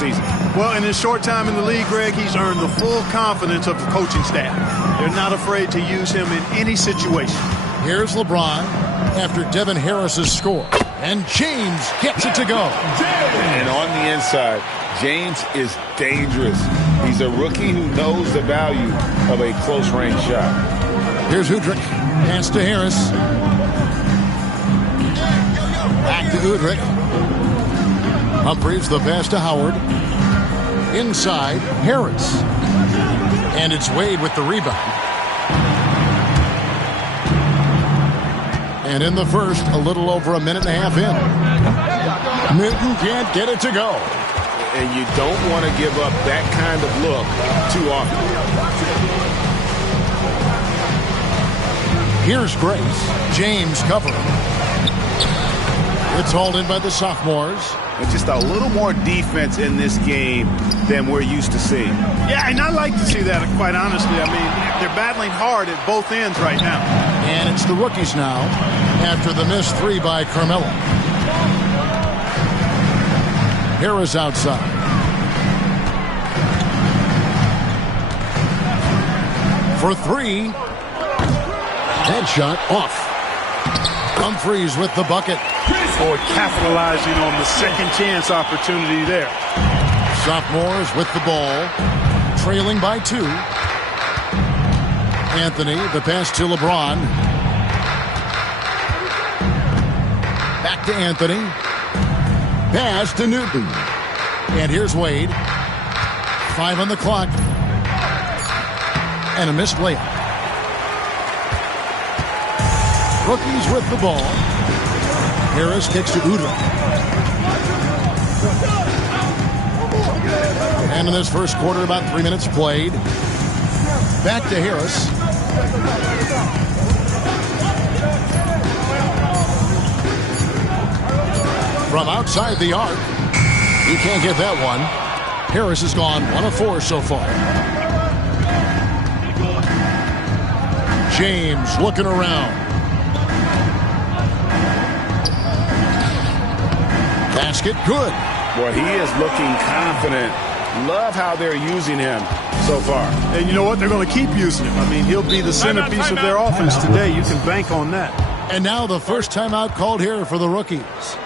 season. Well, in his short time in the league, Greg, he's earned the full confidence of the coaching staff. They're not afraid to use him in any situation. Here's LeBron after Devin Harris's score. And James gets it to go. And on the inside, James is dangerous. He's a rookie who knows the value of a close-range shot. Here's Udrih. Pass to Harris. Back to Udrih. Humphries the pass to Howard. Inside, Harris. And it's Wade with the rebound. And in the first, a little over a minute and a half in. Newton can't get it to go. And you don't want to give up that kind of look too often. Here's Grace. James covering. It's hauled in by the sophomores. And just a little more defense in this game than we're used to seeing. Yeah, and I like to see that, quite honestly. I mean, they're battling hard at both ends right now. And it's the rookies now after the missed three by Carmelo. Harris outside. For three. That shot off. Humphries with the bucket. Boy, capitalizing on the second chance opportunity there. Sophomores with the ball. Trailing by 2. Anthony, the pass to LeBron. Back to Anthony. Pass to Newton. And here's Wade. 5 on the clock. And a missed layup. Rookies with the ball. Harris kicks to Udrih. And in this first quarter, about 3 minutes played. Back to Harris. From outside the arc. He can't get that one. Harris has gone 1 of 4 so far. James looking around. Basket good. Boy, he is looking confident. Love how they're using him so far. And you know what? They're going to keep using him. I mean, he'll be the centerpiece of their offense today. You can bank on that. And now the first timeout called here for the rookies.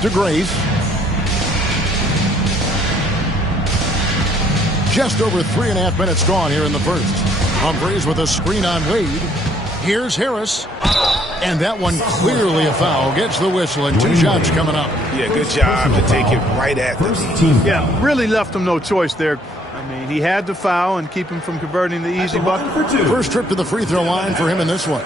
To Grace. Just over 3.5 minutes gone here in the first. Humphries with a screen on Wade. Here's Harris. And that one clearly a foul. Gets the whistle, and 2 shots coming up. Yeah, good job to take it right at the knee. Yeah, really left him no choice there. I mean, he had to foul and keep him from converting the easy bucket. First trip to the free throw line for him in this one.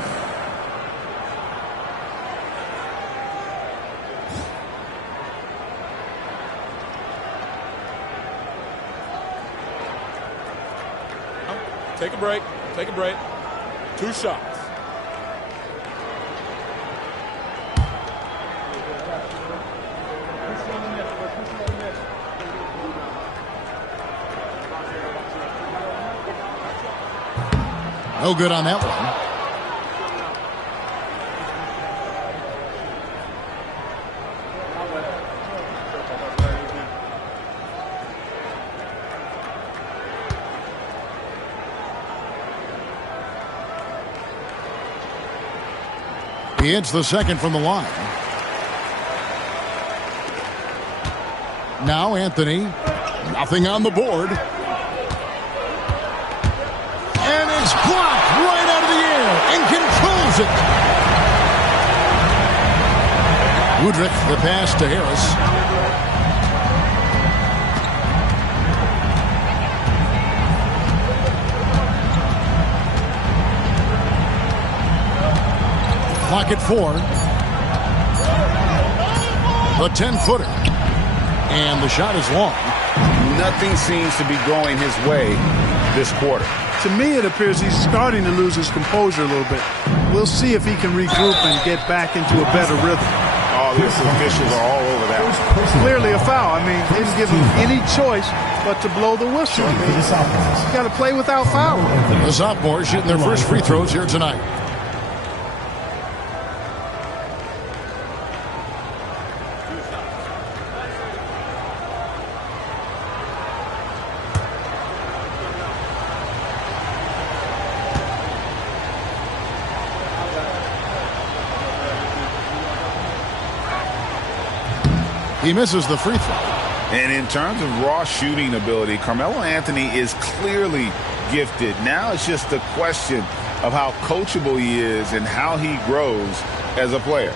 Take a break. Take a break. 2 shots. No good on that one. He hits the second from the line. Now Anthony. Nothing on the board. And it's blocked right out of the air and controls it. Woodrick, the pass to Harris. Clock at 4. The 10-footer. And the shot is long. Nothing seems to be going his way this quarter. To me, it appears he's starting to lose his composure a little bit. We'll see if he can regroup and get back into a better rhythm. Oh, the officials are all over that. Clearly a foul. I mean, didn't give him any choice but to blow the whistle. I mean, he's got to play without foul. The sophomores shooting their first free throws here tonight. He misses the free throw. And in terms of raw shooting ability, Carmelo Anthony is clearly gifted. Now it's just a question of how coachable he is and how he grows as a player.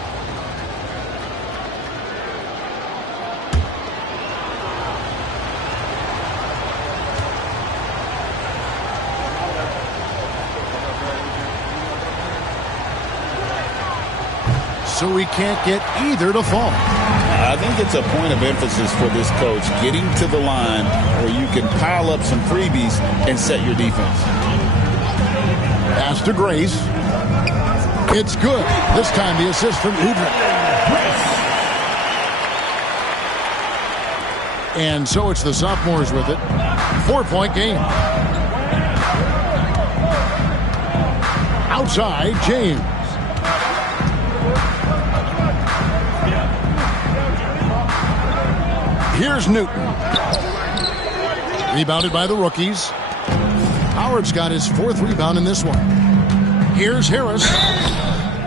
So he can't get either to fall. I think it's a point of emphasis for this coach, getting to the line where you can pile up some freebies and set your defense. Pass to Grace. It's good. This time the assist from Udrih. And so it's the sophomores with it. 4-point game. Outside, James. Here's Newton. Rebounded by the rookies. Howard's got his 4th rebound in this one. Here's Harris.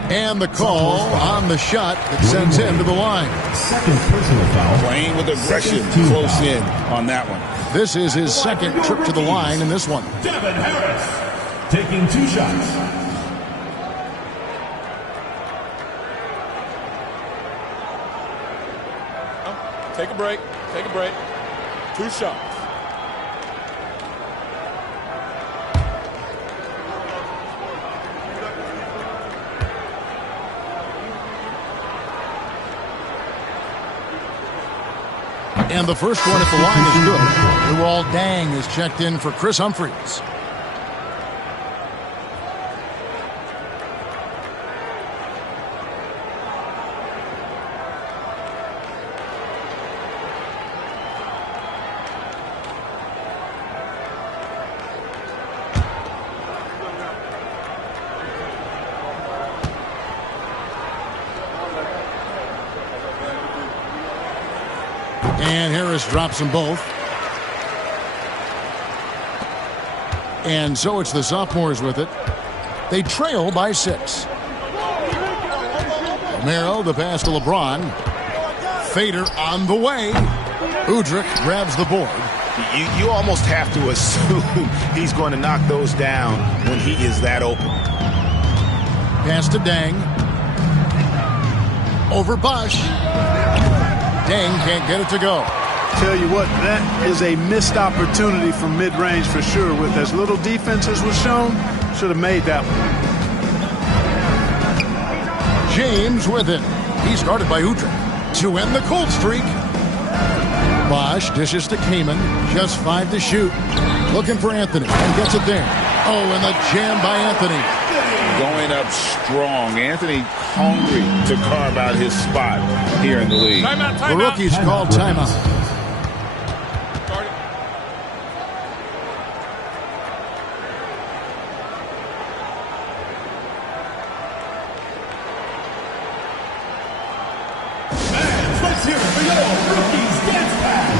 And the call on the shot that sends him to the line. Second personal foul. Playing with aggression close in on that one. This is his 2nd trip to the line in this one. Devin Harris taking 2 shots. Take a break. Take a break. 2 shots. And the first one at the line is good. Luol Deng is checked in for Chris Humphries. And Harris drops them both. And so it's the sophomores with it. They trail by 6. Romero, the pass to LeBron. Fader on the way. Udrih grabs the board. You almost have to assume he's going to knock those down when he is that open. Pass to Dang. Over Bosch. Dang can't get it to go. Tell you what, that is a missed opportunity from mid-range for sure. With as little defense as was shown, should have made that one. James with it. He's guarded by Udrih to end the cold streak. Bosch dishes to Kaman. Just 5 to shoot. Looking for Anthony and gets it there. Oh, and the jam by Anthony. Going up strong. Anthony hungry to carve out his spot here in the league. The rookie's called timeout. Let's hear it for your rookies dance pass.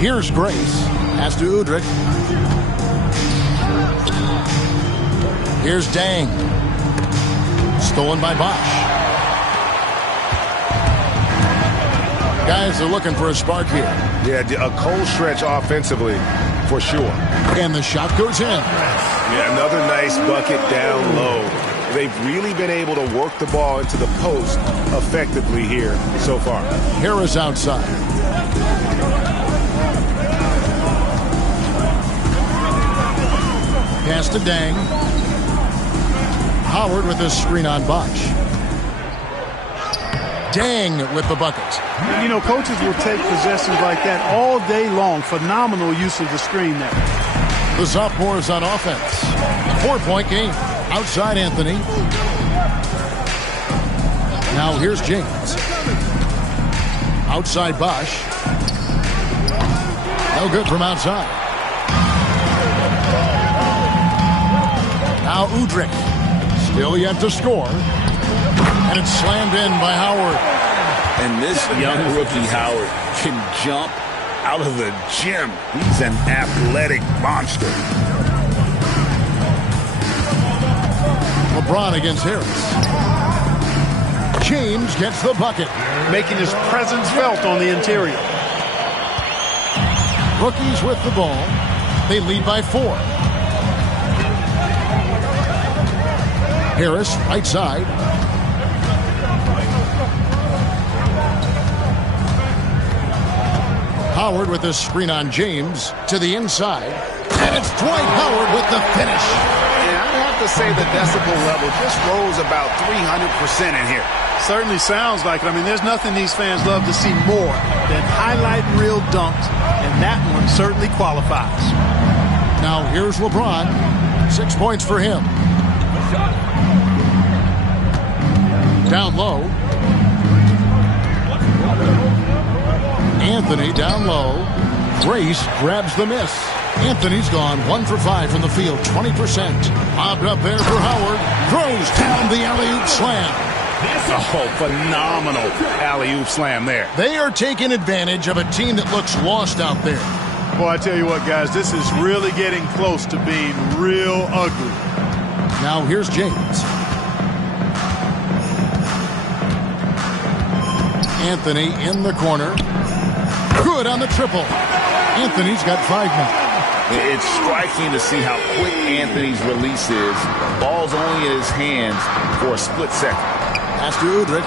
Here's Grace. Pass to Udrih. Here's Dang. Stolen by Bosch. Guys are looking for a spark here. Yeah, a cold stretch offensively, for sure. And the shot goes in. Yeah, another nice bucket down low. They've really been able to work the ball into the post effectively here so far. Harris outside. Pass to Dang. Howard with his screen on Bosch. Dang with the bucket. And, you know, coaches will take possessions like that all day long. Phenomenal use of the screen there. The sophomores on offense. 4-point game. Outside Anthony. Now here's James. Outside Bosch. No good from outside. Now Udrih. Still yet to score. And it's slammed in by Howard. And this young rookie Howard can jump out of the gym. He's an athletic monster. LeBron against Harris. James gets the bucket. Making his presence felt on the interior. Rookies with the ball. They lead by 4. Harris, right side. Howard with a screen on James to the inside. And it's Dwight Howard with the finish. Yeah, I have to say the decibel level just rose about 300% in here. Certainly sounds like it. I mean, there's nothing these fans love to see more than highlight reel dunks, and that one certainly qualifies. Now here's LeBron. 6 points for him. Down low. Anthony down low. Grace grabs the miss. Anthony's gone 1 for 5 from the field, 20%. Lobbed up there for Howard. Throws down the alley-oop slam. Oh, phenomenal alley-oop slam there. They are taking advantage of a team that looks lost out there. Boy, I tell you what, guys, this is really getting close to being real ugly. Now here's James. Anthony in the corner. Good on the triple. Anthony's got 5 now. It's striking to see how quick Anthony's release is. Ball's only in his hands for a split second. Pass to Udrich.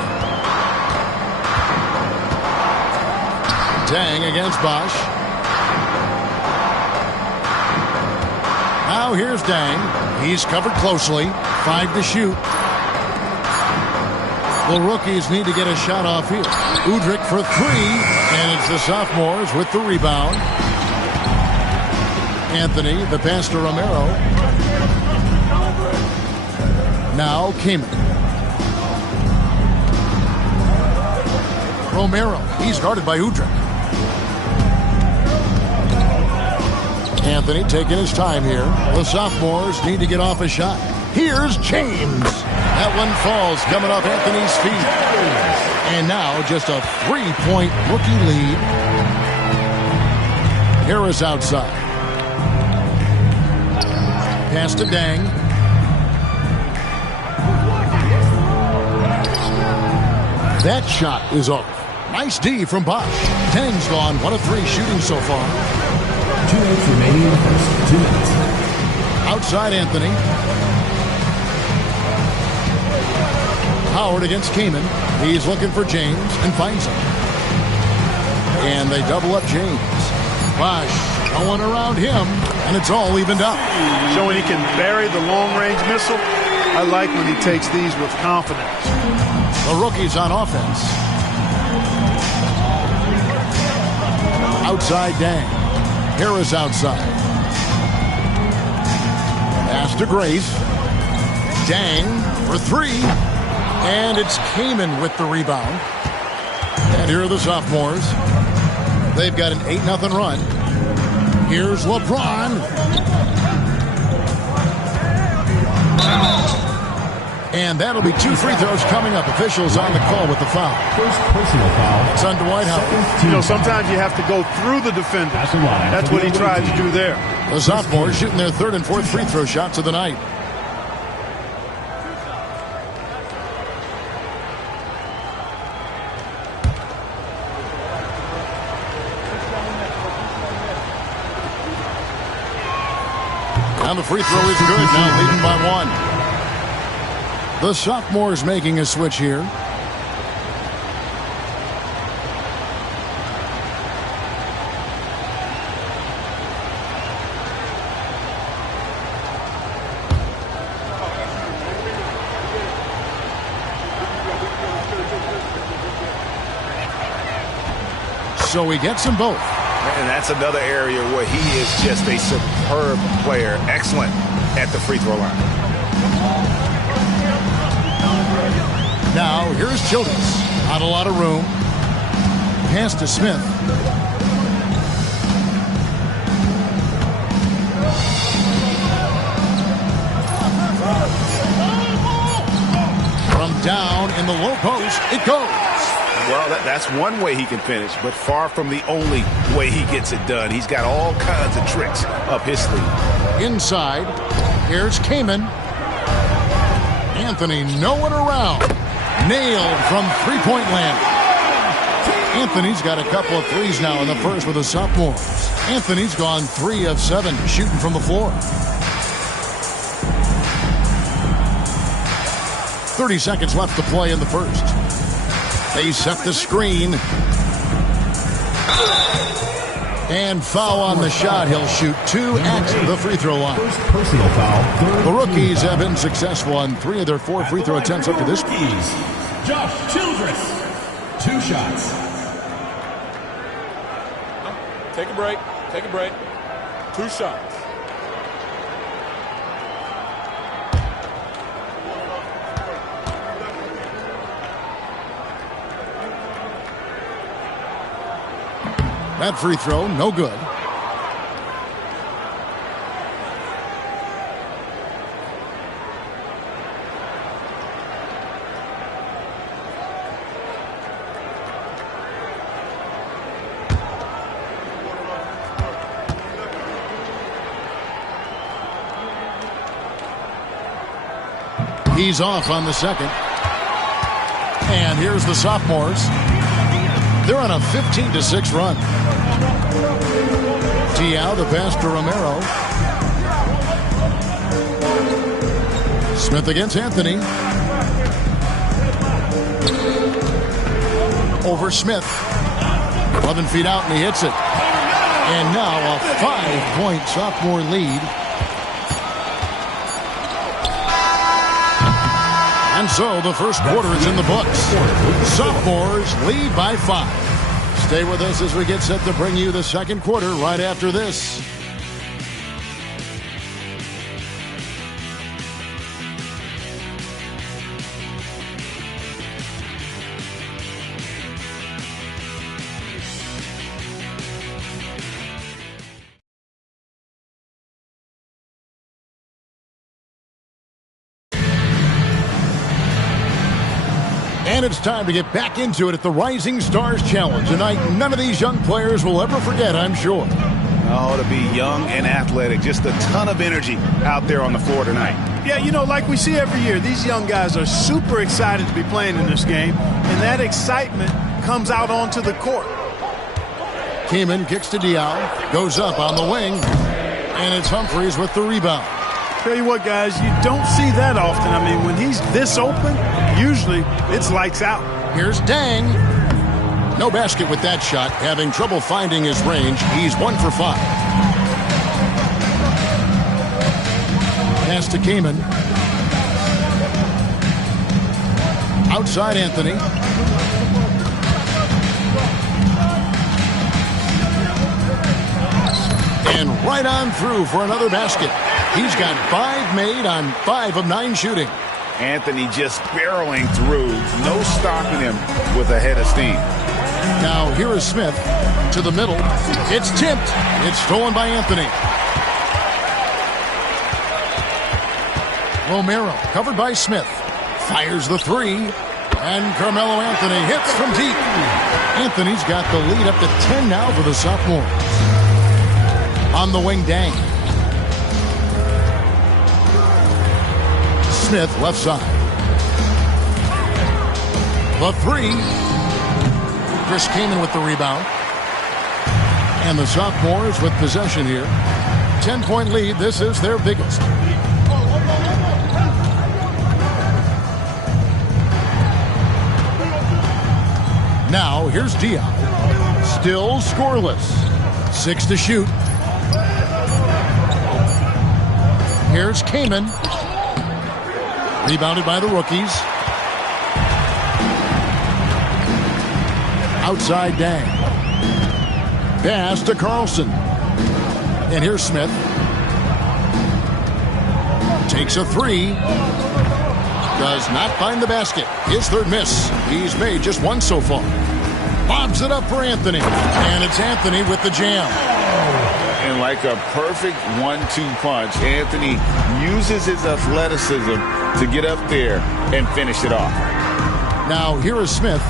Dang against Bosch. Now here's Dang. He's covered closely. 5 to shoot. The rookies need to get a shot off here. Udrich for 3. And it's the sophomores with the rebound. Anthony, the pass to Romero. Now Kamen. Romero, he's guarded by Udrich. Anthony taking his time here. The sophomores need to get off a shot. Here's James. That one falls coming off Anthony's feet. And now just a 3-point rookie lead. Harris outside. Pass to Dang. That shot is off. Nice D from Bosch. Dang's gone 1 of 3 shooting so far. 2 minutes remaining in the first. 2 minutes. Outside Anthony. Howard against Kamen. He's looking for James and finds him. And they double up James. Bosch going around him, and it's all evened up. Showing he can bury the long-range missile. I like when he takes these with confidence. The rookie's on offense. Outside Dang. Harris outside. Pass to Grace. Dang for 3. And it's Kamen with the rebound. And here are the sophomores. They've got an 8-0 run. Here's LeBron. And that'll be 2 free throws coming up. Officials on the call with the foul. First personal foul. It's on Dwight Howard. You know, sometimes you have to go through the defender. That's what he tried to do there. The sophomores shooting their 3rd and 4th free throw shots of the night. Now the free throw is good. Now leading by 1. The sophomores making a switch here. So he gets them both. And that's another area where he is just a superb player. Excellent at the free throw line. Now here's Childress. Not a lot of room. Pass to Smith. From down in the low post, it goes. Well, that's one way he can finish, but far from the only way he gets it done. He's got all kinds of tricks up his sleeve. Inside, here's Kamen. Anthony nowhere around. Nailed from three-point land. Anthony's got a couple of threes now in the first with the sophomores. Anthony's gone 3 of 7 shooting from the floor. 30 seconds left to play in the first. They set the screen. And foul on the shot. He'll shoot 2 at the free throw line. First personal foul. The rookies have been successful on 3 of their 4 free throw attempts up to this point. Josh Childress. 2 shots. Take a break. Take a break. 2 shots. That free throw, no good. He's off on the second. And here's the sophomores. They're on a 15-6 run. Diao, the pass to Romero. Smith against Anthony. Over Smith. 11 feet out, and he hits it. And now a 5-point sophomore lead. And so the first quarter is in the books. Sophomores lead by 5. Stay with us as we get set to bring you the second quarter right after this. And it's time to get back into it at the Rising Stars Challenge. A night none of these young players will ever forget, I'm sure. Oh, to be young and athletic. Just a ton of energy out there on the floor tonight. Yeah, you know, like we see every year, these young guys are super excited to be playing in this game. And that excitement comes out onto the court. Kaman kicks to Diao. Goes up on the wing. And it's Humphries with the rebound. Tell you what, guys, you don't see that often. I mean, when he's this open, usually it's lights out. Here's Dang. No basket with that shot. Having trouble finding his range. He's 1 for 5. Pass to Kaman. Outside Anthony. And right on through for another basket. He's got 5 made on 5 of 9 shooting. Anthony just barreling through. No stopping him with a head of steam. Now here is Smith to the middle. It's tipped. It's stolen by Anthony. Romero covered by Smith. Fires the 3. And Carmelo Anthony hits from deep. Anthony's got the lead up to 10 now for the sophomore. On the wing, Dang. Smith left side. The 3. Chris Kaman with the rebound. And the sophomores with possession here. 10-point lead. This is their biggest. Now here's Diao. Still scoreless. 6 to shoot. Here's Kaman. Rebounded by the rookies. Outside Dang. Pass to Carlson. And here's Smith. Takes a 3. Does not find the basket. His third miss. He's made just 1 so far. Lobs it up for Anthony. And it's Anthony with the jam. And like a perfect 1-2 punch, Anthony uses his athleticism to get up there and finish it off. Now here is Smith.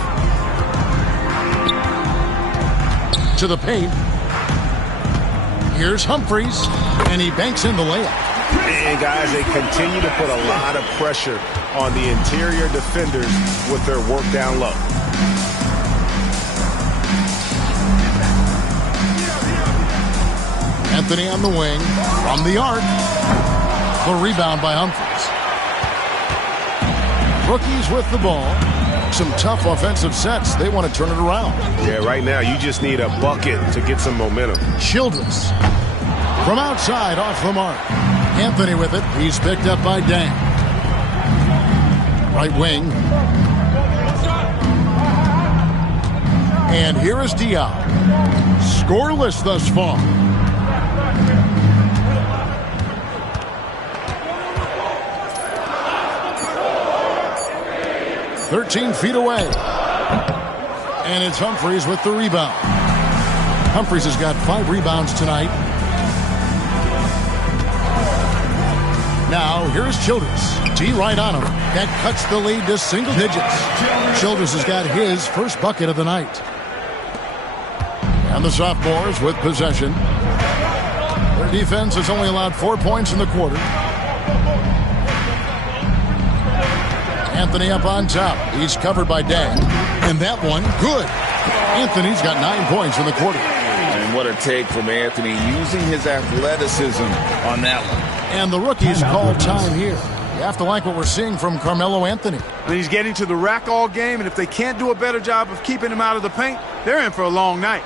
To the paint. Here's Humphries. And he banks in the layup. And guys, they continue to put a lot of pressure on the interior defenders with their work down low. Anthony on the wing. From the arc. The rebound by Humphries. Rookies with the ball. Some tough offensive sets. They want to turn it around. Yeah, right now you just need a bucket to get some momentum. Childress. From outside, off the mark. Anthony with it. He's picked up by Dang. Right wing. And here is Diao. Scoreless thus far. 13 feet away. And it's Humphries with the rebound. Humphries has got 5 rebounds tonight. Now, here's Childress. D right on him. That cuts the lead to single digits. Childress has got his first bucket of the night. And the sophomores with possession. Their defense has only allowed 4 points in the quarter. Anthony up on top. He's covered by Dang. And that one, good. Anthony's got 9 points in the quarter. And what a take from Anthony, using his athleticism on that one. And the rookies call time here. You have to like what we're seeing from Carmelo Anthony. And he's getting to the rack all game, and if they can't do a better job of keeping him out of the paint, they're in for a long night.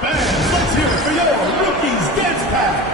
Fans, let's hear it for your Rookies Dance Pack.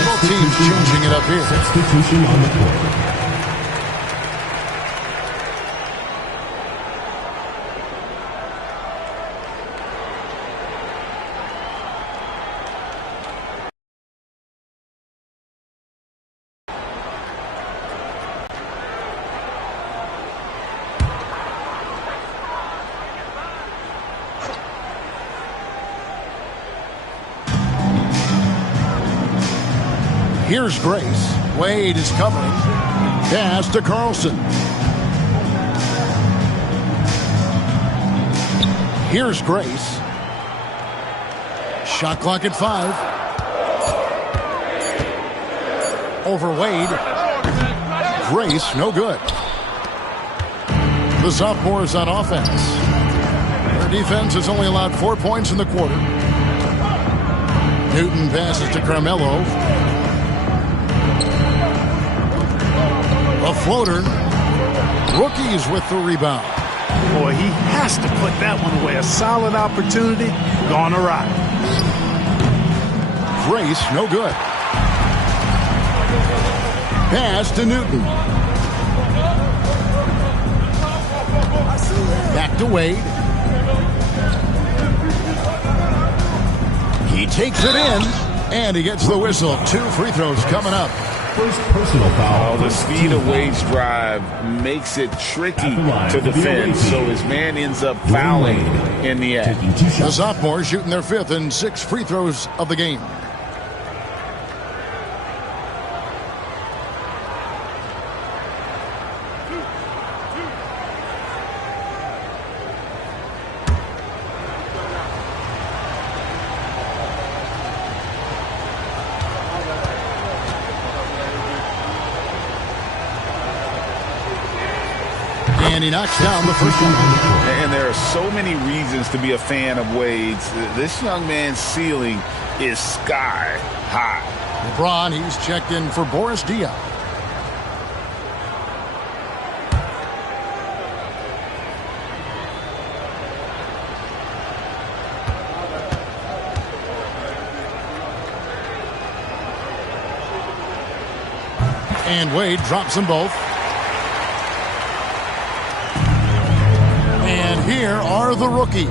Both teams changing it up here. Substitution on the court. Here's Grace. Wade is covering. Pass to Carlson. Here's Grace. Shot clock at 5. Over Wade. Grace, no good. The sophomores on offense. Their defense has only allowed 4 points in the quarter. Newton passes to Carmelo. A floater. Rookies with the rebound. Boy, he has to put that one away. A solid opportunity gone awry. Grace, no good. Pass to Newton. Back to Wade. He takes it in, and he gets the whistle. 2 free throws coming up. First personal foul. The speed of Wade's drive makes it tricky to defend, so his man ends up fouling in the act. The sophomores shooting their 5th and 6th free throws of the game. And he knocks down the first one. And there are so many reasons to be a fan of Wade's. This young man's ceiling is sky high. LeBron, he's checked in for Boris Diaw. And Wade drops them both. And here are the rookies.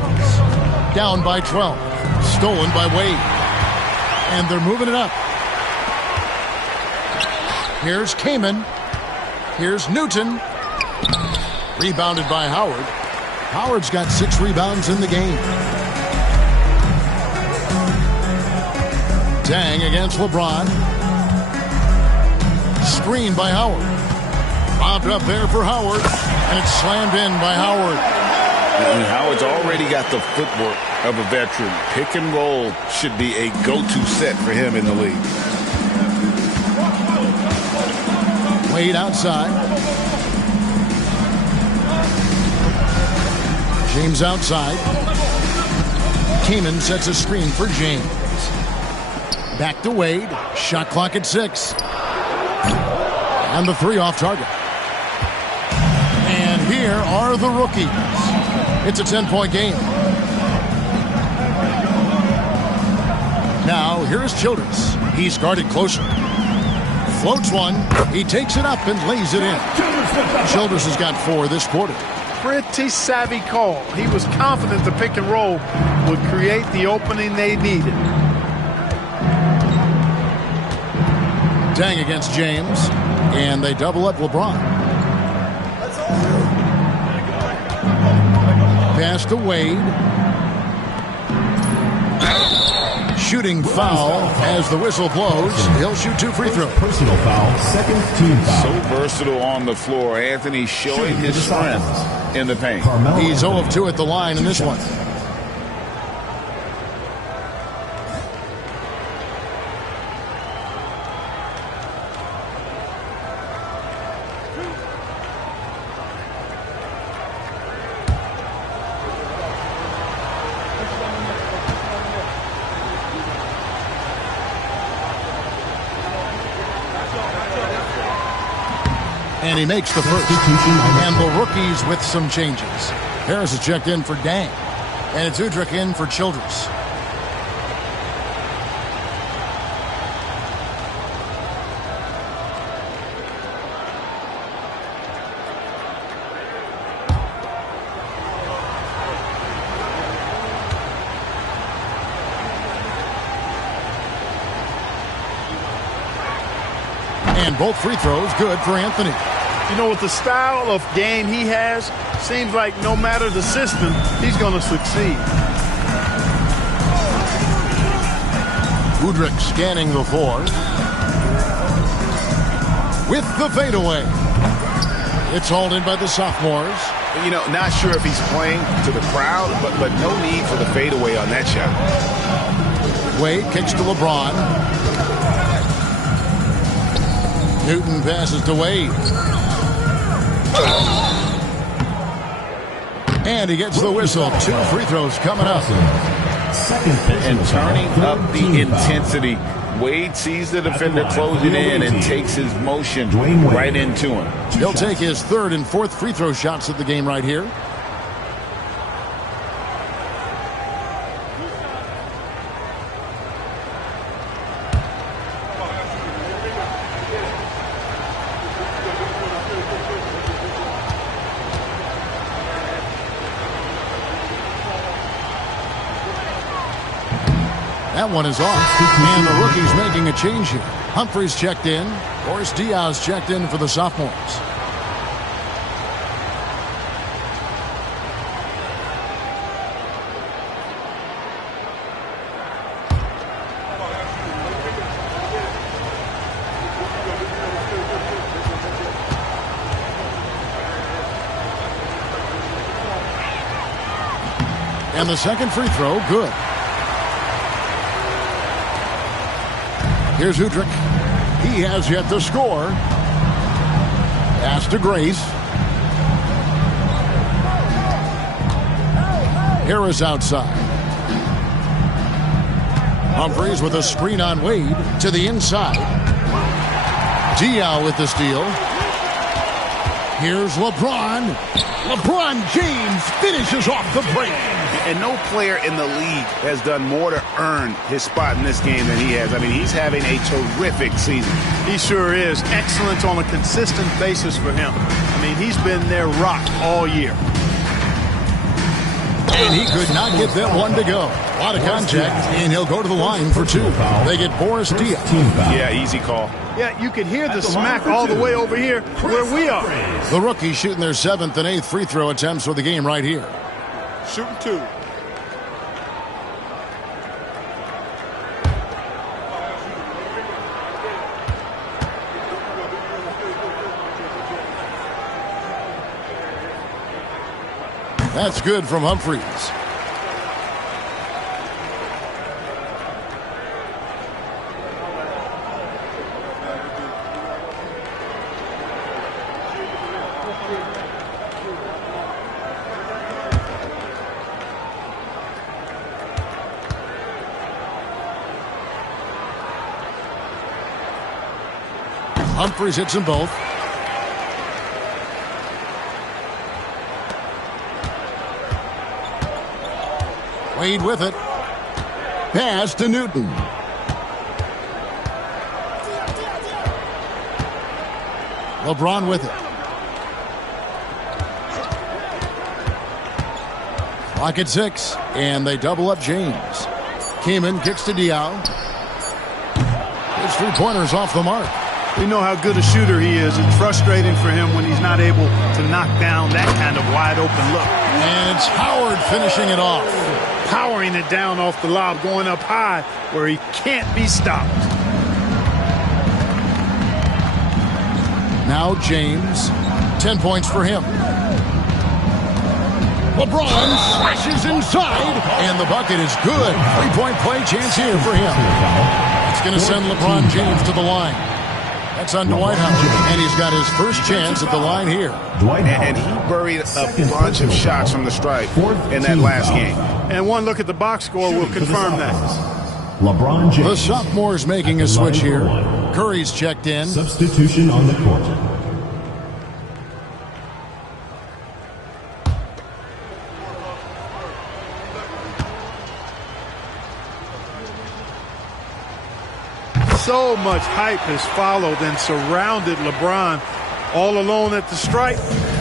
Down by 12. Stolen by Wade. And they're moving it up. Here's Kamen. Here's Newton. Rebounded by Howard. Howard's got 6 rebounds in the game. Dang against LeBron. Screen by Howard. Bobbed up there for Howard. And it's slammed in by Howard. And Howard's already got the footwork of a veteran. Pick and roll should be a go-to set for him in the league. Wade outside. James outside. Kamen sets a screen for James. Back to Wade. Shot clock at 6. And the 3 off target. And here are the rookies. It's a 10-point game. Now, here's Childress. He's guarded closer. Floats one. He takes it up and lays it in. Childress has got 4 this quarter. Pretty savvy call. He was confident the pick and roll would create the opening they needed. Dang against James. And they double up LeBron. Pass to Wade. Shooting foul as the whistle blows. He'll shoot 2 free throws. Personal foul, second team foul. So versatile on the floor. Anthony showing his strength in the paint. He's 0 of 2 at the line in this one. And he makes the first. And the rookies with some changes. Harris is checked in for Dang. And it's Udrih in for Childress. And both free throws good for Anthony. You know, with the style of game he has, seems like no matter the system, he's going to succeed. Udrih scanning the floor. With the fadeaway. It's hauled in by the sophomores. You know, not sure if he's playing to the crowd, but no need for the fadeaway on that shot. Wade kicks to LeBron. Newton passes to Wade. And he gets the whistle. 2 free throws coming up. And turning up the intensity. Wade sees the defender closing in and takes his motion right into him. He'll take his 3rd and 4th free throw shots of the game right here. That one is off. And the rookie's making a change here. Humphries checked in. Boris Diaz checked in for the sophomores. And the second free throw, good. Here's Udrih. He has yet to score. Pass to Grace. Harris outside. Humphries with a screen on Wade to the inside. Diaw with the steal. Here's LeBron. LeBron James finishes off the break. And no player in the league has done more to earn his spot in this game than he has. I mean, he's having a terrific season. He sure is. Excellence on a consistent basis for him. I mean, he's been their rock all year. And he could not get that one to go. A lot of contact, and he'll go to the line for 2. They get Boris Diaw. Yeah, easy call. Yeah, you can hear the smack all the way over here where we are. The rookies shooting their 7th and 8th free throw attempts for the game right here. Shooting 2. That's good from Humphries. Humphries hits them both. Wade with it. Pass to Newton. LeBron with it. Clock at 6, and they double up James. Kaman kicks to Diaw. His 3-pointers off the mark. We know how good a shooter he is. It's frustrating for him when he's not able to knock down that kind of wide-open look. And it's Howard finishing it off. Powering it down off the lob, going up high where he can't be stopped. Now James, 10 points for him. LeBron flashes inside, and the bucket is good. 3-point play chance here for him. It's going to send LeBron James to the line. That's on Dwight Howard, and he's got his first chance at the line here. And he buried a bunch of shots from the stripe in that last game. And one look at the box score will confirm that. LeBron James. The sophomore's making a switch here. Curry's checked in. Substitution on the court. So much hype has followed and surrounded LeBron all alone at the stripe.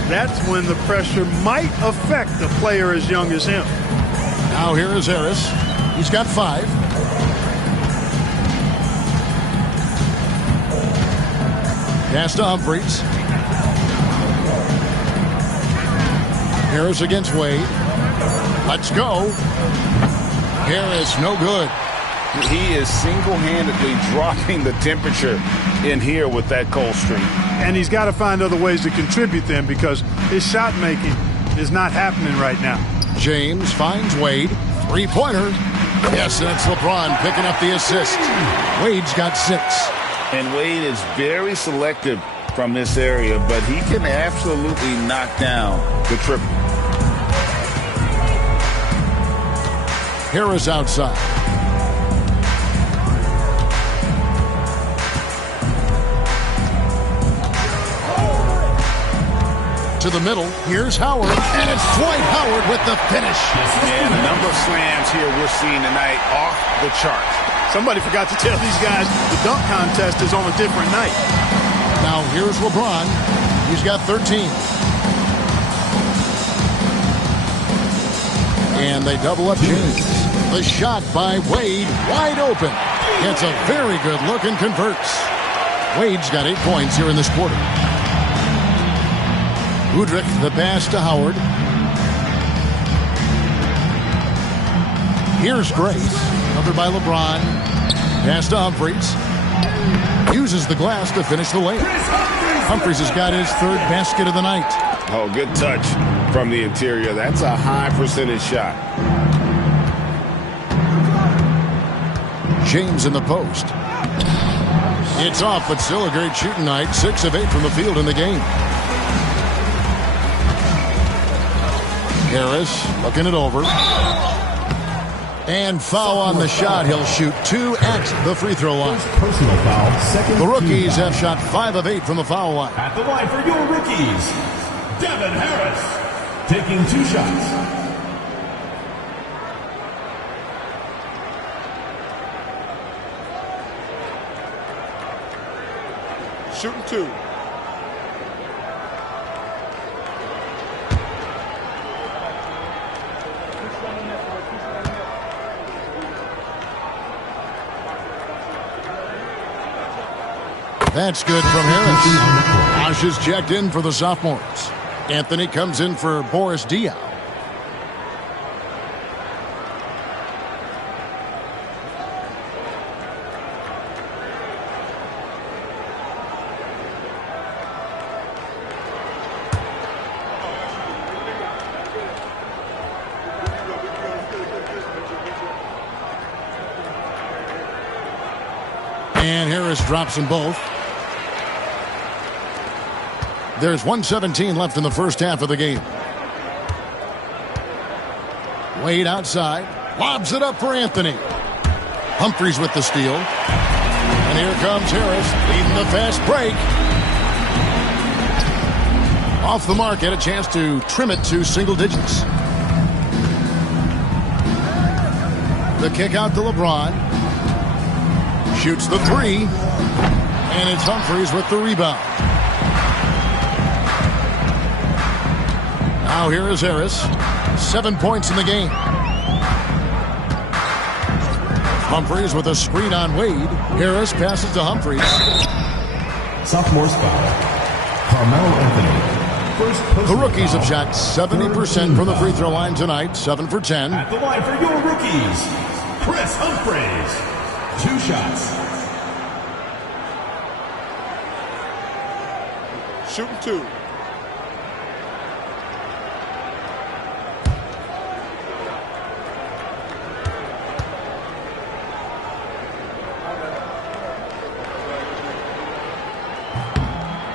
That's when the pressure might affect a player as young as him. Now here is Harris. He's got 5. Pass to Humphries. Harris against Wade. Let's go. Harris, no good. He is single-handedly dropping the temperature in here with that cold streak. And he's got to find other ways to contribute then, because his shot making is not happening right now. James finds Wade. 3-pointer. Yes, and it's LeBron picking up the assist. Wade's got 6. And Wade is very selective from this area, but he can absolutely knock down the triple. Harris outside. To the middle. Here's Howard. And it's Dwight Howard with the finish. And the number of slams here we're seeing tonight off the chart. Somebody forgot to tell these guys the dunk contest is on a different night. Now here's LeBron. He's got 13. And they double up James. The shot by Wade, wide open. Gets a very good look and converts. Wade's got 8 points here in this quarter. Udrich, the pass to Howard. Here's Grace, covered by LeBron. Pass to Humphries. Uses the glass to finish the layup. Humphries has got his 3rd basket of the night. Oh, good touch from the interior. That's a high percentage shot. James in the post. It's off, but still a great shooting night. 6 of 8 from the field in the game. Harris looking it over. And foul on the shot. He'll shoot 2 at the free throw line. Personal foul. Second. The rookies have shot 5 of 8 from the foul line. At the line for your rookies, Devin Harris, taking 2 shots. Shooting 2. That's good from Harris. Bosch is checked in for the sophomores. Anthony comes in for Boris Diaw. And Harris drops them both. There's 1:17 left in the first half of the game. Wade outside. Lobs it up for Anthony. Humphries with the steal. And here comes Harris leading the fast break. Off the mark, had a chance to trim it to single digits. The kick out to LeBron. Shoots the three. And it's Humphries with the rebound. Now here is Harris. 7 points in the game. Humphries with a screen on Wade. Harris passes to Humphries. Sophomore foul. Carmelo Anthony. The rookies have shot 70% from the free throw line tonight. 7 for 10. At the line for your rookies, Chris Humphries. 2 shots. Shooting 2.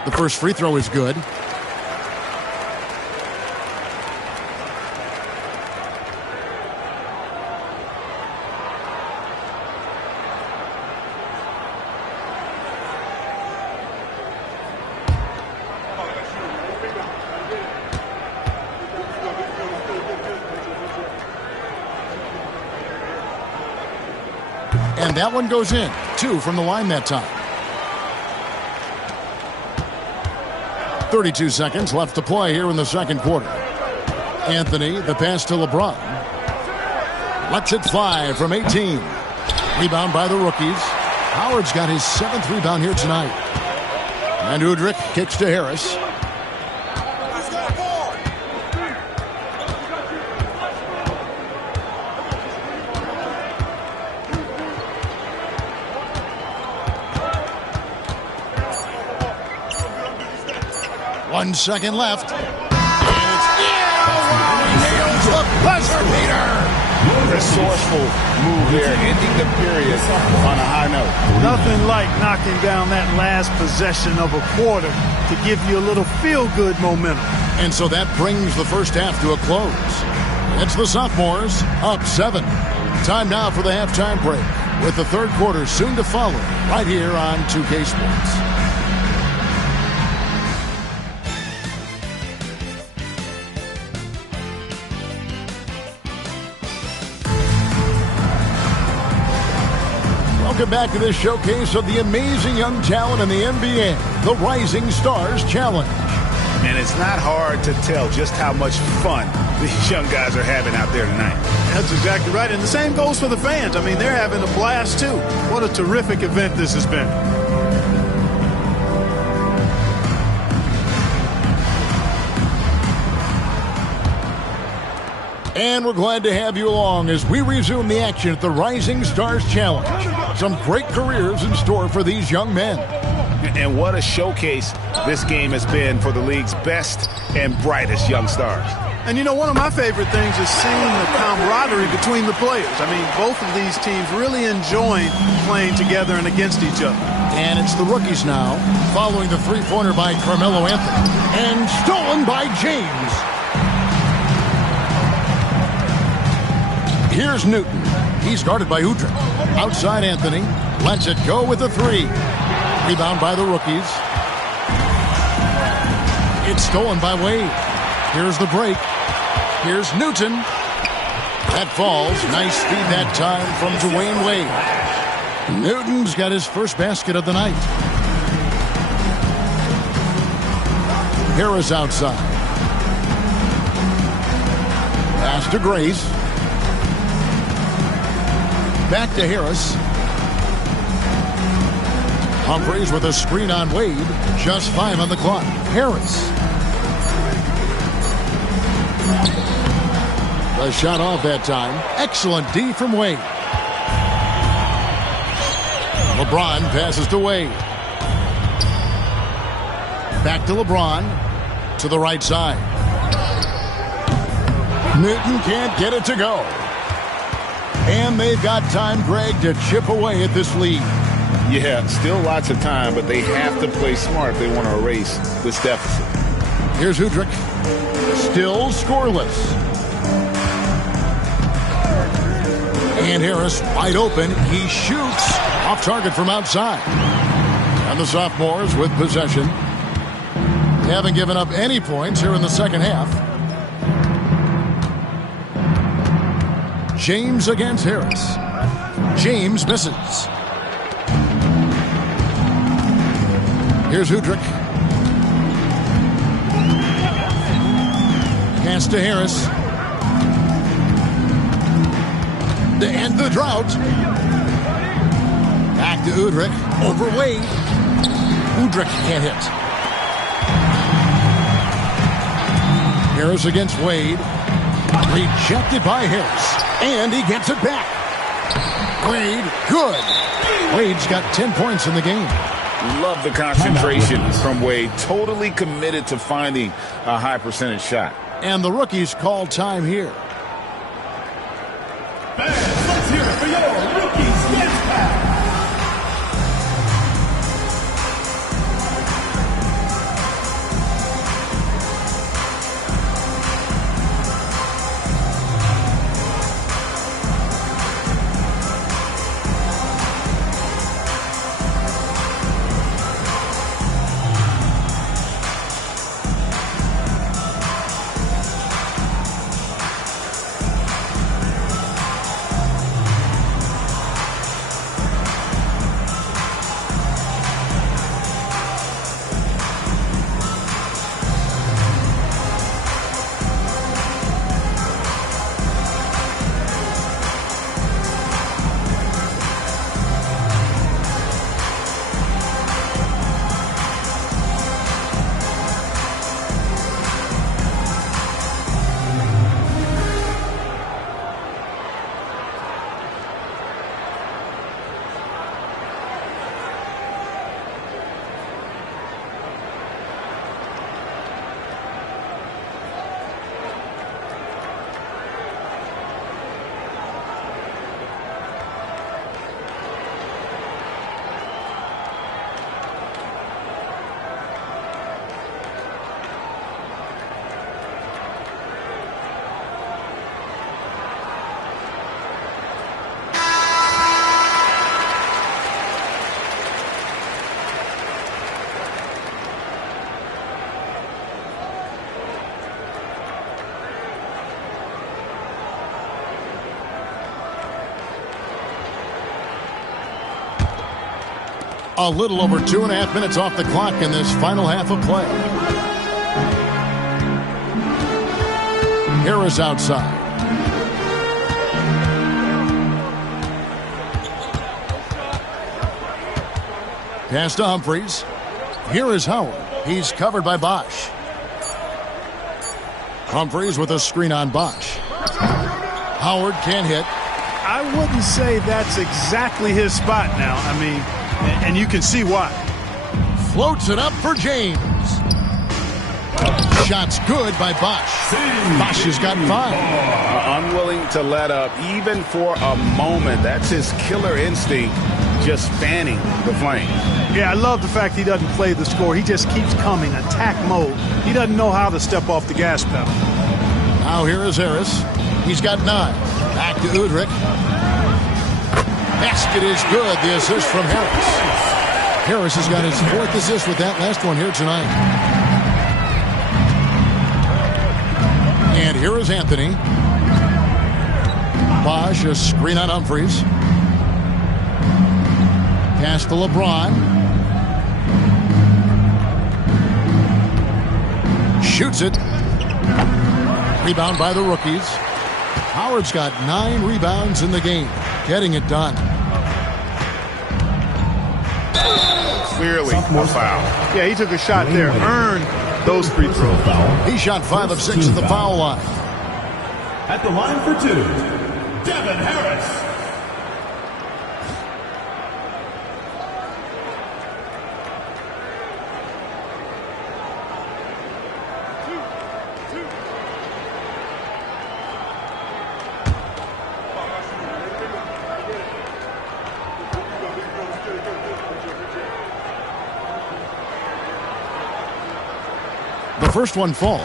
The first free throw is good. And that one goes in. 2 from the line that time. 32 seconds left to play here in the second quarter. Anthony, the pass to LeBron. Lets it fly from 18. Rebound by the rookies. Howard's got his 7th rebound here tonight. And Udrich kicks to Harris. One second left. And it's he nails the buzzer beater. Resourceful move there, ending the period on a high note. Nothing like knocking down that last possession of a quarter to give you a little feel-good momentum. And so that brings the first half to a close. It's the sophomores up 7. Time now for the halftime break, with the third quarter soon to follow right here on 2K Sports. Welcome back to this showcase of the amazing young talent in the NBA, the Rising Stars Challenge. And it's not hard to tell just how much fun these young guys are having out there tonight. That's exactly right. And the same goes for the fans. I mean, they're having a blast, too. What a terrific event this has been. And we're glad to have you along as we resume the action at the Rising Stars Challenge. Some great careers in store for these young men. And what a showcase this game has been for the league's best and brightest young stars. And, you know, one of my favorite things is seeing the camaraderie between the players. I mean, both of these teams really enjoying playing together and against each other. And it's the rookies now, following the three-pointer by Carmelo Anthony. And stolen by James. Here's Newton. He's guarded by Udrich. Outside Anthony. Lets it go with a 3. Rebound by the rookies. It's stolen by Wade. Here's the break. Here's Newton. That falls. Nice feed that time from Dwayne Wade. Newton's got his first basket of the night. Harris outside. Pass to Grace. Back to Harris. Humphries with a screen on Wade. Just 5 on the clock. Harris. The shot off that time. Excellent D from Wade. LeBron passes to Wade. Back to LeBron. To the right side. Newton can't get it to go. And they've got time, Greg, to chip away at this lead. Yeah, still lots of time, but they have to play smart if they want to erase this deficit. Here's Udrih. Still scoreless. And Harris wide open. He shoots off target from outside. And the sophomores with possession. They haven't given up any points here in the second half. James against Harris. James misses. Here's Udrih. Pass to Harris. To end the drought. Back to Udrih. Over Wade. Udrih can't hit. Harris against Wade. Rejected by Harris. And he gets it back. Wade, good. Wade's got 10 points in the game. Love the concentration from Wade. Totally committed to finding a high percentage shot. And the rookies call time here. Fans, let's hear it for your rookies dance pass. A little over 2.5 minutes off the clock in this final half of play. Harris outside. Pass to Humphries. Here is Howard. He's covered by Bosch. Humphries with a screen on Bosch. Howard can't hit. I wouldn't say that's exactly his spot now. I mean, and you can see why. Floats it up for James. Shot's good by Bosch. Bosch has got 5. Unwilling to let up even for a moment. That's his killer instinct, just fanning the flame. Yeah, I love the fact he doesn't play the score. He just keeps coming, attack mode. He doesn't know how to step off the gas pedal. Now here is Harris. He's got 9. Back to Udrih. Basket is good. The assist from Harris. Harris has got his 4th assist with that last one here tonight. And here is Anthony. Bosch, a screen on Humphries. Pass to LeBron. Shoots it. Rebound by the rookies. Howard's got 9 rebounds in the game. Getting it done. clearly a foul. Yeah, he took a shot there, earned those free throws. He shot 5 of 6 at the foul line. At the line for 2, Devin Harris. The first one falls.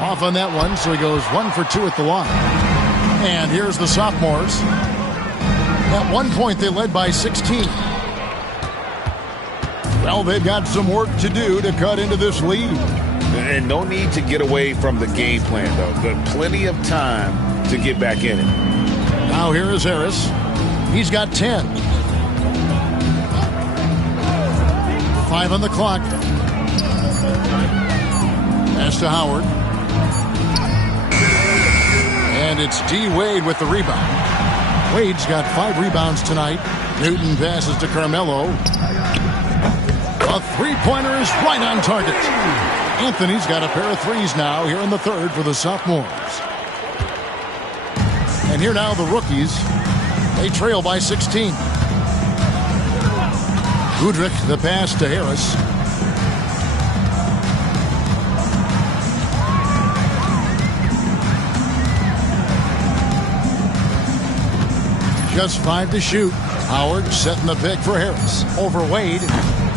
Off on that one, so he goes 1 for 2 at the line. And here's the sophomores. At one point, they led by 16. Well, they've got some work to do to cut into this lead. And no need to get away from the game plan, though. Got plenty of time to get back in it. Now here is Harris. He's got 10. 5 on the clock. Pass to Howard. And it's D. Wade with the rebound. Wade's got 5 rebounds tonight. Newton passes to Carmelo. A three-pointer is right on target. Anthony's got a pair of threes now here in the third for the sophomores. And here now the rookies. They trail by 16. Udrih the pass to Harris. Just 5 to shoot. Howard setting the pick for Harris. Over Wade.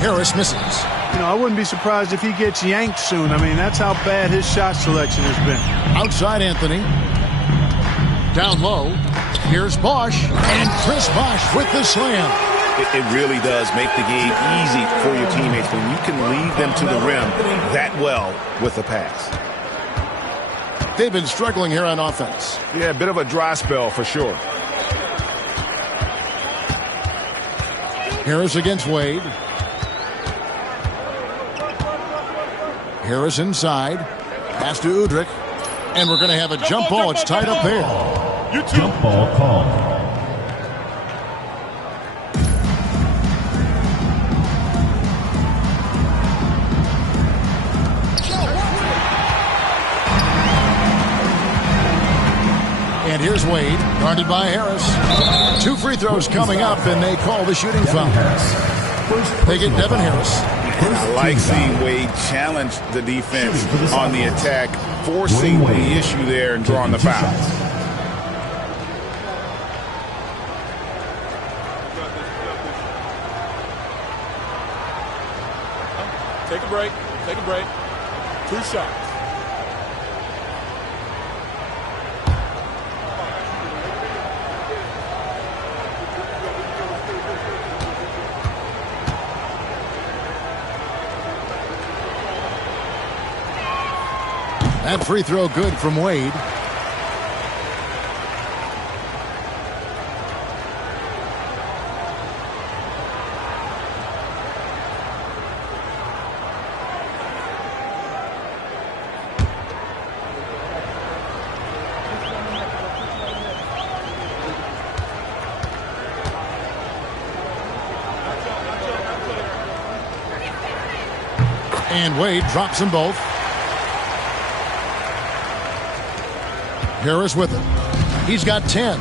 Harris misses. You know, I wouldn't be surprised if he gets yanked soon. I mean, that's how bad his shot selection has been. Outside Anthony. Down low. Here's Bosch. And Chris Bosch with the slam. It really does make the game easy for your teammates when you can lead them to the rim that well with a pass. They've been struggling here on offense. Yeah, a bit of a dry spell for sure. Harris against Wade. Harris inside. Pass to Udrih. And we're going to have a jump ball. It's tied up there. Jump ball call. And here's Wade, guarded by Harris. 2 free throws coming up, and they call the shooting foul. They get Devin Harris. I like seeing Wade challenge the defense on the attack, forcing the issue there and drawing the foul. Take a break. Take a break. 2 shots. That free throw good from Wade. And Wade drops them both. Harris with it. He's got 10.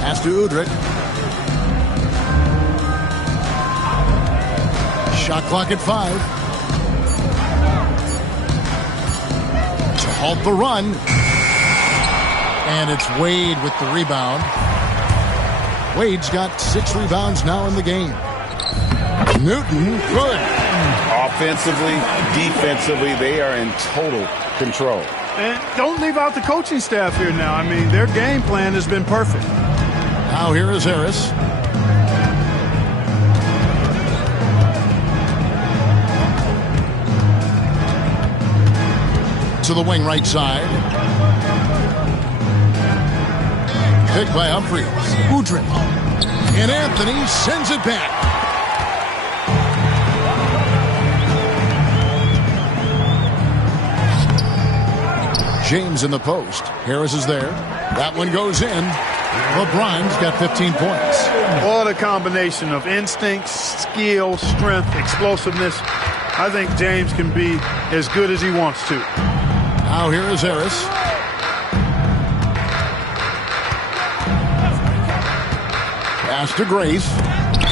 Pass to Udrih. Shot clock at 5. To halt the run. And it's Wade with the rebound. Wade's got 6 rebounds now in the game. Newton, good. Offensively, defensively, they are in total control. And don't leave out the coaching staff here now. I mean, their game plan has been perfect. Now here is Harris. To the wing right side. Picked by Humphries. Udrih. And Anthony sends it back. James in the post. Harris is there. That one goes in. LeBron's got 15 points. What a combination of instinct, skill, strength, explosiveness. I think James can be as good as he wants to. Now here is Harris. Pass to Grace.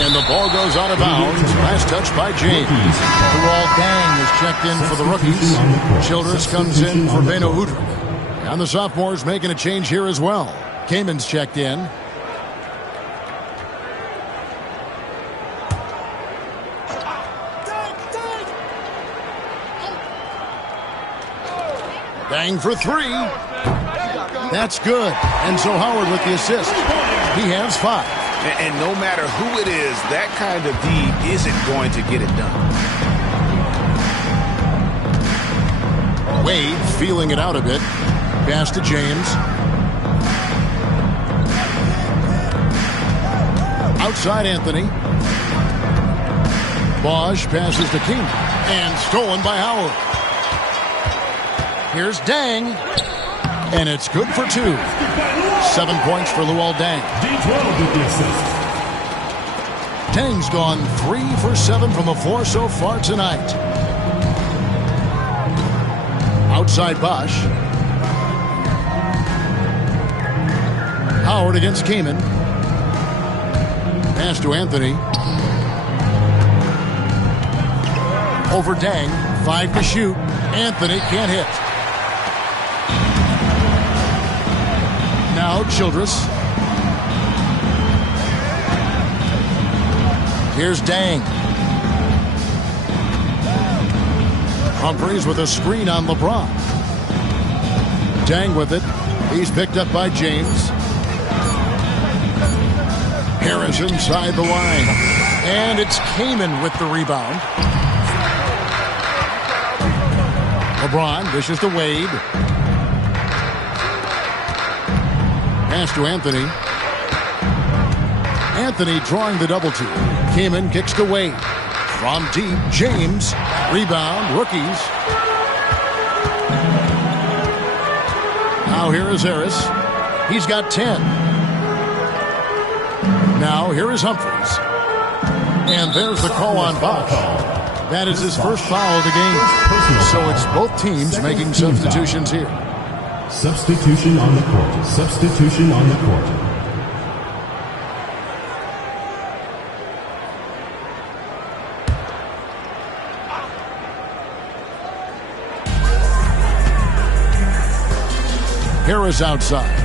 And the ball goes out of bounds. Last touch by James. Luol Deng is checked in for the rookies. Childress comes in for Beno Udrih. And the sophomores making a change here as well. Kamen's checked in. Deng for three. That's good. Enzo Howard with the assist. He has 5. And no matter who it is, that kind of D isn't going to get it done. Wade feeling it out a bit. Pass to James. Outside Anthony. Bosch passes to King. And stolen by Howard. Here's Deng. And it's good for 2. 7 points for Luol Deng. D12 with the assist. Deng's gone 3 for 7 from the floor so far tonight. Outside Bosch. Howard against Kaman. Pass to Anthony. Over Deng. 5 to shoot. Anthony can't hit. Now Childress. Here's Deng. Humphries with a screen on LeBron. Deng with it. He's picked up by James. Harris inside the line. And it's Kaman with the rebound. LeBron dishes to Wade. Pass to Anthony. Anthony drawing the double team. Kaman kicks to Wade. From deep, James. Rebound, rookies. Now here is Harris. He's got 10. Now here is Humphries. And there's the call on Bosch. That is his first foul of the game. So it's both teams making substitutions here. Substitution on the court. Substitution on the court. Harris outside.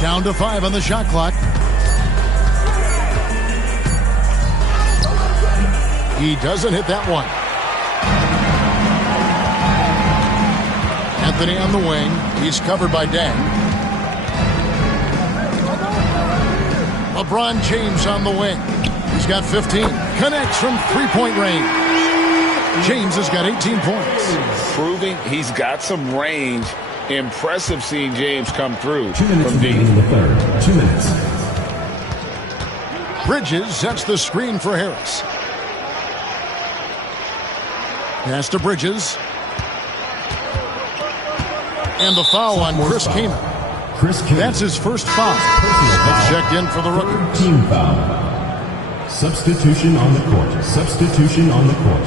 Down to 5 on the shot clock. He doesn't hit that one. Anthony on the wing. He's covered by Deng. LeBron James on the wing. He's got 15. Connects from three-point range. James has got 18 points. Proving he's got some range. Impressive seeing James come through 2 minutes from deep. in the third. 2 minutes. Bridges sets the screen for Harris. Pass to Bridges. And the foul on Chris Kaman. Chris Kaman. That's his first foul. That's checked in for the rookie. Team foul. Substitution on the court. Substitution on the court.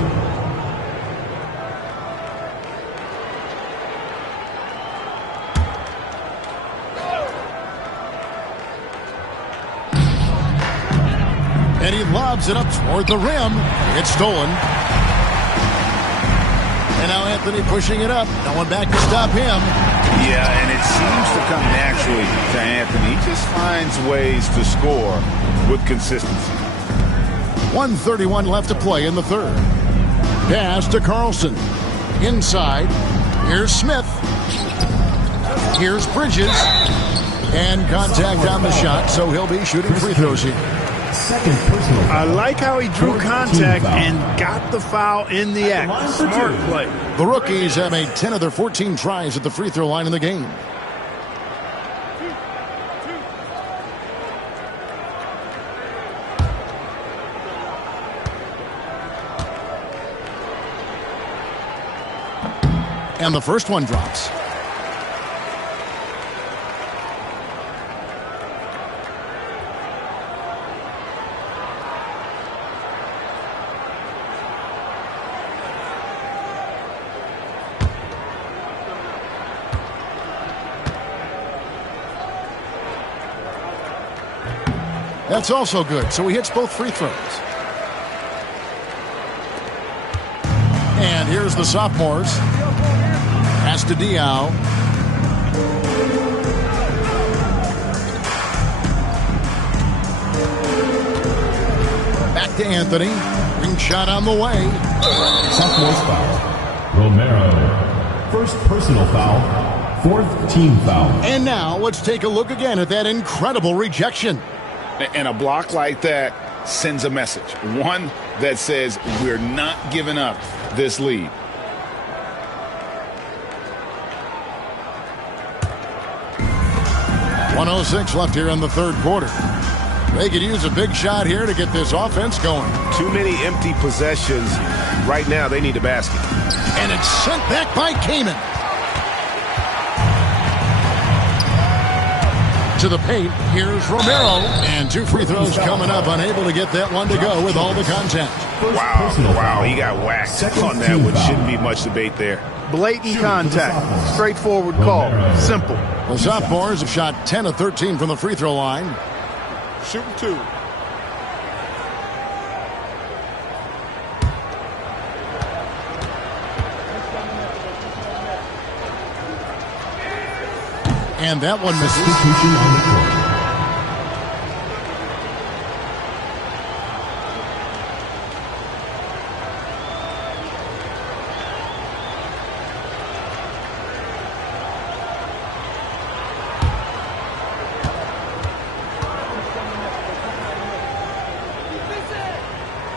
And he lobs it up toward the rim. It's stolen. And now Anthony pushing it up. No one back to stop him. Yeah, and it seems to come naturally to Anthony. He just finds ways to score with consistency. 1:31 left to play in the third. Pass to Carlson. Inside. Here's Smith. Here's Bridges. And contact on the shot, so he'll be shooting free throws here. Second personal foul. I like how he drew Fourth team contact foul. and got the foul in the At the line act. for Smart two. play. The rookies have made 10 of their 14 tries at the free throw line in the game. And the first one drops. That's also good, so he hits both free throws. And here's the sophomores. Pass to Diaw. Back to Anthony. Ring shot on the way. Sophomores foul. Romero. First personal foul. Fourth team foul. And now let's take a look again at that incredible rejection. And a block like that sends a message. One that says we're not giving up this lead. .106 left here in the third quarter. They could use a big shot here to get this offense going. Too many empty possessions. Right now, they need a basket. And it's sent back by Kaman. To the paint, here's Romero. And two free throws coming up, unable to get that one to go with all the contact. Wow, he got whacked on that one. Shouldn't be much debate there. Blatant contact. Straightforward call. Simple. The sophomores have shot 10 of 13 from the free throw line. Shooting 2. And that one misses. Substitution on the court.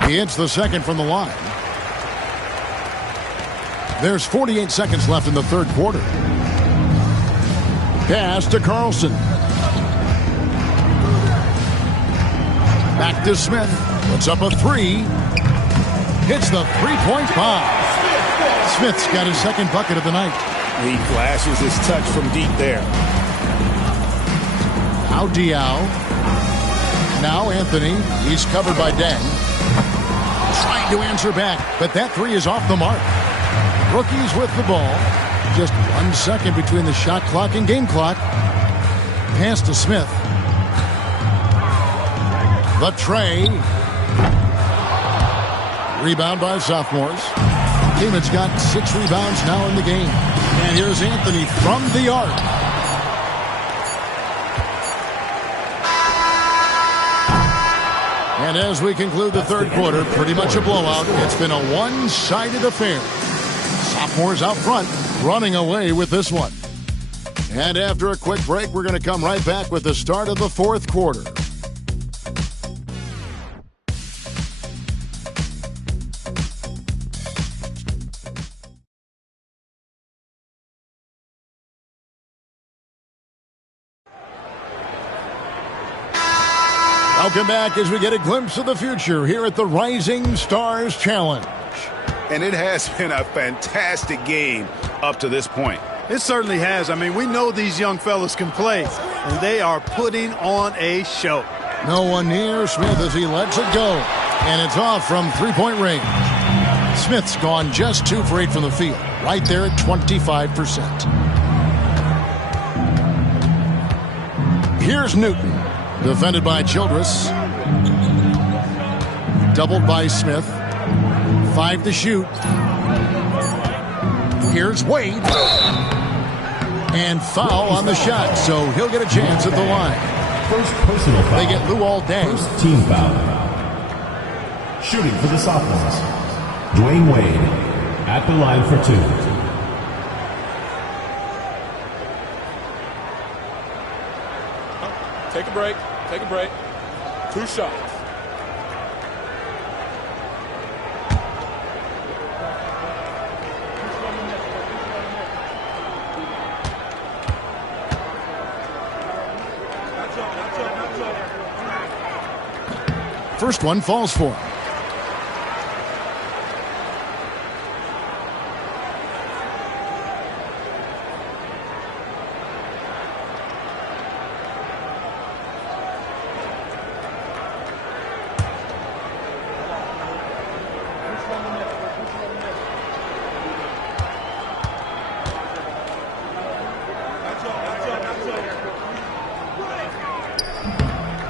He hits the second from the line. There's 48 seconds left in the third quarter. Pass to Carlson. Back to Smith. Puts up a three. Hits the three-point bomb. Smith's got his second bucket of the night. He flashes his touch from deep there. Now Diaw. Now Anthony. He's covered by Deng. Trying to answer back, but that three is off the mark. Rookies with the ball. Just 1 second between the shot clock and game clock. Pass to Smith. The tray. Rebound by sophomores. Kaman's got 6 rebounds now in the game. And here's Anthony from the arc. And as we conclude the third quarter, pretty much a blowout. It's been a one-sided affair. Sophomores out front, running away with this one. And after a quick break, we're going to come right back with the start of the fourth quarter. Welcome back as we get a glimpse of the future here at the Rising Stars Challenge. And it has been a fantastic game up to this point. It certainly has. I mean, we know these young fellas can play, and they are putting on a show. No one near Smith as he lets it go. And it's off from three-point range. Smith's gone just 2 for 8 from the field. Right there at 25%. Here's Newton. Defended by Childress. Doubled by Smith. 5 to shoot. Here's Wade. And foul on the shot, so he'll get a chance at the line. First personal foul. They get Luol Deng. First team foul. Shooting for the sophomores. Dwayne Wade at the line for 2. Take a break. Take a break. 2 shots. first one falls for him.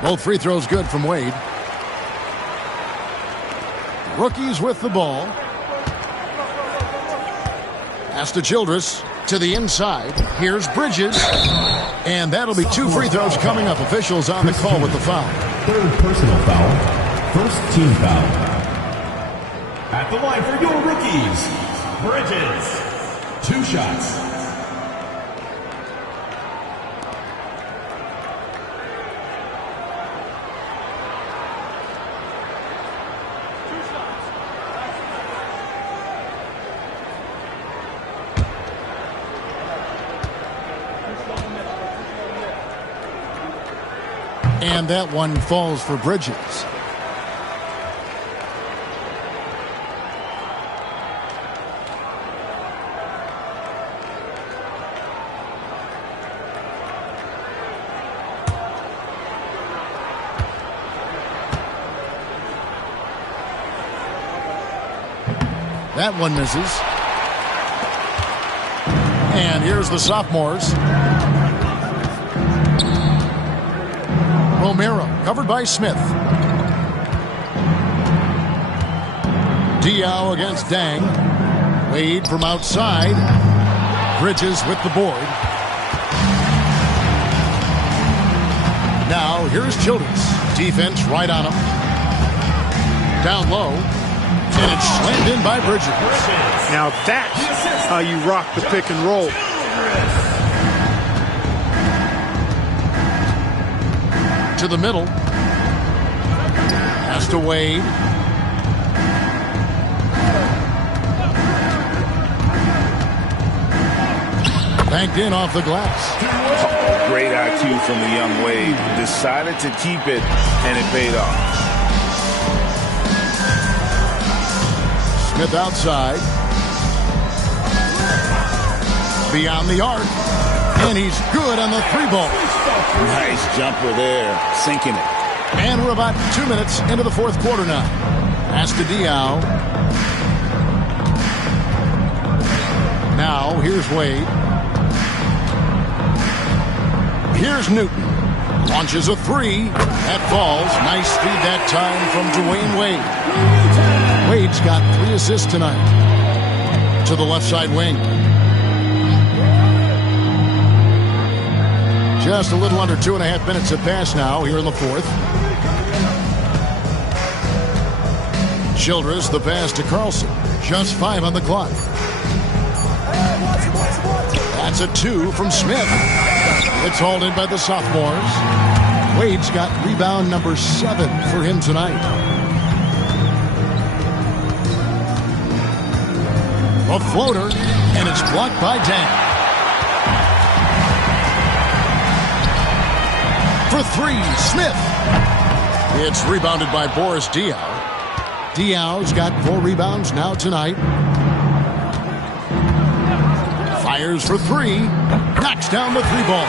Both free throws good from Wade. Rookies with the ball. Pass to Childress to the inside. Here's Bridges. And that'll be 2 free throws coming up. Officials on the call with the foul. Third personal foul. First team foul. At the line for your rookies, Bridges. 2 shots. And that one falls for Bridges. That one misses. And here's the sophomores. Romero, covered by Smith. Diaw against Dang. Wade from outside. Bridges with the board. Now, here's Childress. Defense right on him. Down low. And it's slammed in by Bridges. Now that's how you rock the pick and roll. To the middle. Pass to Wade. Banked in off the glass. Great IQ from the young Wade. Decided to keep it, and it paid off. Smith outside. Beyond the arc. And he's good on the 3-ball. Nice jumper there, sinking it. And we're about 2 minutes into the fourth quarter now. Pass to Diaw. Now, here's Wade. Here's Newton. Launches a 3. That falls. Nice feed that time from Dwayne Wade. Wade's got 3 assists tonight. To the left side wing. Just a little under 2.5 minutes have passed now here in the fourth. Childress, the pass to Carlson. Just 5 on the clock. That's a 2 from Smith. It's hauled in by the sophomores. Wade's got rebound number 7 for him tonight. A floater, and it's blocked by Dang. For 3, Smith. It's rebounded by Boris Diaw. Diaw's got 4 rebounds now tonight. Fires for 3. Knocks down the 3-ball.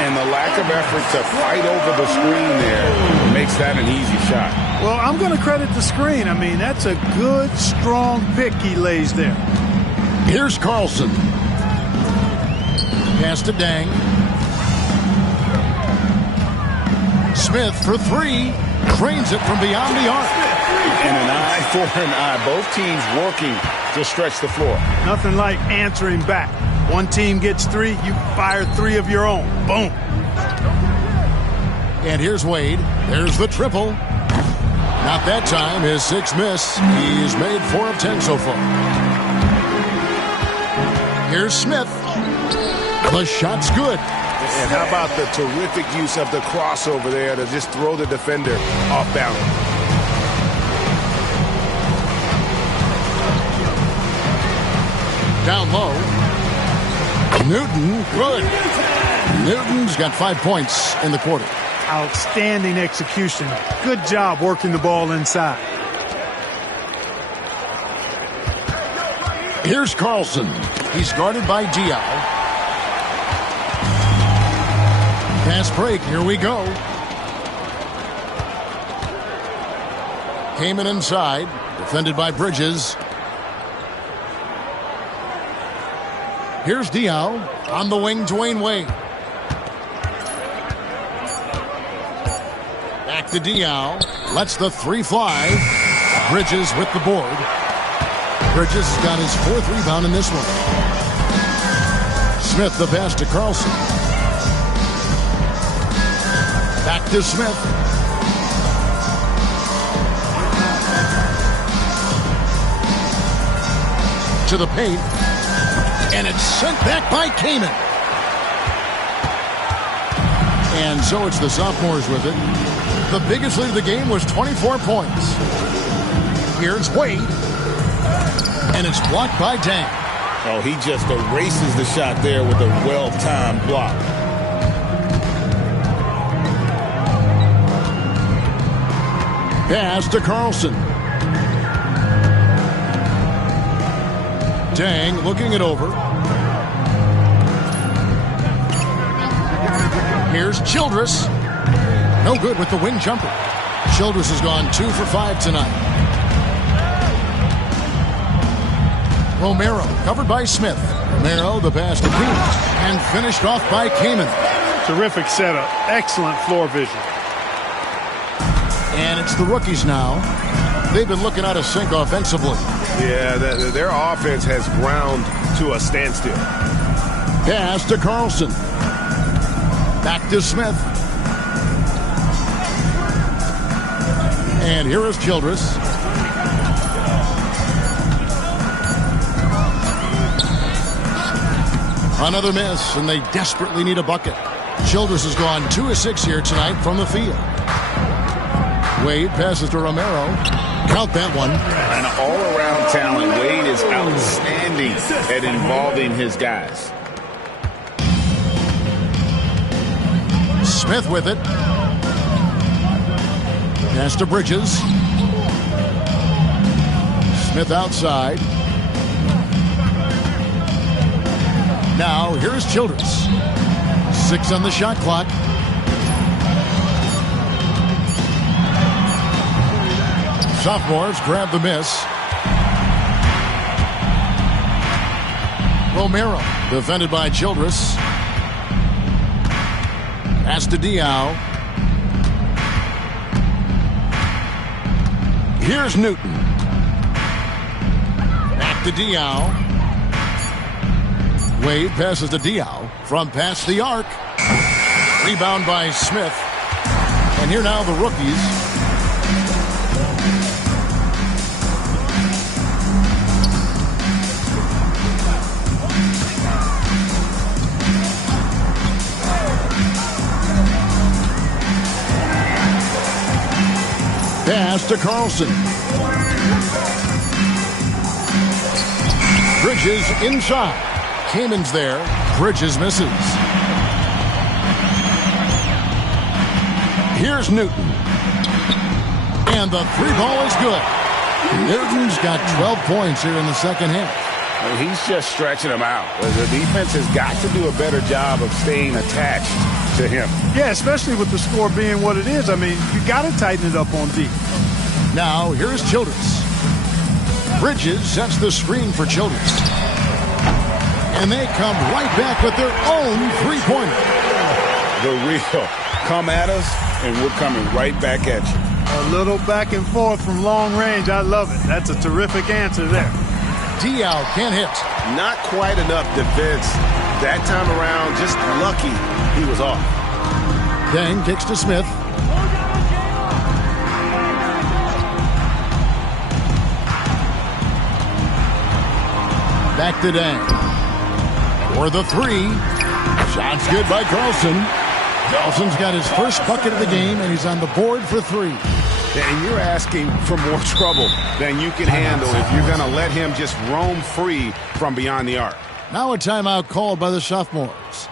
And the lack of effort to fight over the screen there makes that an easy shot. Well, I'm going to credit the screen. I mean, that's a good, strong pick he lays there. Here's Carlson. Pass to Dang. Smith for 3. Trains it from beyond the arc. And an eye for an eye. Both teams working to stretch the floor. Nothing like answering back. One team gets 3, you fire 3 of your own. Boom. And here's Wade. There's the triple. Not that time. His 6th miss. He's made 4 of 10 so far. Here's Smith. The shot's good. And how about the terrific use of the crossover there to just throw the defender off balance. Down low. Newton, good. Newton's got 5 points in the quarter. Outstanding execution. Good job working the ball inside. Here's Carlson. He's guarded by Diaw. Pass break. Here we go. Kaman inside. Defended by Bridges. Here's Diaw. On the wing, Dwayne Wade. Back to Diaw. Lets the three fly. Bridges with the board. Bridges has got his fourth rebound in this one. Smith the pass to Carlson. Back to Smith. To the paint. And it's sent back by Kaman. And so it's the sophomores with it. The biggest lead of the game was 24 points. Here's Wade. And it's blocked by Dang. Oh, he just erases the shot there with a well-timed block. Pass to Carlson. Dang looking it over. Here's Childress. No good with the wing jumper. Childress has gone 2 for 5 tonight. Romero covered by Smith. Romero the pass to Kaman and finished off by Kaman. Terrific setup. Excellent floor vision. And it's the rookies now. They've been looking out of sync offensively. Yeah, their offense has ground to a standstill. Pass to Carlson. Back to Smith. And here is Childress. Another miss, and they desperately need a bucket. Childress has gone 2 of 6 here tonight from the field. Wade passes to Romero. Count that one. An all-around talent. Wade is outstanding at involving his guys. Smith with it. Pass to Bridges. Smith outside. Now, here's Childress. 6 on the shot clock. Sophomores grab the miss. Romero, defended by Childress. Pass to Diaw. Here's Newton. Back to Diaw. Wade passes to Diaw from past the arc. Rebound by Smith. And here now the rookies. Pass to Carlson. Bridges inside. Kaman's there. Bridges misses. Here's Newton. And the three ball is good. Newton's got 12 points here in the second half. He's just stretching them out. The defense has got to do a better job of staying attached to him. Yeah, especially with the score being what it is. I mean, you got to tighten it up on D. Now, here's Childress. Bridges sets the screen for Childress. And they come right back with their own three-pointer. The real come at us, and we're coming right back at you. A little back and forth from long range. I love it. That's a terrific answer there. Diaw can't hit. Not quite enough defense that time around. Just lucky he was off. Dang kicks to Smith. Back to Dang. For the three. Shot's good by Carlson. Carlson's got his first bucket of the game, and he's on the board for 3. And you're asking for more trouble than you can handle if you're going to let him just roam free from beyond the arc. Now a timeout called by the sophomores.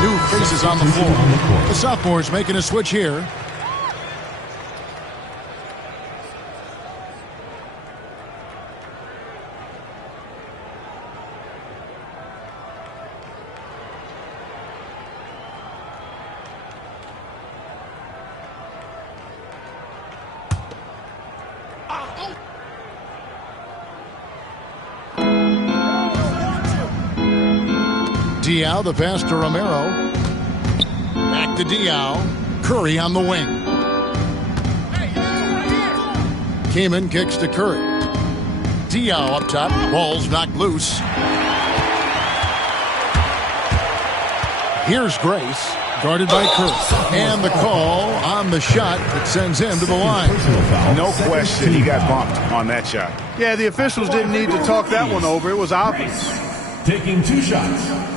New faces on the floor. The sophomore's making a switch here. Diaw, the pass to Romero. Back to Diaw. Curry on the wing. Kaman kicks to Curry. Diaw up top. Ball's knocked loose. Here's Grace. Guarded by Curry. And the call on the shot that sends him to the line. No question he got bumped on that shot. Yeah, the officials didn't need to talk that one over. It was obvious. Taking 2 shots.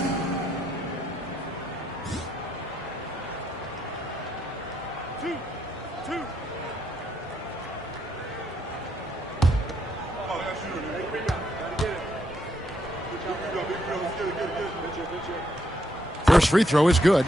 First free throw is good.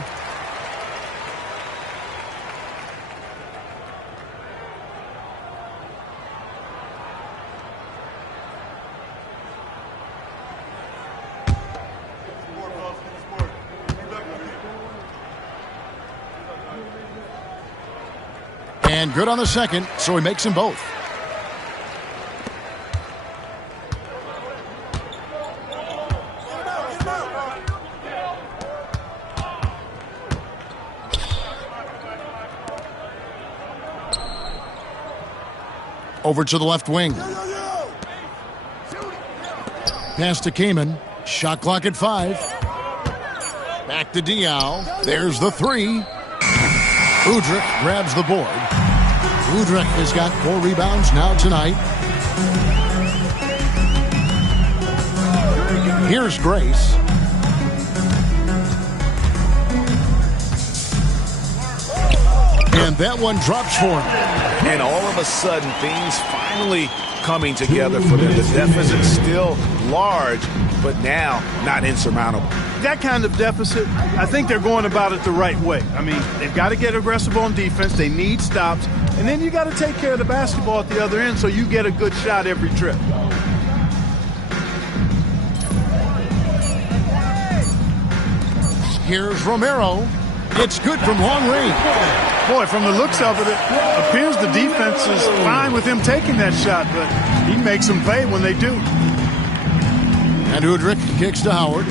And good on the second, so he makes them both. Over to the left wing. Pass to Kaman. Shot clock at 5. Back to Diaw. There's the 3. Udrih grabs the board. Udrih has got 4 rebounds now tonight. Here's Grace. And that one drops for him. And all of a sudden, things finally coming together for them. The deficit still large, but now not insurmountable. That kind of deficit, I think they're going about it the right way. I mean, they've got to get aggressive on defense. They need stops. And then you got to take care of the basketball at the other end so you get a good shot every trip. Here's Romero. It's good from long range. Boy, from the looks of it, it appears the defense is fine with him taking that shot, but he makes them pay when they do. And Udrih kicks to Howard.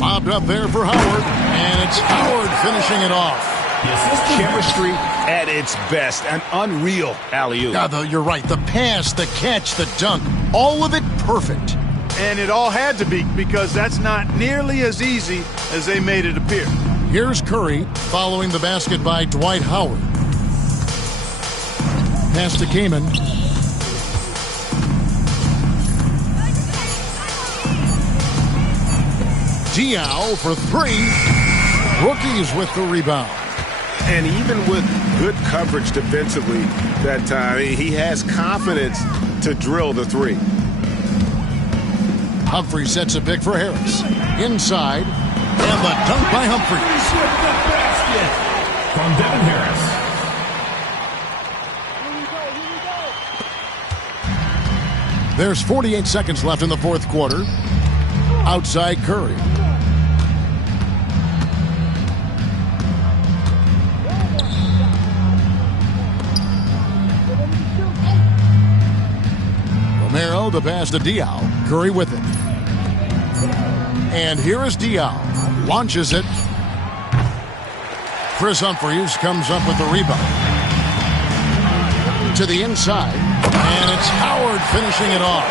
Lobbed up there for Howard, and it's Howard finishing it off. Chemistry at its best. An unreal alley-oop. Yeah, you're right. The pass, the catch, the dunk, all of it perfect. And it all had to be, because that's not nearly as easy as they made it appear. Here's Curry following the basket by Dwight Howard. Pass to Kaman. Diaw for 3. Rookies with the rebound. And even with good coverage defensively that time, he has confidence to drill the 3. Humphrey sets a pick for Harris. Inside. And the dunk by Humphreys. From Devin Harris. There's 48 seconds left in the fourth quarter. Outside Curry. Romero, the pass to Diaw. Curry with it. And here is Diaw. Launches it. Chris Humphreys comes up with the rebound. To the inside. And it's Howard finishing it off.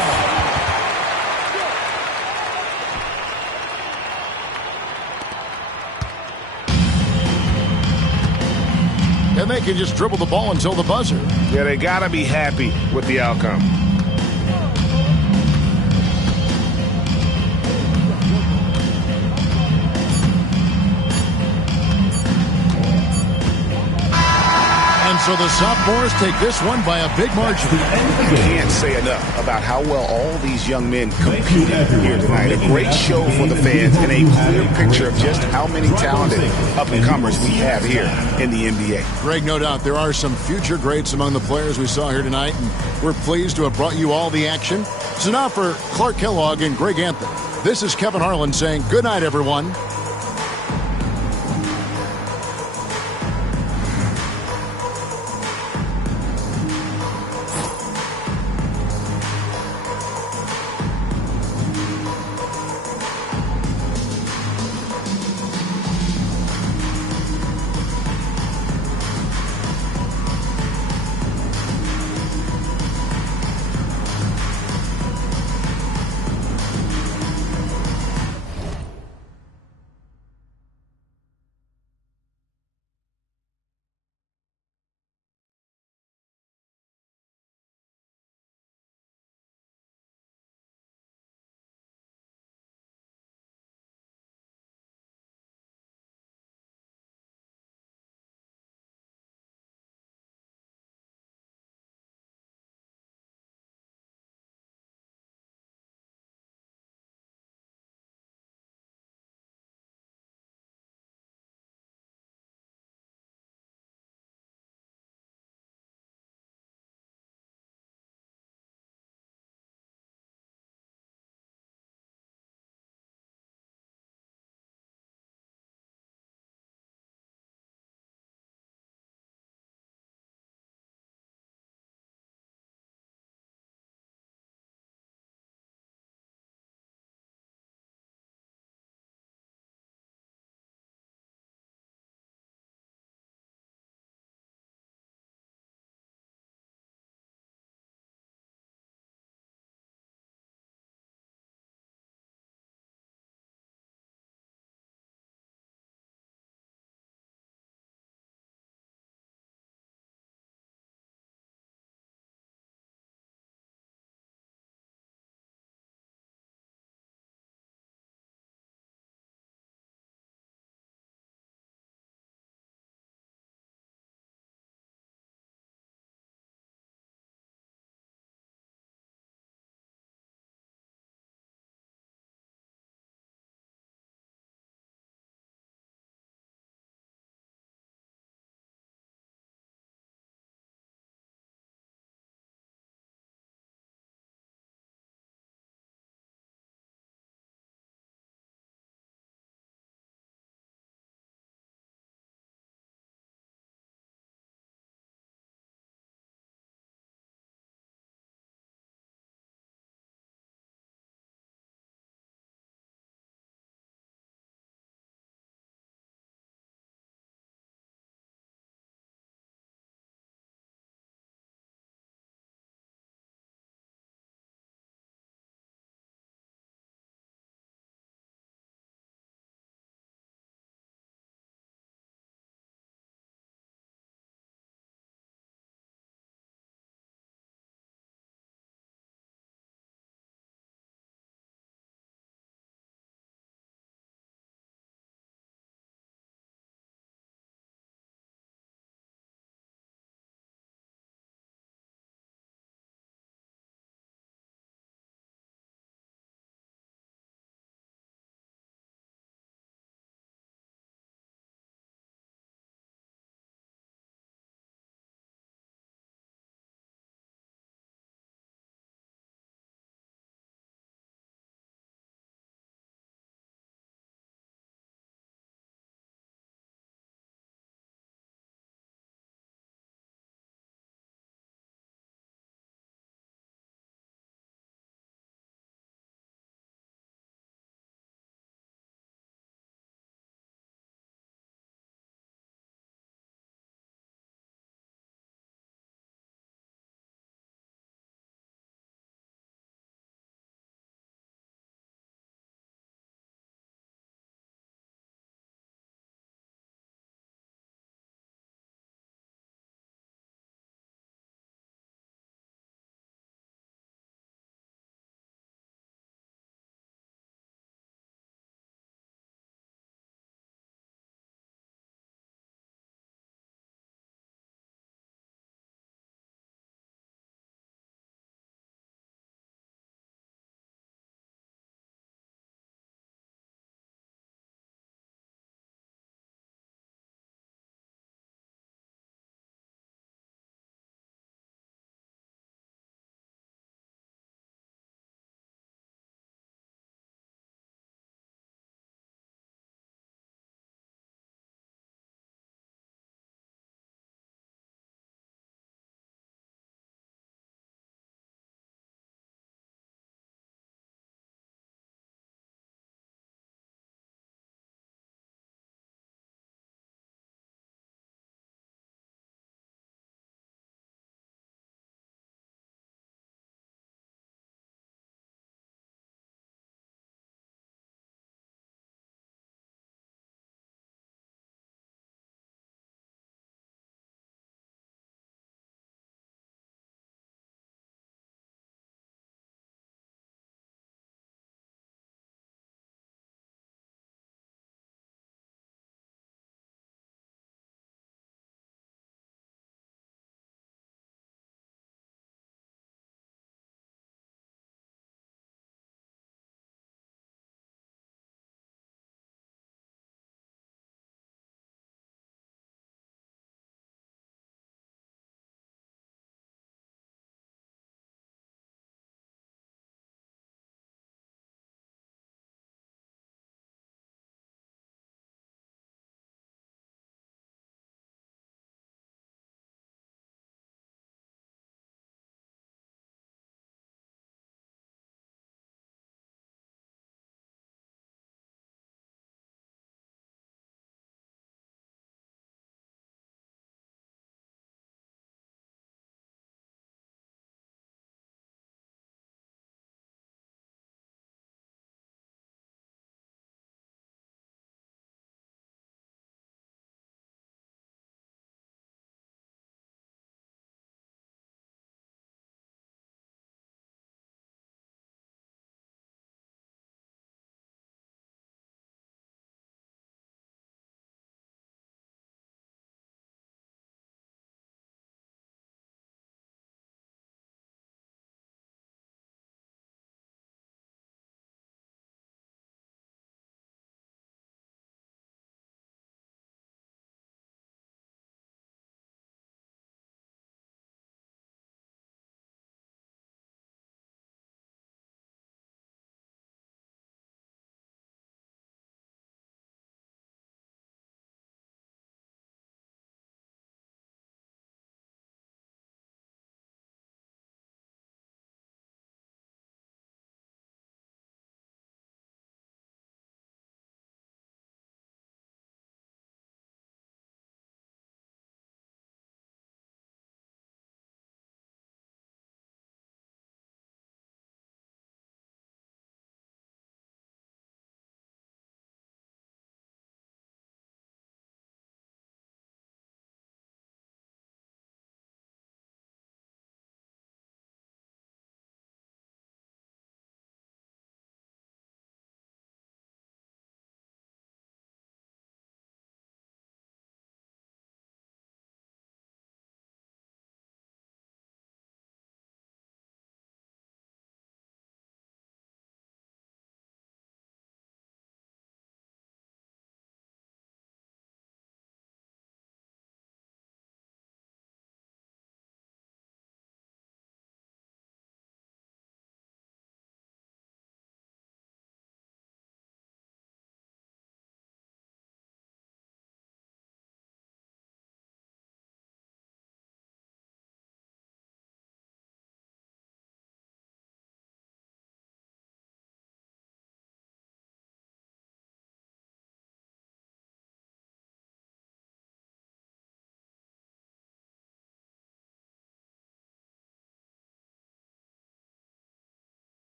And they can just dribble the ball until the buzzer. Yeah, they got to be happy with the outcome. so the sophomores take this one by a big margin. Can't say enough about how well all these young men competed here tonight. A great show for the fans and a clear picture of just how many talented up-and-comers we have here in the NBA. Greg, no doubt there are some future greats among the players we saw here tonight, and we're pleased to have brought you all the action. So now for Clark Kellogg and Greg Anthony, this is Kevin Harlan saying good night, everyone.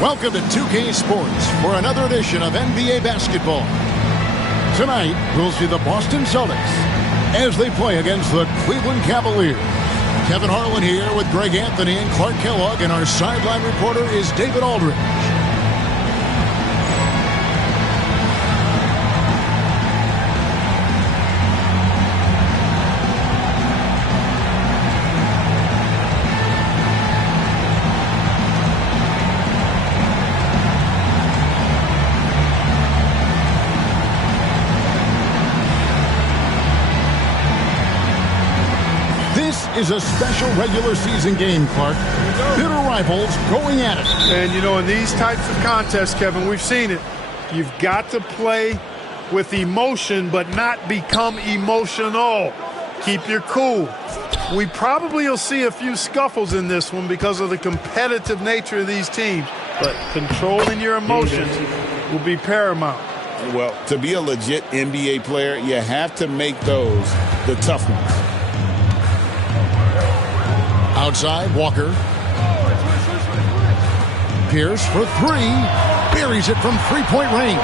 Welcome to 2K Sports for another edition of NBA basketball. Tonight, we'll see the Boston Celtics as they play against the Cleveland Cavaliers. Kevin Harlan here with Greg Anthony and Clark Kellogg, and our sideline reporter is David Aldridge. Is a special regular season game, Clark. Bitter rivals going at it. And, you know, in these types of contests, Kevin, we've seen it. You've got to play with emotion, but not become emotional. Keep your cool. We probably will see a few scuffles in this one because of the competitive nature of these teams. But controlling your emotions will be paramount. Well, to be a legit NBA player, you have to make those the tough ones. Outside, Walker. Pierce for three. Buries it from three-point range.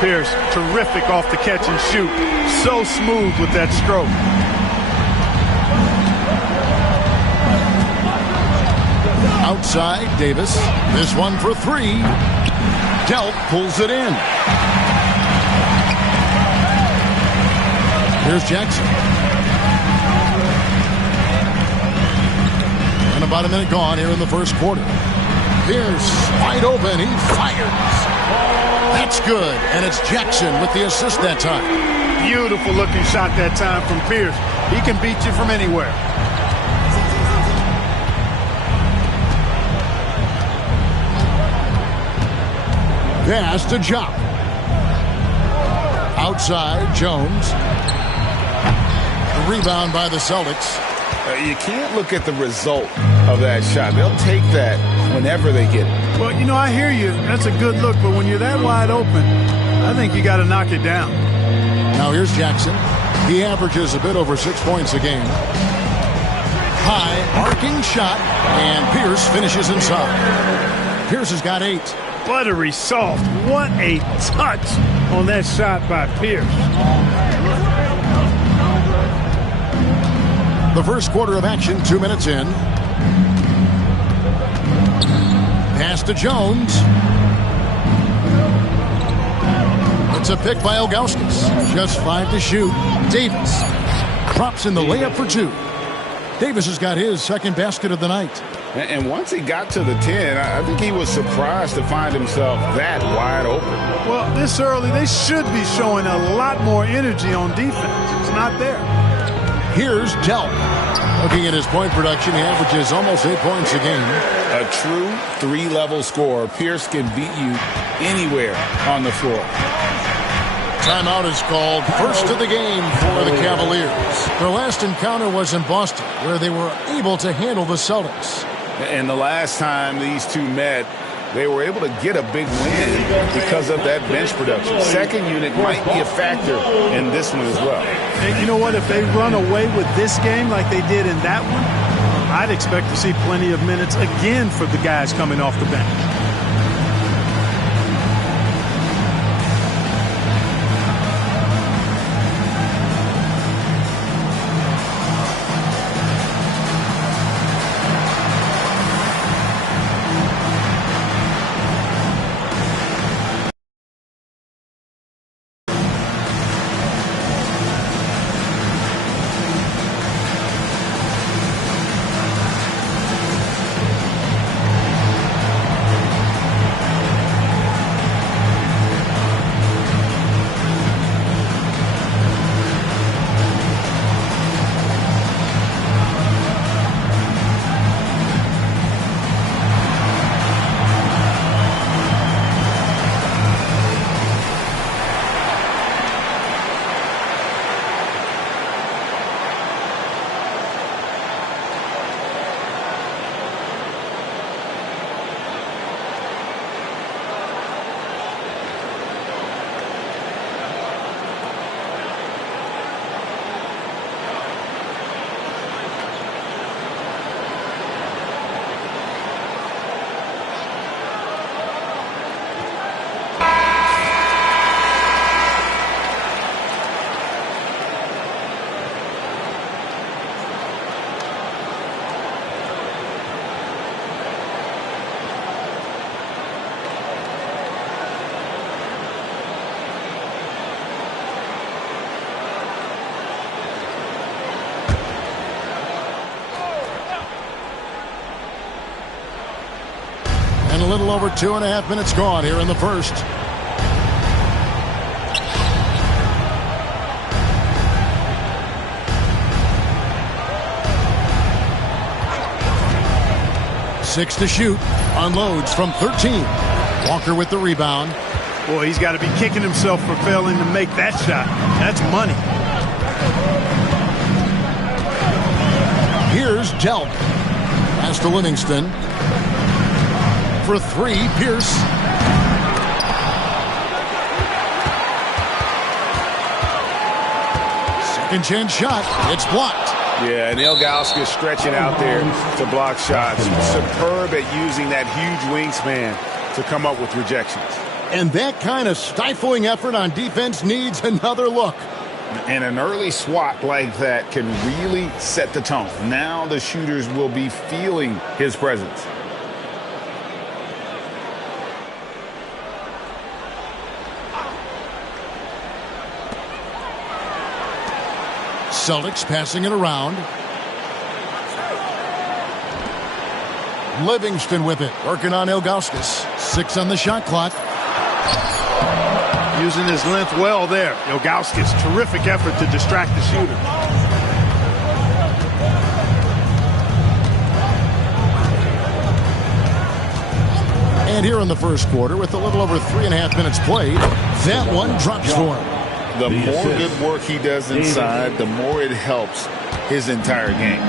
Pierce, terrific off the catch and shoot. So smooth with that stroke. Outside, Davis. This one for three. Delp pulls it in. Here's Jackson. About a minute gone here in the first quarter. Pierce wide open. He fires. That's good. And it's Jackson with the assist that time. Beautiful looking shot that time from Pierce. He can beat you from anywhere. Pass to Jop. Outside, Jones. The rebound by the Celtics. You can't look at the result of that shot. They'll take that whenever they get it. Well, you know, I hear you. That's a good look, but when you're that wide open, I think you got to knock it down. Now here's Jackson. He averages a bit over 6 points a game. High, arcing shot, and Pierce finishes inside. Pierce has got 8. Buttery soft. What a touch on that shot by Pierce. The first quarter of action, 2 minutes in. Pass to Jones. It's a pick by Ilgauskas. Just 5 to shoot. Davis drops in the layup for 2. Davis has got his second basket of the night. And once he got to the 10, I think he was surprised to find himself that wide open. Well, this early, they should be showing a lot more energy on defense. It's not there. Here's Delp. Looking at his point production, he averages almost 8 points a game. A true 3-level scorer. Pierce can beat you anywhere on the floor. Timeout is called. First of the game for the Cavaliers. Their last encounter was in Boston, where they were able to handle the Celtics. And the last time these two met, they were able to get a big win because of that bench production. Second unit might be a factor in this one as well. And you know what? If they run away with this game like they did in that one, I'd expect to see plenty of minutes again for the guys coming off the bench. little over 2.5 minutes gone here in the first. Six to shoot. Unloads from 13. Walker with the rebound. Boy, he's got to be kicking himself for failing to make that shot. That's money. Here's Delk. Pass to Livingston. For three, Pierce. Second chance shot. It's blocked. Yeah, and Ilgauskas stretching out there to block shots. Superb at using that huge wingspan to come up with rejections. And that kind of stifling effort on defense needs another look. And an early swat like that can really set the tone. Now the shooters will be feeling his presence. Celtics passing it around. Livingston with it, working on Ilgauskas. 6 on the shot clock. Using his length well there. Ilgauskas, terrific effort to distract the shooter. And here in the first quarter, with a little over 3.5 minutes played, that one drops for him. The more good work he does inside, the more it helps his entire game.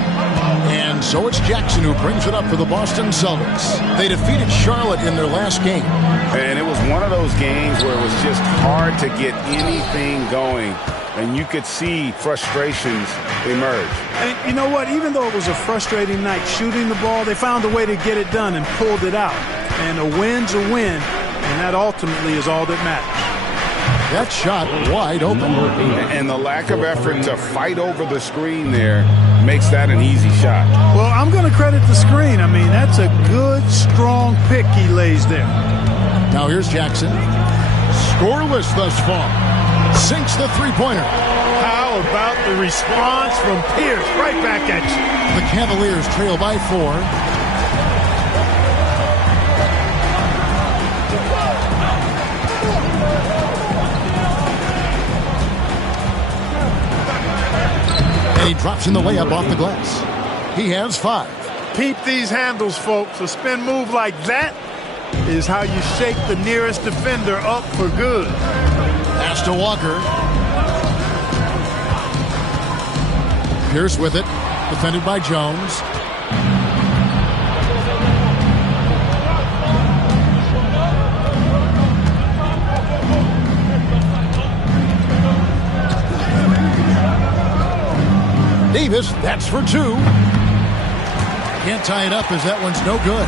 And so it's Jackson who brings it up for the Boston Celtics. They defeated Charlotte in their last game. And it was one of those games where it was just hard to get anything going. And you could see frustrations emerge. And you know what? Even though it was a frustrating night shooting the ball, they found a way to get it done and pulled it out. And a win's a win, and that ultimately is all that matters. That shot wide open. And the lack of effort to fight over the screen there makes that an easy shot. Well, I'm going to credit the screen. I mean, that's a good, strong pick he lays there. Now here's Jackson. Scoreless thus far. Sinks the three-pointer. How about the response from Pierce? Right back at you. The Cavaliers trail by 4. He drops in the layup off the glass. He has 5. Peep these handles, folks. A spin move like that is how you shake the nearest defender up for good. Pass to Walker. Pierce with it. Defended by Jones. Davis, that's for 2. Can't tie it up as that one's no good.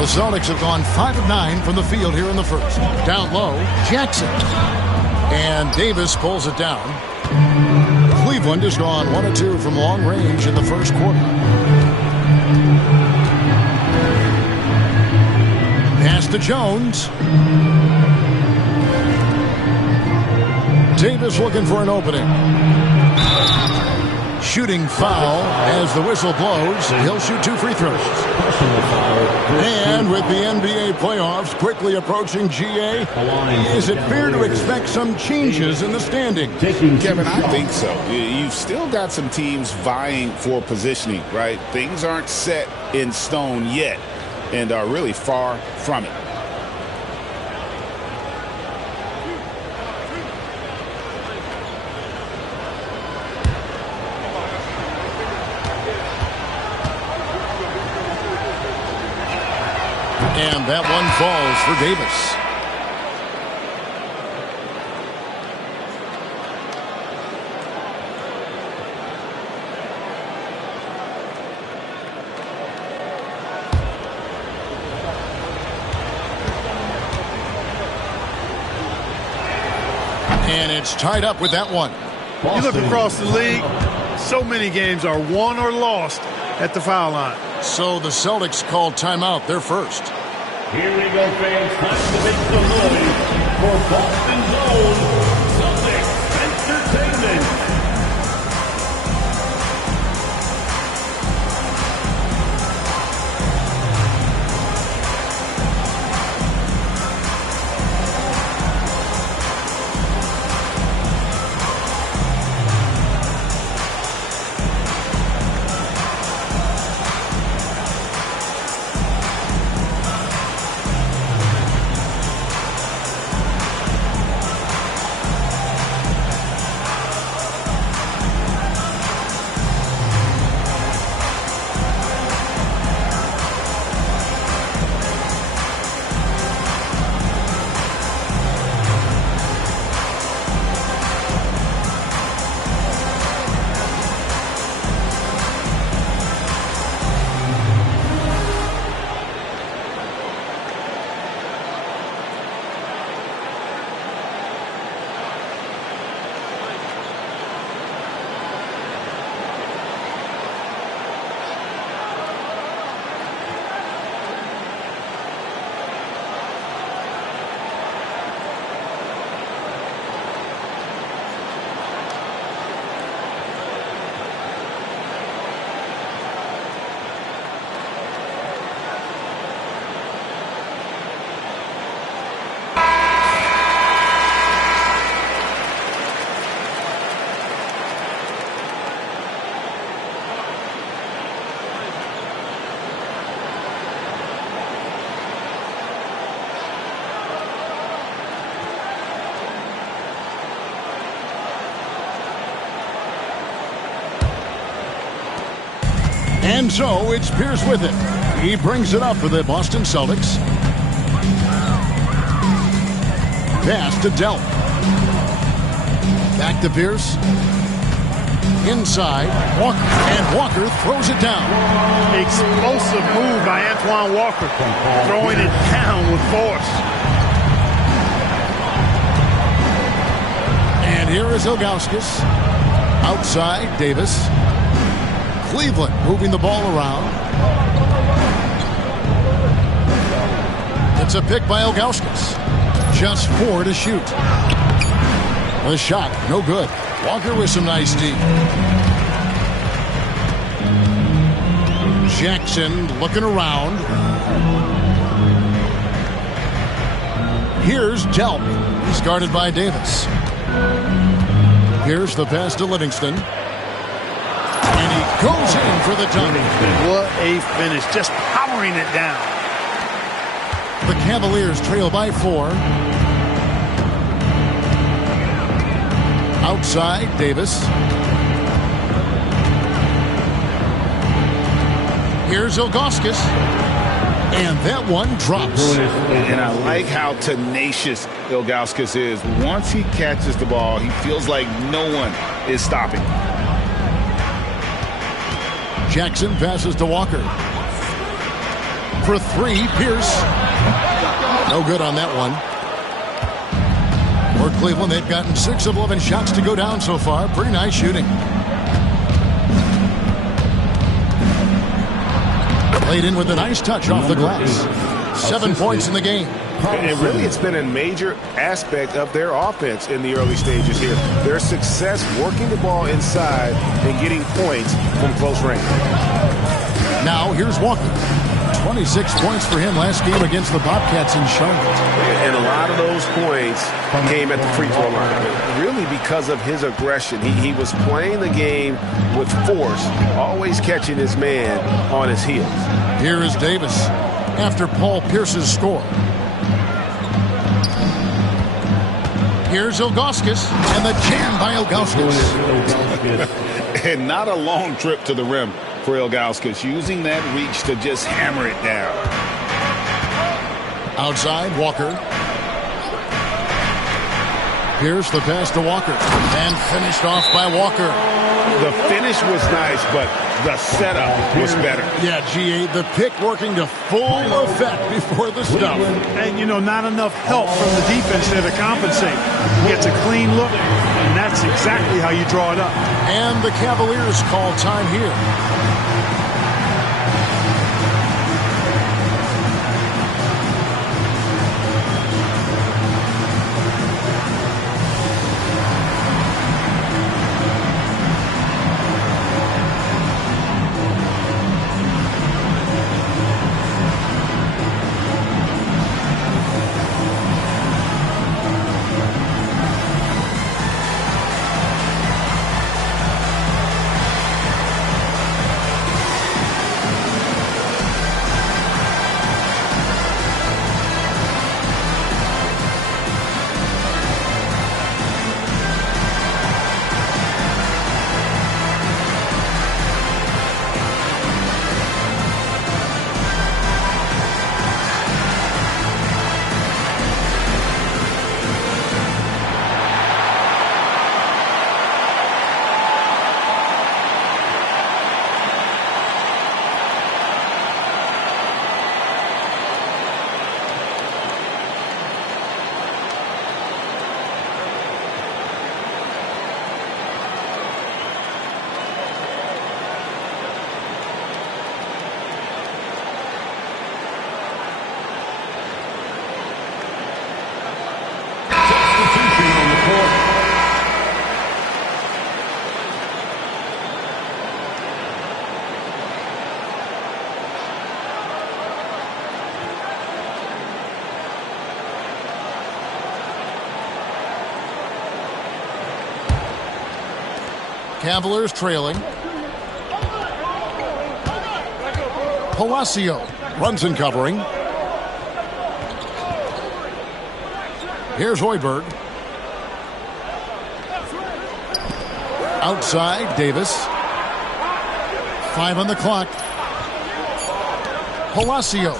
The Celtics have gone 5 of 9 from the field here in the first. Down low, Jackson. And Davis pulls it down. Cleveland has gone 1 of 2 from long range in the first quarter. Pass to Jones. Davis looking for an opening. Shooting foul as the whistle blows. He'll shoot 2 free throws. And with the NBA playoffs quickly approaching, GA, is it fair to expect some changes in the standings? Kevin, I think so. You've still got some teams vying for positioning, right? Things aren't set in stone yet and are really far from it. And that one falls for Davis. And it's tied up with that one. You look across the league, so many games are won or lost at the foul line. So the Celtics called timeout. They're first. Here we go, fans. Time to make some noise for Boston's own Celtics Entertainment. And so it's Pierce with it. He brings it up for the Boston Celtics. Pass to Delp. Back to Pierce. Inside, Walker. And Walker throws it down. Explosive move by Antoine Walker. Throwing it down with force. And here is Ilgauskas. Outside, Davis. Cleveland moving the ball around. It's a pick by Ilgauskas. Just 4 to shoot. The shot, no good. Walker with some nice D. Jackson looking around. Here's Delp. He's guarded by Davis. Here's the pass to Livingston. And he goes in for the dunk. What a finish. Just powering it down. The Cavaliers trail by 4. Outside, Davis. Here's Ilgauskas. And that one drops. And I like how tenacious Ilgauskas is. Once he catches the ball, he feels like no one is stopping. Jackson passes to Walker. For 3, Pierce. No good on that one. For Cleveland, they've gotten 6 of 11 shots to go down so far. Pretty nice shooting. Played in with a nice touch off the glass. 7 points in the game. And really, it's been a major aspect of their offense in the early stages here. Their success working the ball inside and getting points from close range. Now, here's Walker. 26 points for him last game against the Bobcats in Charlotte. And a lot of those points came at the free throw line. Really because of his aggression. He was playing the game with force, always catching his man on his heels. Here is Davis after Paul Pierce's score. Here's Ilgauskas, and the jam by Ilgauskas. And not a long trip to the rim for Ilgauskas, using that reach to just hammer it down. Outside, Walker. Here's the pass to Walker, and finished off by Walker. The finish was nice, but the setup was better. Yeah, G.A., the pick working to full effect before the stuff. And, not enough help from the defense there to compensate. Gets a clean look, and that's exactly how you draw it up. And the Cavaliers call time here. Cavaliers trailing. Palacio runs and covering. Here's Hoiberg. Outside, Davis. 5 on the clock. Palacio.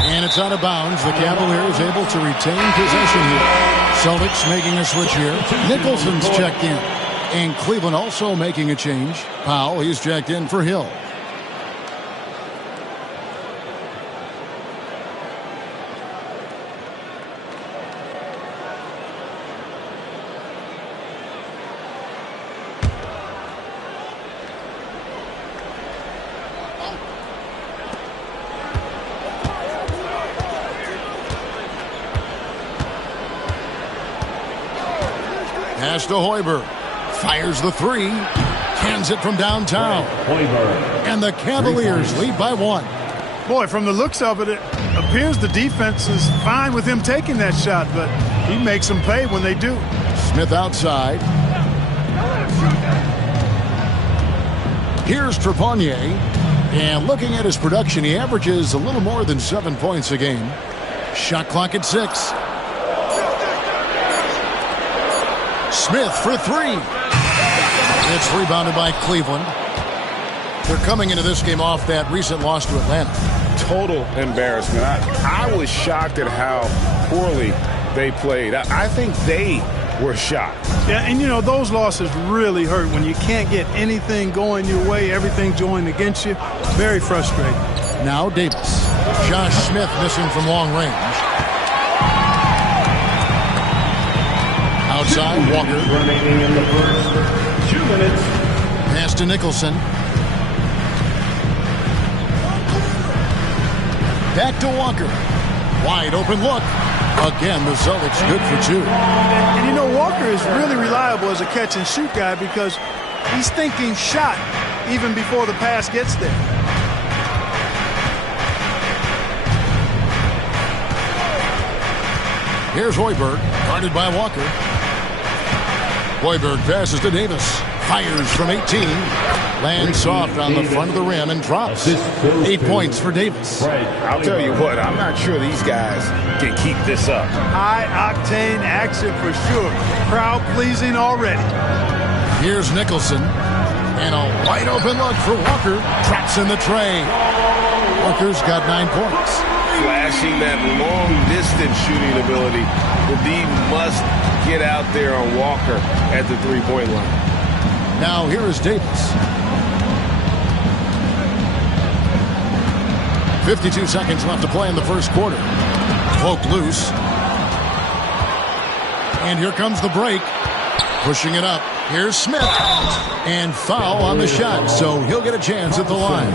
And it's out of bounds. The Cavaliers able to retain possession here. Celtics making a switch here. Nicholson's checked in. And Cleveland also making a change. Powell, he's checked in for Hill. Pass to Hoiberg. Fires the three. Cans it from downtown. And the Cavaliers lead by 1. Boy, from the looks of it, it appears the defense is fine with him taking that shot, but he makes them pay when they do. Smith outside. Here's Trepanier. And looking at his production, he averages a little more than 7 points a game. Shot clock at 6. Smith for 3. It's rebounded by Cleveland. They're coming into this game off that recent loss to Atlanta. Total embarrassment. I was shocked at how poorly they played. I think they were shocked. Yeah, and you know, those losses really hurt when you can't get anything going your way, everything going against you. Very frustrating. Now Davis. Josh Smith missing from long range. Outside, Walker. Remaining in the first 2 minutes. Pass to Nicholson. Back to Walker. Wide open look. Again, the Celtics good for 2. And you know, Walker is really reliable as a catch-and-shoot guy because he's thinking shot even before the pass gets there. Here's Hoiberg, guarded by Walker. Hoiberg passes to Davis. Fires from 18. Lands soft on the front of the rim and drops. 8 points for Davis. I'll tell you what, I'm not sure these guys can keep this up. High-octane action for sure. Crowd-pleasing already. Here's Nicholson. And a wide-open look for Walker. Drops in the tray. Walker's got 9 points. Flashing that long-distance shooting ability. The D must get out there on Walker at the three-point line. Now here is Davis. 52 seconds left to play in the first quarter. Poked loose. And here comes the break. Pushing it up. Here's Smith. And foul on the shot, so he'll get a chance at the line.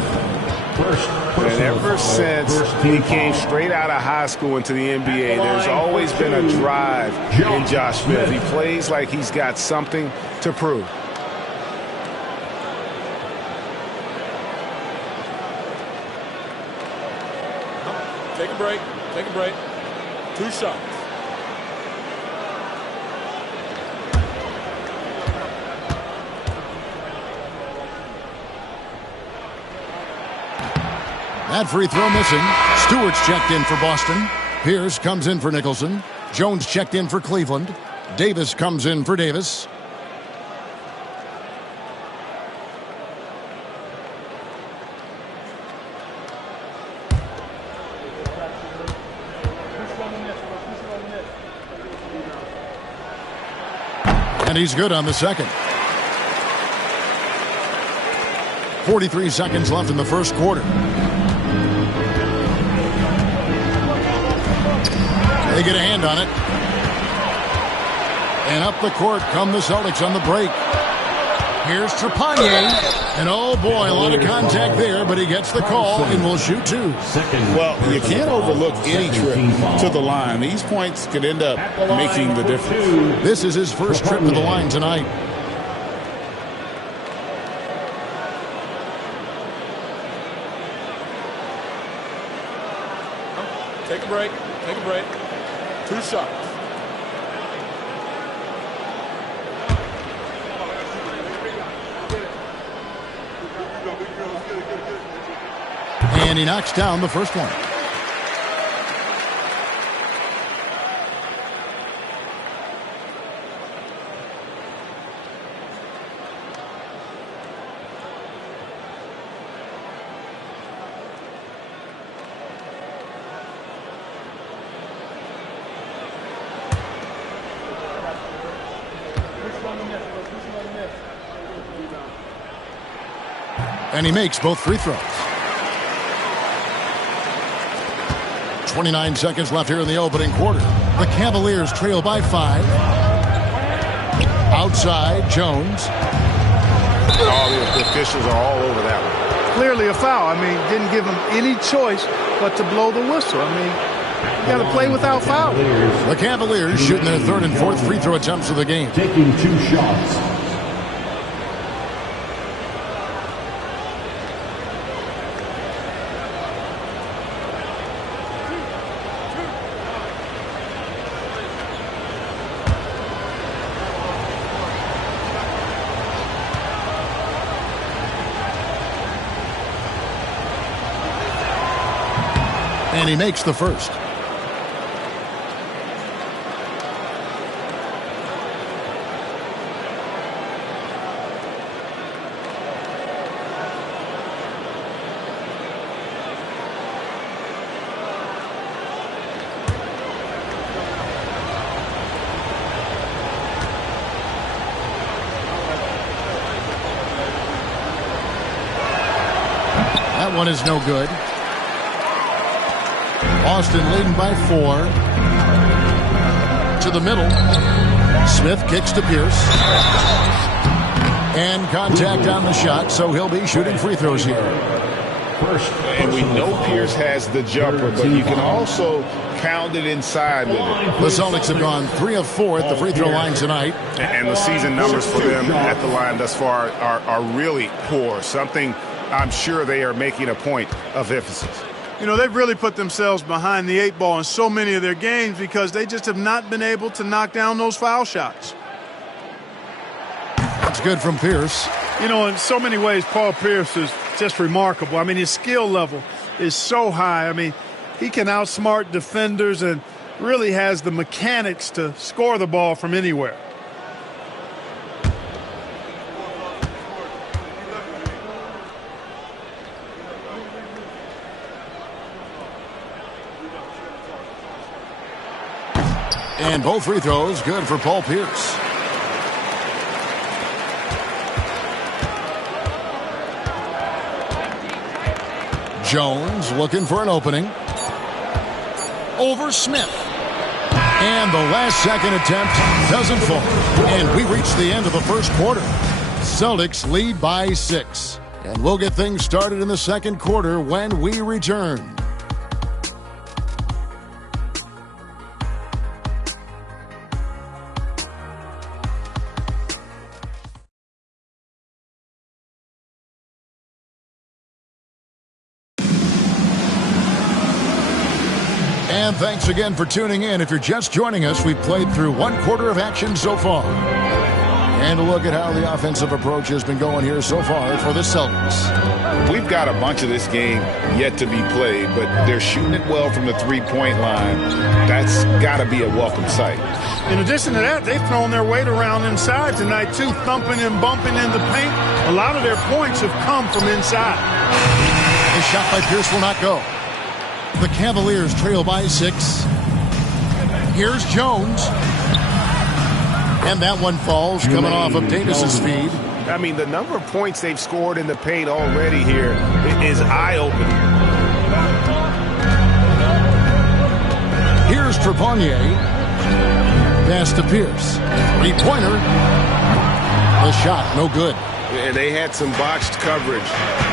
And ever since he came straight out of high school into the NBA, there's always been a drive in Josh Smith. He plays like he's got something to prove. Take a break. Take a break. 2 shots. That free throw missing. Stewart's checked in for Boston. Pierce comes in for Nicholson. Jones checked in for Cleveland. Davis comes in for Davis. And he's good on the second. 43 seconds left in the first quarter. They get a hand on it. And up the court come the Celtics on the break. Here's Trepanier. And oh boy, a lot of contact there, but he gets the call and will shoot 2. Well, you can't overlook any trip to the line. These points could end up making the difference. This is his first trip to the line tonight. Take a break. Take a break. 2 shots. And he knocks down the first one. And he makes both free throws. 29 seconds left here in the opening quarter. The Cavaliers trail by 5. Outside, Jones. Oh, the officials are all over that one. Clearly a foul. I mean, didn't give him any choice but to blow the whistle. I mean, you got to play without foul. The Cavaliers shooting their third and fourth free throw attempts of the game. Taking 2 shots. And he makes the first. That one is no good. Austin leading by 4. To the middle. Smith kicks to Pierce. And contact on the shot, so he'll be shooting free throws here. And we know Pierce has the jumper, but you can also pound it inside with it. The Celtics have gone 3 of 4 at the free throw line tonight. And the season numbers for them at the line thus far are really poor. Something I'm sure they are making a point of emphasis. You know, they've really put themselves behind the 8 ball in so many of their games because they just have not been able to knock down those foul shots. That's good from Pierce. You know, in so many ways, Paul Pierce is just remarkable. I mean, his skill level is so high. I mean, he can outsmart defenders and really has the mechanics to score the ball from anywhere. And both free throws good for Paul Pierce. Jones looking for an opening. Over Smith. And the last second attempt doesn't fall. And we reach the end of the first quarter. Celtics lead by 6. And we'll get things started in the second quarter when we return. And thanks again for tuning in. If you're just joining us, we've played through 1 quarter of action so far. And a look at how the offensive approach has been going here so far for the Celtics. We've got a bunch of this game yet to be played, but they're shooting it well from the three-point line. That's got to be a welcome sight. In addition to that, they've thrown their weight around inside tonight, too, thumping and bumping in the paint. A lot of their points have come from inside. The shot by Pierce will not go. The Cavaliers trail by 6. Here's Jones. And that one falls coming off of Davis's feed. I mean, the number of points they've scored in the paint already here is eye-opening. Here's Trepanier. Pass to Pierce. 3-pointer. The shot, no good. And they had some botched coverage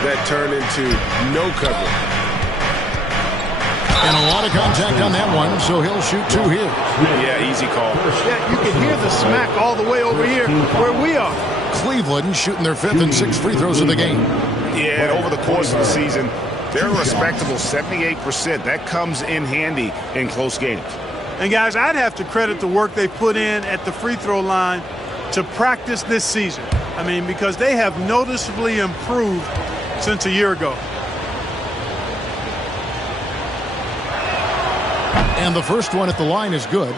that turned into no coverage. And a lot of contact on that one, so he'll shoot 2 here. Yeah, easy call. Yeah, you can hear the smack all the way over here where we are. Cleveland shooting their 5th and 6th free throws of the game. Yeah, and over the course of the season, they're a respectable 78%. That comes in handy in close games. And, guys, I'd have to credit the work they put in at the free throw line to practice this season. I mean, because they have noticeably improved since a year ago. And the first one at the line is good.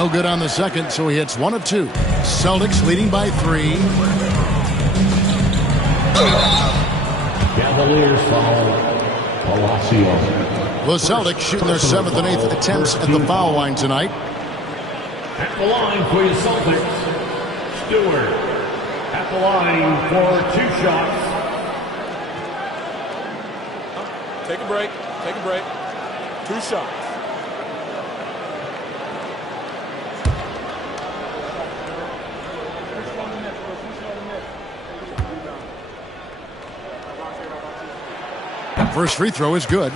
No good on the second, so he hits 1 of 2. Celtics leading by 3. Cavaliers foul. Palacio. The Celtics shooting their 7th and 8th attempts at the foul line tonight. At the line for your Celtics, Stewart. At the line for 2 shots. Take a break. Take a break. 2 shots. First free throw is good.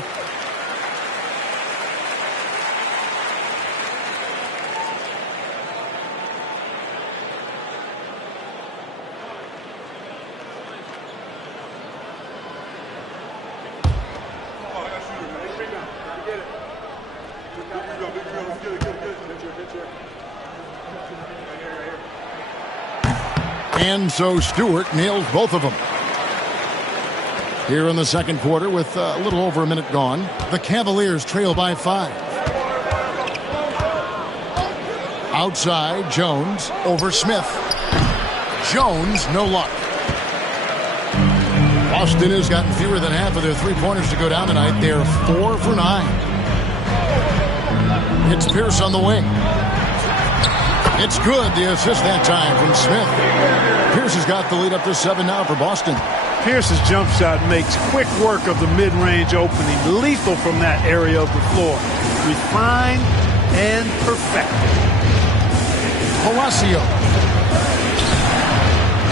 And so Stewart nails both of them. Here in the second quarter with a little over a minute gone, the Cavaliers trail by 5. Outside, Jones over Smith. Jones, no luck. Boston has gotten fewer than half of their three-pointers to go down tonight. They're 4 for 9. It's Pierce on the wing. It's good, the assist that time from Smith. Pierce has got the lead up to 7 now for Boston. Pierce's jump shot makes quick work of the mid-range opening, lethal from that area of the floor. Refined and perfected. Palacio.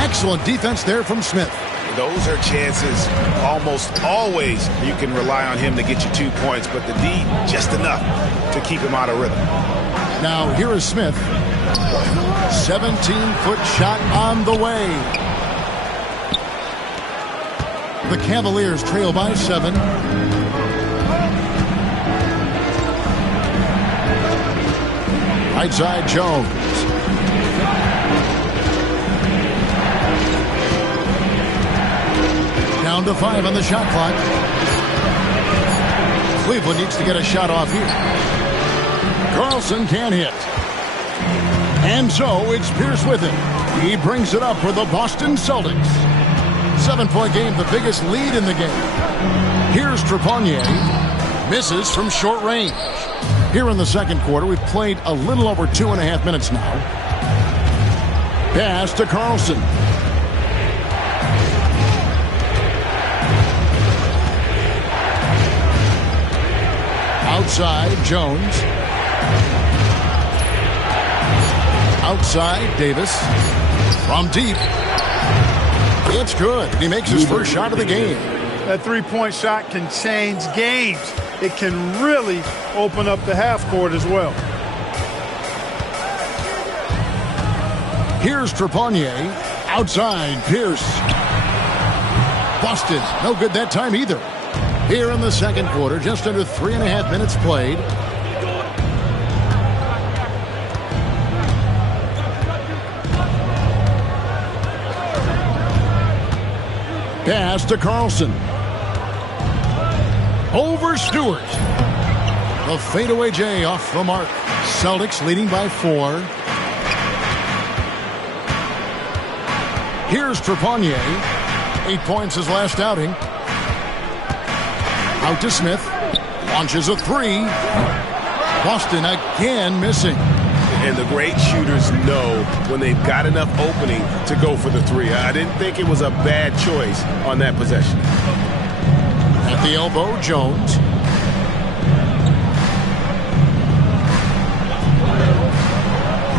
Excellent defense there from Smith. Those are chances almost always you can rely on him to get you 2 points, but the D just enough to keep him out of rhythm. Now here is Smith. 17-foot shot on the way. The Cavaliers trail by 7. Right side, Jones. Down to 5 on the shot clock. Cleveland needs to get a shot off here. Carlson can't hit. And so it's Pierce with it. He brings it up for the Boston Celtics. 7-point game, the biggest lead in the game. Here's Trepanier. Misses from short range. Here in the second quarter, we've played a little over 2.5 minutes now. Pass to Carlson. Outside, Jones. Outside, Davis. From deep. It's good. He makes his first shot of the game. That three-point shot can change games. It can really open up the half court as well. Here's Trepanier. Outside, Pierce. Boston, no good that time either. Here in the second quarter, just under 3.5 minutes played. Pass to Carlson. Over Stewart. The fadeaway J off the mark. Celtics leading by 4. Here's Trepanier. 8 points his last outing. Out to Smith. Launches a 3. Boston again missing. And the great shooters know when they've got enough opening to go for the 3. I didn't think it was a bad choice on that possession. At the elbow, Jones.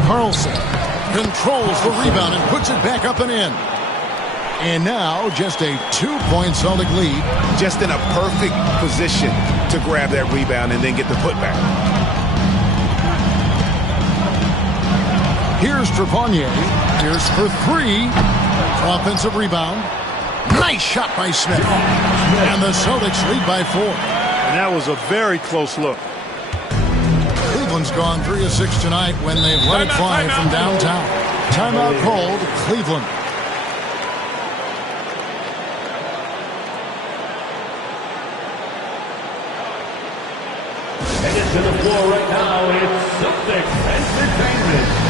Carlson controls the rebound and puts it back up and in. And now just a 2-point Celtic lead. Just in a perfect position to grab that rebound and then get the putback. Here's Trepanier. Here's for 3. Offensive rebound. Nice shot by Smith. And the Celtics lead by 4. And that was a very close look. Cleveland's gone 3 of 6 tonight when they've let it fly from downtown. Timeout called, Cleveland. Headed to the floor right now, it's Celtics Entertainment.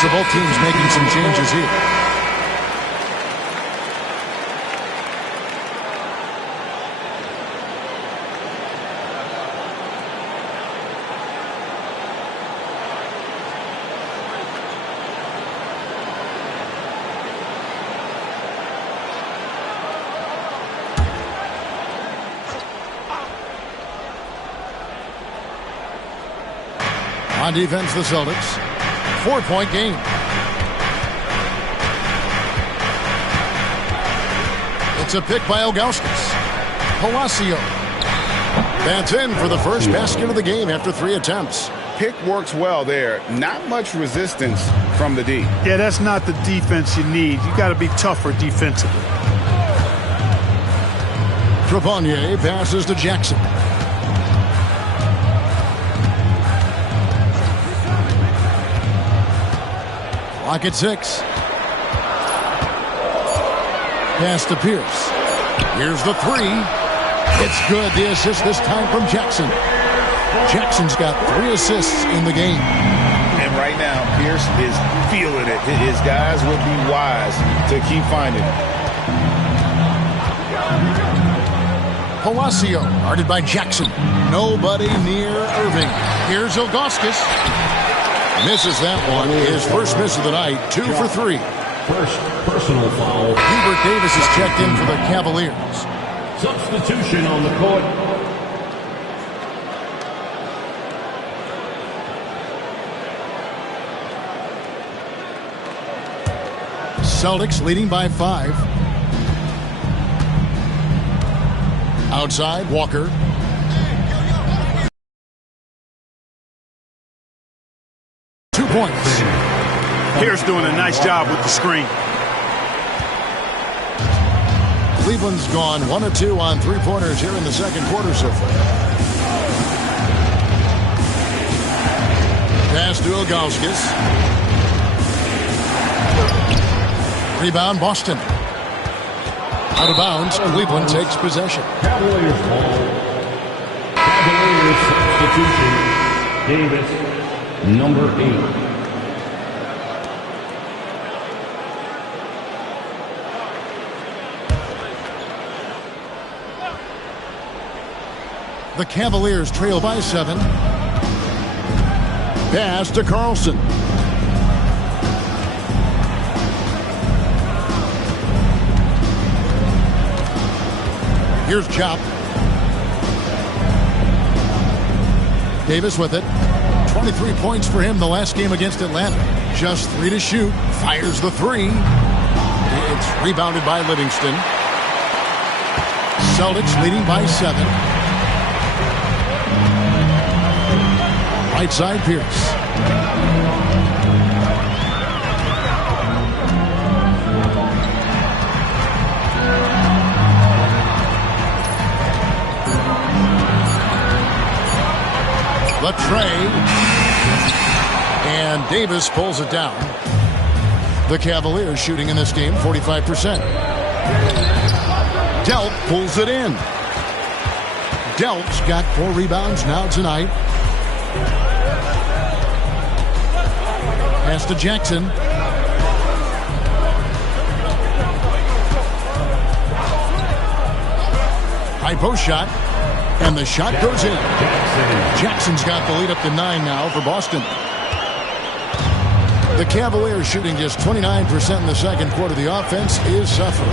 So both teams making some changes here. On defense, the Celtics. 4-point game. It's a pick by Ilgauskas. Palacio. That's in for the first basket of the game after 3 attempts. Pick works well there. Not much resistance from the D. Yeah, that's not the defense you need. You got to be tougher defensively. Trepanier passes to Jackson. Clock at 6. Pass to Pierce. Here's the 3. It's good. The assist this time from Jackson. Jackson's got 3 assists in the game. And right now, Pierce is feeling it. His guys would be wise to keep finding it. Palacio, guarded by Jackson. Nobody near Irving. Here's Ilgauskas. Misses that one. His first miss of the night. 2 for 3. First personal foul. Hubert Davis is checked in for the Cavaliers. Substitution on the court. Celtics leading by 5. Outside, Walker. Points. Pierce doing a nice job with the screen. Cleveland's gone 1 of 2 on 3-pointers here in the second quarter so far. Pass to Ilgauskas. Rebound, Boston. Out of bounds, Cleveland takes possession. Cavaliers ball. Cavaliers substitution. Davis. Number 8. The Cavaliers trail by 7. Pass to Carlson. Here's Chop. Davis with it. 23 points for him the last game against Atlanta. Just 3 to shoot. Fires the 3. It's rebounded by Livingston. Celtics leading by 7. Right side, Pierce. Latrey. And Davis pulls it down. The Cavaliers shooting in this game 45%. Delp pulls it in. Delp's got 4 rebounds now tonight. Pass to Jackson. High post shot. And the shot goes in. Jackson's got the lead up to 9 now for Boston. The Cavaliers shooting just 29% in the second quarter. The offense is suffering.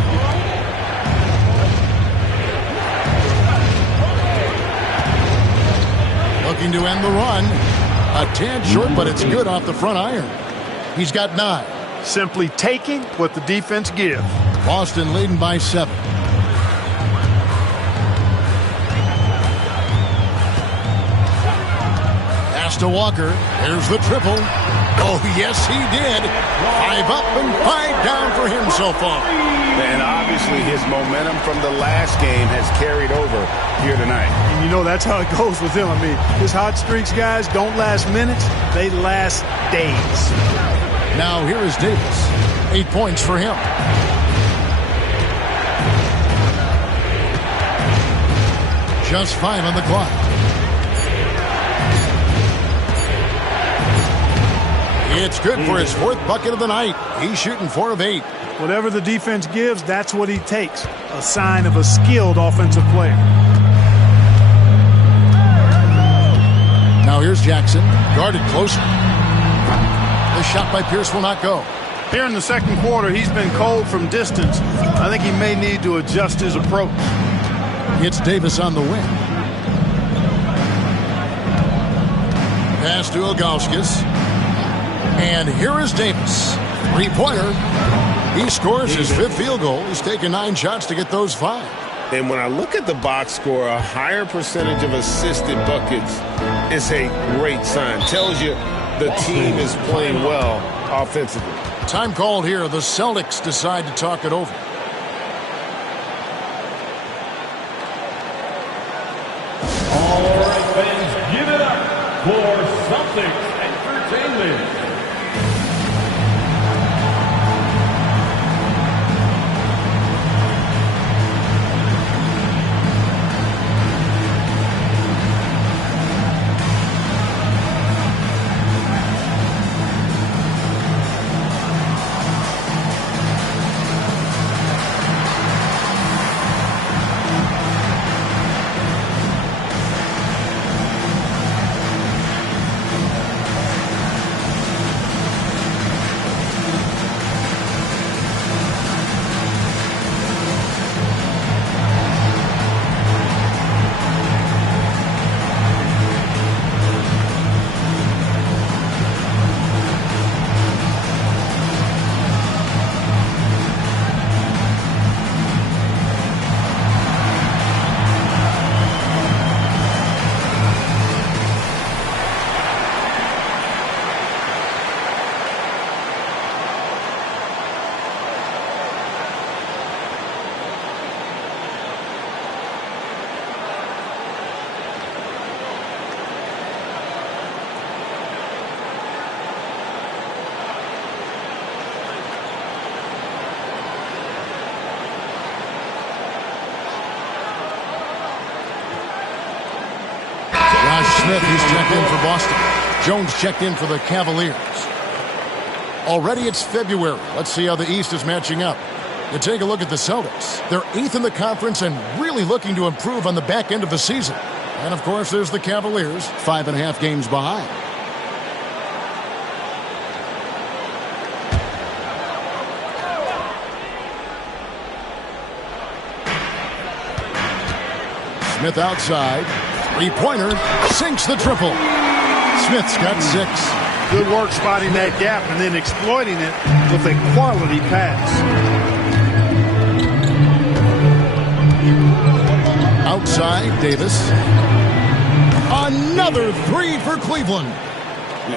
Looking to end the run. A tad short, but it's good off the front iron. He's got 9. Simply taking what the defense gives. Boston leading by 7. Pass to Walker. Here's the triple. Oh, yes, he did. 5 up and 5 down for him so far. And obviously his momentum from the last game has carried over here tonight. And you know that's how it goes with him. I mean, his hot streaks, guys, don't last minutes. They last days. Now here is Davis. 8 points for him. Just 5 on the clock. It's good for his 4th bucket of the night. He's shooting 4 of 8. Whatever the defense gives, that's what he takes. A sign of a skilled offensive player. Now here's Jackson. Guarded closer. The shot by Pierce will not go. Here in the second quarter, he's been cold from distance. I think he may need to adjust his approach. It's Davis on the wing. Pass to Ilgauskas. And here is Davis. 3-pointer. He scores his 5th field goal. He's taken 9 shots to get those 5. And when I look at the box score, a higher percentage of assisted buckets is a great sign. Tells you the team is playing well offensively. Time called here. The Celtics decide to talk it over. All right, fans, give it up for Celtics Entertainment. Smith, he's checked in for Boston. Jones checked in for the Cavaliers. Already it's February. Let's see how the East is matching up. You take a look at the Celtics. They're 8th in the conference and really looking to improve on the back end of the season. And, of course, there's the Cavaliers, 5.5 games behind. Smith outside. 3-pointer. Sinks the triple. Smith's got 6. Good work spotting that gap and then exploiting it with a quality pass. Outside, Davis. Another 3 for Cleveland.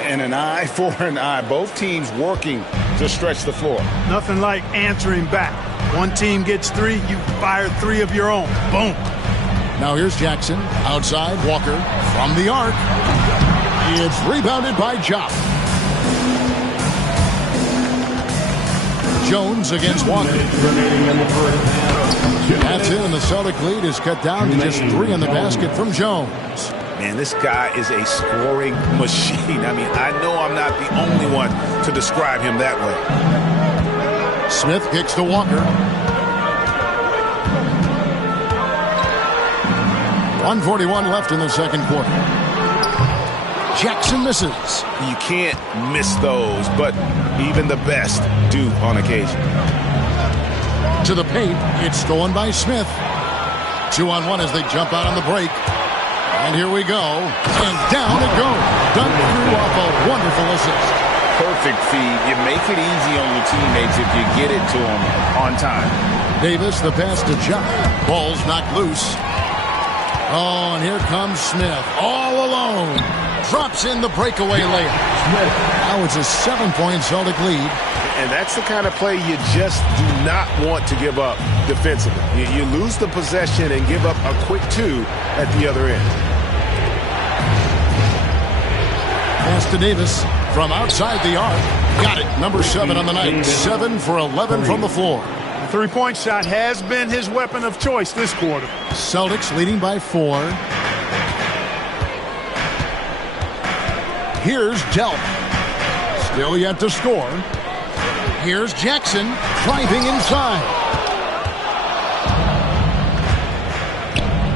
And an eye for an eye. Both teams working to stretch the floor. Nothing like answering back. One team gets 3, you fire 3 of your own. Boom. Now here's Jackson. Outside, Walker. From the arc. It's rebounded by Jopp. Jones against Walker. That's it, and the Celtic lead is cut down to just 3 in the basket from Jones. Man, this guy is a scoring machine. I mean, I know I'm not the only one to describe him that way. Smith kicks to Walker. 1:41 left in the second quarter. Jackson misses. You can't miss those, but even the best do on occasion. To the paint, it's stolen by Smith. 2-on-1 as they jump out on the break. And here we go. And down it goes. Dunked through off a wonderful assist. Perfect feed. You make it easy on your teammates if you get it to them on time. Davis, the pass to Chuck. Ball's knocked loose. Oh, and here comes Smith. All alone. Drops in the breakaway layup. Now it's a 7-point Celtic lead. And that's the kind of play you just do not want to give up defensively. You lose the possession and give up a quick 2 at the other end. Pass to Davis from outside the arc. Got it. Number 7 on the night. 7 for 11 from the floor. The three-point shot has been his weapon of choice this quarter. Celtics leading by 4. Here's Delp. Still yet to score. Here's Jackson driving inside.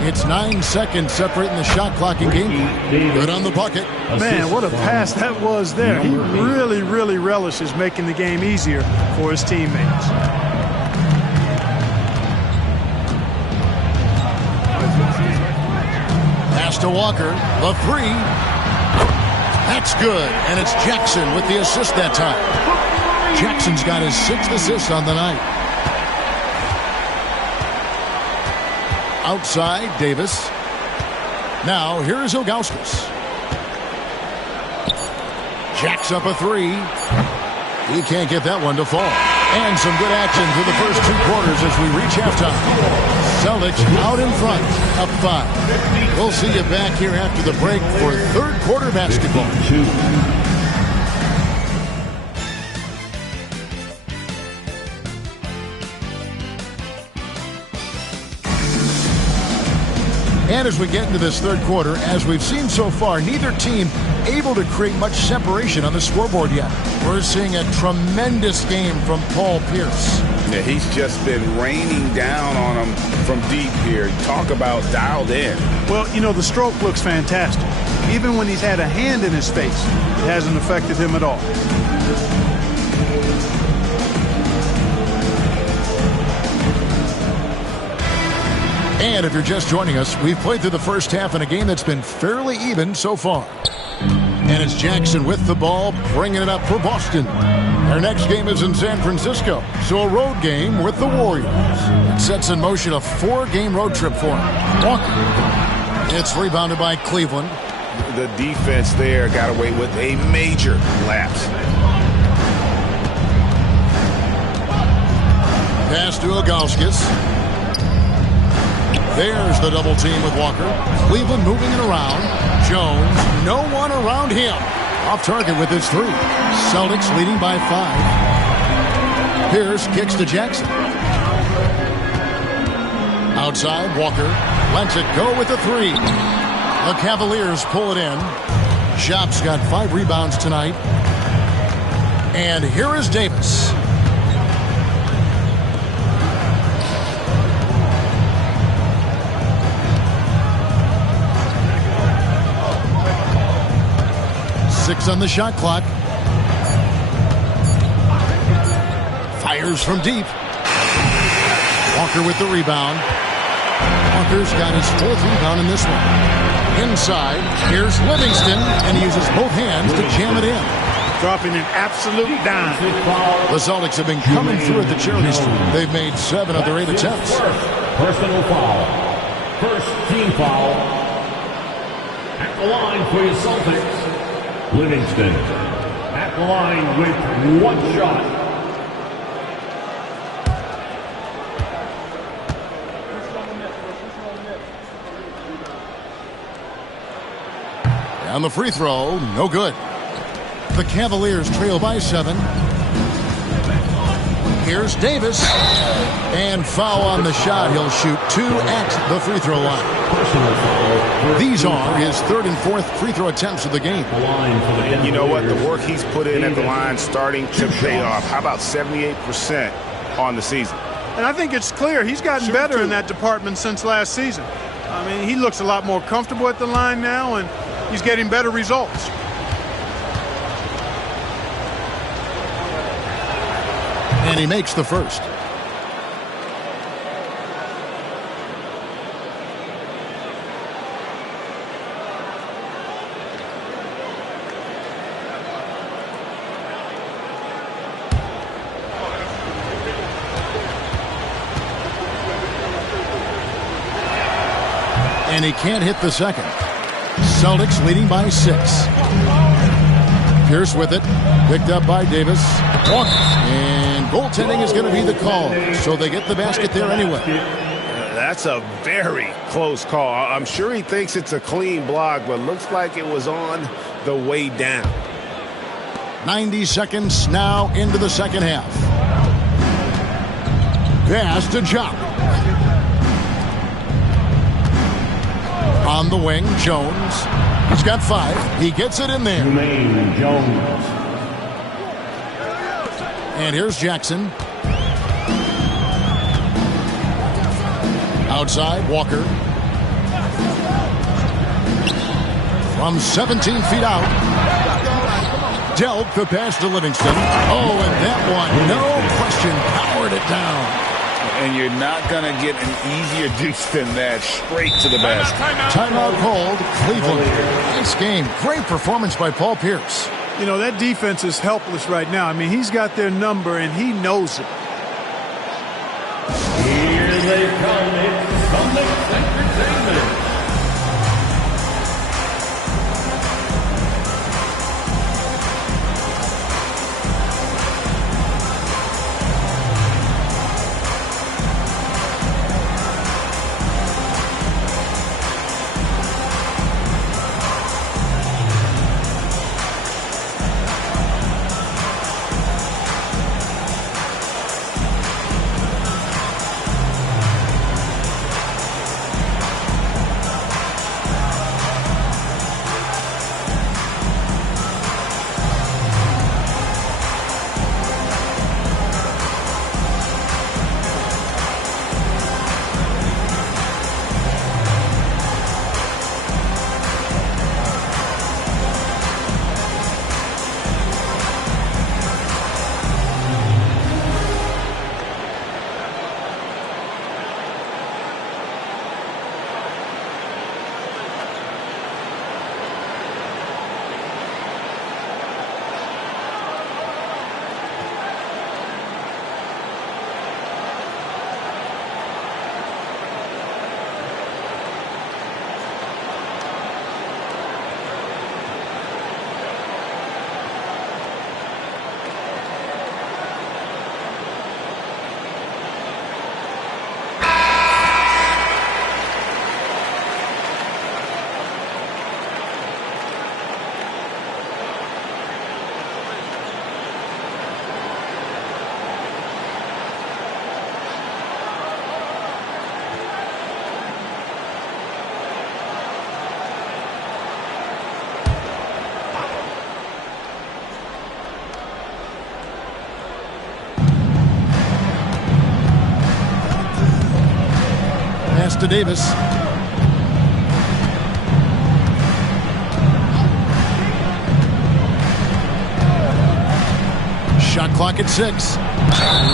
It's 9 seconds separating the shot clock in game. Good on the bucket. Man, what a pass that was there. He really, really relishes making the game easier for his teammates. Pass to Walker. The 3. That's good. And it's Jackson with the assist that time. Jackson's got his 6th assist on the night. Outside, Davis. Now, here's Ilgauskas. Jacks up a 3. He can't get that one to fall. And some good action through the first 2 quarters as we reach halftime. Celtics out in front, up 5. We'll see you back here after the break for third quarter basketball. And as we get into this third quarter, as we've seen so far, neither team able to create much separation on the scoreboard yet. We're seeing a tremendous game from Paul Pierce. Yeah, he's just been raining down on them from deep here. Talk about dialed in. Well, you know, the stroke looks fantastic. Even when he's had a hand in his face, it hasn't affected him at all. And if you're just joining us, we've played through the first half in a game that's been fairly even so far. And it's Jackson with the ball, bringing it up for Boston. Their next game is in San Francisco, so a road game with the Warriors. It sets in motion a 4-game road trip for him. Walker. It's rebounded by Cleveland. The defense there got away with a major lapse. Pass to Ilgauskas. There's the double team with Walker. Cleveland moving it around. Jones, no one around him. Off target with his 3. Celtics leading by 5. Pierce kicks to Jackson. Outside, Walker lets it go with the 3. The Cavaliers pull it in. Shop's got 5 rebounds tonight. And here is Davis. Six on the shot clock. Fires from deep. Walker with the rebound. Walker's got his 4th rebound in this one. Inside, here's Livingston, and he uses both hands to jam it in. Dropping an absolute dime. The Celtics have been coming through at the charity stripe. They've made 7 of their 8 attempts. Personal foul. First team foul. At the line for your Celtics. Livingston at the line with 1 shot. And the free throw, no good. The Cavaliers trail by 7. Here's Davis. And foul on the shot. He'll shoot 2 at the free throw line. These are his 3rd and 4th free throw attempts of the game. You know what? The work he's put in at the line starting to pay off. How about 78% on the season? And I think it's clear he's gotten better in that department since last season. I mean, he looks a lot more comfortable at the line now, and he's getting better results. And he makes the first. And he can't hit the second. Celtics leading by 6. Pierce with it. Picked up by Davis. Walker. And goaltending is going to be the call. So they get the basket there anyway. That's a very close call. I'm sure he thinks it's a clean block, but looks like it was on the way down. 90 seconds now into the second half. Pass to Jock. On the wing, Jones. He's got 5. He gets it in there. Jermaine Jones. And here's Jackson. Outside, Walker. From 17 feet out. Delk the pass to Livingston. Oh, and that one, no question, powered it down. And you're not going to get an easier deuce than that. Straight to the basket. Timeout called. Cleveland. Nice game. Great performance by Paul Pierce. You know, that defense is helpless right now. I mean, he's got their number, and he knows it. Here they come. It's Celtics Entertainment. Pass to Davis. Shot clock at 6.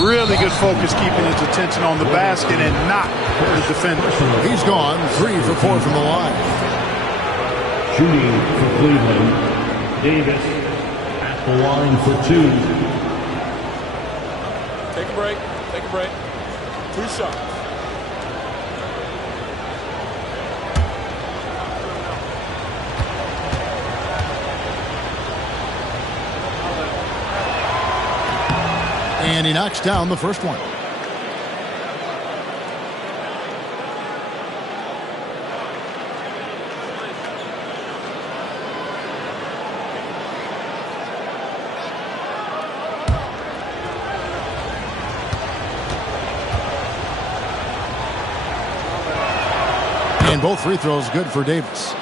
Really good focus keeping his attention on the basket and not the defender. He's gone 3 for 4 from the line. Shooting for Cleveland. Davis at the line for 2. Take a break. Take a break. 2 shots. And he knocks down the first one. And both free throws good for Davis.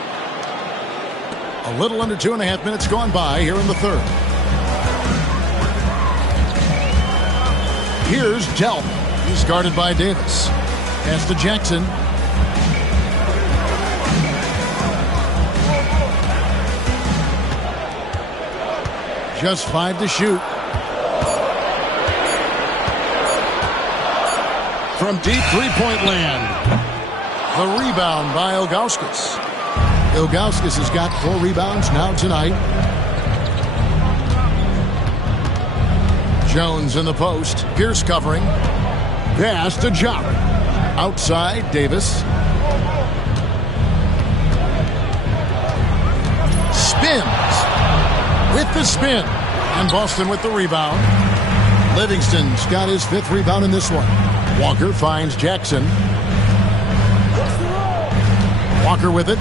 A little under 2.5 minutes gone by here in the third. Here's Delp. He's guarded by Davis. Pass to Jackson. Just 5 to shoot. From deep three-point land. The rebound by Ilgauskas. Ilgauskas has got 4 rebounds now tonight. Jones in the post. Pierce covering. Pass to Jock. Outside, Davis. Spins. With the spin. And Boston with the rebound. Livingston's got his 5th rebound in this one. Walker finds Jackson. Walker with it.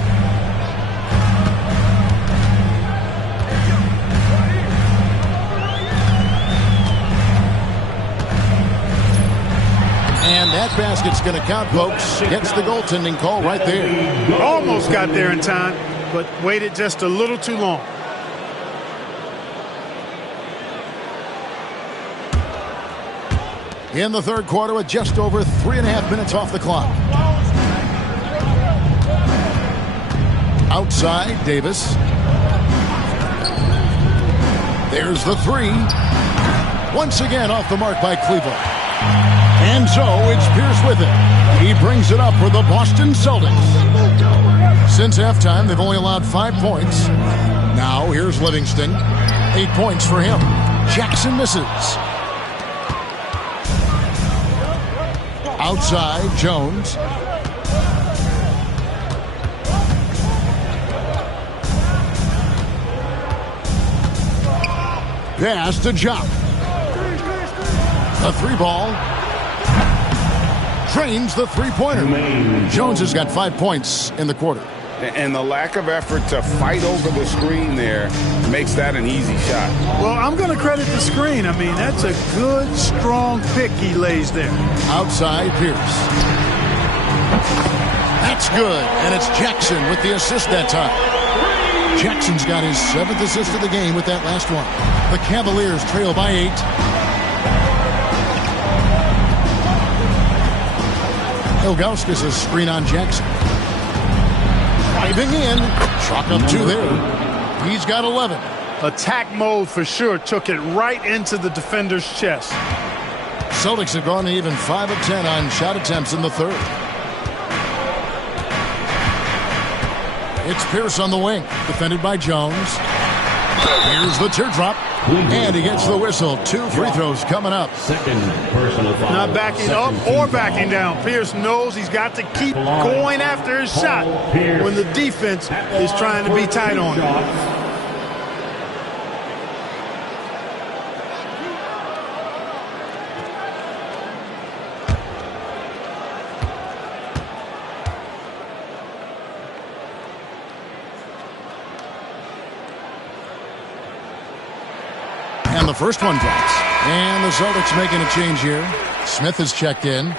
And that basket's going to count, folks. Gets the goaltending call right there. Almost got there in time, but waited just a little too long. In the third quarter with just over 3.5 minutes off the clock. Outside, Davis. There's the 3. Once again off the mark by Cleveland. And so it's Pierce with it. He brings it up for the Boston Celtics. Since halftime, they've only allowed 5 points. Now here's Livingston. 8 points for him. Jackson misses. Outside, Jones. Pass to Jock. A 3-ball. Drains the three-pointer. Jones has got 5 points in the quarter. And the lack of effort to fight over the screen there makes that an easy shot. Well, I'm going to credit the screen. I mean, that's a good, strong pick he lays there. Outside, Pierce. That's good. And it's Jackson with the assist that time. Jackson's got his 7th assist of the game with that last one. The Cavaliers trail by 8. Ilgauskas a screen on Jackson. Driving in. Chalk up 2 there. He's got 11. Attack mode for sure. Took it right into the defender's chest. Celtics have gone even 5 of 10 on shot attempts in the third. It's Pierce on the wing. Defended by Jones. Here's the teardrop. And he gets the whistle. 2 free throws coming up. Second personal foul. Not backing up or backing down. Pierce knows he's got to keep going after his shot when the defense is trying to be tight on him. And the first one drops. And the Celtics making a change here. Smith has checked in.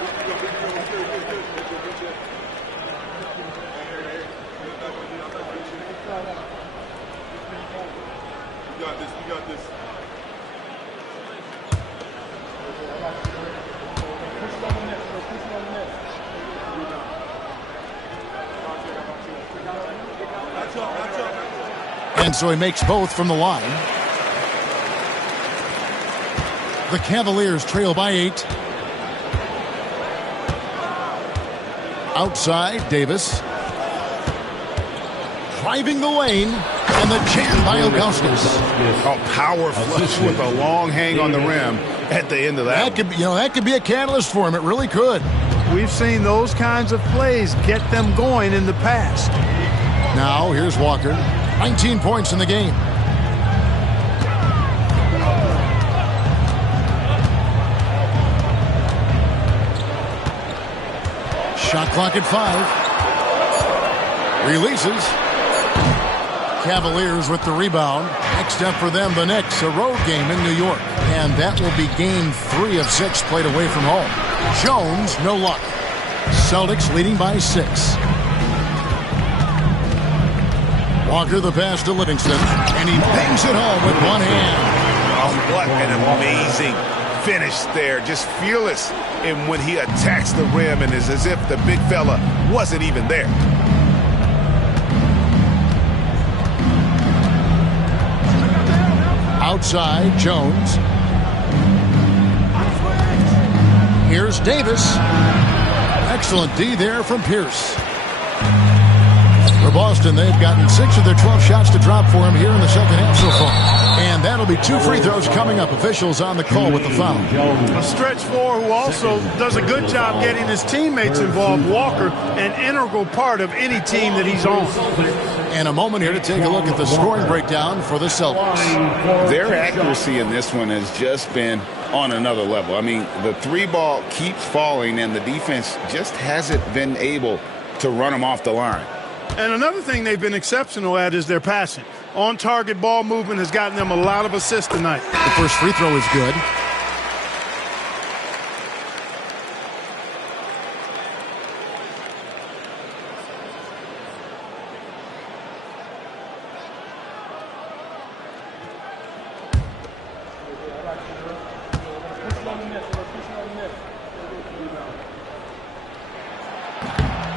And so he makes both from the line. The Cavaliers trail by 8. Outside, Davis. Driving the lane. And the jam by Ilgauskas. Oh, power flush with a long hang on the rim at the end of that. That could be a catalyst for him. It really could. We've seen those kinds of plays get them going in the past. Now, here's Walker. 19 points in the game. Shot clock at 5. Releases. Cavaliers with the rebound. Next up for them, the Knicks, a road game in New York. And that will be game 3 of 6 played away from home. Jones, no luck. Celtics leading by 6. Walker the pass to Livingston, and he bangs it home with one hand. Oh, what an amazing finish there. Just fearless in when he attacks the rim, and it's as if the big fella wasn't even there. Outside, Jones. Here's Davis. Excellent D there from Pierce. For Boston, they've gotten 6 of their 12 shots to drop for him here in the second half so far. And that'll be 2 free throws coming up. Officials on the call with the foul. A stretch 4 who also does a good job getting his teammates involved. Walker, an integral part of any team that he's on. And a moment here to take a look at the scoring breakdown for the Celtics. Their accuracy in this one has just been on another level. I mean, the 3 ball keeps falling, and the defense just hasn't been able to run them off the line. And another thing they've been exceptional at is their passing. On-target ball movement has gotten them a lot of assists tonight. The first free throw is good.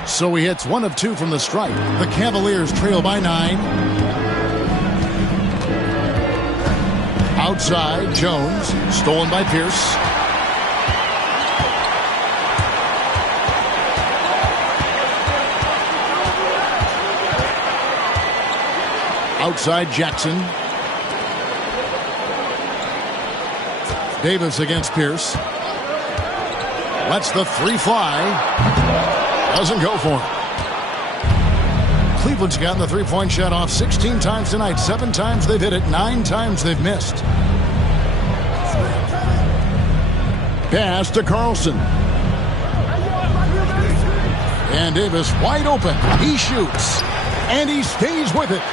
So he hits 1 of 2 from the stripe. The Cavaliers trail by 9. Outside, Jones. Stolen by Pierce. Outside, Jackson. Davis against Pierce. Lets the 3 fly. Doesn't go for him. Cleveland's gotten the three-point shot off 16 times tonight. 7 times they've hit it. 9 times they've missed. Pass to Carlson. And Davis wide open. He shoots. And he stays with it.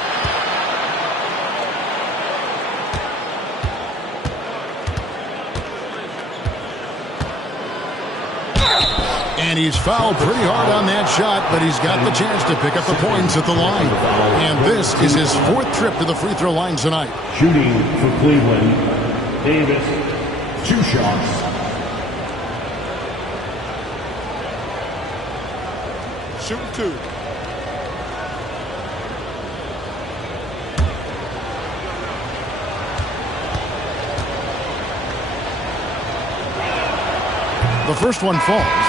And he's fouled pretty hard on that shot, but he's got the chance to pick up the points at the line. And this is his 4th trip to the free throw line tonight. Shooting for Cleveland, Davis, 2 shots. Shooting 2. The first one falls.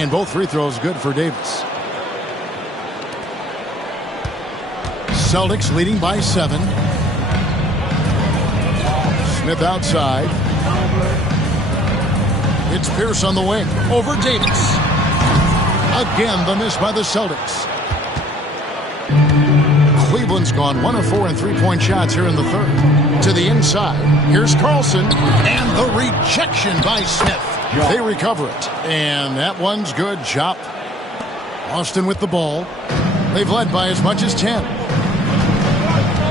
And both free throws good for Davis. Celtics leading by 7. Smith outside. It's Pierce on the wing. Over Davis. Again, the miss by the Celtics. Cleveland's gone 1 of 4 in three-point shots here in the 3rd. To the inside. Here's Carlson. And the rejection by Smith. They recover it. And that one's good. Chop. Boston with the ball. They've led by as much as 10.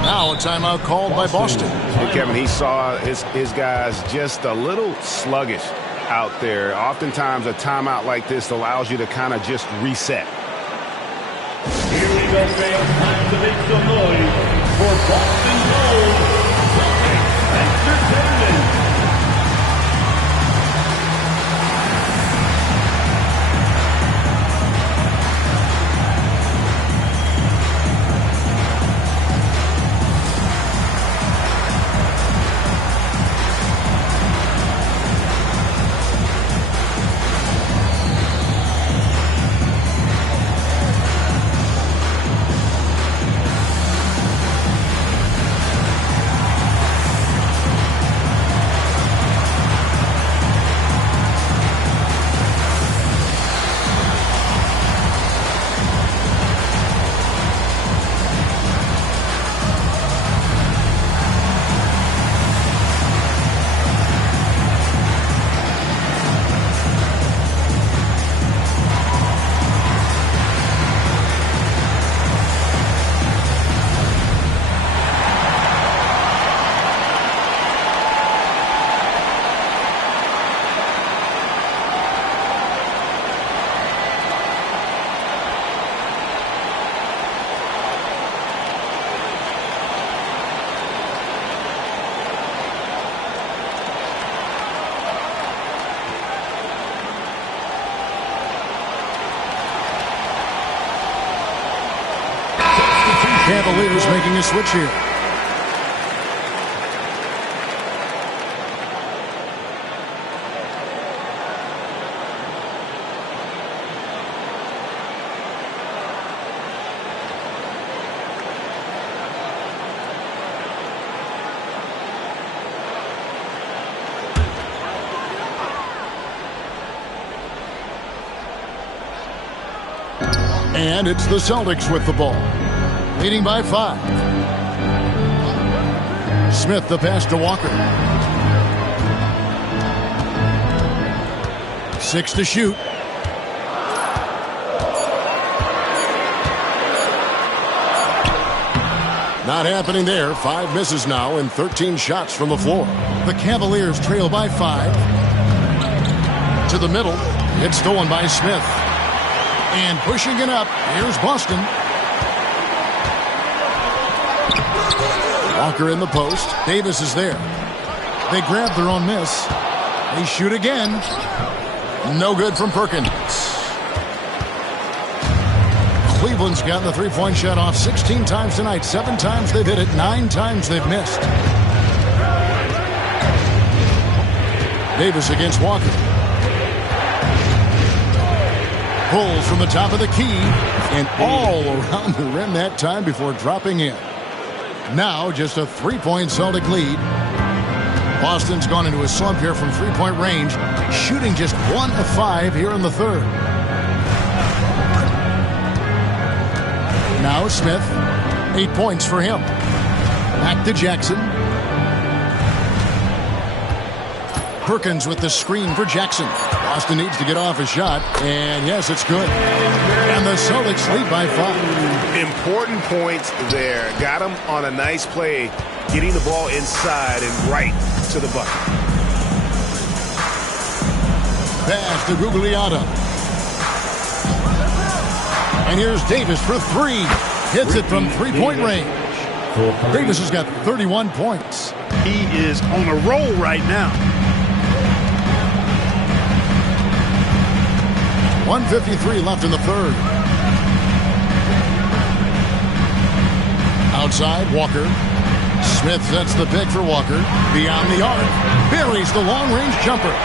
Now a timeout called by Boston. Hey, Kevin, he saw his guys just a little sluggish out there. Oftentimes a timeout like this allows you to kind of just reset. Here we go, fans. Time to make some noise for Boston Gold. Celtics Entertainment. Cavaliers making a switch here. And it's the Celtics with the ball, leading by 5. Smith the pass to Walker. 6 to shoot. Not happening there. 5 misses now and 13 shots from the floor. The Cavaliers trail by 5. To the middle. It's stolen by Smith. And pushing it up, here's Boston. Walker in the post. Davis is there. They grab their own miss. They shoot again. No good from Perkins. Cleveland's gotten the three-point shot off 16 times tonight. 7 times they've hit it. 9 times they've missed. Davis against Walker. Pulls from the top of the key and all around the rim that time before dropping in. Now just a 3-point Celtic lead. Boston's gone into a slump here from three-point range, shooting just 1 of 5 here in the third. Now Smith, 8 points for him. Back to Jackson. Perkins with the screen for Jackson. Boston needs to get off a shot, and yes, it's good. And the Celtics lead by 5. Important points there. Got him on a nice play, getting the ball inside and right to the bucket. Pass to Gugliotta. And here's Davis for 3. Hits it from three-point range. Davis has got 31 points. He is on a roll right now. 1:53 left in the third. Outside, Walker. Smith sets the pick for Walker. Beyond the arc. Buries the long-range jumper.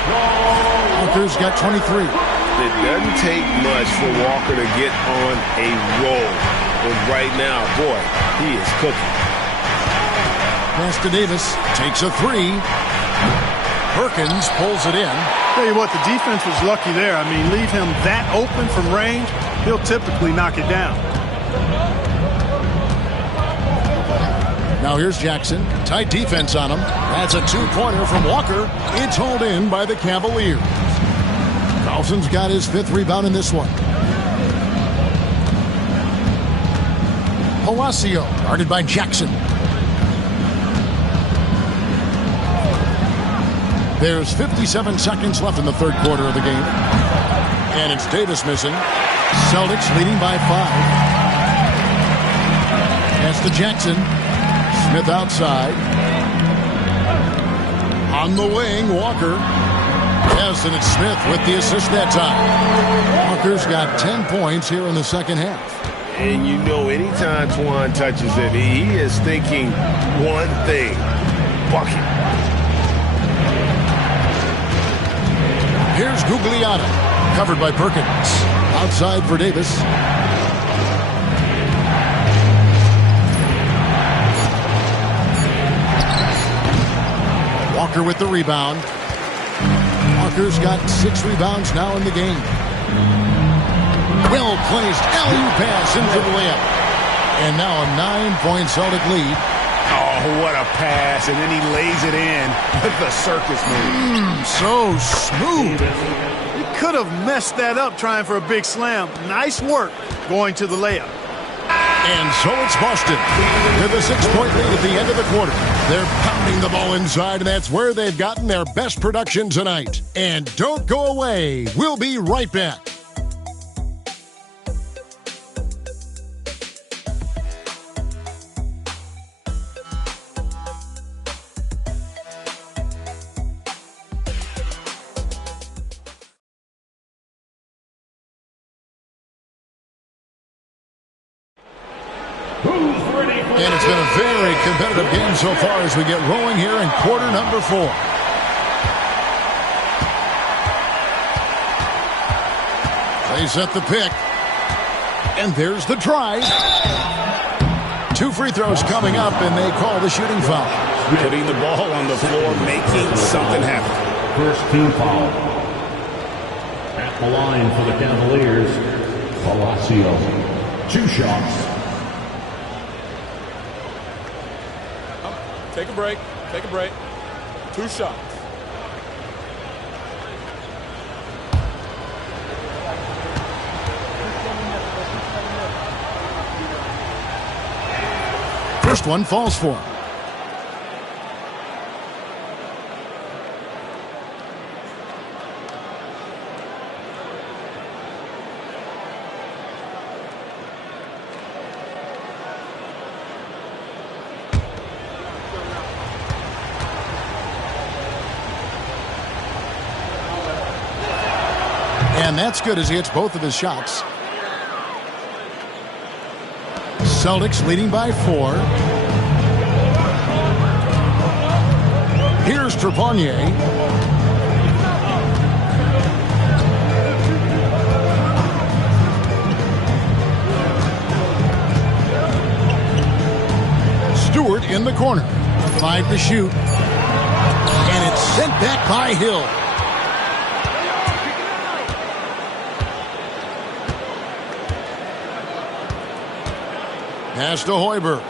Walker's got 23. It doesn't take much for Walker to get on a roll. And right now, boy, he is cooking. Pass to Davis. Takes a 3. Perkins pulls it in. Tell you what, the defense was lucky there. I mean, leave him that open from range, he'll typically knock it down. Now here's Jackson. Tight defense on him. That's a 2-pointer from Walker. It's hauled in by the Cavaliers. Carlson's got his 5th rebound in this one. Palacio, guarded by Jackson. There's 57 seconds left in the third quarter of the game. And it's Davis missing. Celtics leading by 5. Pass to Jackson. Smith outside. On the wing, Walker. Yes, and it's Smith with the assist that time. Walker's got 10 points here in the second half. And you know, anytime Twan touches it, he is thinking one thing: bucket. Here's Gugliotta, covered by Perkins. Outside for Davis. Walker with the rebound. Walker's got 6 rebounds now in the game. Well-placed alley-oop pass into the layup. And now a 9-point Celtic lead. Oh, what a pass. And then he lays it in with the circus move. So smooth. He could have messed that up trying for a big slam. Nice work going to the layup. And so it's Boston with a 6-point lead at the end of the quarter. They're pounding the ball inside, and that's where they've gotten their best production tonight. And don't go away. We'll be right back. Who's ready for And it's been a very competitive game so far as we get rolling here in quarter number 4. They set the pick. And there's the drive. 2 free throws coming up, and they call the shooting foul. Putting the ball on the floor, making something happen. First team foul. At the line for the Cavaliers, Palacio. 2 shots. Take a break. Take a break. 2 shots. First one falls for him. And that's good as he hits both of his shots. Celtics leading by 4. Here's Trepanier. Stewart in the corner. 5 to shoot. And it's sent back by Hill. Pass to Hoiberg.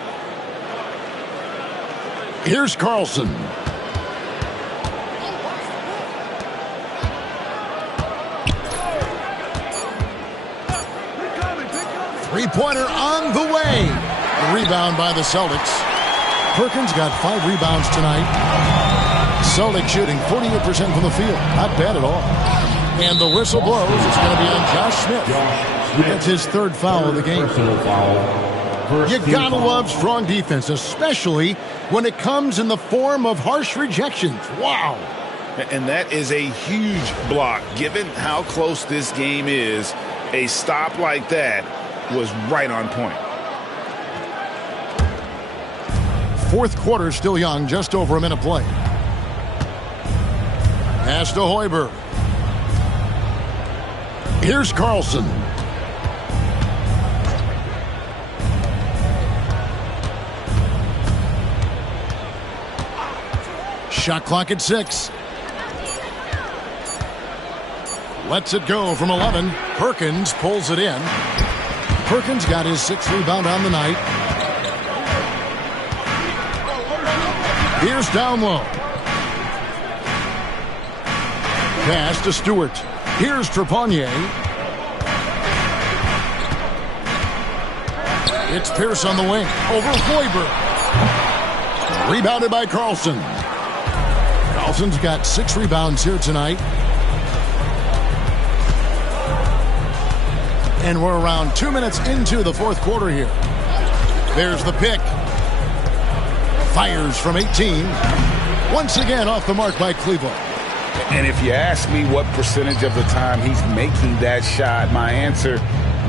Here's Carlson. Three-pointer on the way. A rebound by the Celtics. Perkins got 5 rebounds tonight. Celtics shooting 48% from the field. Not bad at all. And the whistle blows. It's going to be on Josh Smith. That's his 3rd foul of the game. You gotta love strong defense, especially when it comes in the form of harsh rejections. Wow. And that is a huge block. Given how close this game is, a stop like that was right on point. 4th quarter still young, just over a minute play. Pass to Hoiberg. Here's Carlson. Shot clock at 6. Lets it go from 11. Perkins pulls it in. Perkins got his 6th rebound on the night. Here's down low. Pass to Stewart. Here's Trepanier. It's Pierce on the wing. Over Hoiberg. Rebounded by Carlson. Carlson's got 6 rebounds here tonight. And we're around 2 minutes into the 4th quarter here. There's the pick. Fires from 18. Once again off the mark by Cleveland. And if you ask me what percentage of the time he's making that shot, my answer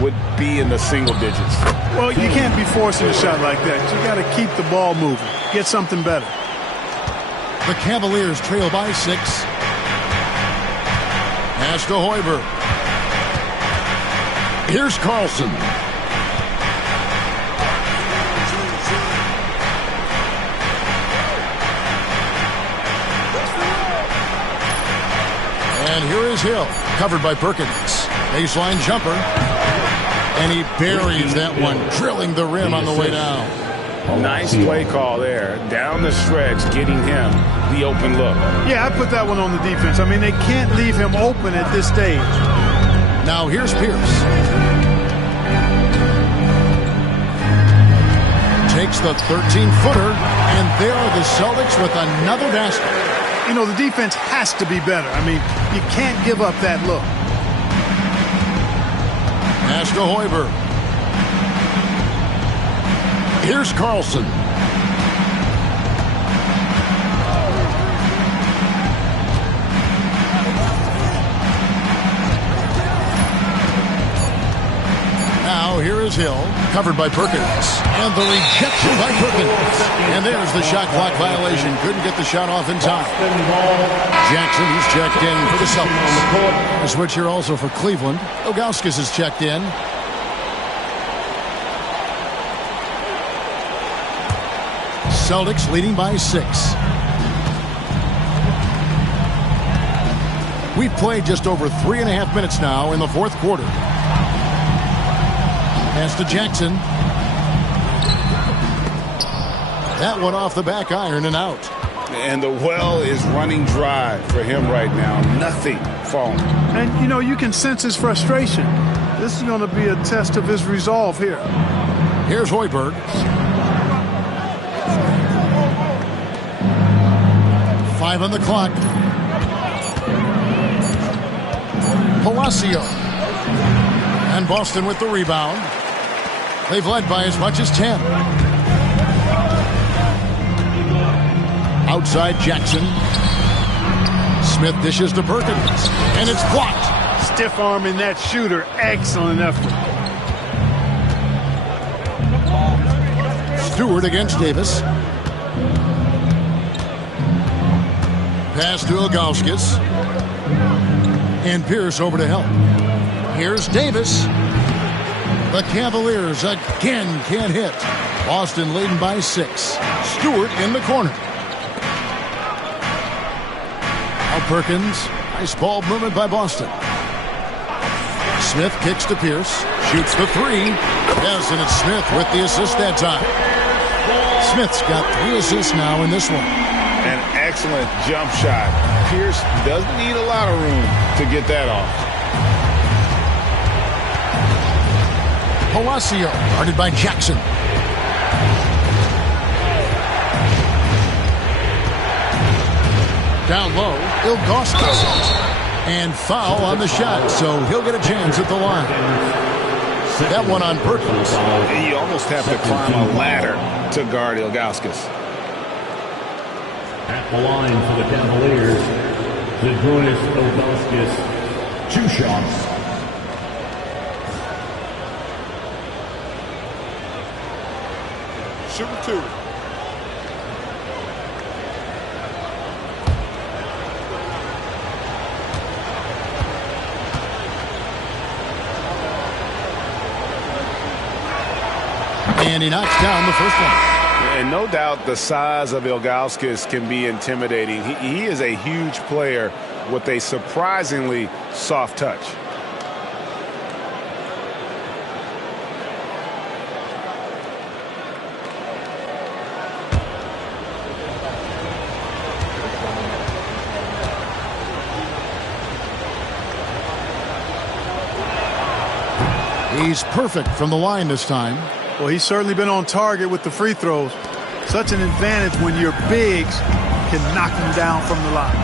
would be in the single digits. Well, you can't be forcing a shot like that. You got to keep the ball moving. Get something better. The Cavaliers trail by 6. Pass to Hoiberg. Here's Carlson. And here is Hill, covered by Perkins. Baseline jumper. And he buries that one, drilling the rim on the way down. Nice play call there. Down the stretch, getting him the open look. Yeah, I put that one on the defense. I mean, they can't leave him open at this stage. Now here's Pierce. Takes the 13-footer, and there are the Celtics with another basket. You know, the defense has to be better. I mean, you can't give up that look. Pass to Hoiberg. Here's Carlson. Now here is Hill, covered by Perkins. And the rejection by Perkins. And there's the shot clock violation. Couldn't get the shot off in time. Jackson, he's checked in for the Celtics. A switch here also for Cleveland. Ilgauskas is checked in. Celtics leading by 6. We've played just over 3.5 minutes now in the fourth quarter. Pass to Jackson. That one off the back iron and out. And the well is running dry for him right now. Nothing falling. And, you know, you can sense his frustration. This is going to be a test of his resolve here. Here's Hoiberg. 5 on the clock. Palacio. And Boston with the rebound. They've led by as much as 10. Outside Jackson. Smith dishes to Perkins. And it's blocked. Stiff arming that shooter. Excellent effort. Stewart against Davis. Pass to Ilgauskas. And Pierce over to help. Here's Davis. The Cavaliers again can't hit. Boston leading by 6. Stewart in the corner. Now Perkins. Nice ball movement by Boston. Smith kicks to Pierce. Shoots the 3. Yes, and it's Smith with the assist that time. Smith's got 3 assists now in this one. An excellent jump shot. Pierce doesn't need a lot of room to get that off. Palacio, guarded by Jackson. Down low, Ilgauskas. And foul on the shot, so he'll get a chance at the line. That one on Perkins. You almost have to climb a ladder to guard Ilgauskas. At the line for the Cavaliers, Zydrunas Ilgauskas, 2 shots. Shooting 2. And he knocks down the first one. And no doubt the size of Ilgauskas can be intimidating. He is a huge player with a surprisingly soft touch. He's perfect from the line this time. Well, he's certainly been on target with the free throws. Such an advantage when your bigs can knock them down from the line.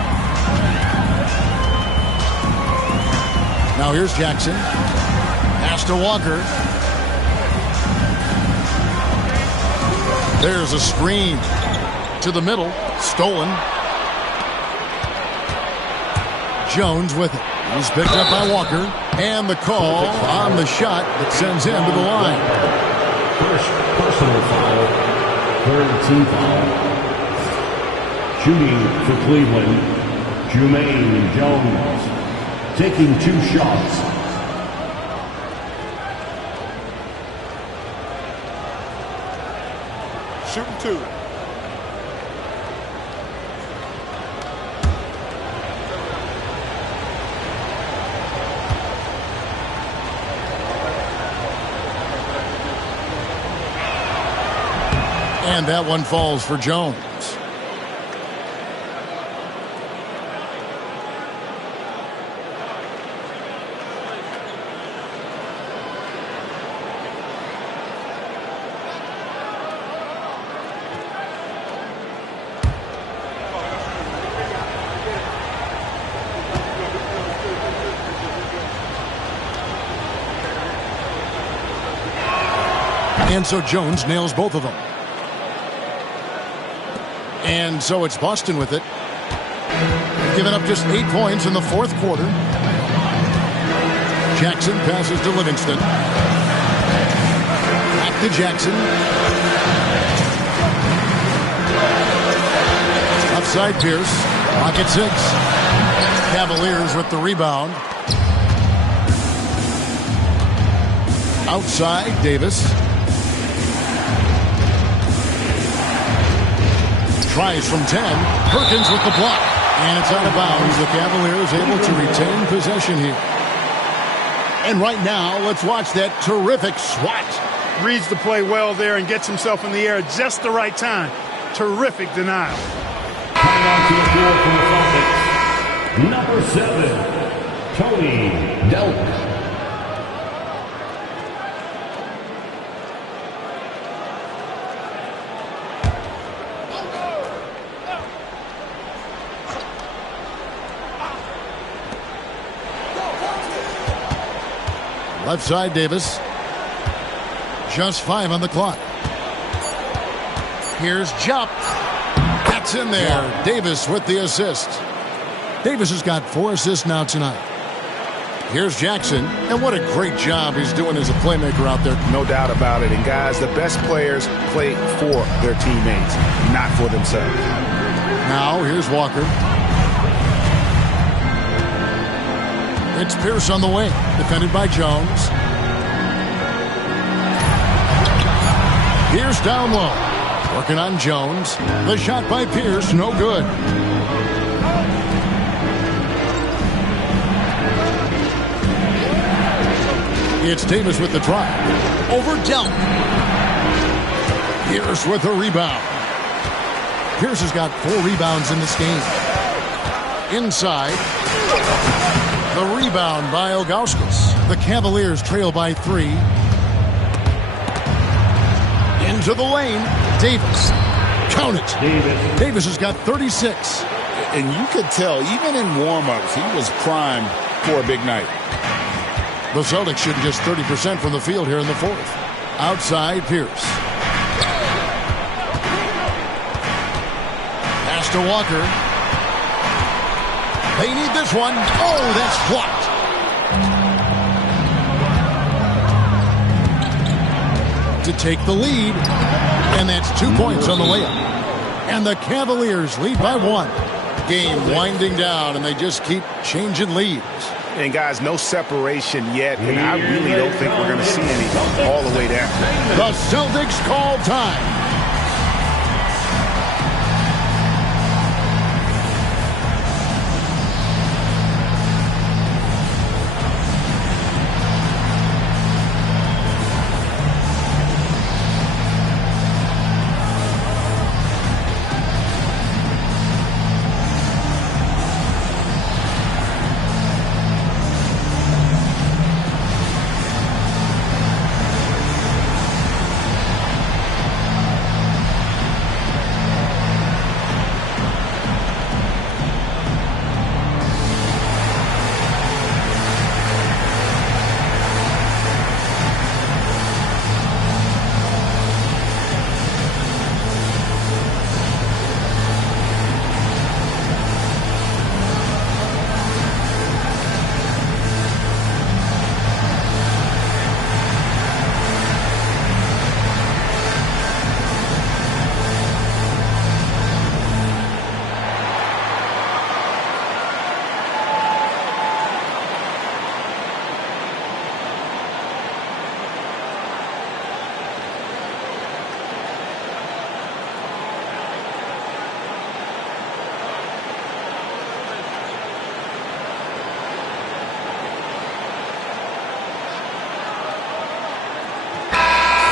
Now here's Jackson. Pass to Walker. There's a screen to the middle. Stolen. Jones with it. He's picked up by Walker. And the call on the shot that sends him to the line. First personal foul. Third team foul. Shooting for Cleveland, Jermaine Jones. Taking 2 shots. Shooting 2. And that one falls for Jones. And so Jones nails both of them. And so it's Boston with it. Giving up just 8 points in the fourth quarter. Jackson passes to Livingston. to Jackson. Outside Pierce. Pocket 6. Cavaliers with the rebound. Outside Davis. Tries from 10. Perkins with the block. And it's out of bounds. The Cavaliers able to retain possession here. And right now, let's watch that terrific swat. Reads the play well there and gets himself in the air at just the right time. Terrific denial. Coming onto the floor from the Celtics, number 7, Tony Delk. Left side, Davis. Just 5 on the clock. Here's Jupp. That's in there. Davis with the assist. Davis has got 4 assists now tonight. Here's Jackson. And what a great job he's doing as a playmaker out there. No doubt about it. And guys, the best players play for their teammates, not for themselves. Now, here's Walker. It's Pierce on the wing, defended by Jones. Pierce down low, working on Jones. The shot by Pierce, no good. It's Davis with the drive. Over Delk. Pierce with a rebound. Pierce has got 4 rebounds in this game. Inside. The rebound by Ilgauskas. The Cavaliers trail by 3. Into the lane. Davis. Count it. Davis has got 36. And you could tell, even in warm-ups, he was primed for a big night. The Celtics shooting just 30% from the field here in the 4th. Outside, Pierce. Pass to Walker. They need this one. Oh, that's blocked. To take the lead. And that's 2 points on the layup. And the Cavaliers lead by 1. Game winding down, and they just keep changing leads. And guys, no separation yet, and I really don't think we're going to see any all the way down. The Celtics call time.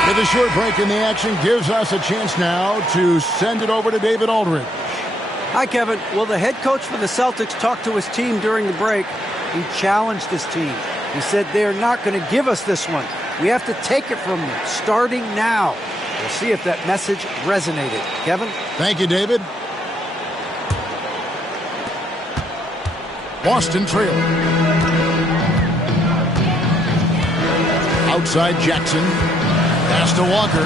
The short break in the action gives us a chance now to send it over to David Aldridge. Hi, Kevin. Well, the head coach for the Celtics talked to his team during the break. He challenged his team. He said they're not going to give us this one. We have to take it from them, starting now. We'll see if that message resonated. Kevin? Thank you, David. Boston trail. Outside Jackson. Pass to Walker.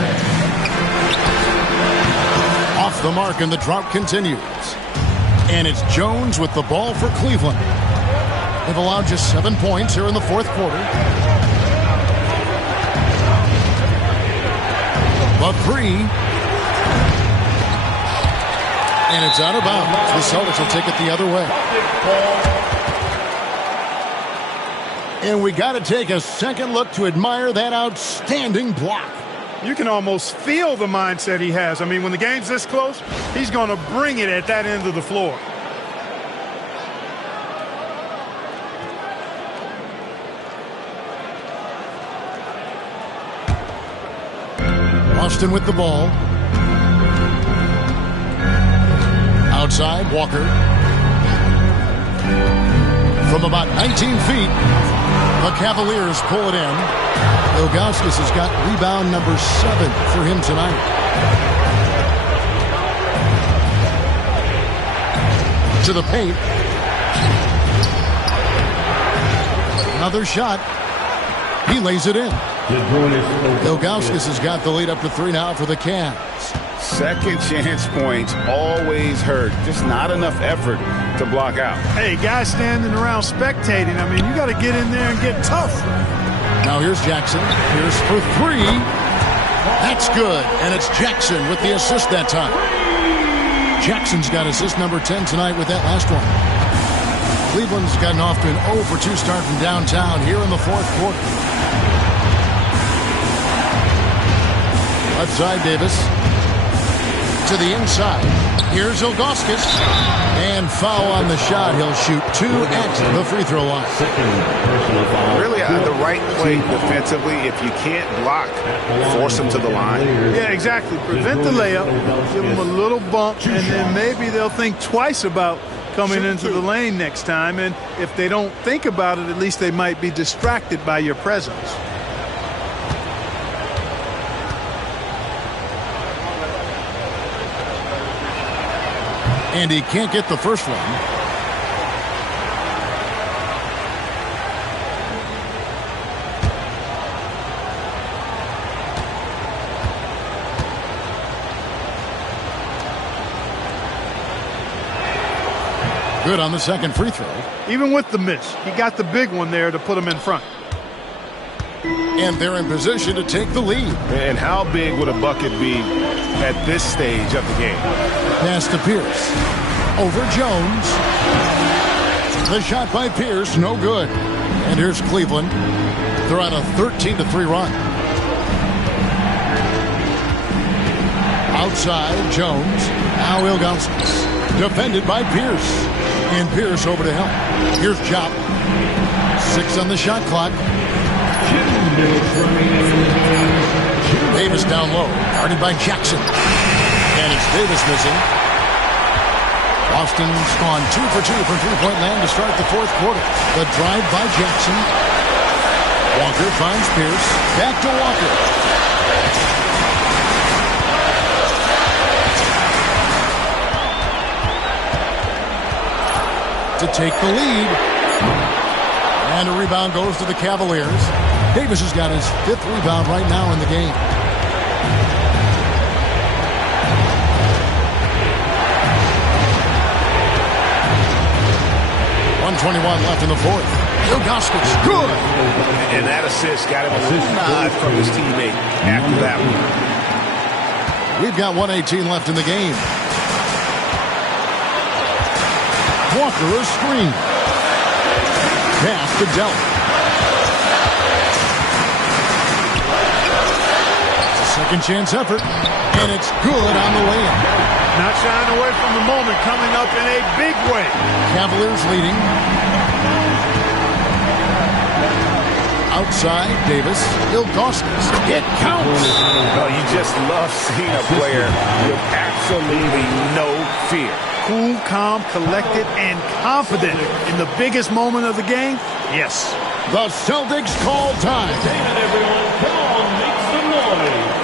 Off the mark, and the drought continues. And it's Jones with the ball for Cleveland. They've allowed just 7 points here in the 4th quarter. A three. And it's out of bounds. The Celtics will take it the other way. And we got to take a second look to admire that outstanding block. You can almost feel the mindset he has. I mean, when the game's this close, he's going to bring it at that end of the floor. Austin with the ball. Outside, Walker. From about 19 feet, the Cavaliers pull it in. Ilgauskas has got rebound number 7 for him tonight. To the paint. Another shot. He lays it in. Ilgauskas has got the lead up to 3 now for the Cavs. Second chance points always hurt. Just not enough effort to block out. Hey, guys standing around spectating. I mean, you got to get in there and get tough. Now here's Jackson. Here's for 3. That's good. And it's Jackson with the assist that time. Jackson's got assist number 10 tonight with that last one. Cleveland's gotten off to an 0 for 2 start from downtown here in the fourth quarter. Left side, Davis. To the inside. Here's Ilgauskas. And foul on the shot. He'll shoot 2 at the free throw line. Really the right play defensively. If you can't block, force him to the line. Yeah, exactly. Prevent the layup. Give them a little bump. And then maybe they'll think twice about coming into the lane next time. And if they don't think about it, at least they might be distracted by your presence. And he can't get the first one. Good on the second free throw. Even with the miss, he got the big one there to put him in front. And they're in position to take the lead. And how big would a bucket be at this stage of the game? Pass to Pierce. Over Jones. The shot by Pierce, no good. And here's Cleveland. They're on a 13-3 run. Outside, Jones. Now Ilgauskas. Defended by Pierce. And Pierce over to help. Here's Chop. 6 on the shot clock. Davis down low. Guarded by Jackson. And it's Davis missing. Austin's gone 2 for 2 from three-point land to start the fourth quarter. The drive by Jackson. Walker finds Pierce. Back to Walker. To take the lead. And a rebound goes to the Cavaliers. Davis has got his 5th rebound right now in the game. .121 left in the fourth. Ilgauskas, good! And that assist got him a little nod from his teammate after that one. We've got 1:18 left in the game. Walker a screen. Pass to Delk. Second chance effort, and it's good on the layup. Not shying away from the moment, coming up in a big way. Cavaliers leading. Outside, Davis. Ilgauskas. It counts. Oh, you just love seeing a player with absolutely no fear. Cool, calm, collected, and confident in the biggest moment of the game. Yes. The Celtics call time. David, everyone, come on, make some noise.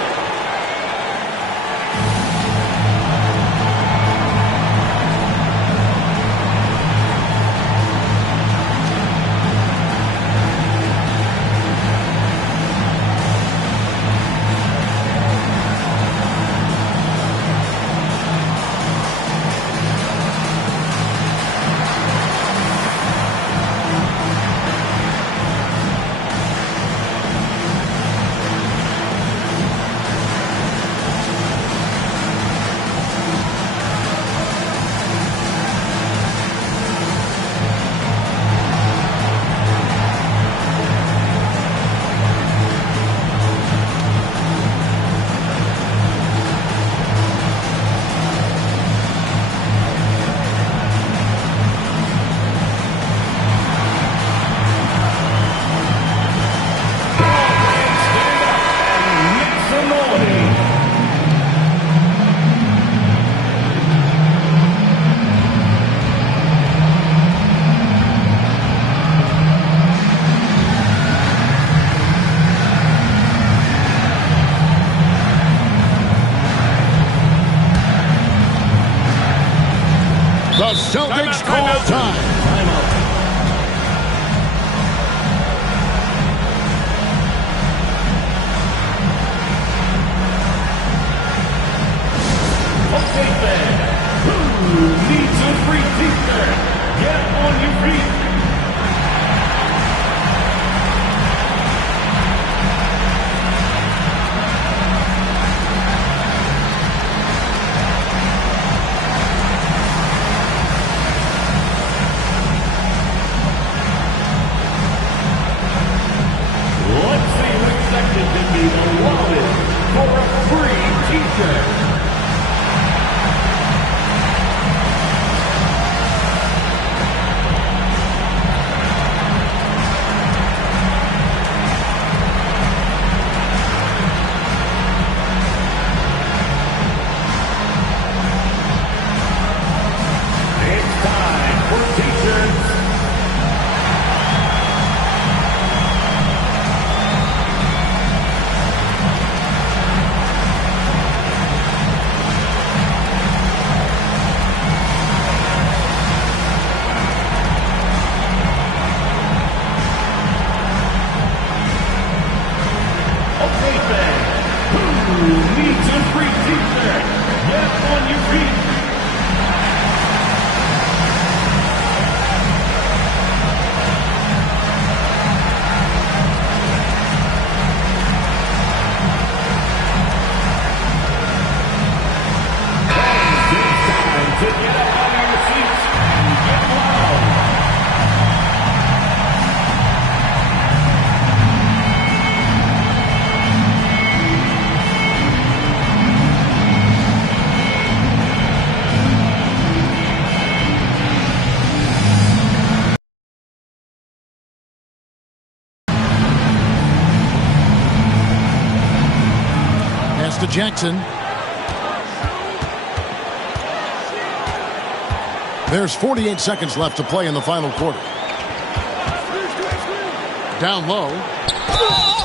The Celtics call time. Timeout. Okay, then. Who needs a free t-shirt? Get on your feet. Let's see which section can be the loudest for a free t-shirt. It's time for t-shirts. Okay, then. Who needs a free t-shirt? Get on your feet. It's time to get up out of your seats and get loud. Pass to Jackson. There's 48 seconds left to play in the final quarter. Down low.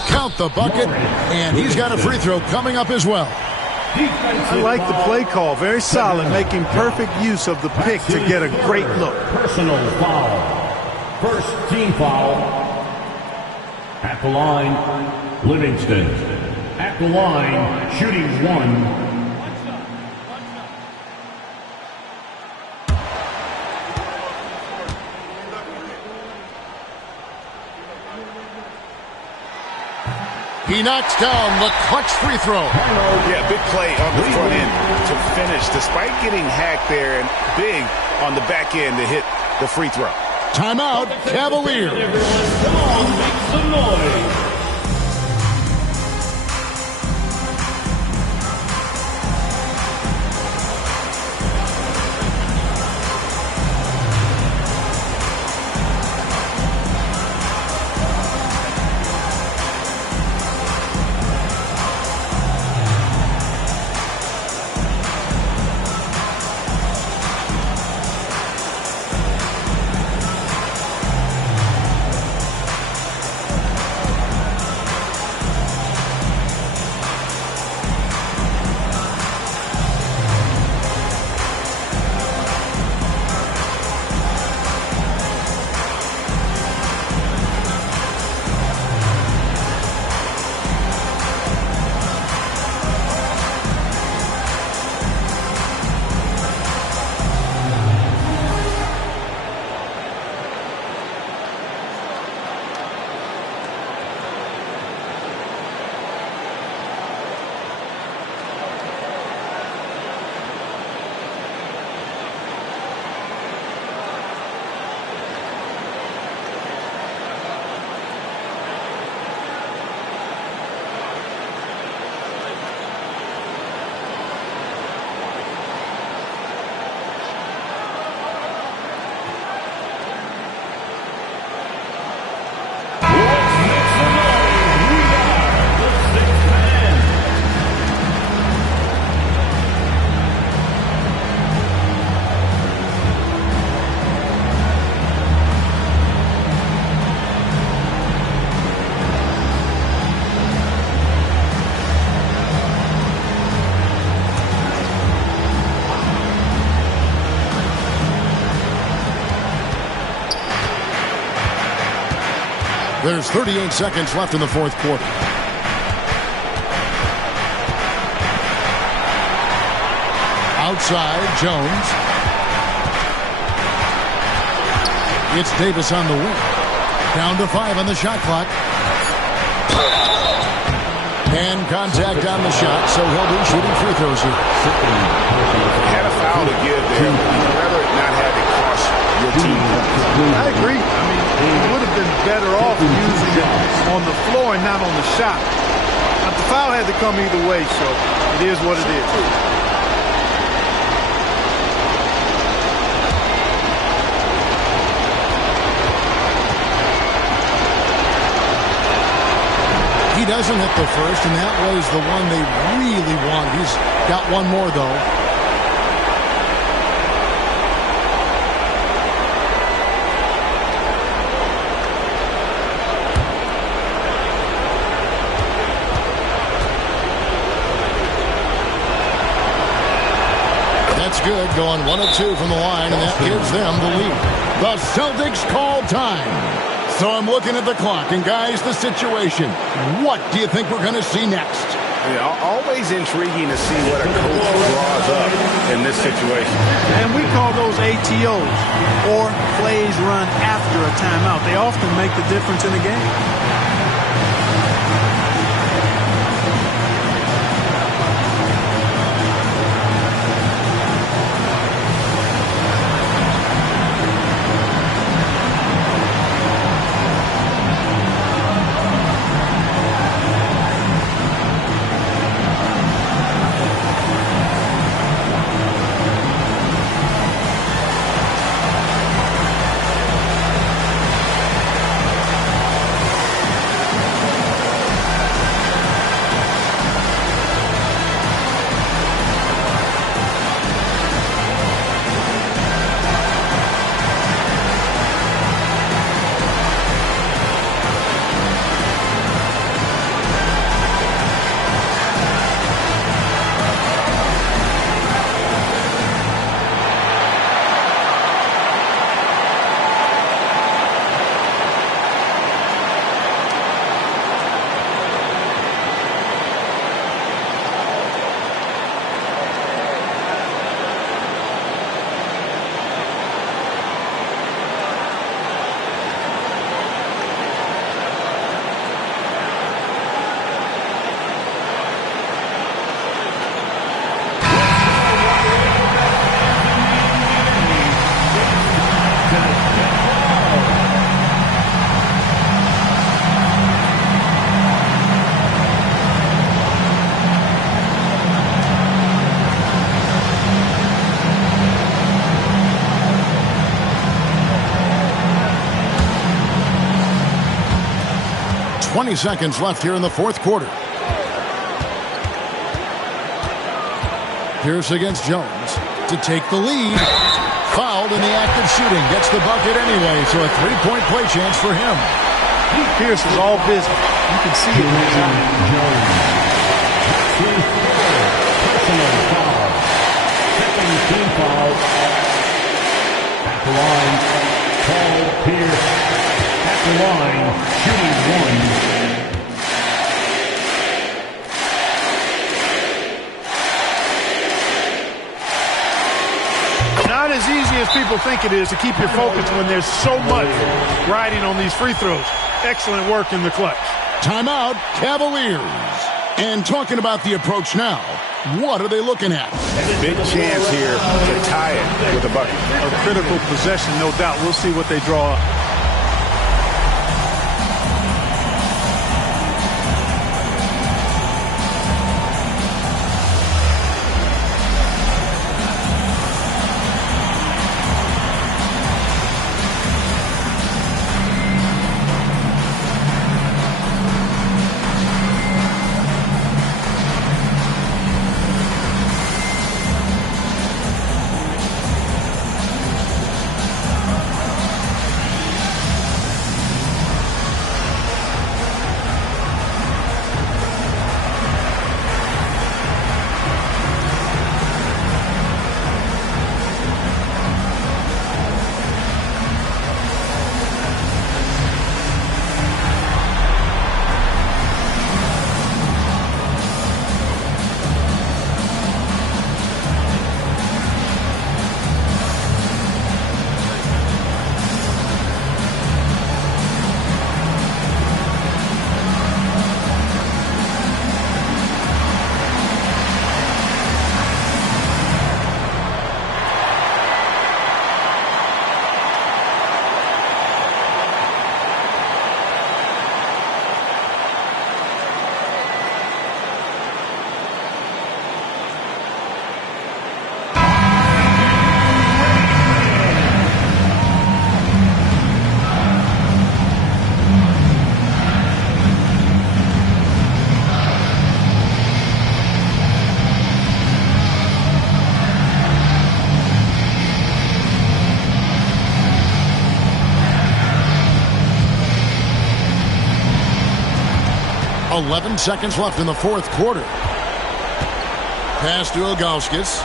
Count the bucket. And he's got a free throw coming up as well. I like the play call. Very solid, making perfect use of the pick to get a great look. Personal foul. First team foul. At the line, Livingston. At the line, shooting one. He knocks down the clutch free throw. Yeah, big play on the front end to finish, despite getting hacked there, and big on the back end to hit the free throw. Timeout, Cavaliers. Come on, make some noise. There's 38 seconds left in the fourth quarter. Outside, Jones. It's Davis on the wing. Down to 5 on the shot clock. And contact on the shot, so he'll be shooting free throws here. Had a foul to give there. You'd rather not have it cost your team. I agree. I mean, he would have been better off using it on the floor and not on the shot. But the foul had to come either way, so it is what it is. He doesn't hit the first, and that was the one they really want. He's got one more, though. That's good, going 1 of 2 from the line, and that gives them the lead. The Celtics call time. So I'm looking at the clock, and guys, the situation. What do you think we're going to see next? Yeah, always intriguing to see what a coach draws up in this situation. And we call those ATOs, or plays run after a timeout. They often make the difference in a game. Seconds left here in the fourth quarter. Pierce against Jones to take the lead. Fouled in the act of shooting. Gets the bucket anyway, so a three-point play chance for him. Pierce is all business. You can see it in his Personal foul. Second team foul. At the line, Paul Pierce. At the line, shooting 1. Not as easy as people think it is to keep your focus when there's so much riding on these free throws. Excellent work in the clutch. Timeout, Cavaliers. And talking about the approach now, what are they looking at? Big chance here to tie it with a bucket. A critical possession, no doubt. We'll see what they draw up. 11 seconds left in the fourth quarter. Pass to Ilgauskas.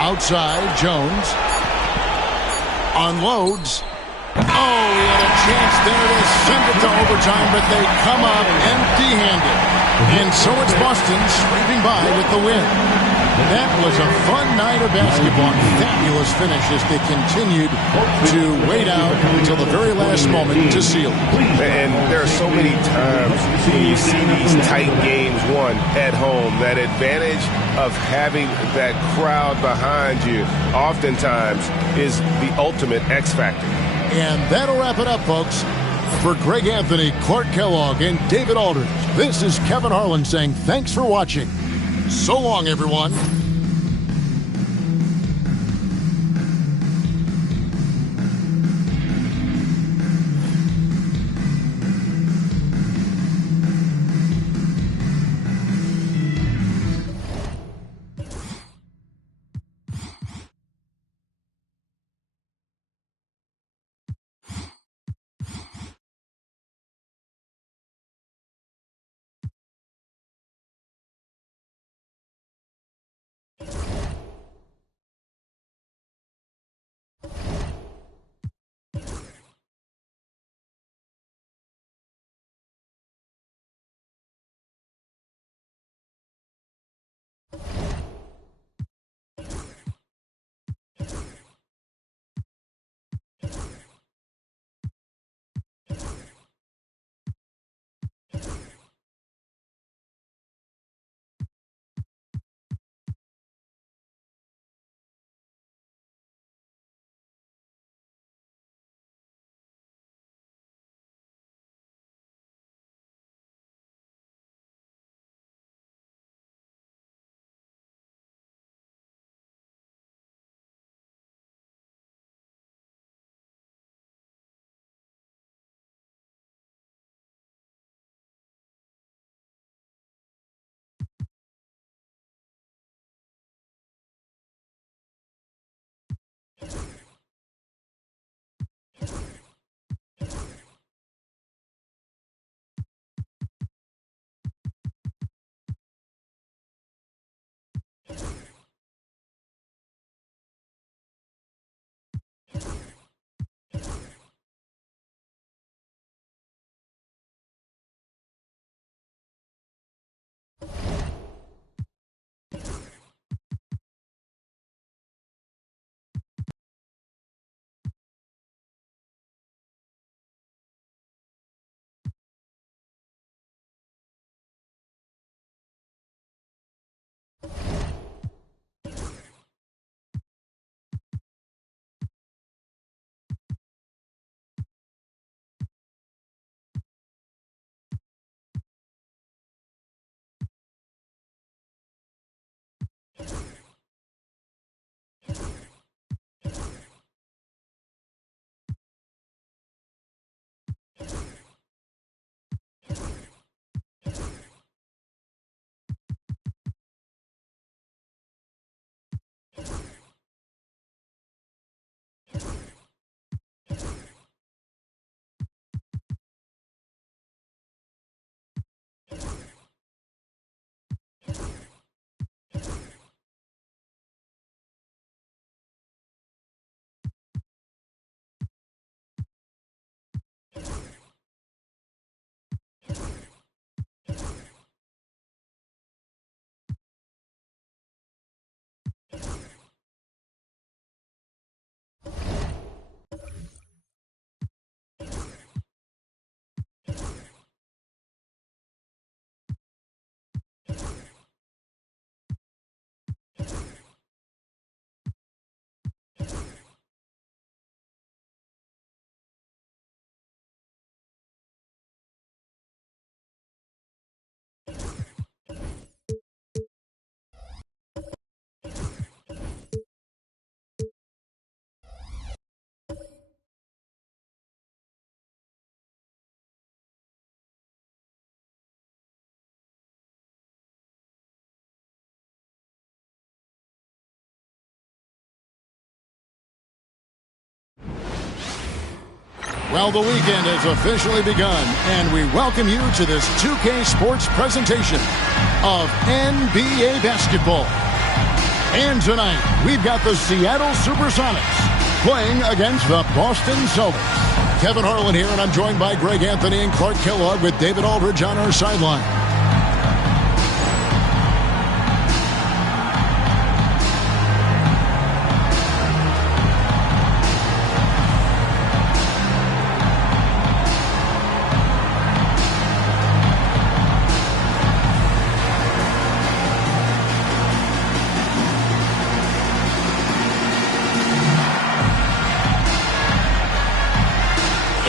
Outside, Jones. Unloads. Oh, he had a chance there to send it to overtime, but they come up empty-handed. And so it's Boston scraping by with the win. That was a fun night of basketball. Fabulous finish as they continued to wait out until the very last moment to seal it. And there are so many times when you see these tight games won at home, that advantage of having that crowd behind you oftentimes is the ultimate X factor. And that'll wrap it up, folks. For Greg Anthony, Clark Kellogg, and David Aldridge, this is Kevin Harlan saying thanks for watching. So long, everyone. Well, the weekend has officially begun, and we welcome you to this 2K Sports presentation of NBA basketball. And tonight, we've got the Seattle Supersonics playing against the Boston Celtics. Kevin Harlan here, and I'm joined by Greg Anthony and Clark Kellogg with David Aldridge on our sideline.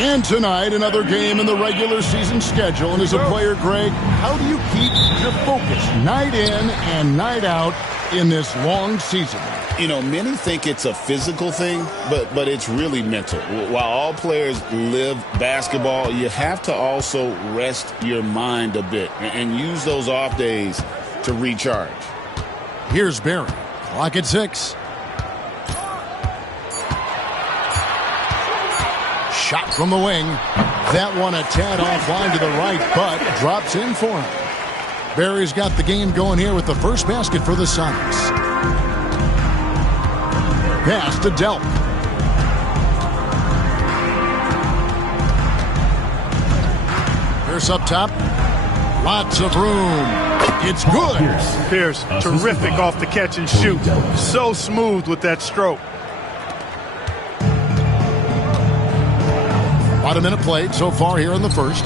And tonight, another game in the regular season schedule. And as a player, Greg, how do you keep your focus night in and night out in this long season? You know, many think it's a physical thing, but it's really mental. While all players live basketball, you have to also rest your mind a bit and use those off days to recharge. Here's Barry. Clock at 6. Shot from the wing. That one a tad offline to the right, but drops in for him. Barry's got the game going here with the first basket for the Sonics. Pass to Delp. Pierce up top. Lots of room. It's good. Pierce, terrific off the catch and shoot. So smooth with that stroke. About a minute played so far here in the first.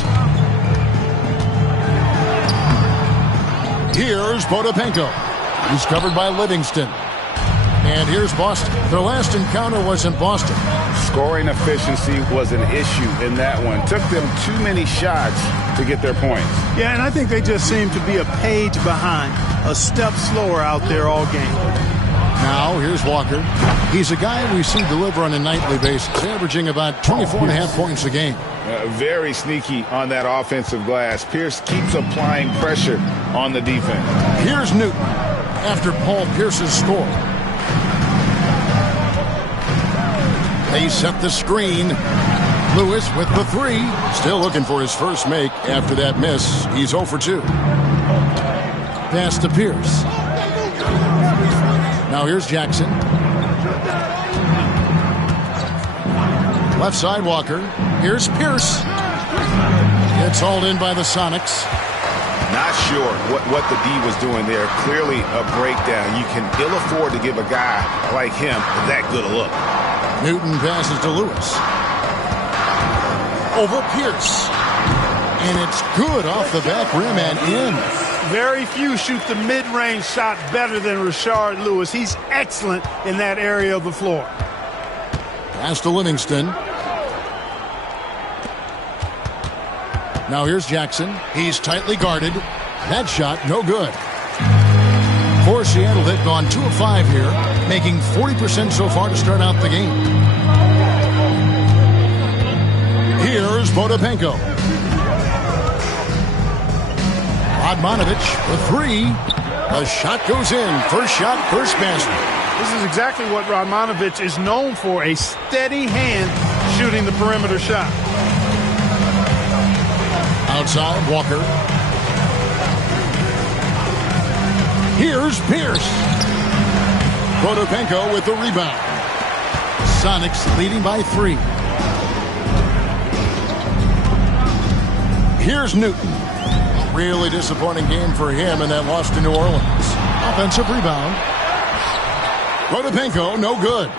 Here's Potapenko. He's covered by Livingston. And here's Boston. Their last encounter was in Boston. Scoring efficiency was an issue in that one. Took them too many shots to get their points. Yeah, and I think they just seem to be a page behind, a step slower out there all game. Now, here's Walker. He's a guy we see deliver on a nightly basis, averaging about 24.5 points a game. Very sneaky on that offensive glass. Pierce keeps applying pressure on the defense. Here's Newton after Paul Pierce's score. They set the screen. Lewis with the three. Still looking for his first make after that miss. He's 0 for 2. Pass to Pierce. Now here's Jackson. Left side, Walker. Here's Pierce. Gets hauled in by the Sonics. Not sure what the D was doing there. Clearly a breakdown. You can ill afford to give a guy like him that good a look. Newton passes to Lewis. Over Pierce. And it's good off the back rim and in. Very few shoot the mid-range shot better than Rashard Lewis. He's excellent in that area of the floor. Pass to Livingston. Now here's Jackson. He's tightly guarded. That shot, no good. For Seattle, they've gone 2 of 5 here, making 40% so far to start out the game. Here's Potapenko. Radmanovic, the three. The shot goes in. First shot, first basket. This is exactly what Radmanovic is known for, a steady hand shooting the perimeter shot. Outside, Walker. Here's Pierce. Potapenko with the rebound. Sonics leading by 3. Here's Newton. Really disappointing game for him in that loss to New Orleans. Offensive rebound. Potapenko, no good.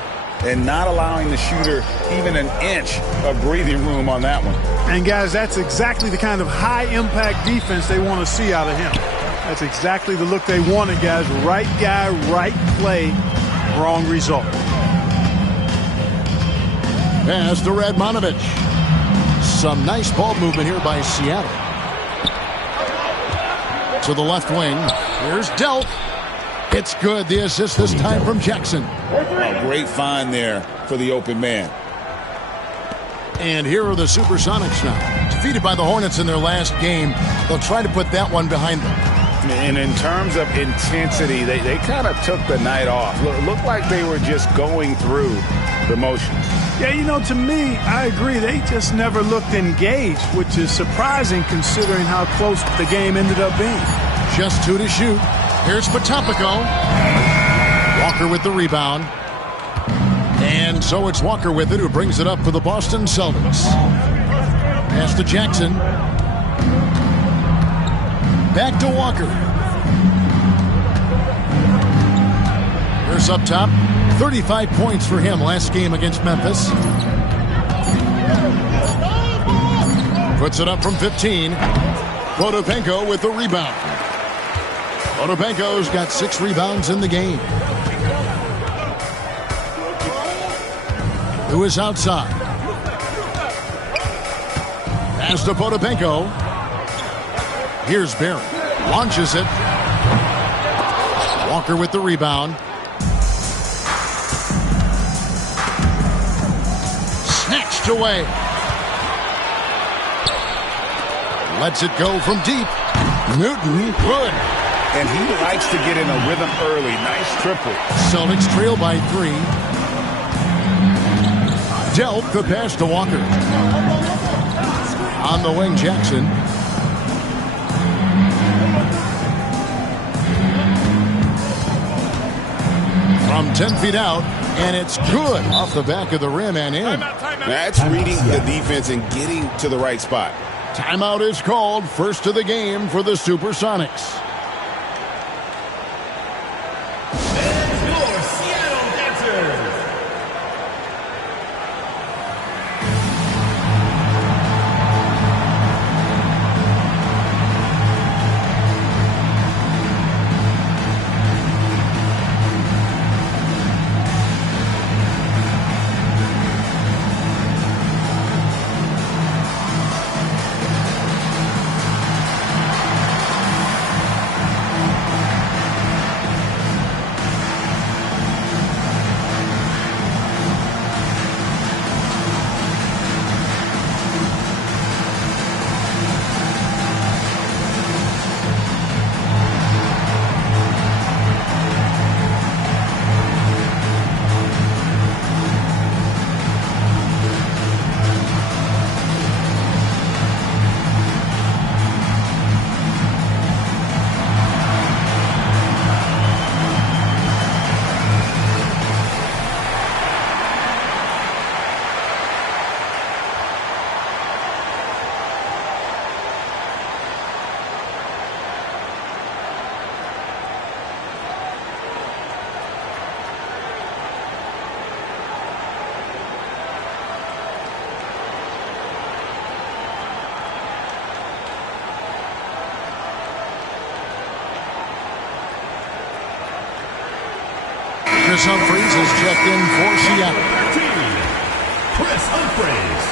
And not allowing the shooter even an inch of breathing room on that one. And, guys, that's exactly the kind of high-impact defense they want to see out of him. That's exactly the look they wanted, guys. Right guy, right play, wrong result. Pass to Radmanovic. Some nice ball movement here by Seattle. To the left wing. Here's Delp. It's good. The assist this time from Jackson. Oh, great find there for the open man. And here are the Supersonics now. Defeated by the Hornets in their last game. They'll try to put that one behind them. And in terms of intensity, they kind of took the night off. Looked like they were just going through the motion. Yeah, you know, to me, I agree. They just never looked engaged, which is surprising considering how close the game ended up being. Just 2 to shoot. Here's Potampico. Walker with the rebound. And so it's Walker with it, who brings it up for the Boston Celtics. Pass to Jackson. Back to Walker. Here's up top. 35 points for him last game against Memphis. Puts it up from 15. Potapenko with the rebound. Potapenko's got 6 rebounds in the game. Lewis outside. Pass to Potapenko. Here's Barry. Launches it. Walker with the rebound. Snatched away. Lets it go from deep. Newton, good. And he likes to get in a rhythm early. Nice triple. Celtics trail by 3. Delp the pass to Walker. On the wing, Jackson. From 10 feet out, and it's good off the back of the rim and in. That's reading the defense and getting to the right spot. Timeout is called. First of the game for the Supersonics. Chris Humphries has checked in for Seattle. Chris Humphries.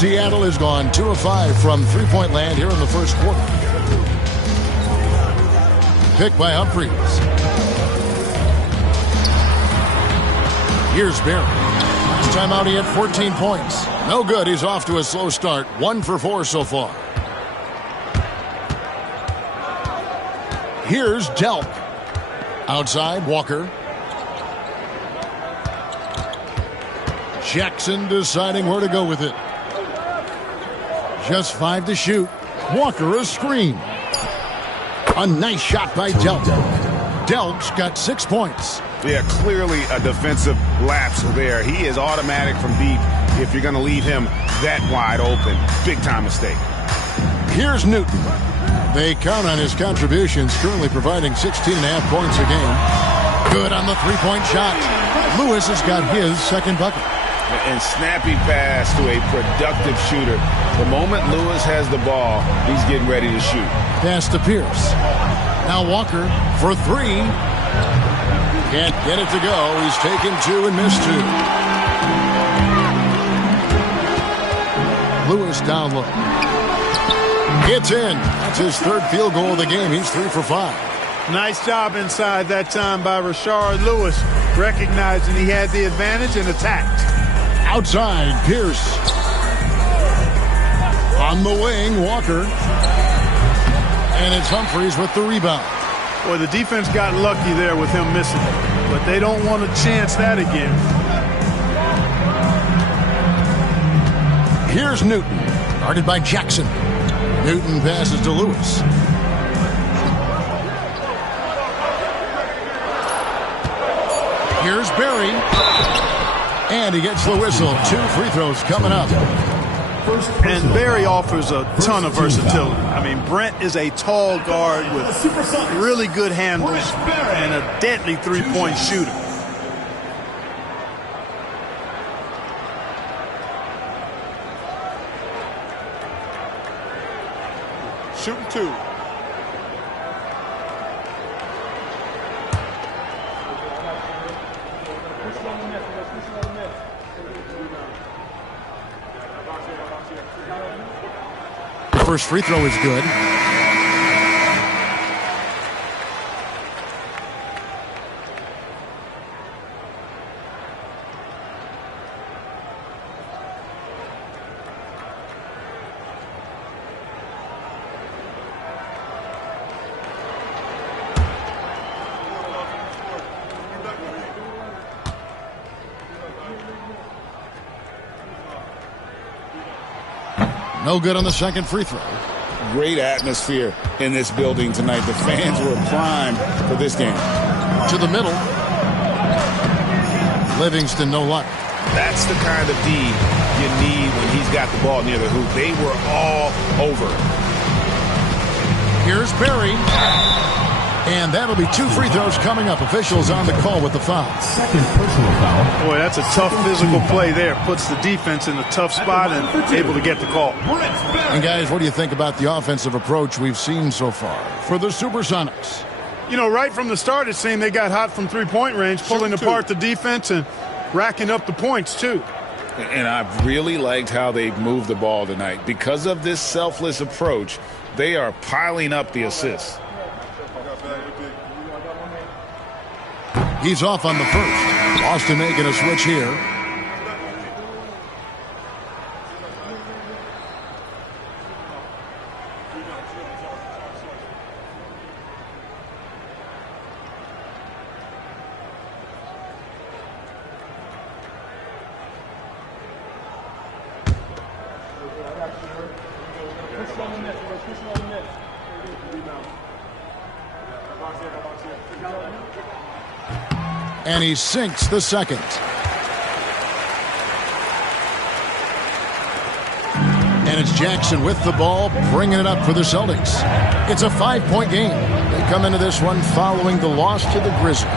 Seattle has gone 2 of 5 from three-point land here in the first quarter. Picked by Humphries. Here's Barry. Last time out he had 14 points. No good. He's off to a slow start. 1 for 4 so far. Here's Delp. Outside, Walker. Jackson deciding where to go with it. Just 5 to shoot. Walker a screen. A nice shot by Delp. Delp's got 6 points. Yeah, clearly a defensive lapse there. He is automatic from deep if you're going to leave him that wide open. Big time mistake. Here's Newton. They count on his contributions, currently providing 16.5 points a game. Good on the three-point shot. Lewis has got his second bucket. And snappy pass to a productive shooter. The moment Lewis has the ball, he's getting ready to shoot. Pass to Pierce. Now Walker for 3. Can't get it to go. He's taken 2 and missed 2. Lewis down low. It's in. That's his third field goal of the game. He's 3 for 5. Nice job inside that time by Rashard Lewis, recognizing he had the advantage and attacked. Outside, Pierce. On the wing, Walker. And it's Humphries with the rebound. Boy, the defense got lucky there with him missing it, but they don't want to chance that again. Here's Newton, guarded by Jackson. Newton passes to Lewis. Here's Barry. And he gets the whistle. 2 free throws coming up. And Barry offers a ton of versatility. I mean, Brent is a tall guard with really good handles and a deadly three-point shooter. Shooting 2. First free throw is good. No good on the second free throw. Great atmosphere in this building tonight. The fans were primed for this game. To the middle. Livingston, no luck. That's the kind of D you need when he's got the ball near the hoop. They were all over. Here's Barry. And that'll be 2 free throws coming up. Officials on the call with the foul. Second personal foul. Boy, that's a tough physical play there. Puts the defense in a tough spot and able to get the call. And guys, what do you think about the offensive approach we've seen so far for the Supersonics? You know, right from the start, it seemed they got hot from three-point range, pulling apart the defense and racking up the points, too. And I've really liked how they've moved the ball tonight. Because of this selfless approach, they are piling up the assists. He's off on the first. Boston making a switch here. And he sinks the second. And it's Jackson with the ball, bringing it up for the Celtics. It's a 5-point game. They come into this one following the loss to the Grizzlies.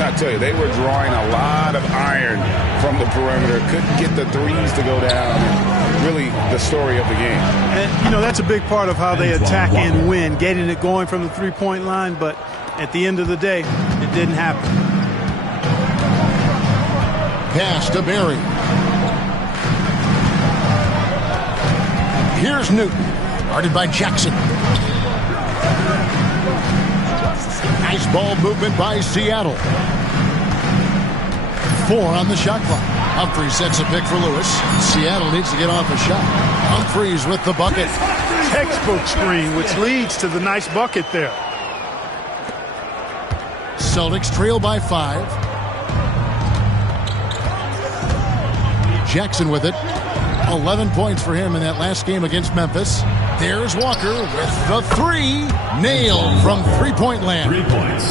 I tell you, they were drawing a lot of iron from the perimeter. Couldn't get the threes to go down. And really the story of the game. And, you know, that's a big part of how they attack and win, getting it going from the three-point line. But at the end of the day, it didn't happen. Pass to Barry. Here's Newton, guarded by Jackson. Nice ball movement by Seattle. 4 on the shot clock. Humphries sets a pick for Lewis. Seattle needs to get off a shot. Humphries with the bucket. Textbook screen, which leads to the nice bucket there. Celtics trail by 5. Jackson with it. 11 points for him in that last game against Memphis. There's Walker with the 3. Nailed from three-point land. 3 points.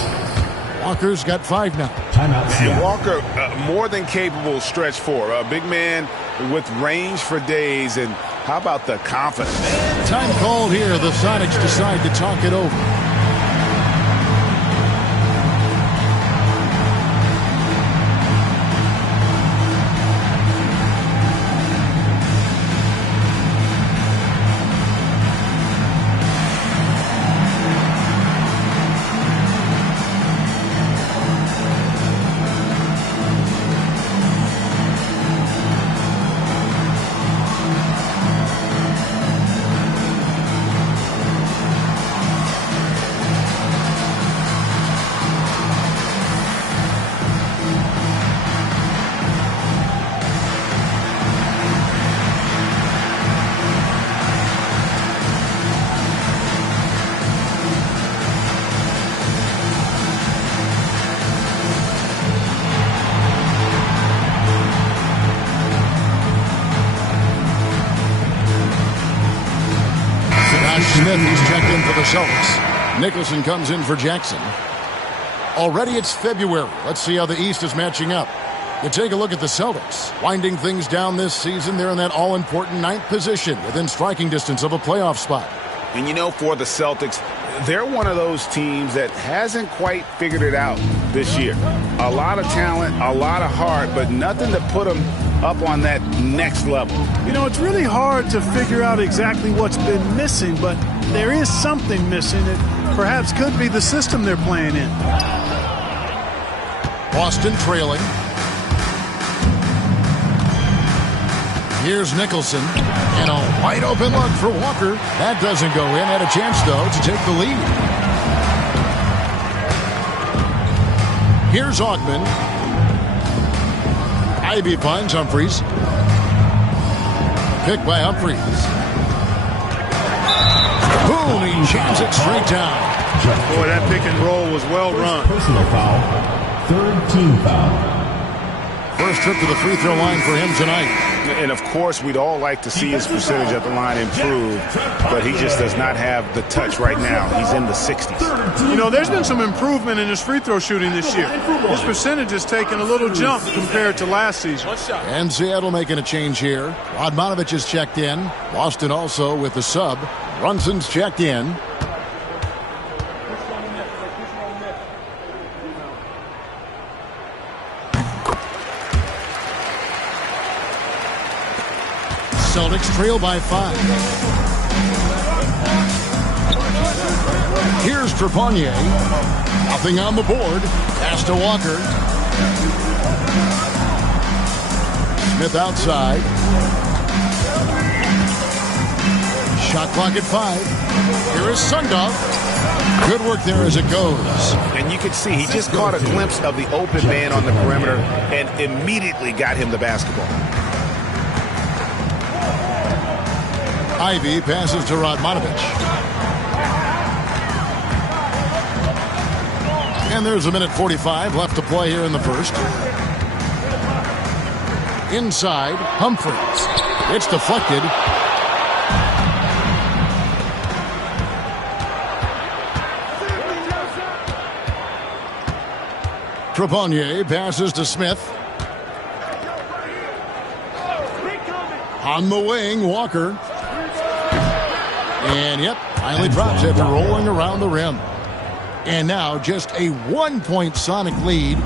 Walker's got 5 now. And Walker, more than capable stretch 4. A big man with range for days. And how about the confidence? Time called here. The Sonics decide to talk it over. Smith, he's checked in for the Celtics. Nicholson comes in for Jackson. Already it's February. Let's see how the East is matching up. You take a look at the Celtics. Winding things down this season, they're in that all-important 9th position within striking distance of a playoff spot. And you know, for the Celtics, they're one of those teams that hasn't quite figured it out this year. A lot of talent, a lot of heart, but nothing to put them up on that next level. You know, it's really hard to figure out exactly what's been missing, but there is something missing. It perhaps could be the system they're playing in. Boston trailing. Here's Nicholson. And a wide open look for Walker. That doesn't go in. Had a chance, though, to take the lead. Here's Augman. Ivy finds Humphries. Picked by Humphries. Boom, he jams it straight down. Boy, that pick and roll was well run. Personal foul. Third team foul. First trip to the free throw line for him tonight. And, of course, we'd all like to see his percentage at the line improve, but he just does not have the touch right now. He's in the 60s. You know, there's been some improvement in his free throw shooting this year. His percentage has taken a little jump compared to last season. And Seattle making a change here. Radmanovich is checked in. Boston also with the sub. Brunson's checked in. Celtics trail by 5. Here's Trepanier. Nothing on the board. Pass to Walker. Smith outside. Shot clock at 5. Here is Sundov. Good work there as it goes. And you can see he just caught a glimpse of the open man on the perimeter and immediately got him the basketball. Ivy passes to Radmanovich. And there's a minute 45 left to play here in the first. Inside, Humphries. It's deflected. Trepanier passes to Smith. On the wing, Walker. And, yep, finally drops after rolling around the rim. And now just a 1-point Sonic lead.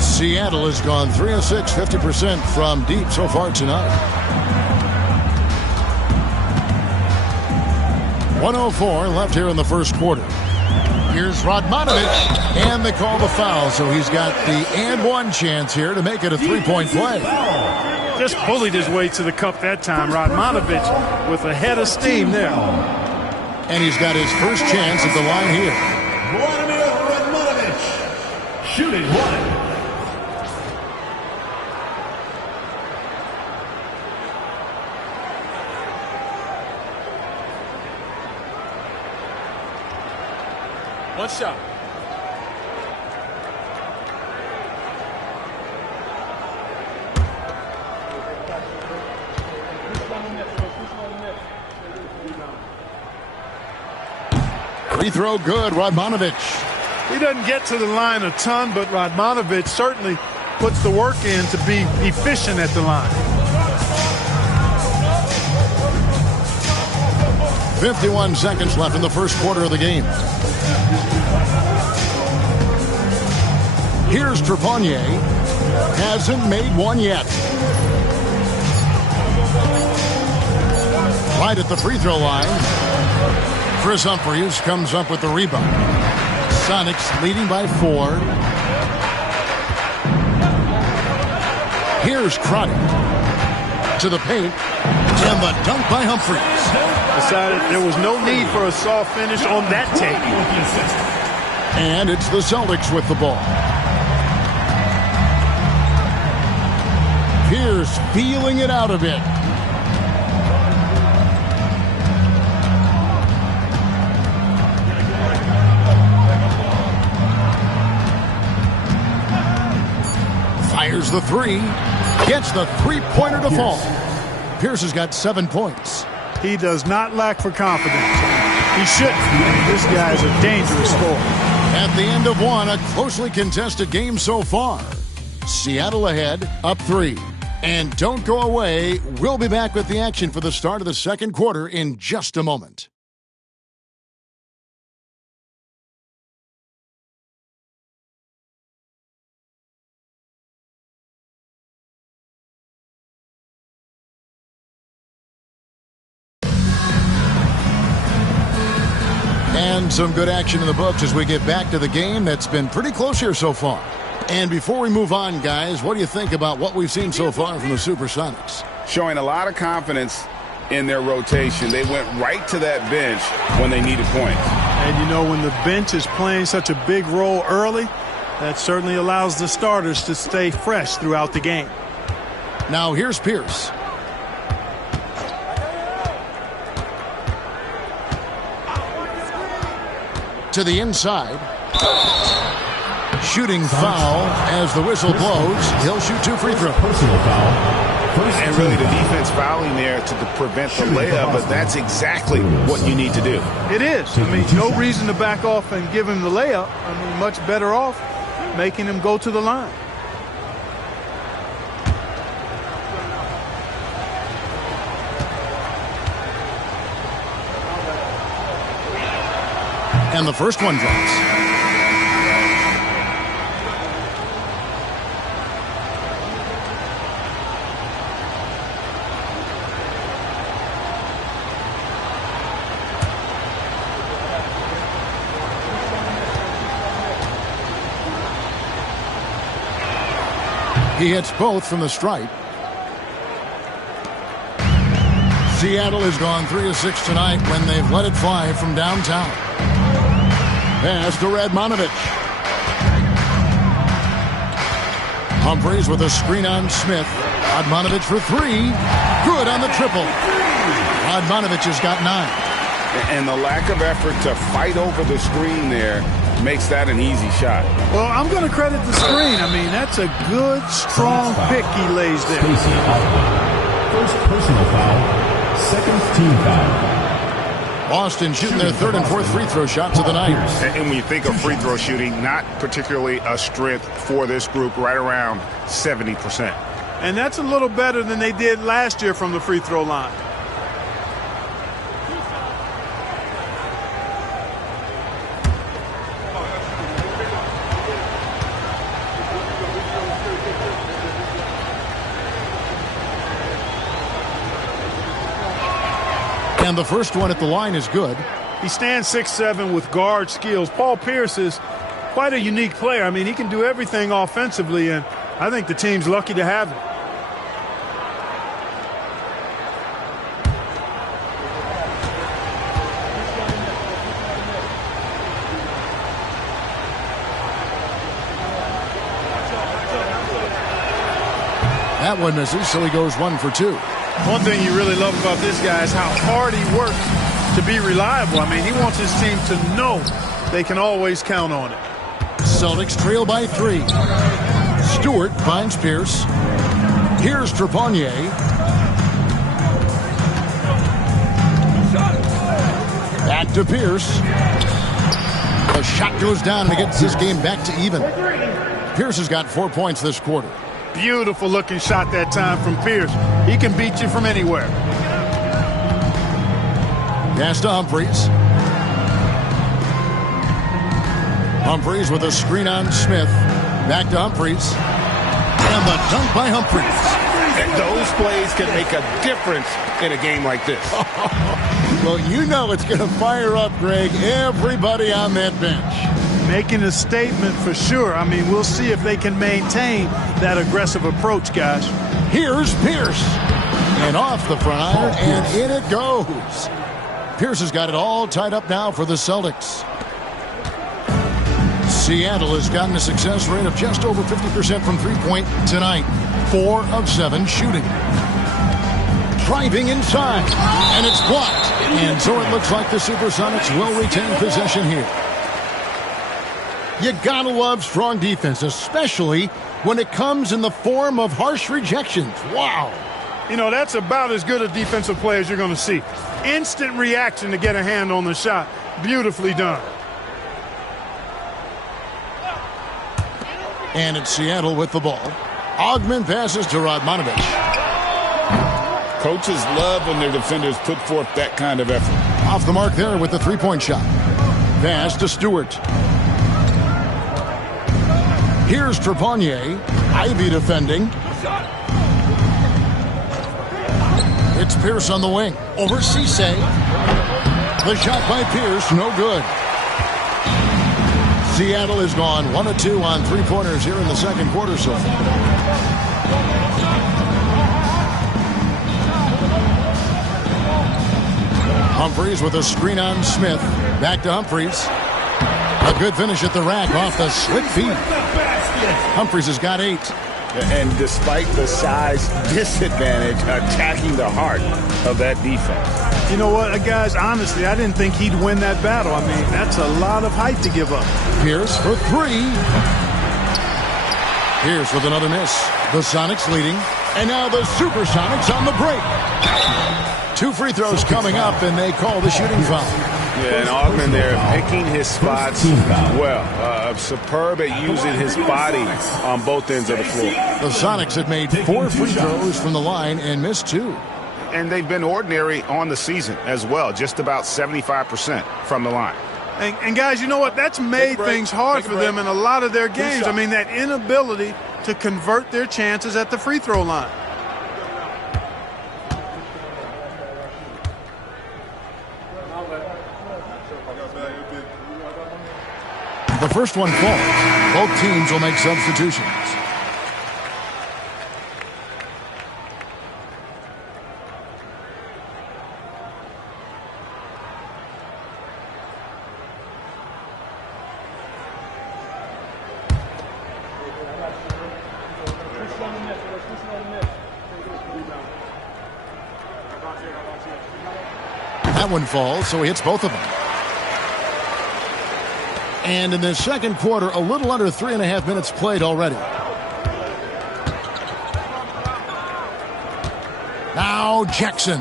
Seattle has gone 3 of 6, 50% from deep so far tonight. 1:04 left here in the first quarter. Here's Radmanovich, and they call the foul, so he's got the and one chance here to make it a 3-point play. Just bullied his way to the cup that time. Radmanovich with a head of steam there. And he's got his first chance at the line here. Vladimir Radmanovich, shooting 1. One shot. Free throw good, Radmanovich. He doesn't get to the line a ton, but Radmanovich certainly puts the work in to be efficient at the line. 51 seconds left in the first quarter of the game. Here's Trepanier. Hasn't made one yet. Right at the free throw line. Chris Humphries comes up with the rebound. Sonics leading by 4. Here's Crotty. To the paint. And the dunk by Humphries. Decided there was no need for a soft finish on that take. And it's the Celtics with the ball. Pierce feeling it out a bit. Fires the 3. Gets the three-pointer to fall. Pierce has got 7 points. He does not lack for confidence. He shouldn't. This guy's a dangerous scorer. At the end of one, a closely contested game so far. Seattle ahead, up 3. And don't go away. We'll be back with the action for the start of the second quarter in just a moment. And some good action in the books as we get back to the game that's been pretty close here so far. And before we move on, guys, what do you think about what we've seen so far from the Supersonics? Showing a lot of confidence in their rotation. They went right to that bench when they needed points. And, you know, when the bench is playing such a big role early, that certainly allows the starters to stay fresh throughout the game. Now here's Pierce. To the inside. Shooting foul as the whistle blows. He'll shoot 2 free throws. Personal foul. And really the defense fouling there to prevent the layup, but that's exactly what you need to do. It is. I mean, no reason to back off and give him the layup. I mean, much better off making him go to the line. And the first one drops. He hits both from the stripe. Seattle has gone 3 of 6 tonight when they've let it fly from downtown. Pass to Radmanovich. Humphries with a screen on Smith. Radmanovich for 3. Good on the triple. Radmanovich has got 9. And the lack of effort to fight over the screen there makes that an easy shot. Well, I'm going to credit the screen. I mean, that's a good, strong pick he lays there. First personal foul, second team foul. Boston shooting their 3rd and 4th free throw shots of the night. And when you think of free throw shooting, not particularly a strength for this group, right around 70%. And that's a little better than they did last year from the free throw line. And the first one at the line is good. He stands 6'7" with guard skills. Paul Pierce is quite a unique player. I mean, he can do everything offensively, and I think the team's lucky to have him. That one misses, so he goes 1 for 2. One thing you really love about this guy is how hard he works to be reliable. I mean, he wants his team to know they can always count on it. Celtics trail by 3. Stewart finds Pierce. Here's Trepanier. Back to Pierce. The shot goes down and it gets this game back to even. Pierce has got 4 points this quarter. Beautiful looking shot that time from Pierce. He can beat you from anywhere. Pass to Humphries. Humphries with a screen on Smith. Back to Humphries. And the dunk by Humphries. And those plays can make a difference in a game like this. Well, you know it's going to fire up, Greg, everybody on that bench. Making a statement for sure. I mean, we'll see if they can maintain that aggressive approach, guys. Here's Pierce. And off the front iron, and in it goes. Pierce has got it all tied up now for the Celtics. Seattle has gotten a success rate of just over 50% from three-point tonight. 4 of 7 shooting. Driving inside, and it's blocked. And so it looks like the Supersonics will retain possession here. You gotta love strong defense, especially when it comes in the form of harsh rejections. Wow. You know, that's about as good a defensive play as you're going to see. Instant reaction to get a hand on the shot. Beautifully done. And it's Seattle with the ball. Augman passes to Radmanovich. Coaches love when their defenders put forth that kind of effort. Off the mark there with the three-point shot. Pass to Stewart. Here's Trepanier. Ivy defending. It's Pierce on the wing. Over Cisse. The shot by Pierce, no good. Seattle has gone 1 of 2 on three-pointers here in the second quarter so far. Humphries with a screen on Smith. Back to Humphries. A good finish at the rack off the slick feet. Humphries has got 8. And despite the size disadvantage, attacking the heart of that defense. You know what, guys, honestly, I didn't think he'd win that battle. I mean, that's a lot of height to give up. Pierce for 3. Pierce with another miss. The Sonics leading. And now the Supersonics on the break. 2 free throws coming up, and they call the shooting foul. Yeah, and Augman there picking his spots well. Superb at using his body on both ends of the floor. The Sonics have made 4 free throws from the line and missed 2. And they've been ordinary on the season as well, just about 75% from the line. And guys, you know what? That's made things hard for them in a lot of their games. I mean, that inability to convert their chances at the free throw line. The first one falls. Both teams will make substitutions. That one falls, so he hits both of them. And in the second quarter, a little under 3.5 minutes played already. Now Jackson.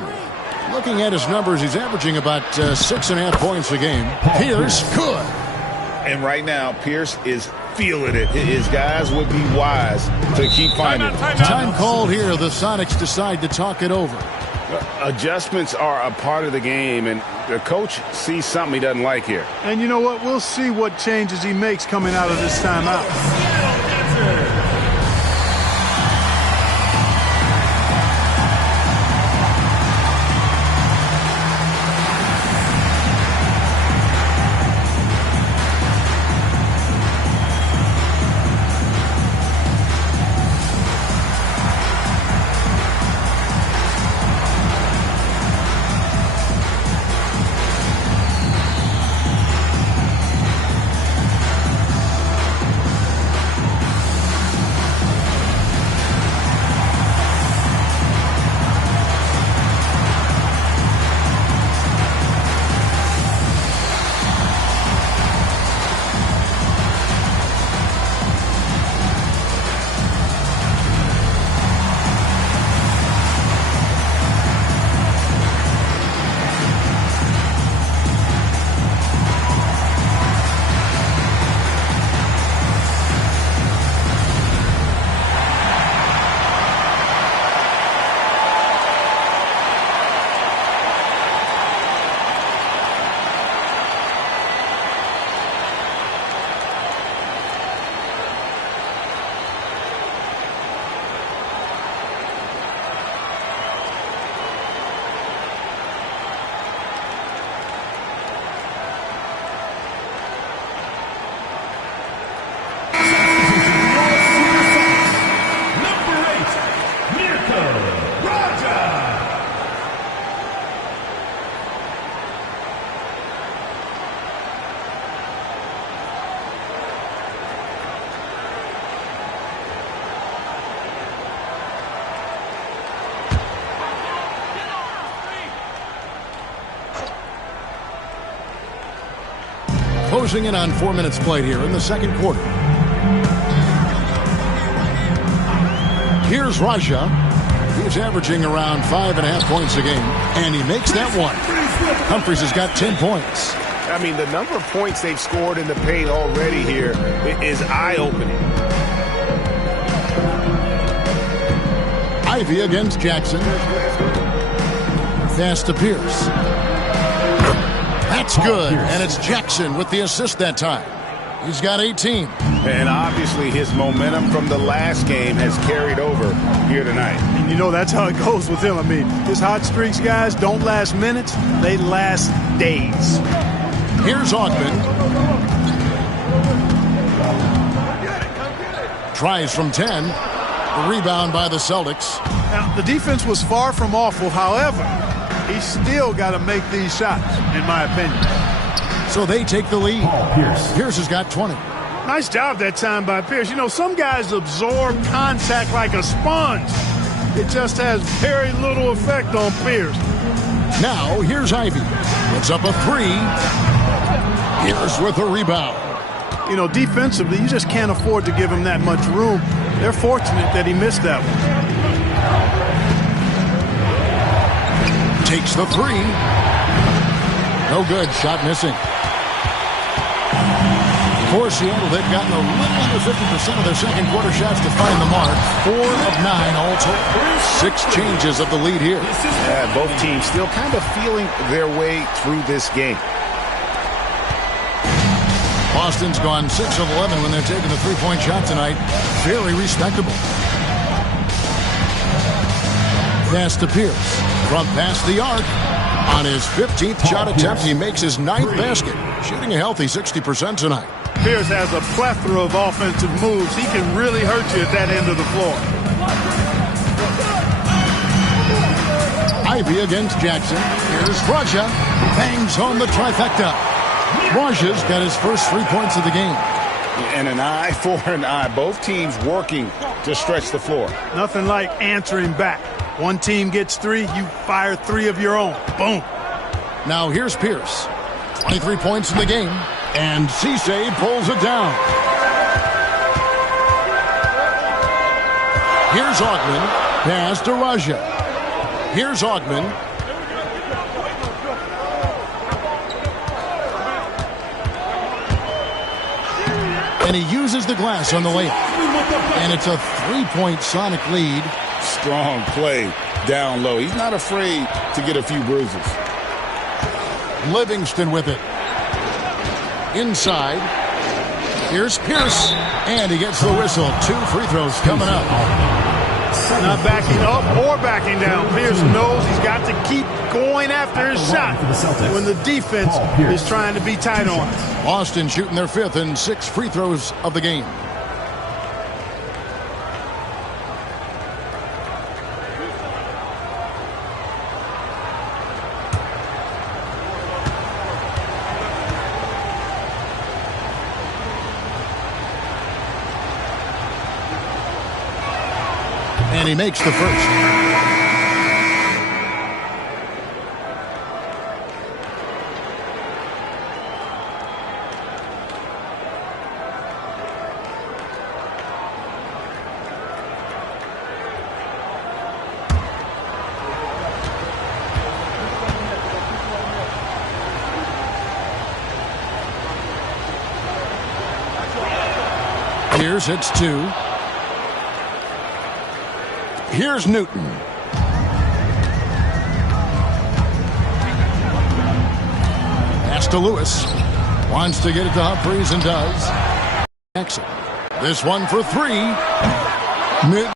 Looking at his numbers, he's averaging about 6.5 points a game. Pierce, good. And right now, Pierce is feeling it. His guys would be wise to keep finding it. Time called here. The Sonics decide to talk it over. Adjustments are a part of the game, and the coach sees something he doesn't like here. And you know what? We'll see what changes he makes coming out of this timeout. Closing in on 4 minutes played here in the second quarter. Here's Raja. He's averaging around 5.5 points a game, and he makes that one. Humphries has got 10 points. I mean, the number of points they've scored in the paint already here is eye-opening. Ivey against Jackson. Pass to Pierce. That's good, and it's Jackson with the assist that time. He's got 18. And obviously his momentum from the last game has carried over here tonight. And you know, that's how it goes with him. I mean, his hot streaks, guys, don't last minutes. They last days. Here's Augman. Tries from 10. The rebound by the Celtics. Now, the defense was far from awful. However, he's still got to make these shots, in my opinion. So they take the lead. Pierce has got 20. Nice job that time by Pierce. You know, some guys absorb contact like a sponge. It just has very little effect on Pierce. Now, here's Ivey. Puts up a three. Pierce with a rebound. You know, defensively, you just can't afford to give him that much room. They're fortunate that he missed that one. Takes the three. No good. Shot missing. For Seattle, they've gotten a little under 50% of their second quarter shots to find the mark. 4 of 9 all total. 6 changes of the lead here. Both teams still kind of feeling their way through this game. Boston's gone 6 of 11 when they're taking the three-point shot tonight. Very respectable. Pass to Pierce. From past the arc. On his 15th shot attempt, he makes his 9th basket. Shooting a healthy 60% tonight. Pierce has a plethora of offensive moves. He can really hurt you at that end of the floor. Ivey against Jackson. Here's Raja. Bangs home the trifecta. Raja's got his first 3 points of the game. And an eye for an eye. Both teams working to stretch the floor. Nothing like answering back. One team gets 3, you fire 3 of your own. Boom. Now here's Pierce. 23 points in the game. And Cisse pulls it down. Here's Augman. Pass to Raja. Here's Augman. And he uses the glass on the layup. And it's a 3-point Sonic lead. Strong play down low. He's not afraid to get a few bruises. Livingston with it. Inside. Here's Pierce. And he gets the whistle. 2 free throws coming up. Not backing up or backing down. Pierce knows he's got to keep going after his shot when the defense is trying to be tight on him. Boston shooting their 5th and 6 free throws of the game. And he makes the first. Pierce hits 2. Here's Newton. Pass to Lewis. Wants to get it to Humphries and does. Jackson. This one for 3. Newton.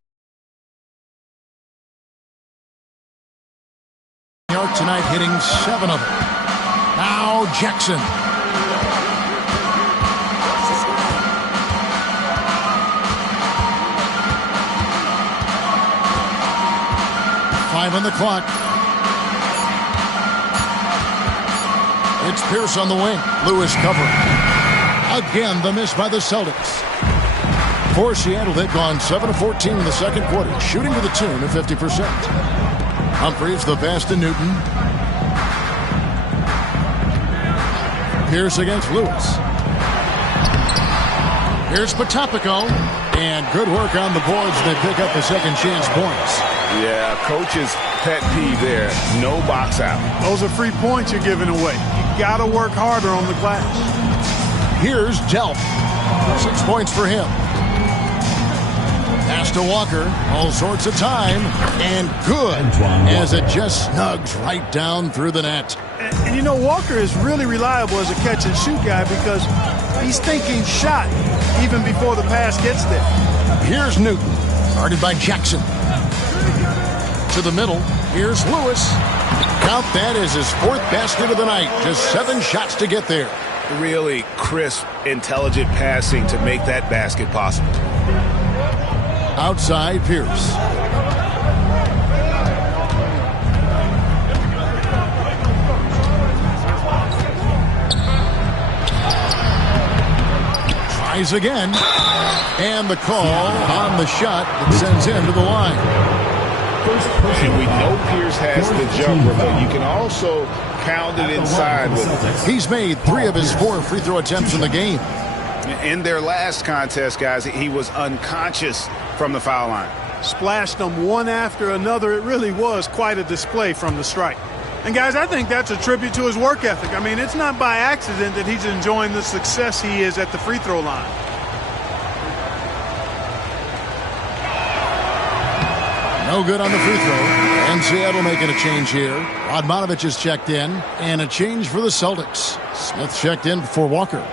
York tonight hitting 7 of them. Now Jackson. On the clock. It's Pierce on the wing. Lewis covering. Again, the miss by the Celtics. For Seattle, they've gone 7 of 14 in the second quarter, shooting to the tune of 50%. Humphries, the pass to Newton. Pierce against Lewis. Here's Potapico. And good work on the boards. They pick up the second chance points. Yeah, coach's pet peeve there. No box out. Those are free points you're giving away. You got to work harder on the glass. Here's Delp. 6 points for him. Pass to Walker. All sorts of time. And good. As it just snugs right down through the net. And you know, Walker is really reliable as a catch-and-shoot guy because he's thinking shot even before the pass gets there. Here's Newton. Guarded by Jackson. To the middle. Here's Lewis. Count that as his 4th basket of the night. Just 7 shots to get there. Really crisp, intelligent passing to make that basket possible. Outside Pierce. Tries again. And the call on the shot that sends him to the line. And we know Pierce has the jumper, but you can also pound it inside with him. He's made 3 of his 4 free throw attempts in the game. In their last contest, guys, he was unconscious from the foul line. Splashed them one after another. It really was quite a display from the strike. And, guys, I think that's a tribute to his work ethic. I mean, it's not by accident that he's enjoying the success he is at the free throw line. No good on the free throw. And Seattle making a change here. Radmanovich is checked in. And a change for the Celtics. Smith checked in for Walker.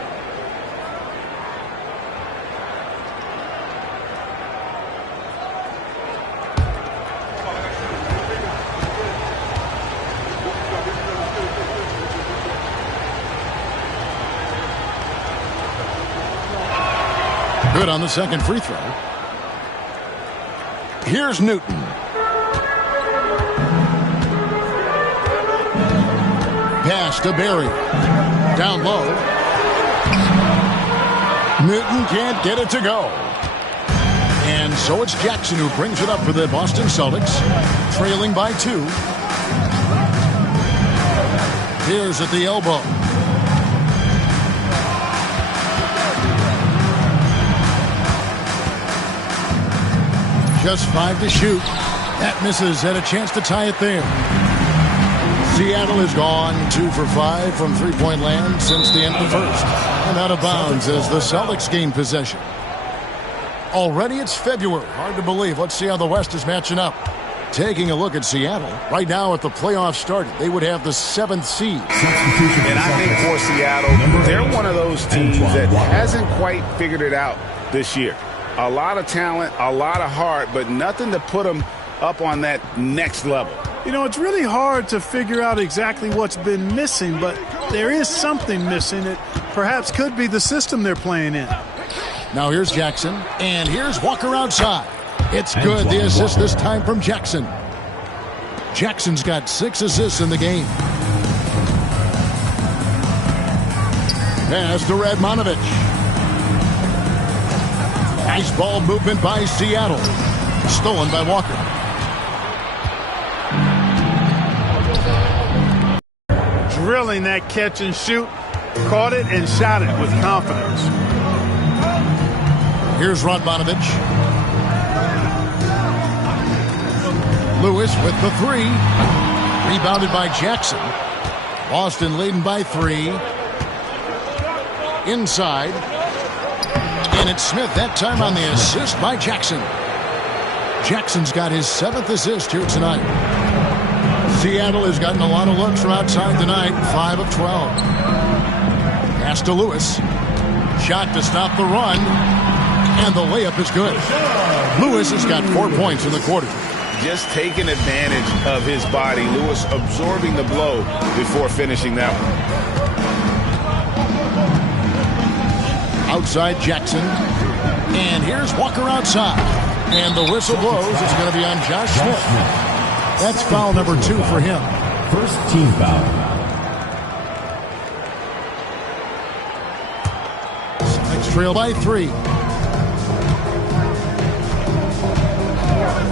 Good on the second free throw. Here's Newton. Pass to Barry. Down low. Newton can't get it to go. And so it's Jackson who brings it up for the Boston Celtics, trailing by 2. Here's at the elbow. Just 5 to shoot. That misses, and a chance to tie it there. Seattle has gone 2 for 5 from three-point land since the end of the first. And out of bounds as the Celtics gain possession. Already it's February. Hard to believe. Let's see how the West is matching up. Taking a look at Seattle. Right now, if the playoffs started, they would have the 7th seed. And I think for Seattle, they're one of those teams that hasn't quite figured it out this year. A lot of talent, a lot of heart, but nothing to put them up on that next level. You know, it's really hard to figure out exactly what's been missing, but there is something missing. It perhaps could be the system they're playing in. Now here's Jackson, and here's Walker outside. It's good. The assist this time from Jackson. Jackson's got 6 assists in the game. Pass to Radmanovich. Nice ball movement by Seattle. Stolen by Walker. Drilling that catch and shoot. Caught it and shot it with confidence. Here's Radmanovich. Lewis with the 3. Rebounded by Jackson. Boston leading by 3. Inside. And it's Smith that time on the assist by Jackson. Jackson's got his 7th assist here tonight. Seattle has gotten a lot of looks from outside tonight. 5 of 12. Pass to Lewis. Shot to stop the run. And the layup is good. Lewis has got 4 points in the quarter. Just taking advantage of his body. Lewis absorbing the blow before finishing that one. Outside Jackson. And here's Walker outside. And the whistle blows. It's going to be on Josh Smith. That's foul number 2 for him. First team foul. Celtics trail by 3.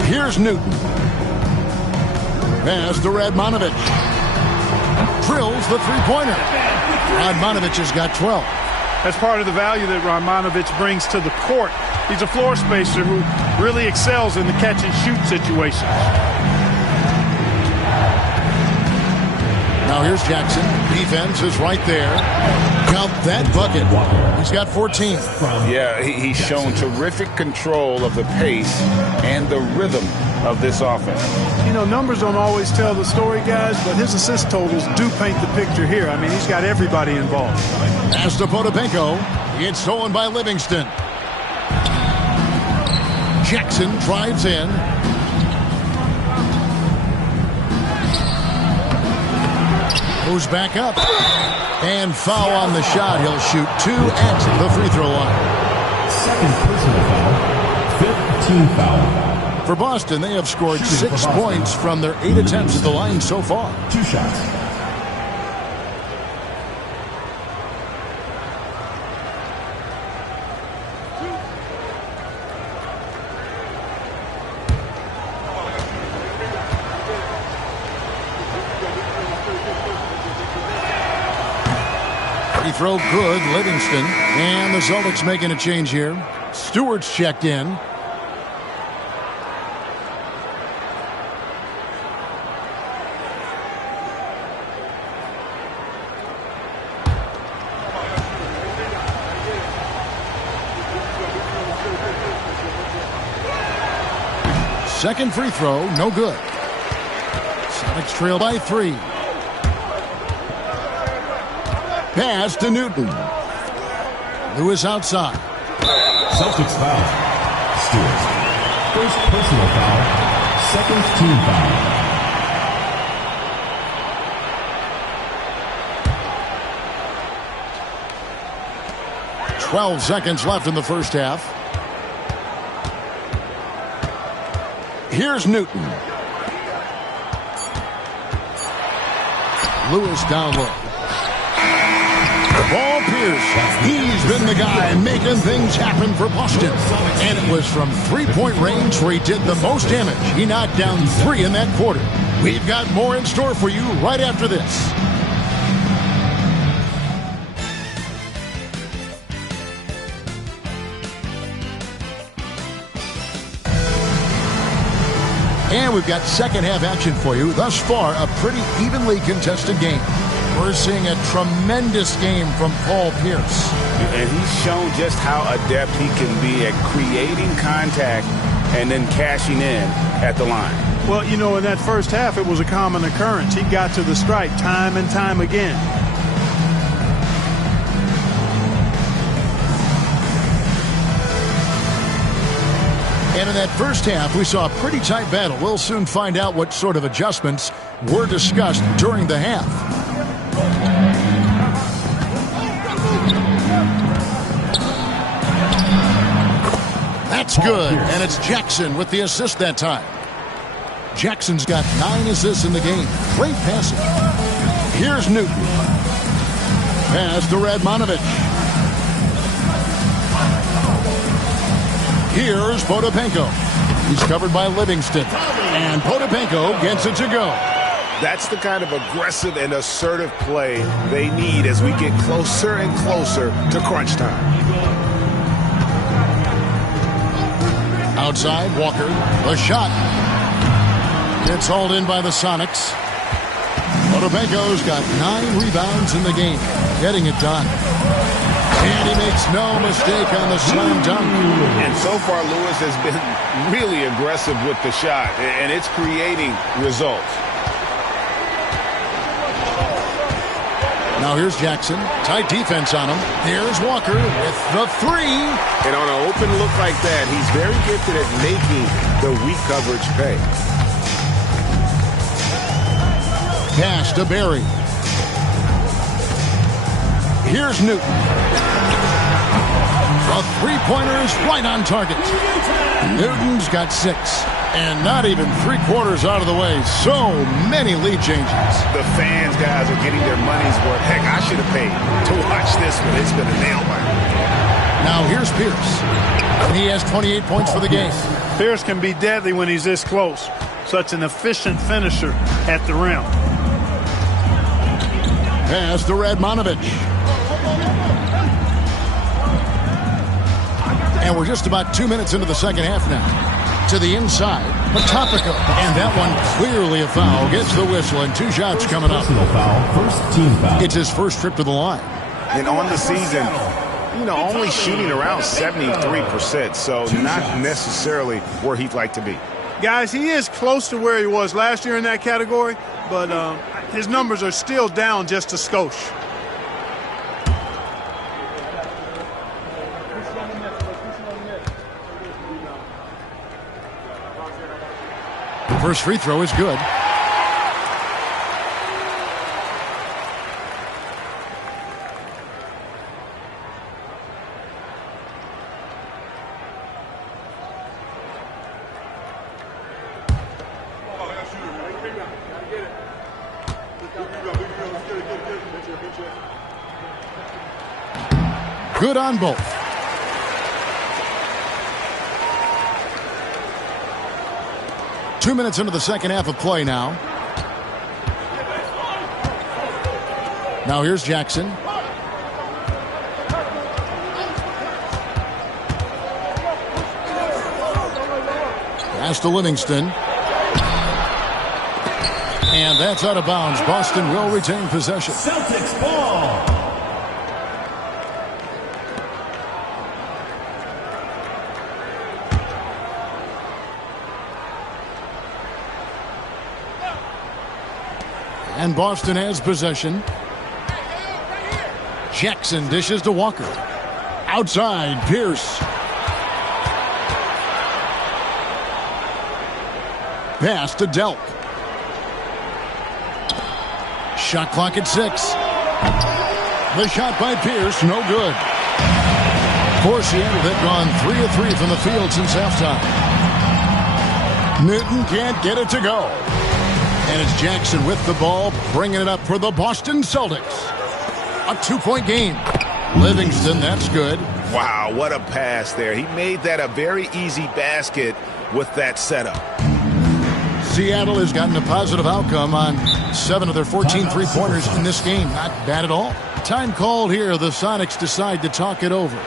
Here's Newton. Pass to Radmanovich. Drills the 3-pointer. Radmanovich has got 12. That's part of the value that Radmanovich brings to the court. He's a floor spacer who really excels in the catch-and-shoot situations. Now here's Jackson. Defense is right there. Count that bucket. He's got 14. Yeah, he's shown terrific control of the pace and the rhythm of this offense. You know, numbers don't always tell the story, guys, but his assist totals do paint the picture here. I mean, he's got everybody involved. Pass to Potapenko. It's stolen by Livingston. Jackson drives in. Goes back up. And foul on the shot. He'll shoot 2 at the free throw line. Second personal foul. 15 foul. For Boston, they have scored 6 points from their 8 attempts at the line so far. 2 shots. Throw good, Livingston. And the Celtics making a change here. Stewart's checked in. Second free throw, no good. Celtics trail by 3. Pass to Newton. Lewis outside. Celtics foul. Stewart. First personal foul. Second team foul. .12 seconds left in the first half. Here's Newton. Lewis down low. Paul Pierce, he's been the guy making things happen for Boston. And it was from three-point range where he did the most damage. He knocked down 3 in that quarter. We've got more in store for you right after this. And we've got second half action for you. Thus far, a pretty evenly contested game. We're seeing a tremendous game from Paul Pierce. And he's shown just how adept he can be at creating contact and then cashing in at the line. Well, you know, in that first half, it was a common occurrence. He got to the stripe time and time again. And in that first half, we saw a pretty tight battle. We'll soon find out what sort of adjustments were discussed during the half. That's good, and it's Jackson with the assist that time. Jackson's got 9 assists in the game. Great passing. Here's Newton. Pass to Radmanovich. Here's Potapenko. He's covered by Livingston. And Potapenko gets it to go. That's the kind of aggressive and assertive play they need as we get closer and closer to crunch time. Outside, Walker. The shot. It's hauled in by the Sonics. Potapenko's got 9 rebounds in the game. Getting it done. And he makes no mistake on the slam dunk. And so far, Lewis has been really aggressive with the shot, and it's creating results. Now here's Jackson. Tight defense on him. Here's Walker with the 3. And on an open look like that, he's very gifted at making the weak coverage pay. Pass to Barry. Here's Newton. The three-pointer's right on target. Newton's got 6. And not even 3/4 out of the way. So many lead changes. The fans, guys, are getting their money's worth. Heck, I should have paid to watch this one. It's been a nail-biter. Now here's Pierce. He has 28 points for the game. Pierce can be deadly when he's this close. Such an efficient finisher at the rim. Pass to Radmanovich. And we're just about 2 minutes into the second half now. To the inside, Matopico. And that one clearly a foul. Gets the whistle, and 2 shots coming up. First team foul. It's his first trip to the line. And on the season, only shooting around 73%, so not necessarily where he'd like to be. Guys, he is close to where he was last year in that category, but his numbers are still down just a skosh. The first free throw is good. Good on both. Two minutes into the second half of play now. Now here's Jackson. Pass to Livingston. And that's out of bounds. Boston will retain possession. Celtics ball. And Boston has possession. Jackson dishes to Walker. Outside, Pierce. Pass to Delk. Shot clock at 6. The shot by Pierce, no good. For Seattle, they've gone 3 of 3 from the field since halftime. Newton can't get it to go. And it's Jackson with the ball, bringing it up for the Boston Celtics. A 2-point game. Livingston, that's good. Wow, what a pass there. He made that a very easy basket with that setup. Seattle has gotten a positive outcome on 7 of their 14 three-pointers in this game. Not bad at all. Time called here. The Sonics decide to talk it over.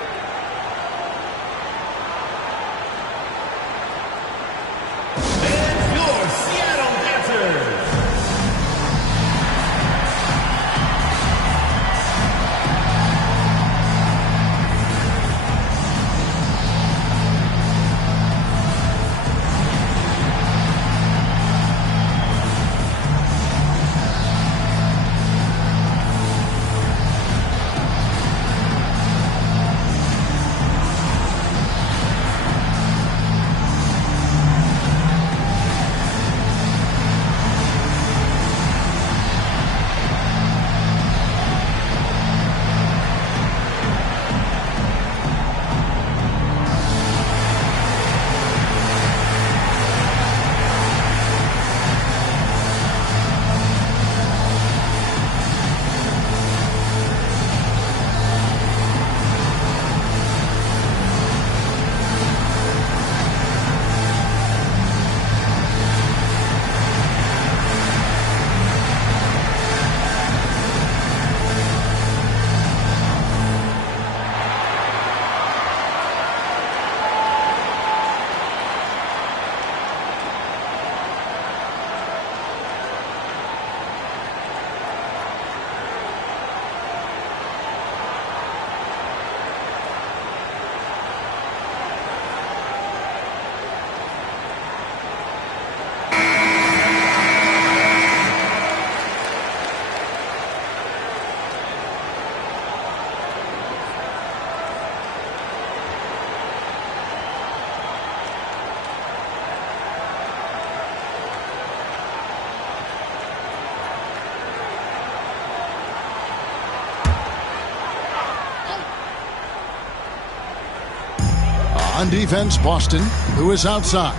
On defense, Boston, who is outside.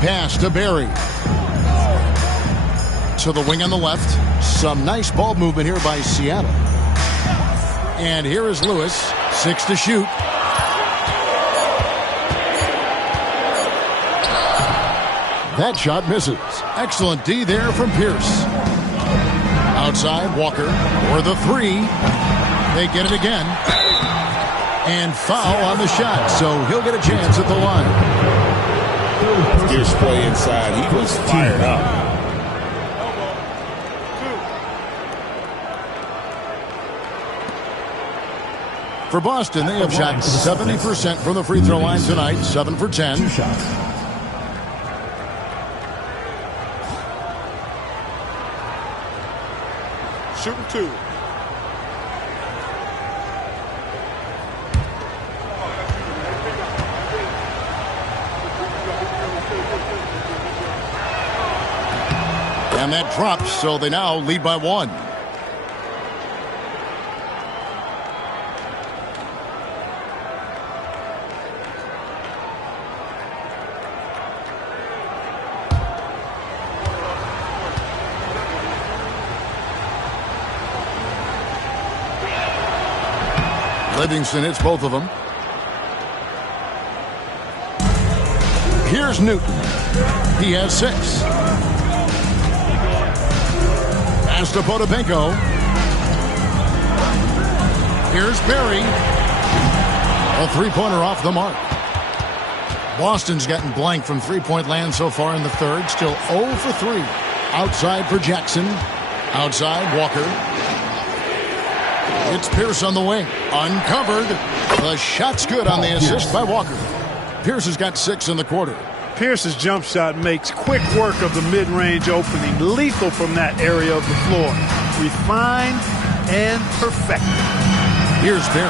Pass to Barry. To the wing on the left. Some nice ball movement here by Seattle. And here is Lewis. 6 to shoot. That shot misses. Excellent D there from Pierce. Outside, Walker for the 3. They get it again. And foul on the shot, so he'll get a chance at the line. Fierce play inside. He was fired up. For Boston, they have shot 70% from the free throw line tonight, 7 for 10. 2 shots. Shooting 2. And that drops, so they now lead by 1. Livingston hits both of them. Here's Newton. He has 6. Pass to Potapenko. Here's Berry. A three-pointer off the mark. Boston's gotten blank from three-point land so far in the third. Still 0 for 3. Outside for Jackson. Outside, Walker. It's Pierce on the wing. Uncovered. The shot's good on the assist by Walker. Pierce has got 6 in the quarter. Pierce's jump shot makes quick work of the mid-range opening. Lethal from that area of the floor. Refined and perfected. Here's Berry.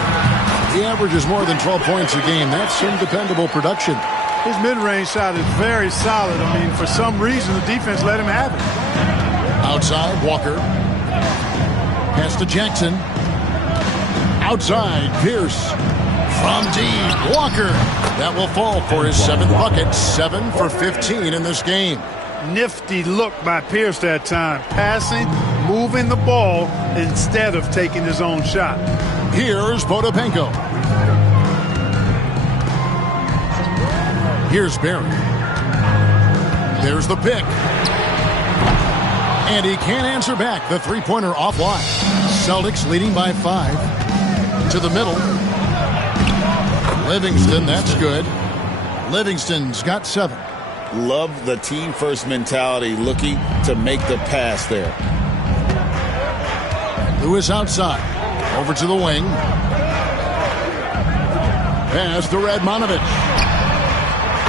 He averages more than 12 points a game. That's some dependable production. His mid-range shot is very solid. I mean, for some reason, the defense let him have it. Outside, Walker. Pass to Jackson. Outside, Pierce. From deep, Walker. That will fall for his 7th bucket. 7 for 15 in this game. Nifty look by Pierce that time. Passing, moving the ball instead of taking his own shot. Here's Potapenko. Here's Berry. There's the pick. And he can't answer back. The three-pointer offline. Celtics leading by 5. To the middle. Livingston, that's good. Livingston's got 7. Love the team-first mentality, looking to make the pass there. Lewis outside. Over to the wing. Pass to Radmanovic.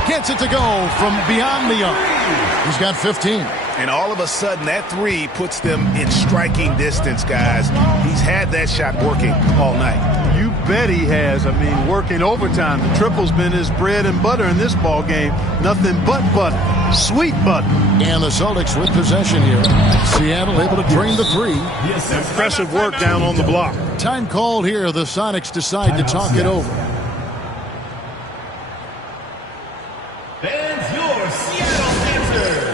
Gets it to go from beyond the arc. He's got 15. And all of a sudden, that 3 puts them in striking distance, guys. He's had that shot working all night. You bet he has. I mean, working overtime. The triple's been his bread and butter in this ball game. Nothing but butter. Sweet butter. And the Celtics with possession here. Seattle able to drain the 3. Impressive work down on the block. Time called here. The Sonics decide to talk it over. And your Seattle answers.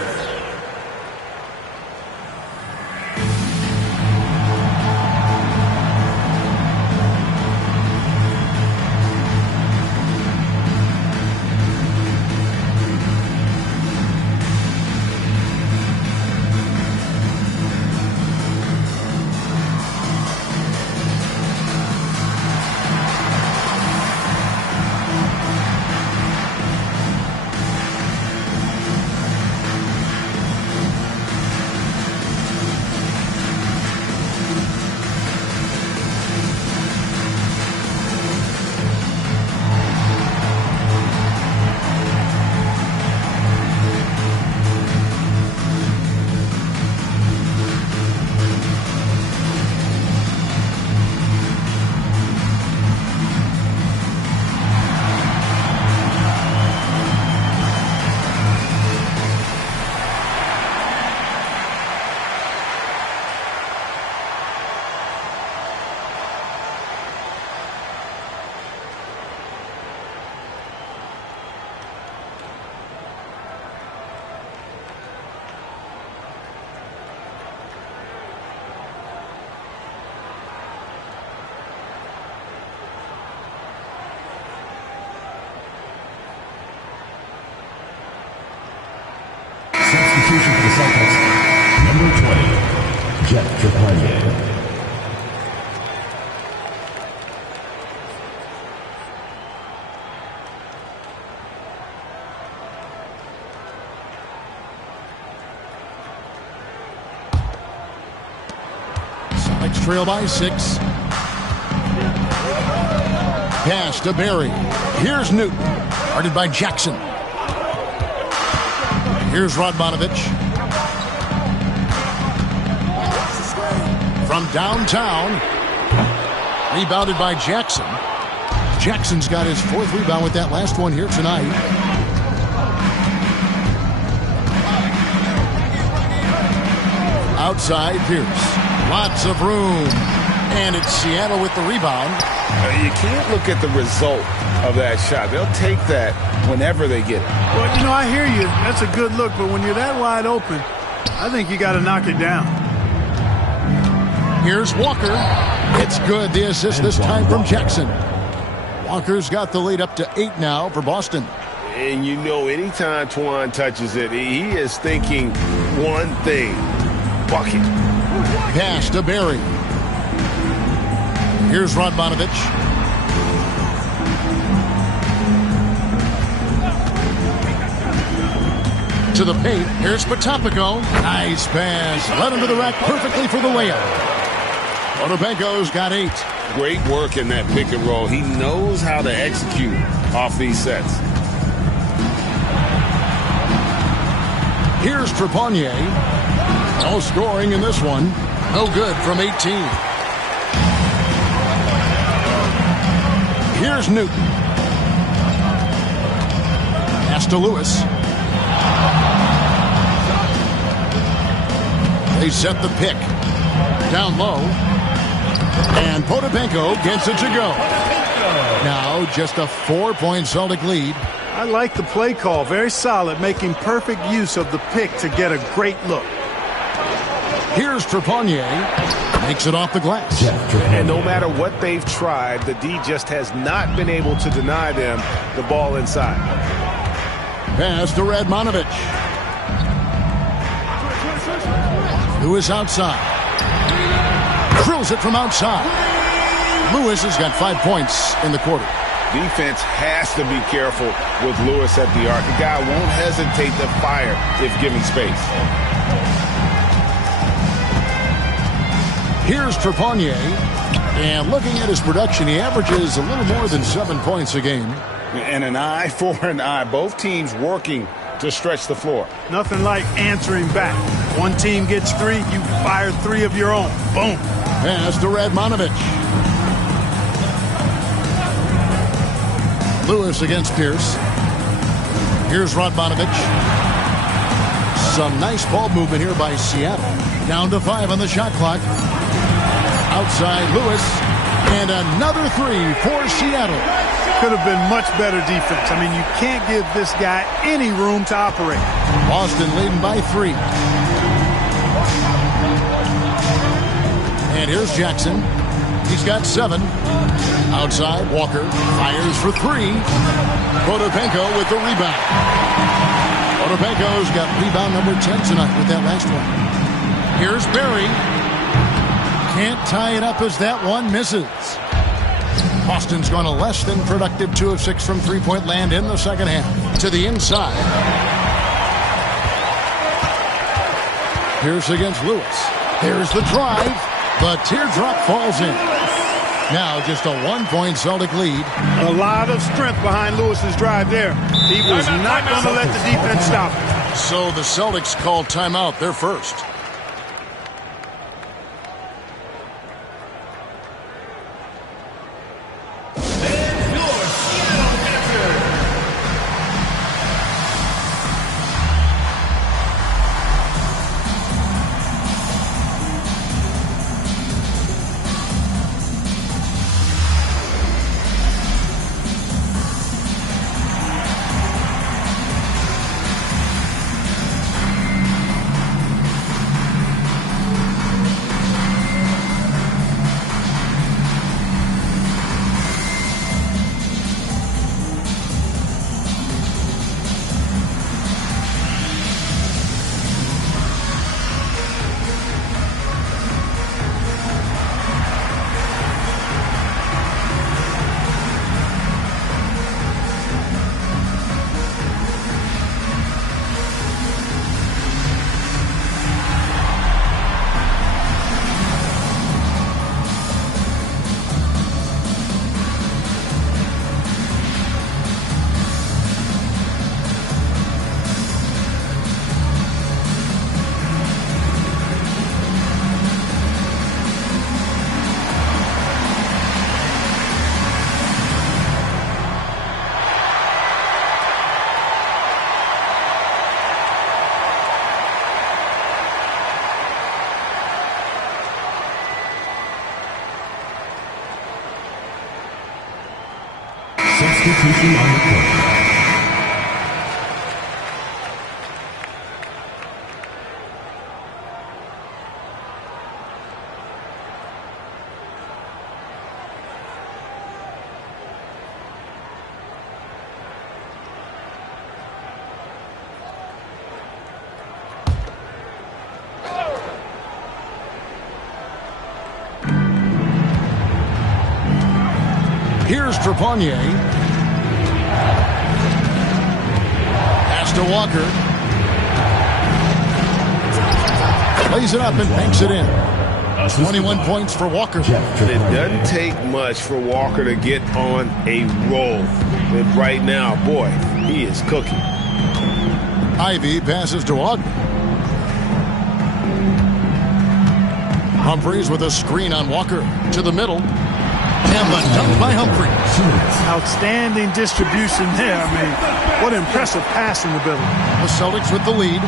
Substitution for the Celtics, number 20, Jeff Trapanier. trail by 6. Pass to Berry. Here's Newton. Guarded by Jackson. Here's Radmanovich. From downtown. Rebounded by Jackson. Jackson's got his 4th rebound with that last one here tonight. Outside Pierce. Lots of room. And it's Seattle with the rebound. You can't look at the result of that shot. They'll take that whenever they get it. Well, you know, I hear you. That's a good look. But when you're that wide open, I think you got to knock it down. Here's Walker. It's good. The assist this time from Jackson. Walker's got the lead up to 8 now for Boston. And you know, anytime Twan touches it, he is thinking one thing. Bucket. Pass to Berry. Here's Radmanovich. To the paint. Here's Potapico. Nice pass. Led him to the rack perfectly for the layup. Odobenko's got 8. Great work in that pick and roll. He knows how to execute off these sets. Here's Trepanier. No scoring in this one. No good from 18. Here's Newton. Pass to Lewis. They set the pick. Down low. And Potapenko gets it to go. Now just a 4-point Celtic lead. I like the play call. Very solid, making perfect use of the pick to get a great look. Here's Trepanier. Makes it off the glass. And no matter what they've tried, the D just has not been able to deny them the ball inside. Pass to Radmanovich. Lewis outside. Drills it from outside. Lewis has got 5 points in the quarter. Defense has to be careful with Lewis at the arc. The guy won't hesitate to fire if given space. Here's Trepanier. And looking at his production, he averages a little more than 7 points a game. And an eye for an eye. Both teams working to stretch the floor. Nothing like answering back. One team gets 3, you fire 3 of your own. Boom. Pass to Radmanovich. Lewis against Pierce. Here's Radmanovich. Some nice ball movement here by Seattle. Down to 5 on the shot clock. Outside Lewis. And another 3 for Seattle. Could have been much better defense. I mean, you can't give this guy any room to operate. Boston leading by 3. And here's Jackson. He's got 7. Outside, Walker fires for 3. Potapenko with the rebound. Potapenko's got rebound number 10 tonight with that last one. Here's Berry. Can't tie it up as that one misses. Boston's gone a less than productive 2 of 6 from three-point land in the second half. To the inside. Pierce against Lewis. Here's the drive. The teardrop falls in. Now just a 1-point Celtic lead. A lot of strength behind Lewis's drive there. He was not going to let the defense stop it. So the Celtics call timeout. They're first. substitution on the court. Here's Trepanier. Pass to Walker. Lays it up and banks it in. 21 points for Walker. It doesn't take much for Walker to get on a roll. And right now, boy, he is cooking. Ivy passes to Ogden. Humphries with a screen on Walker. To the middle. And the dunk by Humphries. Outstanding distribution there. I mean, what impressive passing ability. The Celtics with the lead.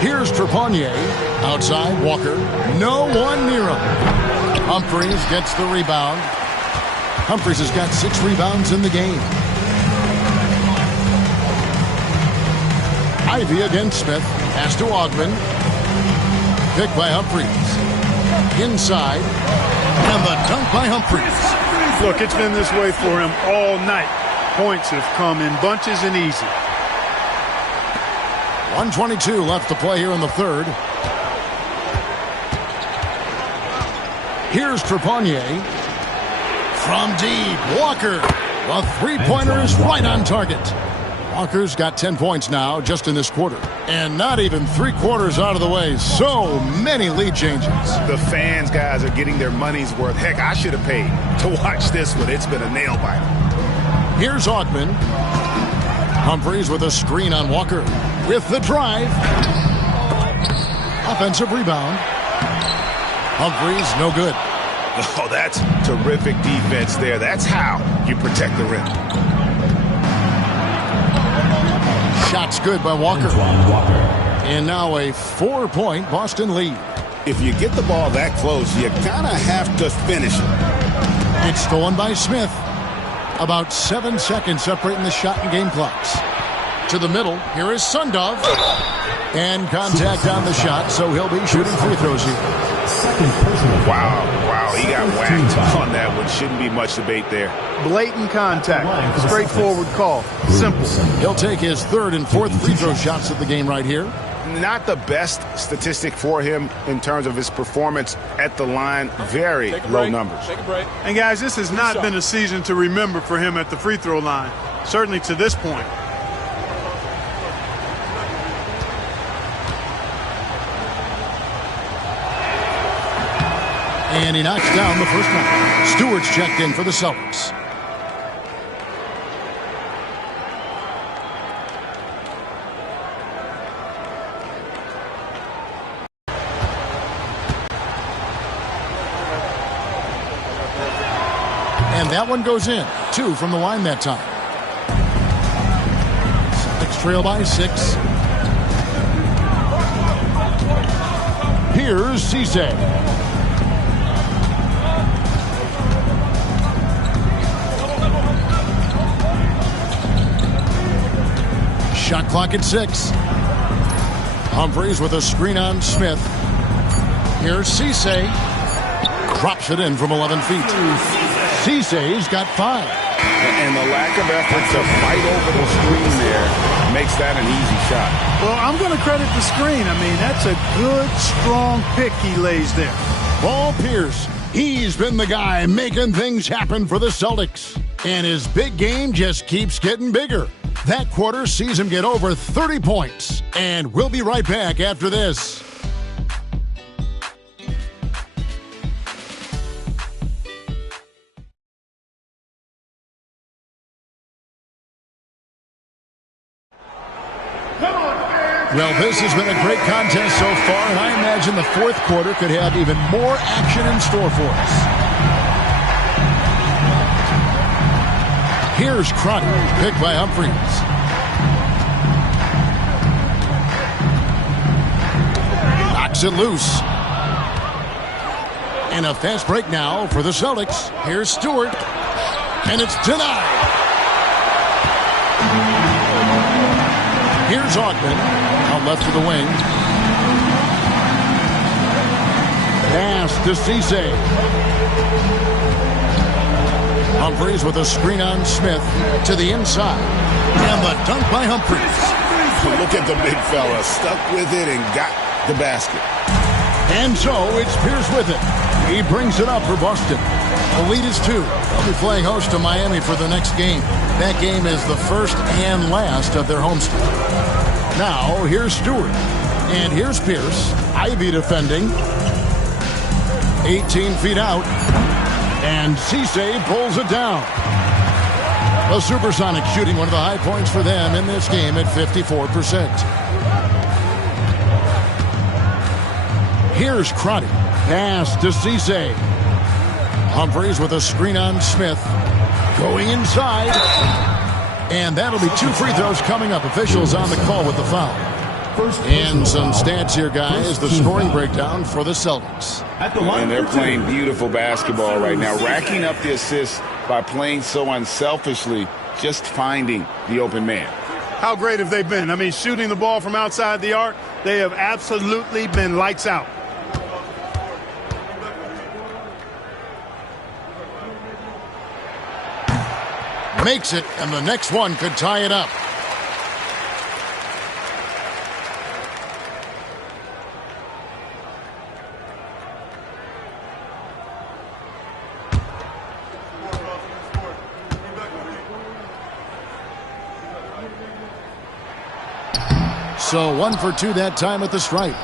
Here's Trepanier. Outside, Walker. No one near him. Humphries gets the rebound. Humphries has got 6 rebounds in the game. Ivy against Smith. Pass to Ogden. Picked by Humphries. Inside. And the dunk by Humphries. Look, it's been this way for him all night. Points have come in bunches and easy. 1:22 left to play here in the third. Here's Trepanier. From deep, Walker. The three-pointer is right on target. Walker's got 10 points now just in this quarter. And not even 3/4 out of the way. So many lead changes. The fans, guys, are getting their money's worth. Heck, I should have paid to watch this one. It's been a nail-biter. Here's Ogden. Humphries with a screen on Walker. With the drive. Offensive rebound. Humphries, no good. Oh, that's terrific defense there. That's how you protect the rim. Shot's good by Walker. And now a 4-point Boston lead. If you get the ball that close, you kind of have to finish it. It's stolen by Smith. About 7 seconds separating the shot and game clocks. To the middle, here is Sundov. And contact on the shot, so he'll be shooting free throws here. Wow, he got whacked on that one. Shouldn't be much debate there. Blatant contact. Straightforward call. Simple. He'll take his 3rd and 4th free throw shots of the game right here. Not the best statistic for him in terms of his performance at the line. Very low numbers. Take a break. And guys, this has not been a season to remember for him at the free throw line. Certainly to this point. And he knocks down the first one. Stewart's checked in for the Celtics. And that one goes in. 2 from the line that time. Celtics trail by 6. Here's Cisse. Shot clock at 6. Humphries with a screen on Smith. Here's Cisse. Drops it in from 11 feet. Cisse's got 5. And the lack of effort to fight over the screen there makes that an easy shot. Well, I'm going to credit the screen. I mean, that's a good, strong pick he lays there. Paul Pierce. He's been the guy making things happen for the Celtics. And his big game just keeps getting bigger. That quarter sees him get over 30 points. And we'll be right back after this. Well, this has been a great contest so far, and I imagine the 4th quarter could have even more action in store for us. Here's Crotty, picked by Humphries. Knocks it loose. And a fast break now for the Celtics. Here's Stewart. And it's denied. Here's Augman. Out left to the wing. Pass to Cisse. Humphries with a screen on Smith to the inside. And the dunk by Humphries. Look at the big fella. Stuck with it and got the basket. And so it's Pierce with it. He brings it up for Boston. The lead is 2. They'll be playing host to Miami for the next game. That game is the first and last of their homestand. Now, here's Stewart. And here's Pierce. Ivy defending. 18 feet out. And Cisse pulls it down. The Supersonics shooting one of the high points for them in this game at 54%. Here's Crotty. Pass to Cisse. Humphries with a screen on Smith. Going inside. And that'll be 2 free throws coming up. Officials on the call with the foul. And some stats here, guys. The scoring breakdown for the Celtics. And they're playing beautiful basketball right now. Racking up the assists by playing so unselfishly. Just finding the open man. How great have they been? I mean, shooting the ball from outside the arc, they have absolutely been lights out. Makes it, and the next one could tie it up. So 1 for 2 that time at the stripe.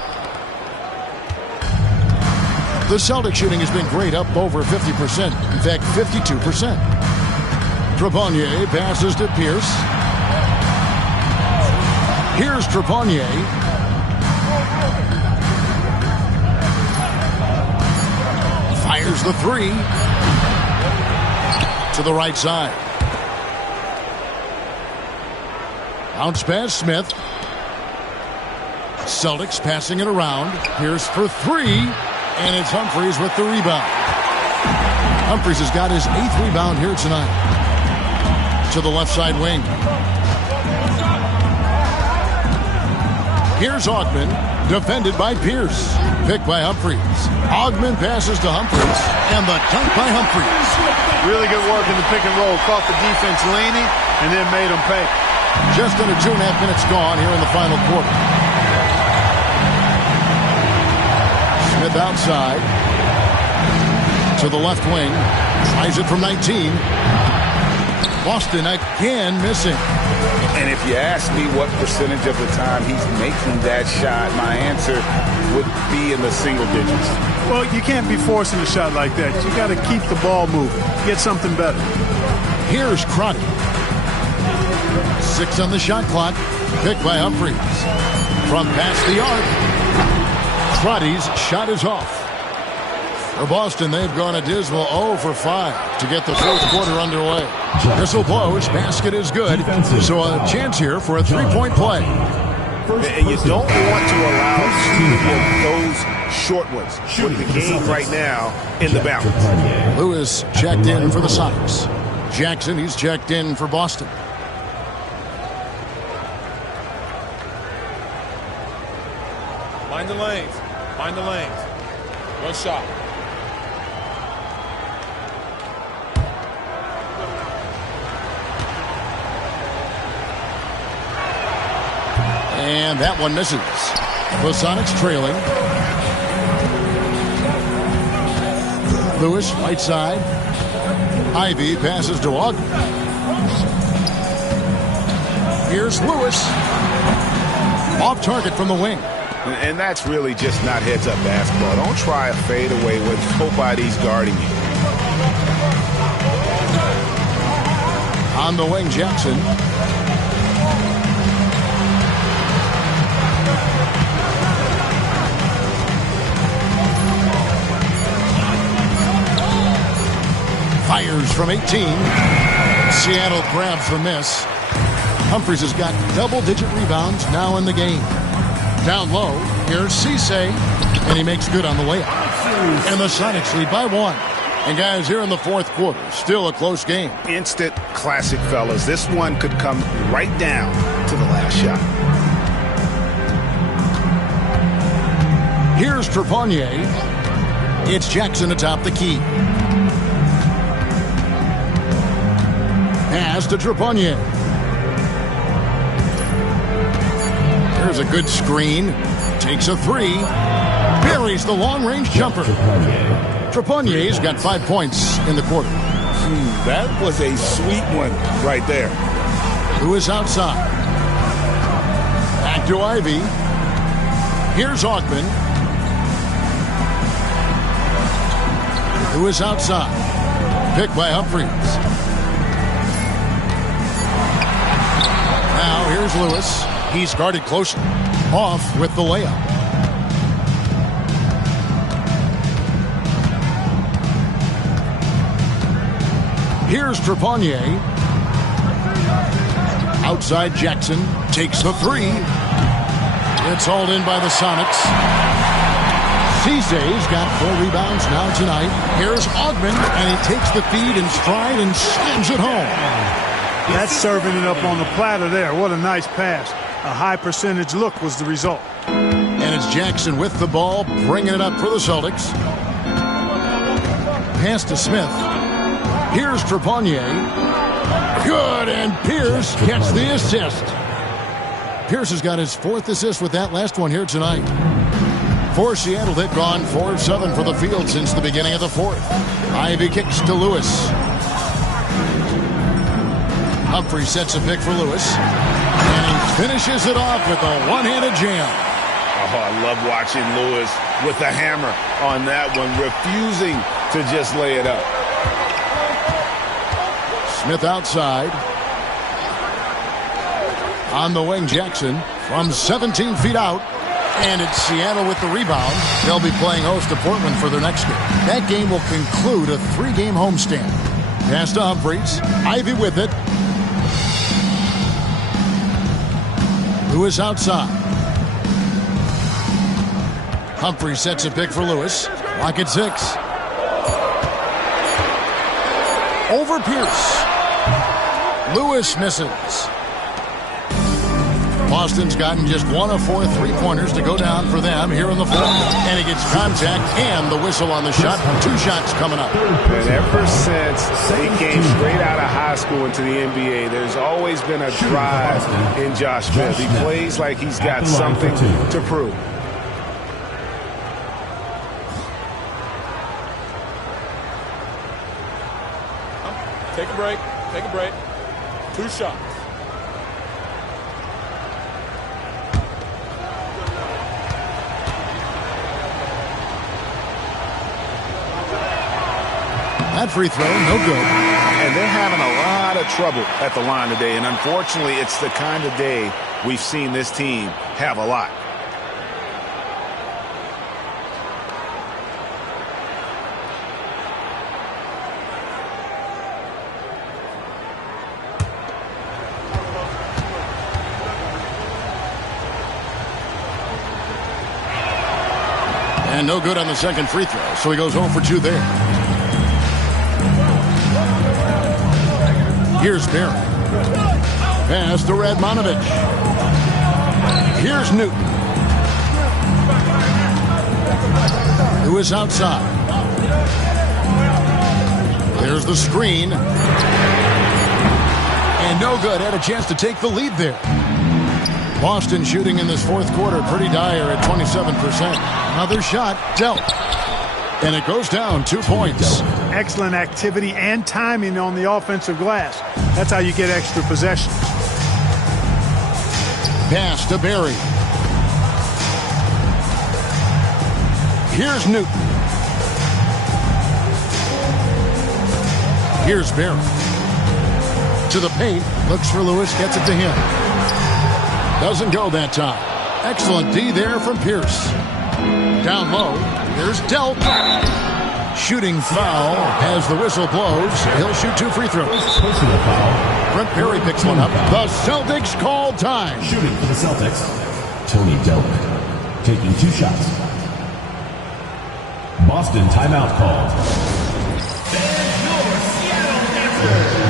The Celtic shooting has been great, up over 50%. In fact, 52%. Trepanier passes to Pierce. Here's Trepanier. Fires the 3. To the right side. Bounce pass Smith. Celtics passing it around. Pierce for 3. And it's Humphries with the rebound. Humphries has got his 8th rebound here tonight. To the left side wing. Here's Augman, defended by Pierce. Picked by Humphries. Augman passes to Humphries, and the dunk by Humphries. Really good work in the pick and roll. Caught the defense leaning, and then made them pay. Just under 2.5 minutes gone here in the final quarter. Smith outside. To the left wing. Tries it from 19. Boston again missing. And if you ask me what percentage of the time he's making that shot, my answer would be in the single digits. Well, you can't be forcing a shot like that. You got to keep the ball moving. Get something better. Here's Crotty. 6 on the shot clock. Picked by Humphries. From past the arc. Crotty's shot is off. For Boston, they've gone a dismal 0 for 5 to get the fourth quarter underway. Whistle blows, basket is good, so a chance here for a 3-point play. And you don't want to allow those short ones with the game right now in the balance. Lewis checked in for the Sonics. Jackson, he's checked in for Boston. Mind the lanes. Mind the lanes. One shot. And that one misses. The Sonics trailing. Lewis, right side. Ivy passes to Augman. Here's Lewis. Off target from the wing. And that's really just not heads-up basketball. Don't try a fadeaway when nobody's guarding you. On the wing, Jackson. Fires from 18. Seattle grabs the miss. Humphries has got double-digit rebounds now in the game. Down low, here's Cisse. And he makes good on the layup. And the Sonics lead by 1. And guys, here in the fourth quarter, still a close game. Instant classic, fellas. This one could come right down to the last shot. Here's Trepanier. It's Jackson atop the key. Pass to Trepanier. There's a good screen. Takes a 3. Buries the long-range jumper. Trepanier's got 5 points in the quarter. That was a sweet one right there. Who is outside? Back to Ivy. Here's Augman. Who is outside? Picked by Humphries. Now here's Lewis. He's guarded closely. Off with the layup. Here's Trepanier. Outside Jackson. Takes the 3. It's hauled in by the Sonics. Cee's got 4 rebounds now tonight. Here's Augman, and he takes the feed in stride and slams it home. That's serving it up on the platter there. What a nice pass. A high percentage look was the result. And it's Jackson with the ball, bringing it up for the Celtics. Pass to Smith. Here's Trepanier. Good, and Pierce gets the assist. Pierce has got his 4th assist with that last one here tonight. For Seattle, they've gone 4 of 7 for the field since the beginning of the 4th. Ivy kicks to Lewis. Humphrey sets a pick for Lewis. And he finishes it off with a one-handed jam. Oh, I love watching Lewis with the hammer on that one, refusing to just lay it up. Smith outside. On the wing, Jackson from 17 feet out. And it's Seattle with the rebound. They'll be playing host to Portland for their next game. That game will conclude a 3-game homestand. Pass to Humphries. Ivy with it. Who is outside? Humphries sets a pick for Lewis. Lock at 6. Over Pierce. Lewis misses. Boston's gotten just 1 of 4 3-pointers to go down for them here in the 4th. And he gets contact and the whistle on the shot. 2 shots coming up. And ever since he came straight out of high school into the NBA, there's always been a drive in Josh Smith. He plays like he's got something to prove. Take a break. Take a break. 2 shots. That free throw, no good. And they're having a lot of trouble at the line today. And unfortunately, it's the kind of day we've seen this team have a lot. And no good on the second free throw, so he goes 0 for 2 there. Here's Barry. Pass to Radmanovich. Here's Newton. Who is outside? There's the screen. And no good. Had a chance to take the lead there. Boston shooting in this 4th quarter pretty dire at 27%. Another shot dealt. And it goes down 2 points. Excellent activity and timing on the offensive glass. That's how you get extra possessions. Pass to Barry. Here's Newton. Here's Barry. To the paint. Looks for Lewis. Gets it to him. Doesn't go that time. Excellent D there from Pierce. Down low. Here's Delt. Shooting foul as the whistle blows. He'll shoot 2 free throws. Brent Perry picks one up. The Celtics call time. Shooting for the Celtics, Tony Delk, taking 2 shots. Boston timeout called. There's your Seattle answer.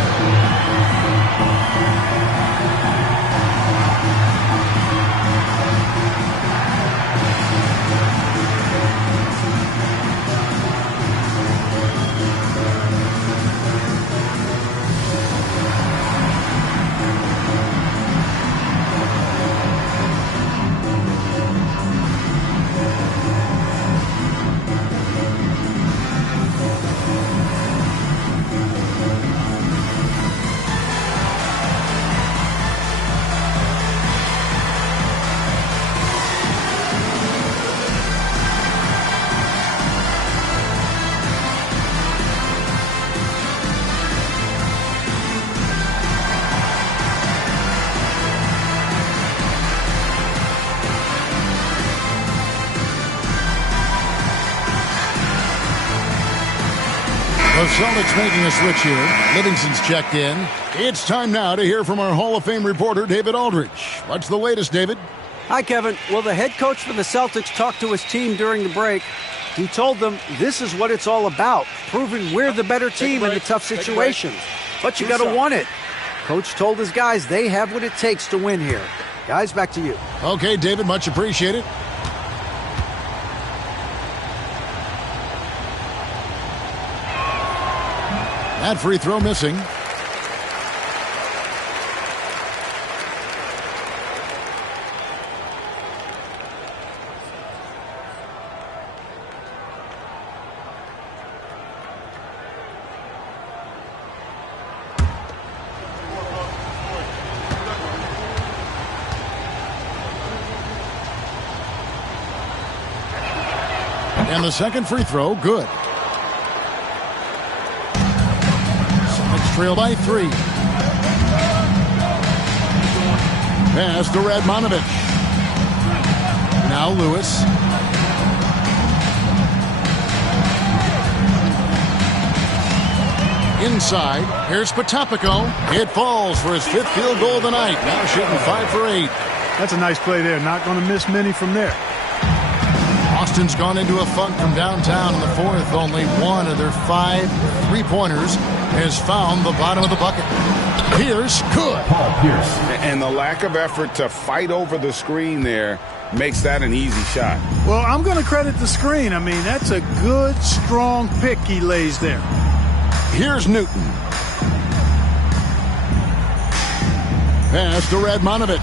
The Celtics making a switch here. Livingston's checked in. It's time now to hear from our Hall of Fame reporter, David Aldridge. What's the latest, David? Hi, Kevin. Well, the head coach for the Celtics talked to his team during the break. He told them this is what it's all about, proving we're the better team in the tough situations. But you got to want it. Coach told his guys they have what it takes to win here. Guys, back to you. Okay, David, much appreciated. That free throw missing. And the second free throw, good. Trail by 3. Pass to Radmanovic. Now Lewis. Inside. Here's Potapico. It falls for his 5th field goal of the night. Now shooting 5 for 8. That's a nice play there. Not going to miss many from there. Boston's gone into a funk from downtown in the 4th. Only one of their 5 3-pointers has found the bottom of the bucket. Pierce, good. Paul Pierce. And the lack of effort to fight over the screen there makes that an easy shot. Well, I'm going to credit the screen. I mean, that's a good, strong pick he lays there. Here's Newton. Pass to Radmanovic.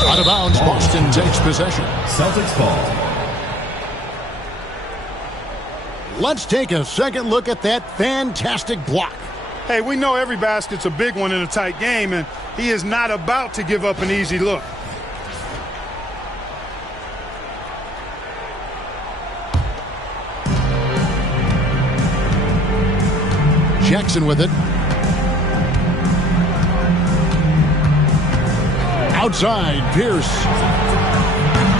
Out of bounds, Boston takes possession. Celtics ball. Let's take a second look at that fantastic block. Hey, we know every basket's a big one in a tight game, and he is not about to give up an easy look. Jackson with it. Outside, Pierce.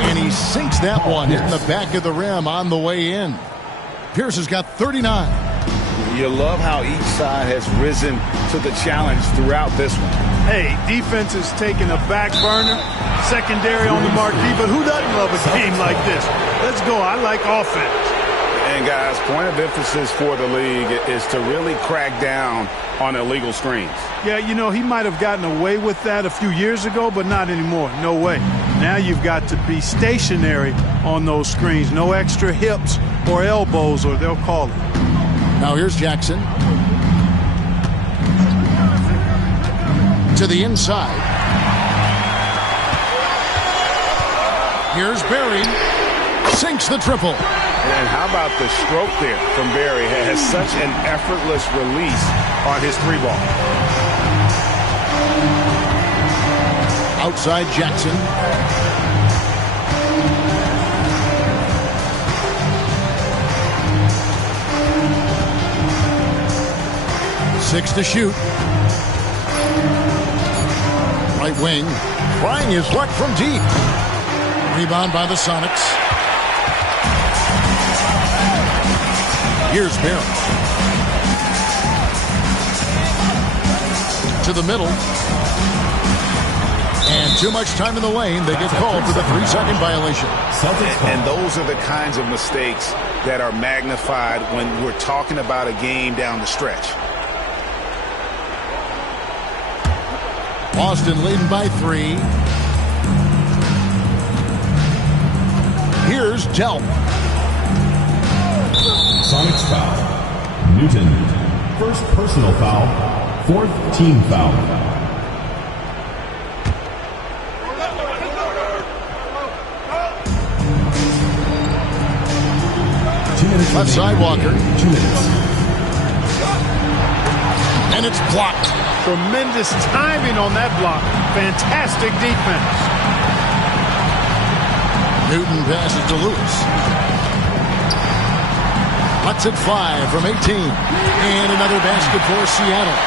And he sinks that one in the back of the rim on the way in. Pierce has got 39. You love how each side has risen to the challenge throughout this one. Hey, defense is taking a back burner, secondary on the marquee, but who doesn't love a game like this? Let's go. I like offense. And, guys, point of emphasis for the league is to really crack down on illegal screens. Yeah, you know, he might have gotten away with that a few years ago, but not anymore. No way. Now you've got to be stationary on those screens. No extra hips or elbows, or they'll call it. Now here's Jackson. To the inside. Here's Barry. Sinks the triple. And how about the stroke there from Barry? Has such an effortless release on his 3-ball. Outside Jackson. Six to shoot. Right wing. Trying his luck from deep. Rebound by the Sonics. Here's Barry. To the middle. And Too much time in the lane. They get called for the 3-second violation. And those are the kinds of mistakes that are magnified when we're talking about a game down the stretch. Boston leading by 3. Here's Delp. Sonics foul. Newton. First personal foul. 4th team foul. Left side Walker. 2 minutes. And it's blocked. Tremendous timing on that block. Fantastic defense. Newton passes to Lewis. Cuts it 5 from 18. And another basket for Seattle.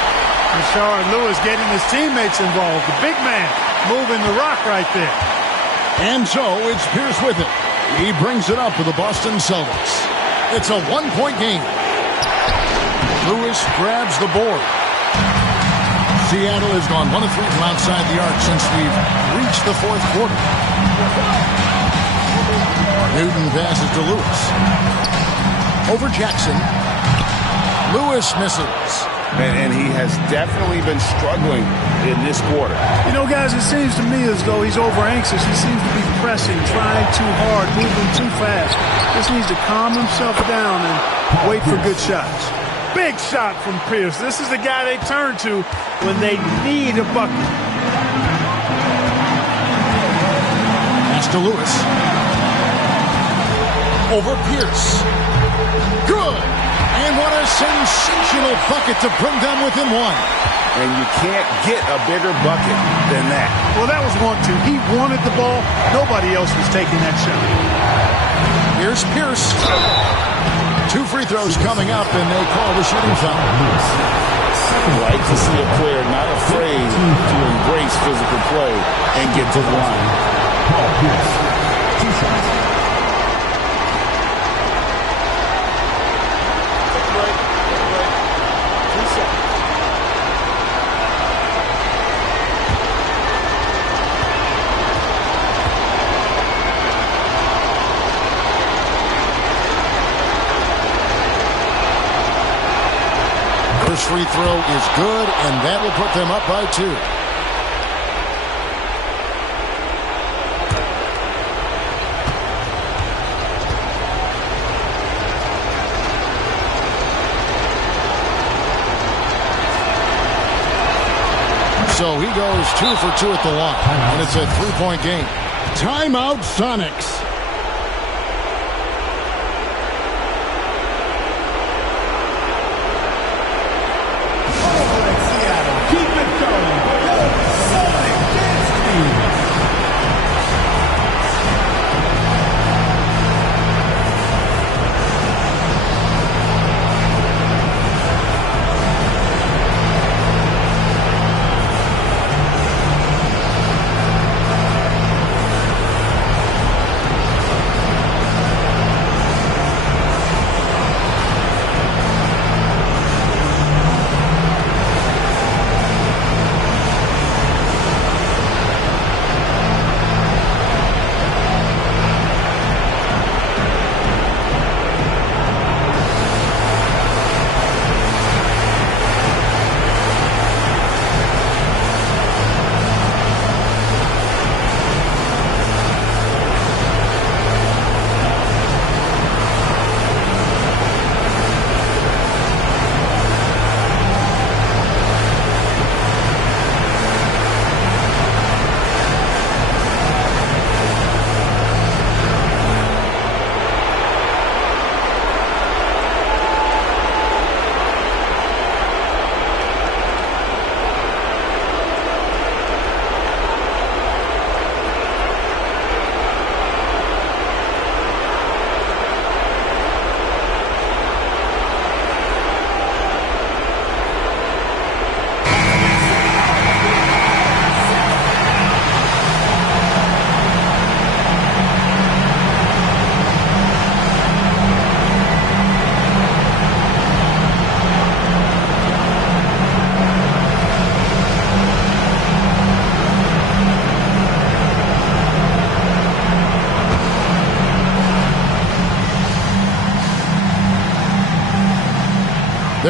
Rashard Lewis getting his teammates involved. The big man moving the rock right there. And so it's Pierce with it. He brings it up for the Boston Celtics. It's a 1-point game. Lewis grabs the board. Seattle has gone 1 of 3 from outside the arc since we've reached the 4th quarter. Newton passes to Lewis. Over Jackson. Lewis misses. And he has definitely been struggling in this quarter. You know, guys, it seems to me as though he's over anxious. He seems to be pressing, trying too hard, moving too fast. Just needs to calm himself down and wait for good shots. Big shot from Pierce. This is the guy they turn to when they need a bucket. Pass to Lewis. Over Pierce. Good. And what a sensational bucket to bring them within 1. And you can't get a bigger bucket than that. Well, that was 1-2. He wanted the ball. Nobody else was taking that shot. Here's Pierce. 2 free throws coming up, and they call the shooting foul. I like to see a player not afraid to embrace physical play and get to the line. Paul Pierce. 2 shots. First free throw is good, and that will put them up by 2. So he goes 2 for 2 at the line, and it's a 3-point game. Timeout, Sonics.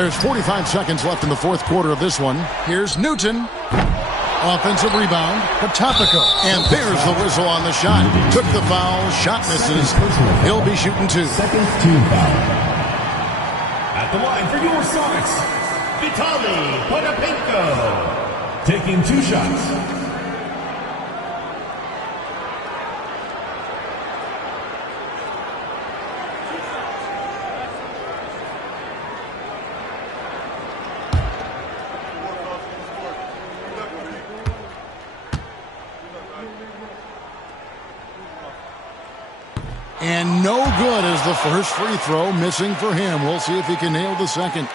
There's 45 seconds left in the fourth quarter of this one. Here's Newton. Offensive rebound. Patopico. And there's the whistle on the shot. Took the foul. Shot misses. He'll be shooting two. Second team foul. At the line for your Sonics, Vitaly Potapenko. Taking 2 shots. And no good as the first free throw, missing for him. We'll see if he can nail the second.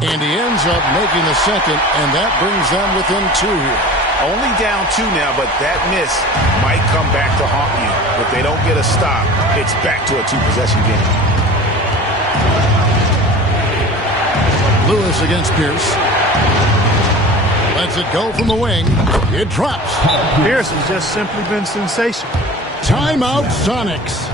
And he ends up making the second, and that brings them within 2 here. Only down 2 now, but that miss might come back to haunt you. If they don't get a stop, it's back to a 2-possession game. Lewis against Pierce. Lets it go from the wing. It drops. Pierce has just simply been sensational. Timeout, Sonics.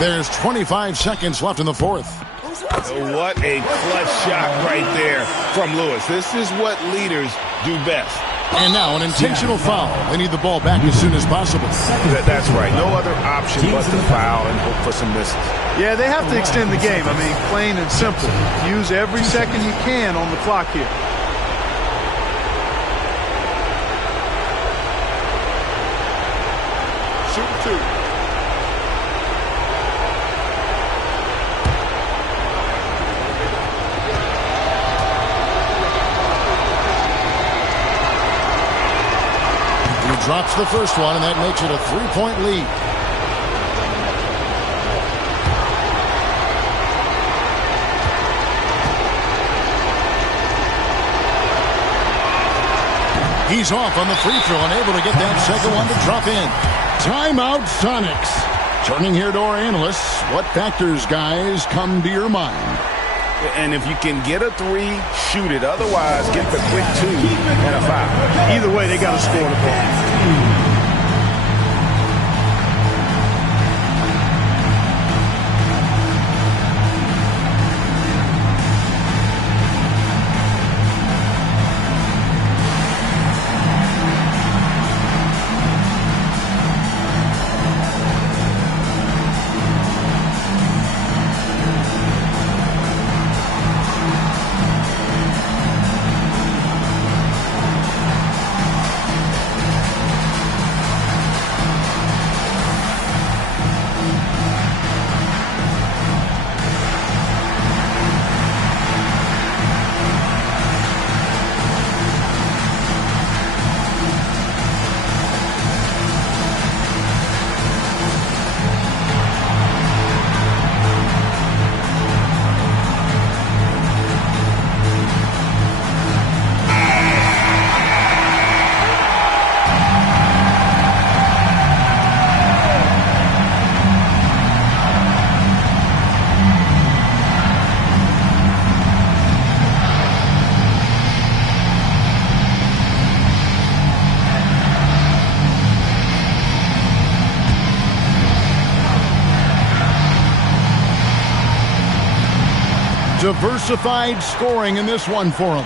There's 25 seconds left in the fourth. What a clutch shot right there from Lewis. This is what leaders do best. And now an intentional foul. They need the ball back as soon as possible. That's right. No other option but to foul and hope for some misses. Yeah, they have to extend the game. I mean, plain and simple. Use every second you can on the clock here. Shoot 2. Drops the first one, and that makes it a 3-point lead. He's off on the free throw, unable to get that second one to drop in. Timeout, Sonics. Turning here to our analysts, what factors, guys, come to your mind? And if you can get a 3, shoot it. Otherwise, get the quick 2 and a foul. Either way, they got to score the ball. Diversified scoring in this one for them.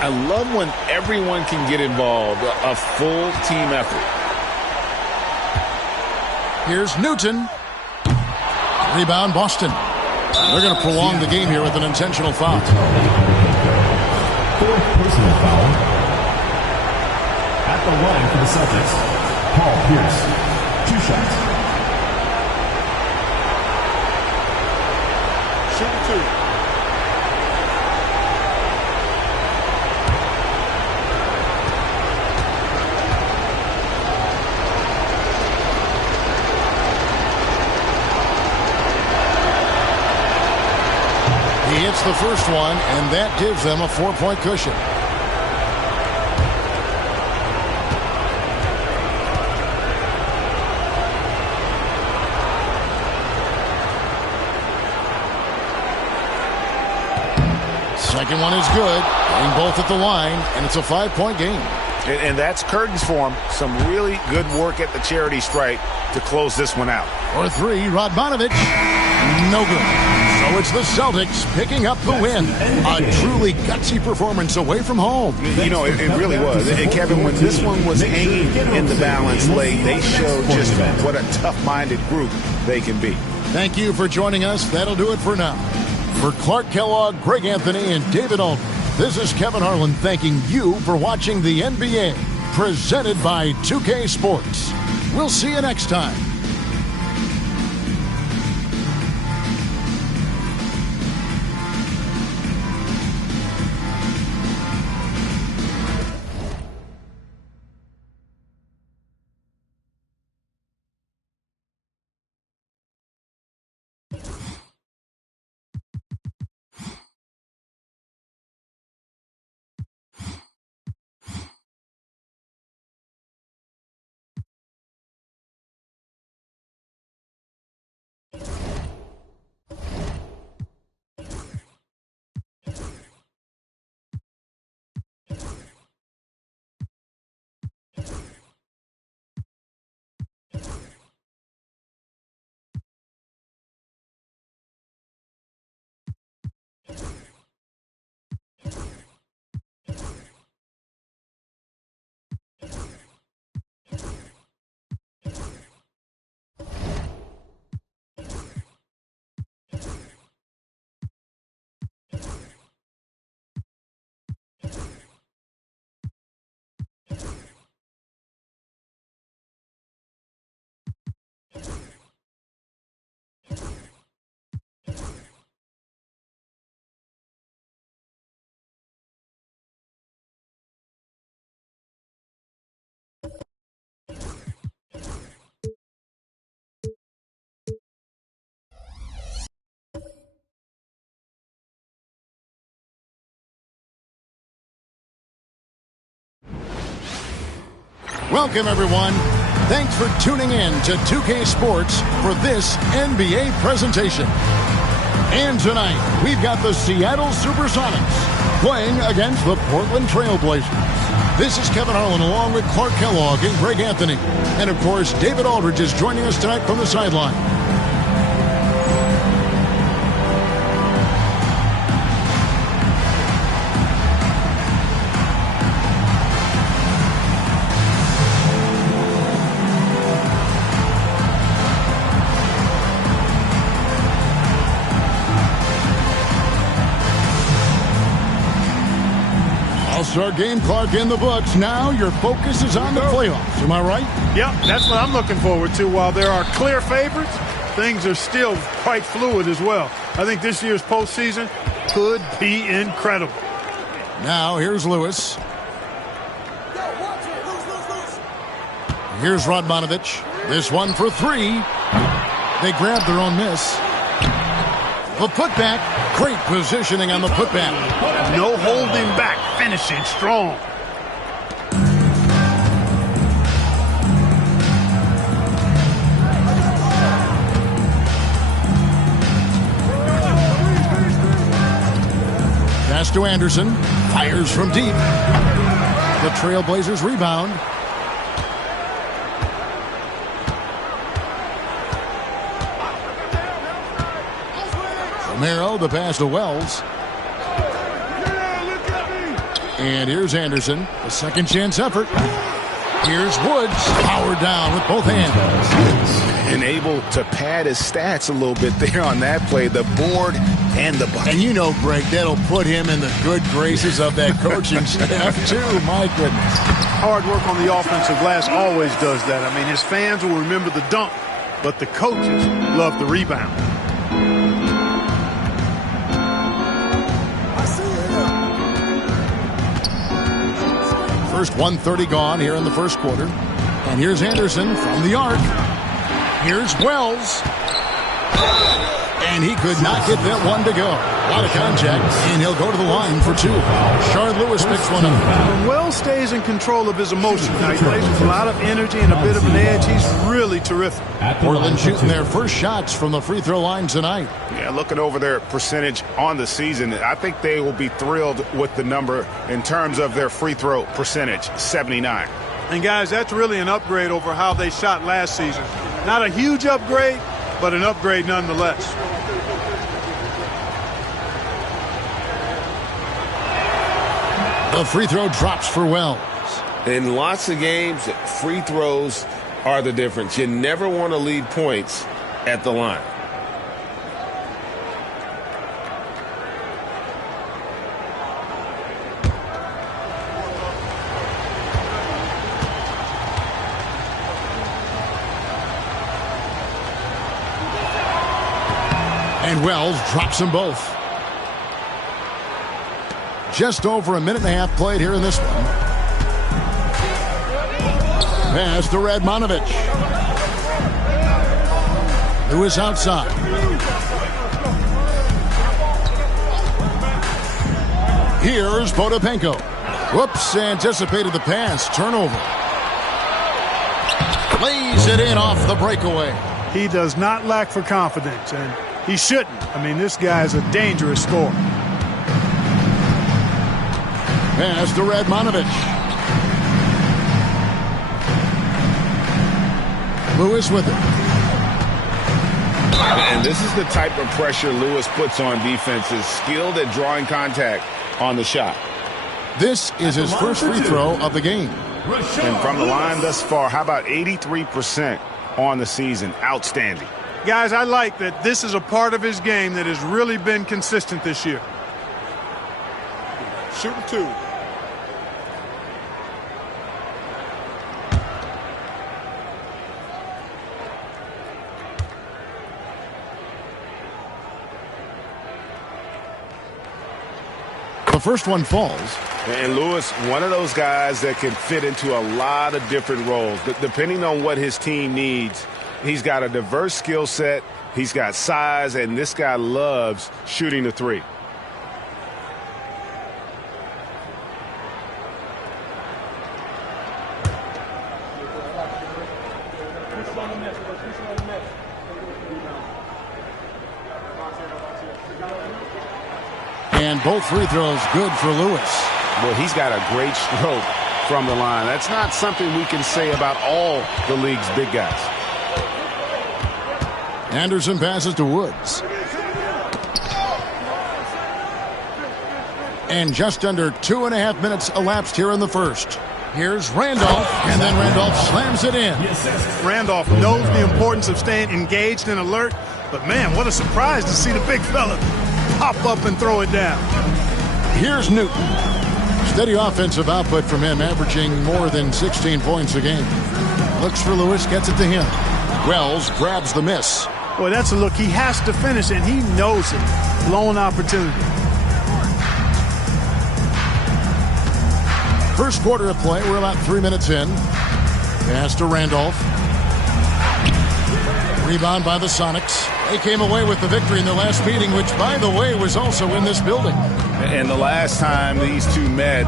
I love when everyone can get involved, a full team effort. Here's Newton. Rebound, Boston. They're going to prolong the game here with an intentional foul. Fourth personal foul. At the line for the Celtics, Paul Pierce. 2 shots. Shooting 2. He hits the first one, and that gives them a 4-point cushion. Second one is good. Getting both at the line, and it's a 5-point game. And that's curtains for him. Some really good work at the charity stripe to close this one out. For 3, Radmanovic. No good. So it's the Celtics picking up the win. A truly gutsy performance away from home. You know, it really was. And Kevin, when this one was hanging in the balance late, they showed just what a tough-minded group they can be. Thank you for joining us. That'll do it for now. For Clark Kellogg, Greg Anthony, and David Aldridge, this is Kevin Harlan thanking you for watching the NBA, presented by 2K Sports. We'll see you next time. Welcome, everyone. Thanks for tuning in to 2K Sports for this NBA presentation. And tonight, we've got the Seattle Supersonics playing against the Portland Trail Blazers. This is Kevin Harlan along with Clark Kellogg and Greg Anthony. And, of course, David Aldridge is joining us tonight from the sideline. Our game clock in the books. Now your focus is on the playoffs. Am I right? Yep, that's what I'm looking forward to. While there are clear favorites, things are still quite fluid as well. I think this year's postseason could be incredible. Now here's Lewis. Here's Radmanovic. This one for 3. They grab their own miss. The putback. Great positioning on the putback. No holding back. Finishing strong. Pass to Anderson. Fires from deep. The Trailblazers rebound. Romero, the pass to Wells. And here's Anderson, a second chance effort. Here's Woods, powered down with both hands. And able to pad his stats a little bit there on that play, the board and the bucket. And you know, Greg, that'll put him in the good graces of that coaching staff, too. My goodness. Hard work on the offensive glass always does that. I mean, his fans will remember the dunk, but the coaches love the rebound. First 1:30 gone here in the first quarter. And here's Anderson from the arc. Here's Wells. And he could not get that one to go. A lot of contact, and he'll go to the line for two. Shard Lewis picks one up. When Wells stays in control of his emotions, now he plays with a lot of energy and a bit of an edge. He's really terrific. Portland shooting their first shots from the free throw line tonight. Yeah, looking over their percentage on the season, I think they will be thrilled with the number in terms of their free throw percentage, 79. And guys, that's really an upgrade over how they shot last season. Not a huge upgrade, but an upgrade nonetheless. The free throw drops for Wells. In lots of games, free throws are the difference. You never want to lead points at the line. And Wells drops them both. Just over a minute and a half played here in this one. Pass to Radmanovich. Lewis outside. Here's Potapenko. Whoops, anticipated the pass. Turnover. Lays it in off the breakaway. He does not lack for confidence, and he shouldn't. I mean, this guy's a dangerous scorer. Pass to Radmanovich. Lewis with it. And this is the type of pressure Lewis puts on defenses, skilled at drawing contact on the shot. This is his first free throw of the game. And from the line thus far, how about 83% on the season? Outstanding. Guys, I like that this is a part of his game that has really been consistent this year. Shooting two. The first one falls. And Lewis, one of those guys that can fit into a lot of different roles. But depending on what his team needs, he's got a diverse skill set. He's got size, and this guy loves shooting the three. And both free throws good for Lewis. Well, he's got a great stroke from the line. That's not something we can say about all the league's big guys. Anderson passes to Woods. And just under 2.5 minutes elapsed here in the first. Here's Randolph, and then Randolph slams it in. Randolph knows the importance of staying engaged and alert, but man, what a surprise to see the big fella pop up and throw it down. Here's Newton. Steady offensive output from him, averaging more than 16 points a game. Looks for Lewis, gets it to him. Wells grabs the miss. Boy, that's a look he has to finish, and he knows it. Blown opportunity. First quarter of play, we're about 3 minutes in. Pass to Randolph. Rebound by the Sonics. They came away with the victory in their last meeting, which, by the way, was also in this building. And the last time these two met,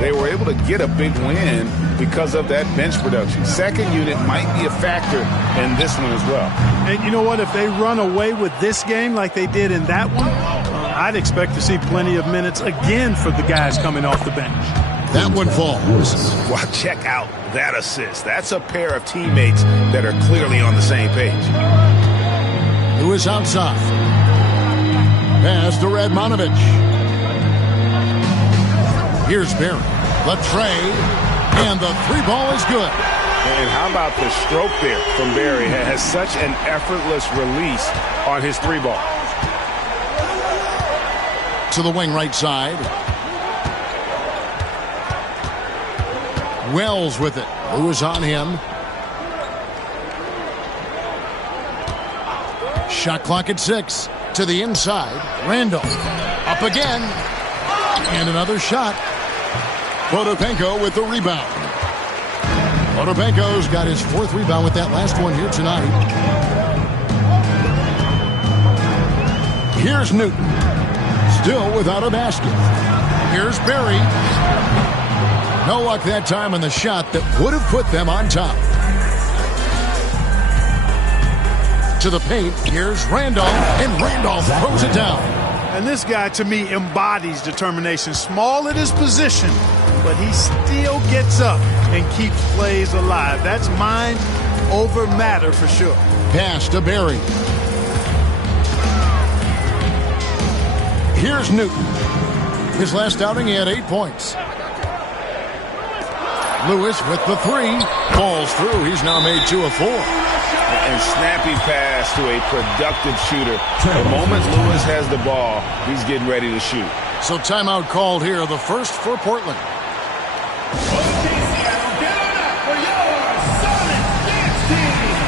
they were able to get a big win because of that bench production. Second unit might be a factor in this one as well. And you know what? If they run away with this game like they did in that one, I'd expect to see plenty of minutes again for the guys coming off the bench. That one falls. Well, check out that assist. That's a pair of teammates that are clearly on the same page. Lewis outside. Pass to Radmanovich. Here's Barry. The trade. And the three ball is good. And how about the stroke there from Barry? Has such an effortless release on his three ball. To the wing right side. Wells with it. Lewis on him. Shot clock at 6. To the inside. Randall. Up again. And another shot. Potapenko with the rebound. Potapenko's got his 4th rebound with that last one here tonight. Here's Newton. Still without a basket. Here's Barry. No luck that time on the shot that would have put them on top. To the paint. Here's Randolph. And Randolph throws it down. And this guy, to me, embodies determination. Small at his position, but he still gets up and keeps plays alive. That's mind over matter for sure. Pass to Barry. Here's Newton. His last outing, he had 8 points. Lewis with the 3. Falls through. He's now made 2 of 4. And snappy pass to a productive shooter. The moment Lewis has the ball, he's getting ready to shoot. So timeout called here, the first for Portland. Okay, Seattle, get on up for your Sonic Dance Team.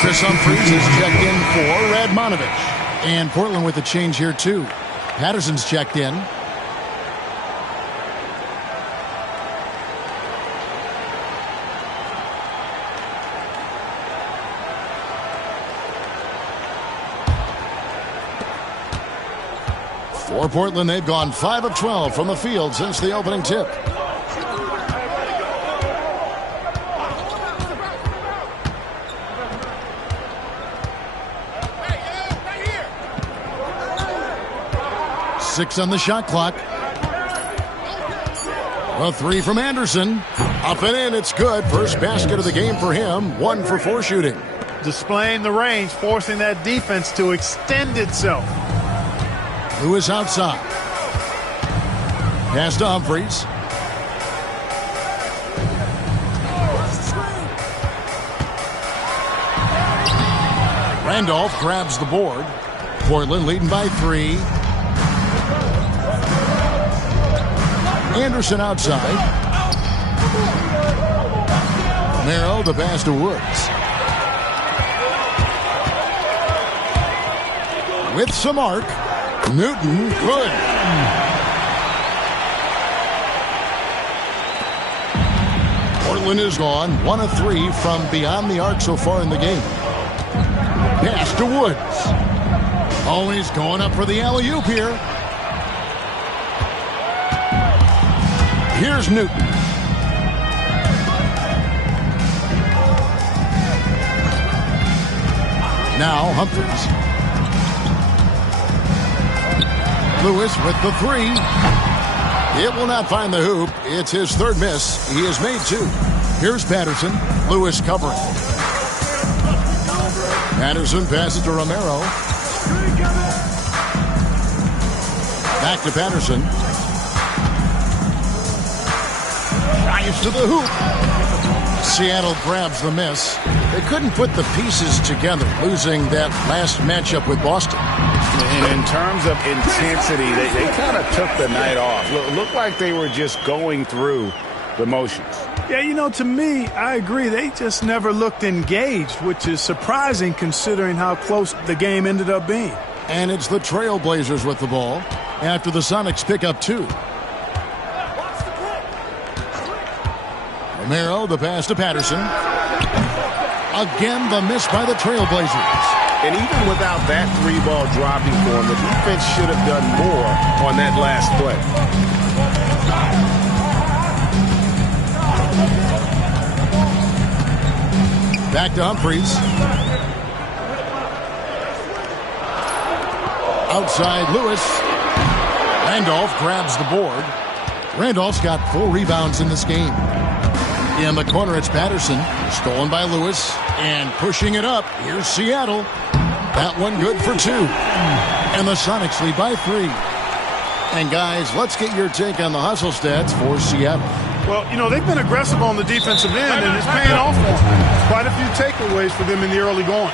Chris Humphries is checked in for Radmanovich. And Portland with the change here, too. Patterson's checked in. For Portland, they've gone 5 of 12 from the field since the opening tip. Six on the shot clock. A 3 from Anderson. Up and in, it's good. First basket of the game for him. 1 for 4 shooting. Displaying the range, forcing that defense to extend itself. Lewis outside. Pass to Humphries. Randolph grabs the board. Portland leading by 3. Anderson outside. Merrill, the pass to Woods. With some arc. Newton, good. Portland is gone 1 of 3 from beyond the arc so far in the game. Pass to Woods. Oh, he's going up for the alley-oop here. Here's Newton. Now Humphries. Lewis with the 3. It will not find the hoop. It's his third miss. He has made 2. Here's Patterson. Lewis covering. Patterson passes to Romero. Back to Patterson. Drives to the hoop. Seattle grabs the miss. They couldn't put the pieces together, losing that last matchup with Boston. And in terms of intensity, they kind of took the night off. Looked like they were just going through the motions. Yeah, you know, to me, I agree. They just never looked engaged, which is surprising considering how close the game ended up being. And it's the Trailblazers with the ball after the Sonics pick up 2. Romero, the pass to Patterson. Again, the miss by the Trailblazers. And even without that 3-ball dropping for him, the defense should have done more on that last play. Back to Humphries. Outside Lewis. Randolph grabs the board. Randolph's got 4 rebounds in this game. In the corner, it's Patterson. Stolen by Lewis. And pushing it up. Here's Seattle. That one good for 2. And the Sonics lead by 3. And guys, let's get your take on the hustle stats for Seattle. Well, you know, they've been aggressive on the defensive end, and it's paying off for them. Quite a few takeaways for them in the early going.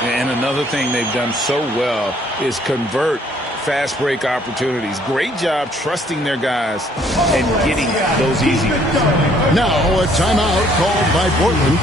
And another thing they've done so well is convert fast break opportunities. Great job trusting their guys and getting those easy ones. Now a timeout called by Portland.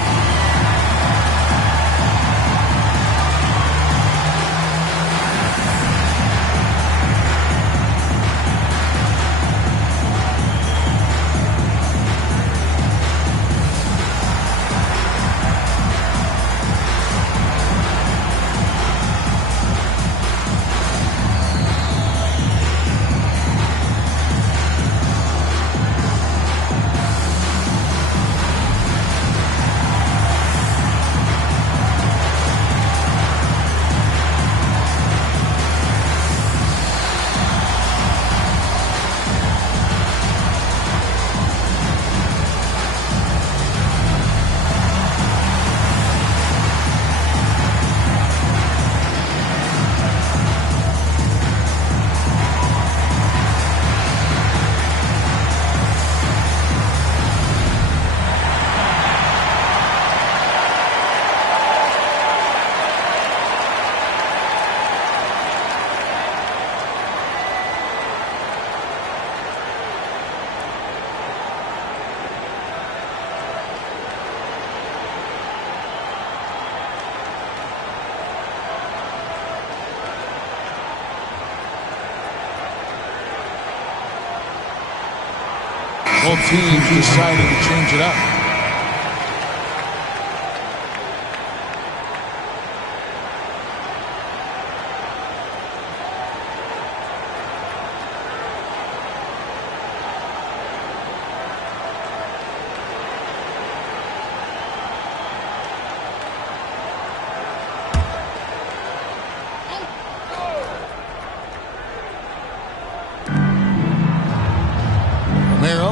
Both teams decided to change it up.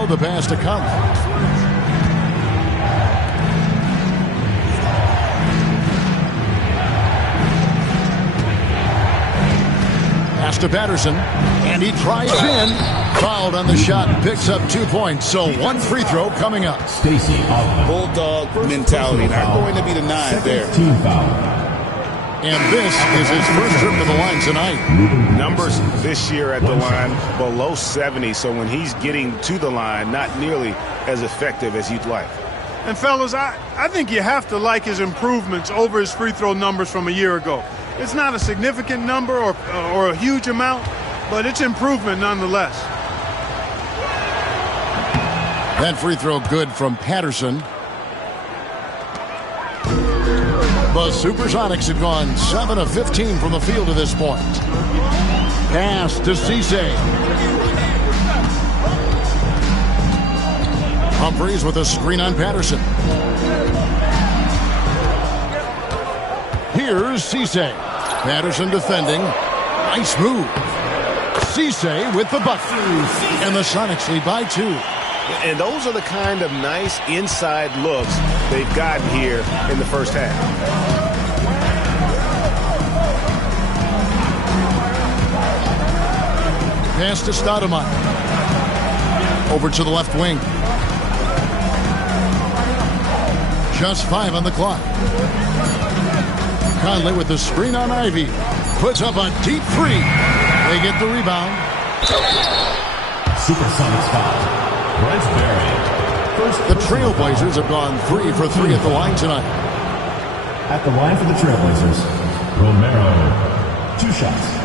The pass to come. Pass to Patterson, and he drives in. Fouled on the shot, picks up 2 points. So 1 free throw coming up. Bulldog mentality, not going to be denied there. Team foul. And this is his first trip to the line tonight. Numbers this year at the line below 70, so when he's getting to the line, not nearly as effective as you'd like. And fellas, I think you have to like his improvements over his free throw numbers from a year ago. It's not a significant number or a huge amount, but it's improvement nonetheless. That free throw good from Patterson. The Supersonics have gone 7 of 15 from the field to this point. Pass to Cisse. Humphries with a screen on Patterson. Here's Cisse. Patterson defending. Nice move. Cisse with the bucket. And the Sonics lead by 2. And those are the kind of nice inside looks they've gotten here in the first half. Pass to Stoudemire. Over to the left wing. Just 5 on the clock. Conley with the screen on Ivey. Puts up a deep 3. They get the rebound. Supersonics foul. Brent Barry. The Trailblazers have gone 3 for 3 at the line tonight. At the line for the Trailblazers, Romero. 2 shots.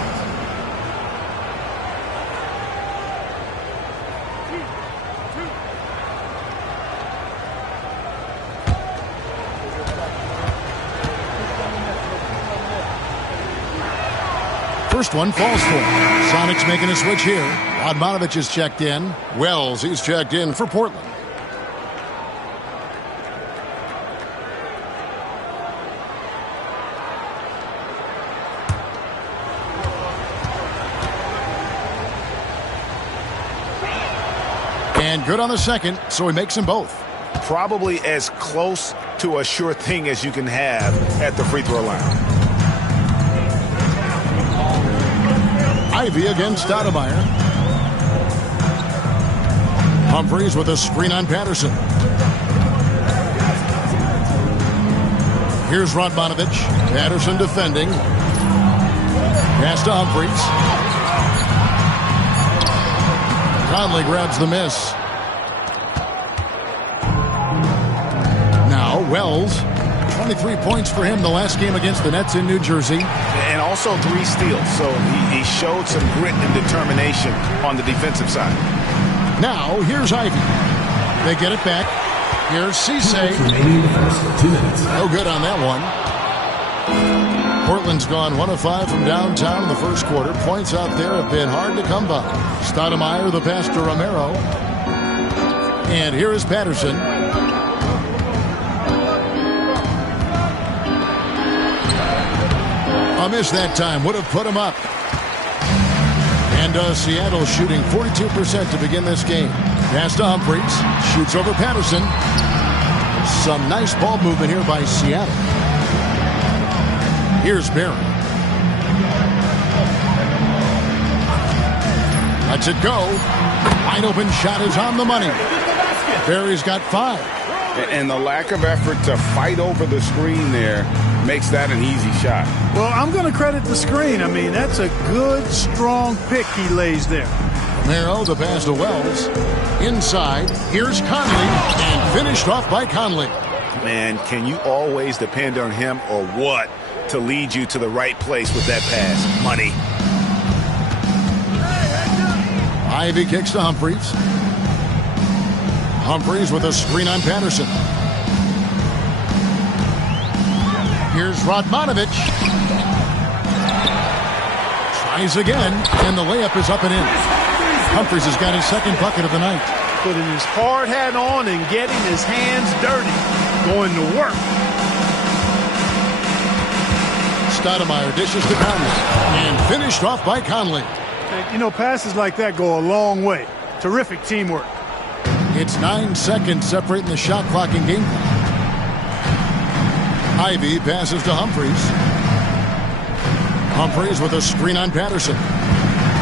First one falls for him. Sonics making a switch here. Radmanovich is checked in. Wells, he's checked in for Portland. And good on the second, so he makes them both. Probably as close to a sure thing as you can have at the free throw line. Ivey against Stoudemire. Humphries with a screen on Patterson. Here's Radmanovich. Patterson defending. Pass to Humphries. Conley grabs the miss. Now Wells. 23 points for him the last game against the Nets in New Jersey. And also 3 steals, so he showed some grit and determination on the defensive side. Now, here's Ivey. They get it back. Here's Cisse. No good on that one. Portland's gone 1 of 5 from downtown in the first quarter. Points out there have been hard to come by. Stoudemire, the pass to Romero. And here is Patterson. A miss that time would have put him up. And Seattle shooting 42% to begin this game. Pass to Humphries. Shoots over Patterson. Some nice ball movement here by Seattle. Here's Barry. Lets it go. Wide open shot is on the money. Barry's got 5. And the lack of effort to fight over the screen there makes that an easy shot. Well, I'm going to credit the screen. I mean, that's a good, strong pick he lays there. Romero, the pass to Wells. Inside, here's Conley, and finished off by Conley. Man, can you always depend on him or what to lead you to the right place with that pass? Money. Ivey kicks to Humphries. Humphries with a screen on Patterson. Here's Radmanovich. Tries again, and the layup is up and in. Humphries has got his second bucket of the night. Putting his hard hat on and getting his hands dirty. Going to work. Stoudemire dishes to Conley. And finished off by Conley. You know, passes like that go a long way. Terrific teamwork. It's 9 seconds separating the shot clock and game clock. Ivey passes to Humphries. Humphries with a screen on Patterson.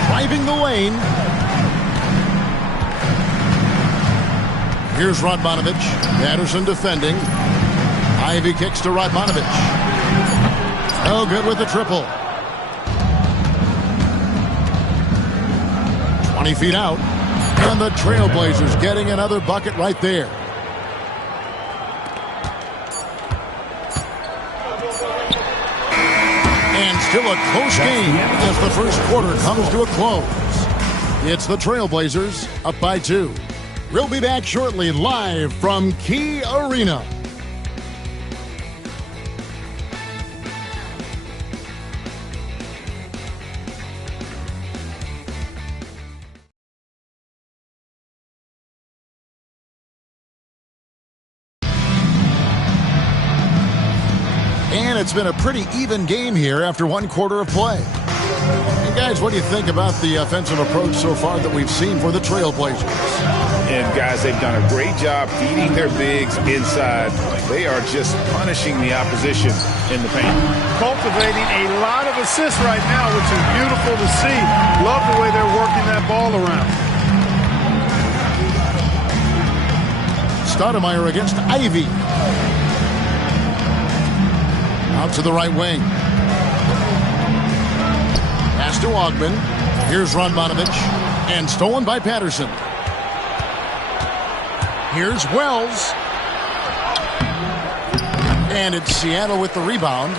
Driving the lane. Here's Radmanovich. Patterson defending. Ivey kicks to Radmanovich. Oh, good with the triple. 20 feet out. And the Trailblazers getting another bucket right there. And still a close game as the first quarter comes to a close. It's the Trailblazers up by 2. We'll be back shortly live from Key Arena. And it's been a pretty even game here after one quarter of play. And guys, what do you think about the offensive approach so far that we've seen for the Trailblazers? And guys, they've done a great job feeding their bigs inside. They are just punishing the opposition in the paint. Cultivating a lot of assists right now, which is beautiful to see. Love the way they're working that ball around. Stoudemire against Ivey. Out to the right wing. Pass to Ogman. Here's Radmanovich. And stolen by Patterson. Here's Wells. And it's Seattle with the rebound.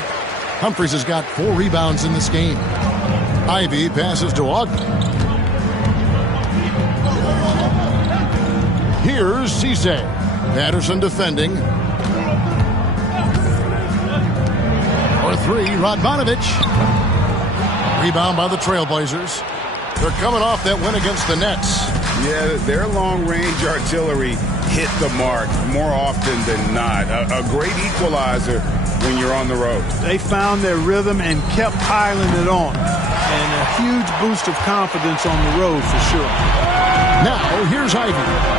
Humphries has got 4 rebounds in this game. Ivey passes to Ogman. Here's Cisse. Patterson defending. For 3, Radmanovich. Rebound by the Trailblazers. They're coming off that win against the Nets. Yeah, their long-range artillery hit the mark more often than not. A great equalizer when you're on the road. They found their rhythm and kept piling it on. And a huge boost of confidence on the road for sure. Now, here's Ivey.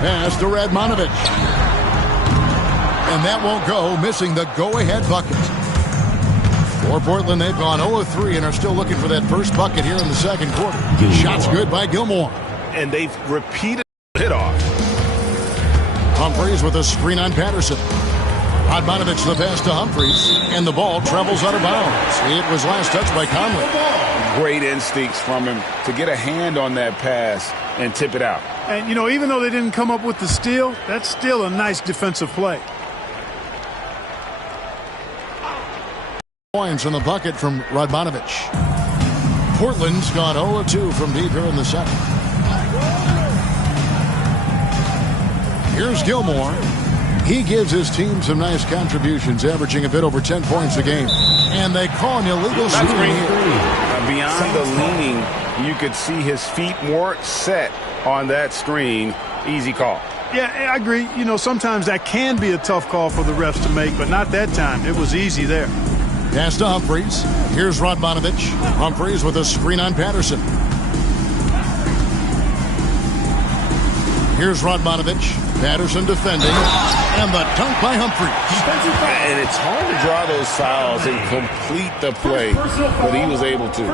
Pass to Radmanovich. And that won't go, missing the go-ahead bucket. For Portland, they've gone 0-3 and are still looking for that first bucket here in the second quarter. Gilmore. Shots good by Gilmore. And they've repeated hit off. Humphries with a screen on Patterson. Radmanovich the pass to Humphries, and the ball travels out of bounds. It was last touched by Conley. Great instincts from him to get a hand on that pass and tip it out. And, you know, even though they didn't come up with the steal, that's still a nice defensive play. Points on the bucket from Radmanovich. Portland's gone 0-2 from deep here in the second. Here's Gilmore. He gives his team some nice contributions, averaging a bit over 10 points a game. And they call an illegal screen here. Beyond the leaning, you could see his feet more set on that screen. Easy call. Yeah, I agree. You know, sometimes that can be a tough call for the refs to make, but not that time. It was easy there. Pass to Humphries. Here's Radmanovich. Humphries with a screen on Patterson. Here's Radmanovich. Patterson defending. And the dunk by Humphries. And it's hard to draw those fouls and complete the play, but he was able to.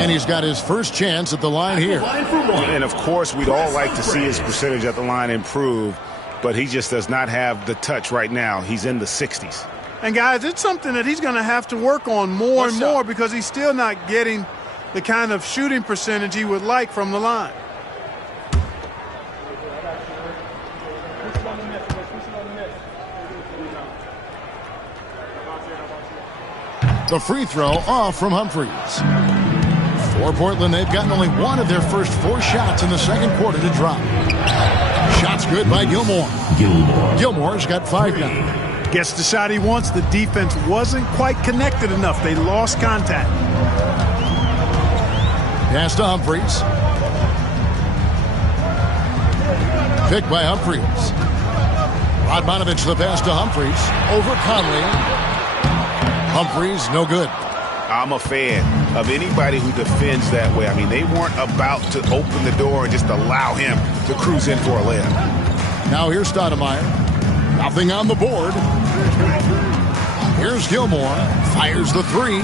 And he's got his first chance at the line here. And, of course, we'd all like to see his percentage at the line improve, but he just does not have the touch right now. He's in the 60s. And, guys, it's something that he's going to have to work on more and more because he's still not getting the kind of shooting percentage he would like from the line. The free throw off from Humphries. For Portland, they've gotten only one of their first 4 shots in the second quarter to drop. Shots good by Gilmore. Gilmore's got 5 now. Gets the shot he wants. The defense wasn't quite connected enough. They lost contact. Pass to Humphries. Picked by Humphries. Radmanovich the pass to Humphries. Over Conley. Humphries, no good. I'm a fan of anybody who defends that way. I mean, they weren't about to open the door and just allow him to cruise in for a layup. Now here's Stoudemire. Nothing on the board. Here's Gilmore. Fires the 3.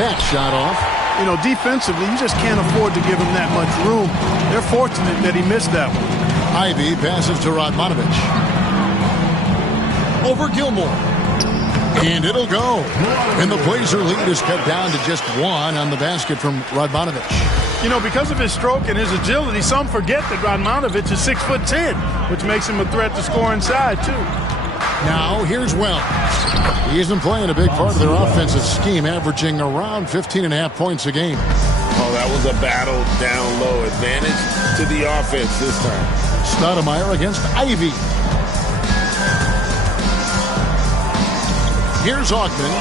That shot off. You know, defensively, you just can't afford to give him that much room. They're fortunate that he missed that one. Ivey passes to Radmanovich. Over Gilmore. And it'll go. And the Blazer lead is cut down to just 1 on the basket from Radmanovich. You know, because of his stroke and his agility, some forget that Radmanovich is 6'10", which makes him a threat to score inside, too. Now, here's Wells. He's been playing a big part of their offensive scheme, averaging around 15.5 points a game. Oh, that was a battle down low. Advantage to the offense this time. Stoudemire against Ivey. Here's Ogman.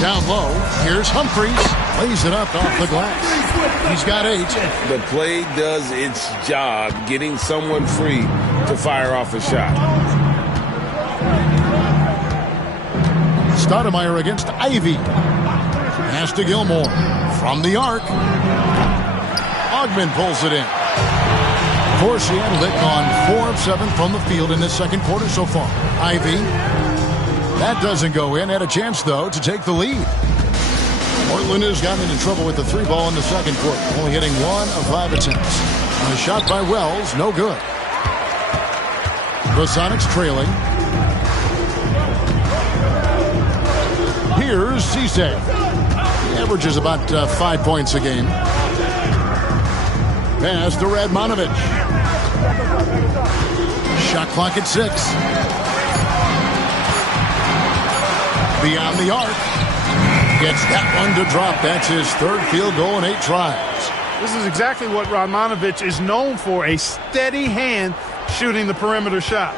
Down low. Here's Humphries. Lays it up off the glass. He's got 8. The play does its job, getting someone free to fire off a shot. Stoudemire against Ivy. Pass to Gilmore. From the arc. Ogman pulls it in. For Seattle, they've gone 4 of 7 from the field in this second quarter so far. Ivy. That doesn't go in. Had a chance, though, to take the lead. Portland has gotten into trouble with the 3 ball in the second quarter, only hitting 1 of 5 attempts. And a shot by Wells, no good. The Sonics trailing. Here's Cisse. He averages about 5 points a game. Pass to Radmanovich. Shot clock at 6. Beyond the arc. Gets that one to drop. That's his 3rd field goal in 8 tries. This is exactly what Radmanovich is known for, a steady hand shooting the perimeter shot.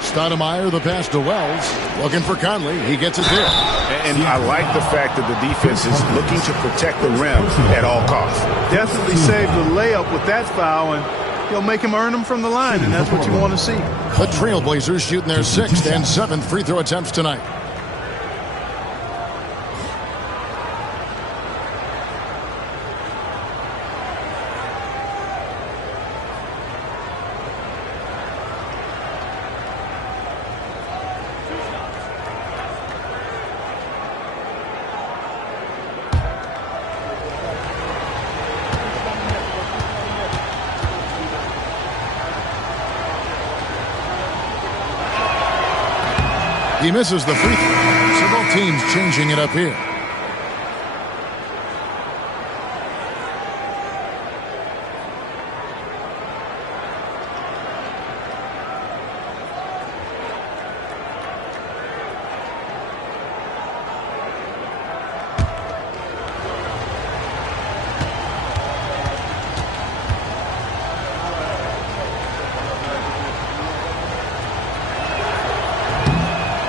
Stoudemire, the pass to Wells. Looking for Conley. He gets it there. And I like the fact that the defense is looking to protect the rim at all costs. Definitely saved the layup with that foul, and he'll make him earn them from the line, and that's what you want to see. The Trailblazers shooting their 6th and 7th free throw attempts tonight. He misses the free throw. So both teams changing it up here.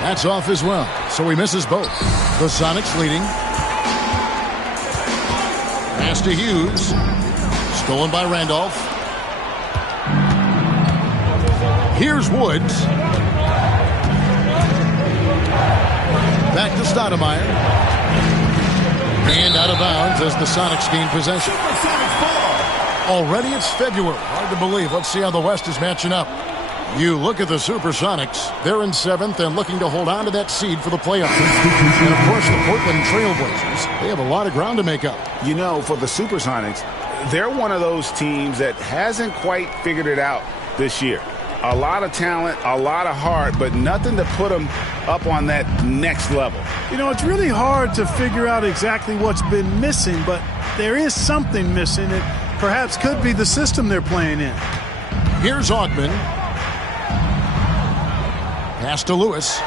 That's off as well, so he misses both. The Sonics leading. Pass to Hughes. Stolen by Randolph. Here's Woods. Back to Stoudemire. And out of bounds as the Sonics gain possession. Already it's February. Hard to believe. Let's see how the West is matching up. You look at the Supersonics. They're in 7th and looking to hold on to that seed for the playoffs. And, of course, the Portland Trailblazers. They have a lot of ground to make up. You know, for the Supersonics, they're one of those teams that hasn't quite figured it out this year. A lot of talent, a lot of heart, but nothing to put them up on that next level. You know, it's really hard to figure out exactly what's been missing, but there is something missing that perhaps could be the system they're playing in. Here's Ogman. Pass to Lewis.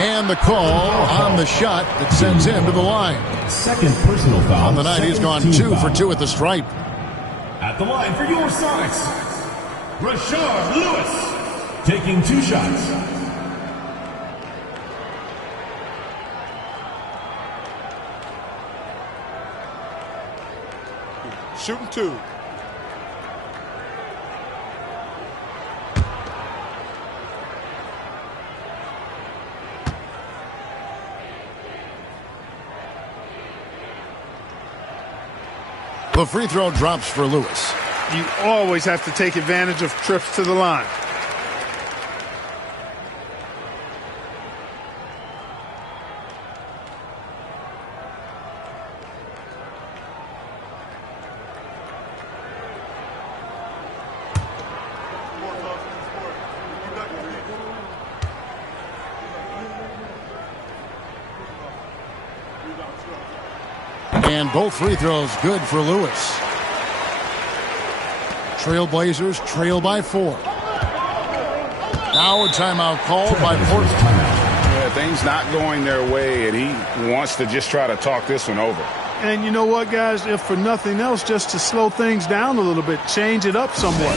And the call on the shot that sends him to the line. 2nd personal foul. On the night, he's gone 2 for 2 at the stripe. At the line for your Sonics, Rashard Lewis, taking 2 shots. Shooting 2. The free throw drops for Lewis. You always have to take advantage of trips to the line. And both free throws good for Lewis. Trailblazers trail by 4. Now a timeout called by Portland. Yeah, things not going their way, and he wants to just try to talk this one over. And you know what, guys? If for nothing else, just to slow things down a little bit, change it up somewhat.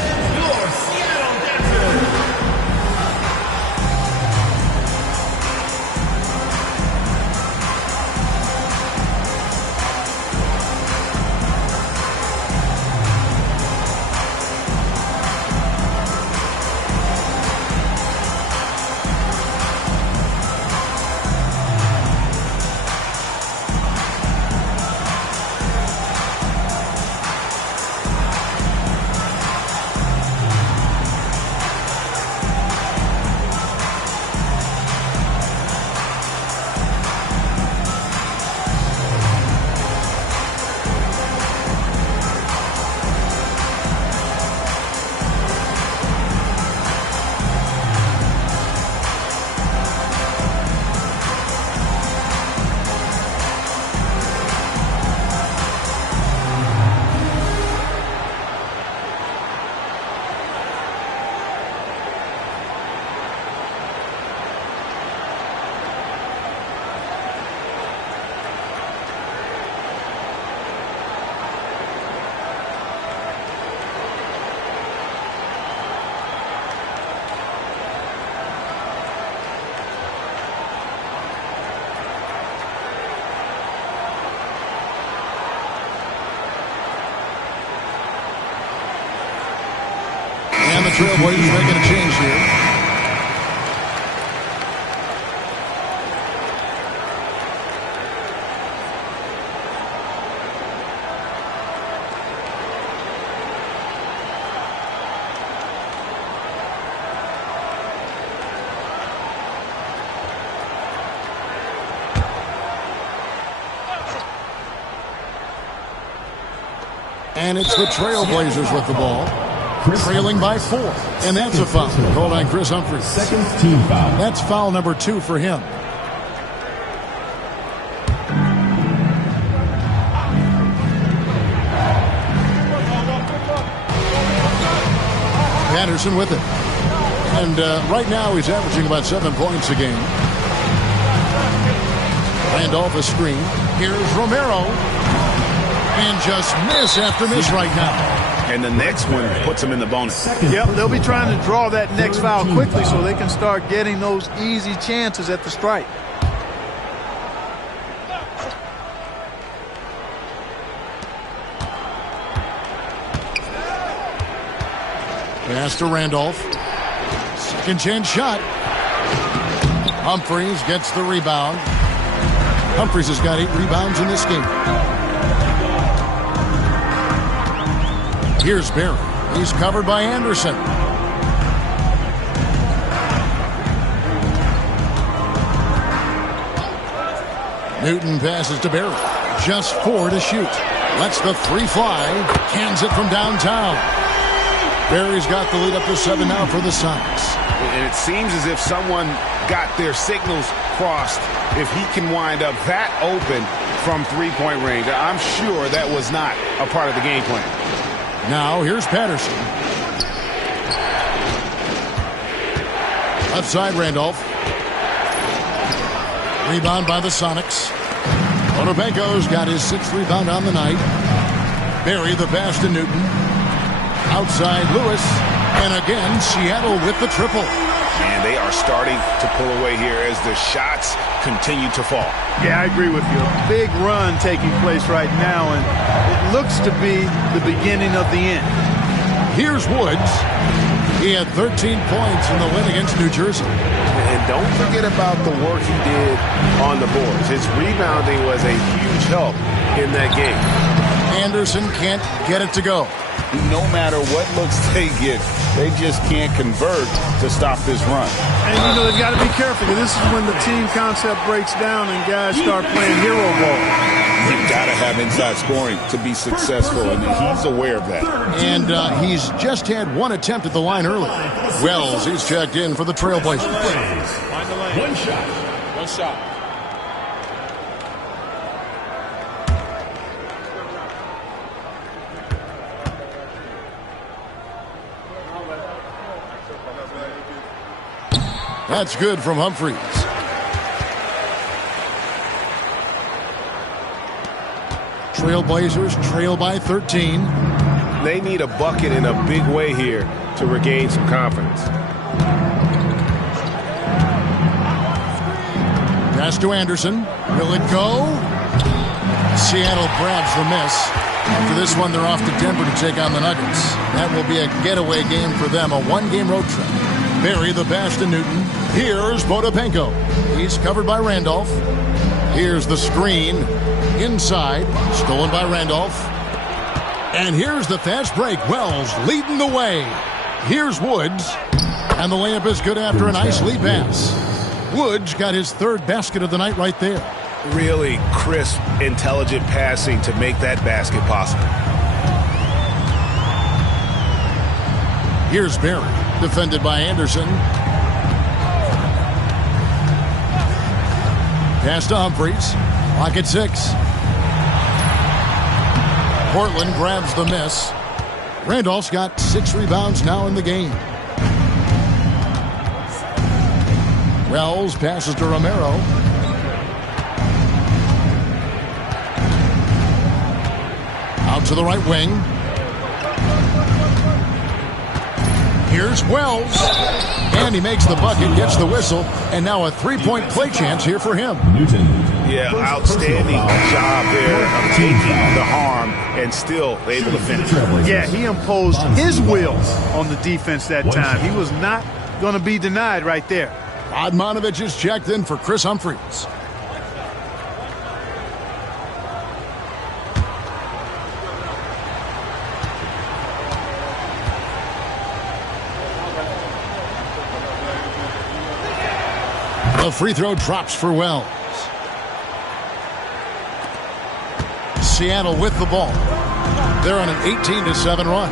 the Trailblazers making a change here. And it's the Trailblazers with the ball. Trailing by 4. And that's a foul called on Chris Humphries. Second team foul. That's foul number 2 for him. Patterson with it. And right now he's averaging about 7 points a game. Randolph a screen. Here's Romero. And just miss after miss right now. And the next one puts him in the bonus. Yep, they'll be trying to draw that next foul quickly so they can start getting those easy chances at the stripe. Pass to Randolph. Second chance shot. Humphries gets the rebound. Humphries has got 8 rebounds in this game. Here's Barry. He's covered by Anderson. Newton passes to Barry. Just 4 to shoot. Lets the 3 fly. Cans it from downtown. Barry's got the lead up to 7 now for the Sonics. And it seems as if someone got their signals crossed. If he can wind up that open from 3-point range, I'm sure that was not a part of the game plan. Now here's Patterson. Left side Randolph. Rebound by the Sonics. Odobenko's got his 6th rebound on the night. Barry the pass to Newton. Outside Lewis. And again Seattle with the triple. And they are starting to pull away here as the shots continue to fall. Yeah, I agree with you. A big run taking place right now, and it looks to be the beginning of the end. Here's Woods. He had 13 points in the win against New Jersey. And don't forget about the work he did on the boards. His rebounding was a huge help in that game. Anderson can't get it to go. No matter what looks they get, they just can't convert to stop this run. And, you know, they've got to be careful, because this is when the team concept breaks down and guys start playing hero ball. You've got to have inside scoring to be successful, and he's aware of that. And he's just had 1 attempt at the line early. Wells, he's checked in for the Trailblazers. One shot. One shot. That's good from Humphries. Trailblazers trail by 13. They need a bucket in a big way here to regain some confidence. Pass to Anderson. Will it go? Seattle grabs the miss. After this one, they're off to Denver to take on the Nuggets. That will be a getaway game for them, a 1-game road trip. Barry the pass to Newton. Here's Potapenko. He's covered by Randolph. Here's the screen. Inside. Stolen by Randolph. And here's the fast break. Wells leading the way. Here's Woods. And the layup is good after a nice lead pass. Woods got his 3rd basket of the night right there. Really crisp, intelligent passing to make that basket possible. Here's Barry. Defended by Anderson. Pass to Humphries. Clock at 6. Portland grabs the miss. Randolph's got 6 rebounds now in the game. Wells passes to Romero. Out to the right wing. Here's Wells. And he makes the bucket, gets the whistle, and now a three-point play chance here for him. Newton. Yeah, outstanding job there of taking the harm and still able to finish. Yeah, he imposed his will on the defense that time. He was not going to be denied right there. Radmanovich is checked in for Chris Humphries. The free throw drops for Wells. Seattle with the ball. They're on an 18-7 run.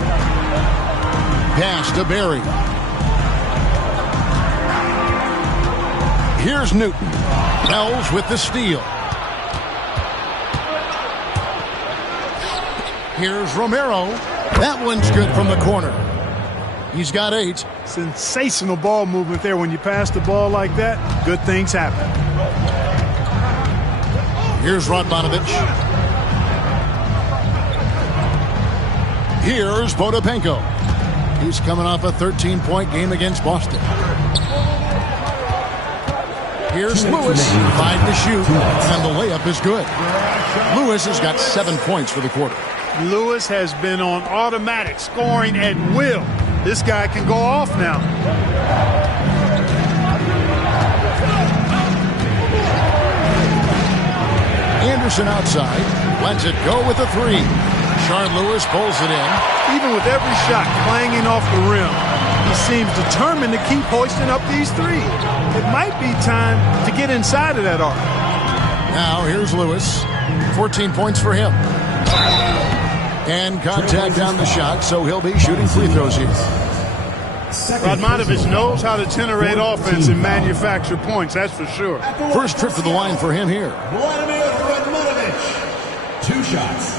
Pass to Barry. Here's Newton. Wells with the steal. Here's Romero. That one's good from the corner. He's got 8. Sensational ball movement there. When you pass the ball like that, good things happen. Here's Radmanovich. Here's Potapenko. He's coming off a 13-point game against Boston. Here's Lewis. 5 to shoot, and the layup is good. Lewis has got 7 points for the quarter. Lewis has been on automatic scoring at will. This guy can go off now. Anderson outside. Lets it go with a 3. Sean Lewis pulls it in. Even with every shot clanging off the rim, he seems determined to keep hoisting up these threes. It might be time to get inside of that arc. Now here's Lewis. 14 points for him. And contact on the shot, so he'll be shooting free throws here. Radmanovich knows how to generate offense and manufacture points, that's for sure. First trip to the line for him here. Vladimir Radmanovich. 2 shots.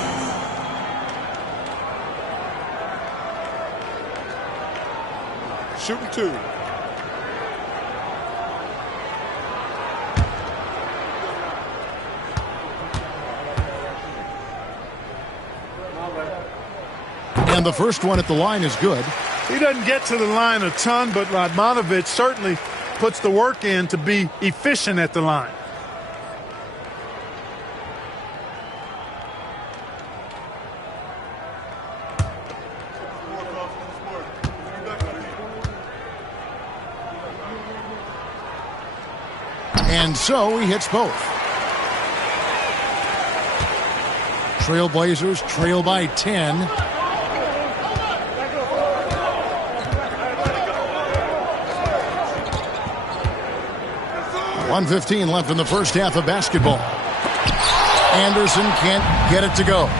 Shooting 2. And the first one at the line is good. He doesn't get to the line a ton, but Radmanovich certainly puts the work in to be efficient at the line. And so he hits both. Trailblazers trail by 10. .115 left in the first half of basketball. Anderson can't get it to go.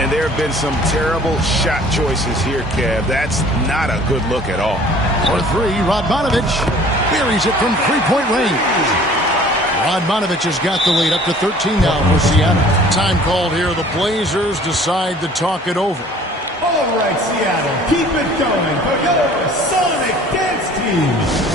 And there have been some terrible shot choices here, Kev. That's not a good look at all. For 3, Radmanovich buries it from three-point range. Radmanovich has got the lead up to 13 now for Seattle. Time called here. The Blazers decide to talk it over. All right, Seattle, keep it going for your Sonic Dance Team.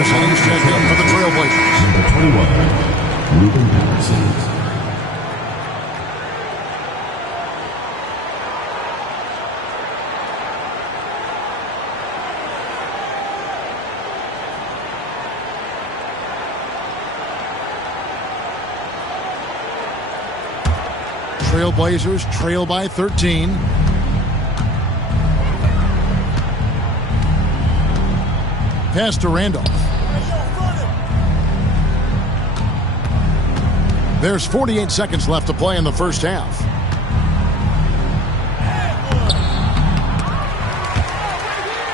Anderson is checked in for the Trailblazers. Number 21, Ruben Anderson. Trailblazers trail by 13. Pass to Randolph. There's 48 seconds left to play in the first half.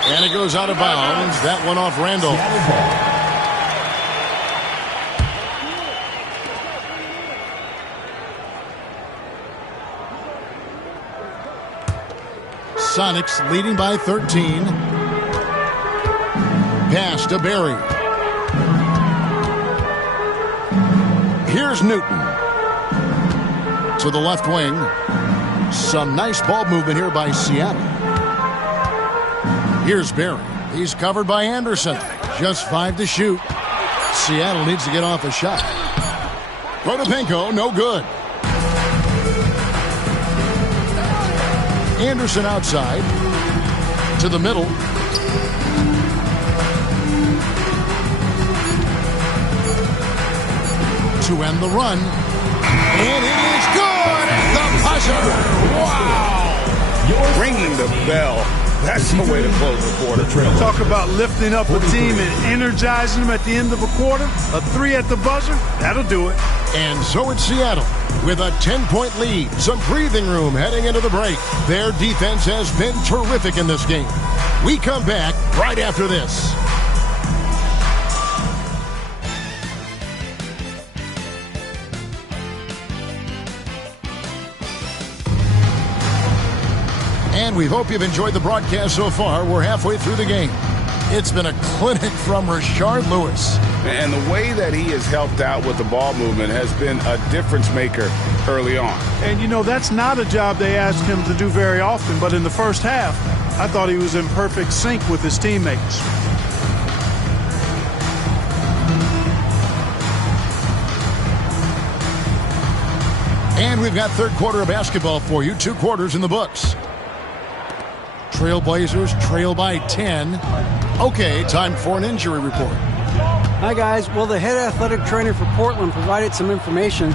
And it goes out of bounds. That one off Randolph. Sonics leading by 13. Pass to Barry. Here's Newton. To the left wing. Some nice ball movement here by Seattle. Here's Barry. He's covered by Anderson. Just 5 to shoot. Seattle needs to get off a shot. Protopenko, no good. Anderson outside to the middle. To end the run. And it is good at the buzzer. Wow. Ringing the bell. That's the way to close the quarter. Talk about lifting up a team and energizing them at the end of a quarter. A 3 at the buzzer, that'll do it. And so it's Seattle with a 10-point lead. Some breathing room heading into the break. Their defense has been terrific in this game. We come back right after this. And we hope you've enjoyed the broadcast so far. We're halfway through the game. It's been a clinic from Rashard Lewis. And the way that he has helped out with the ball movement has been a difference maker early on. And, you know, that's not a job they ask him to do very often. But in the first half, I thought he was in perfect sync with his teammates. And we've got third quarter of basketball for you. 2 quarters in the books. Trailblazers trail by 10. Okay, time for an injury report. Hi, guys. Well, the head athletic trainer for Portland provided some information.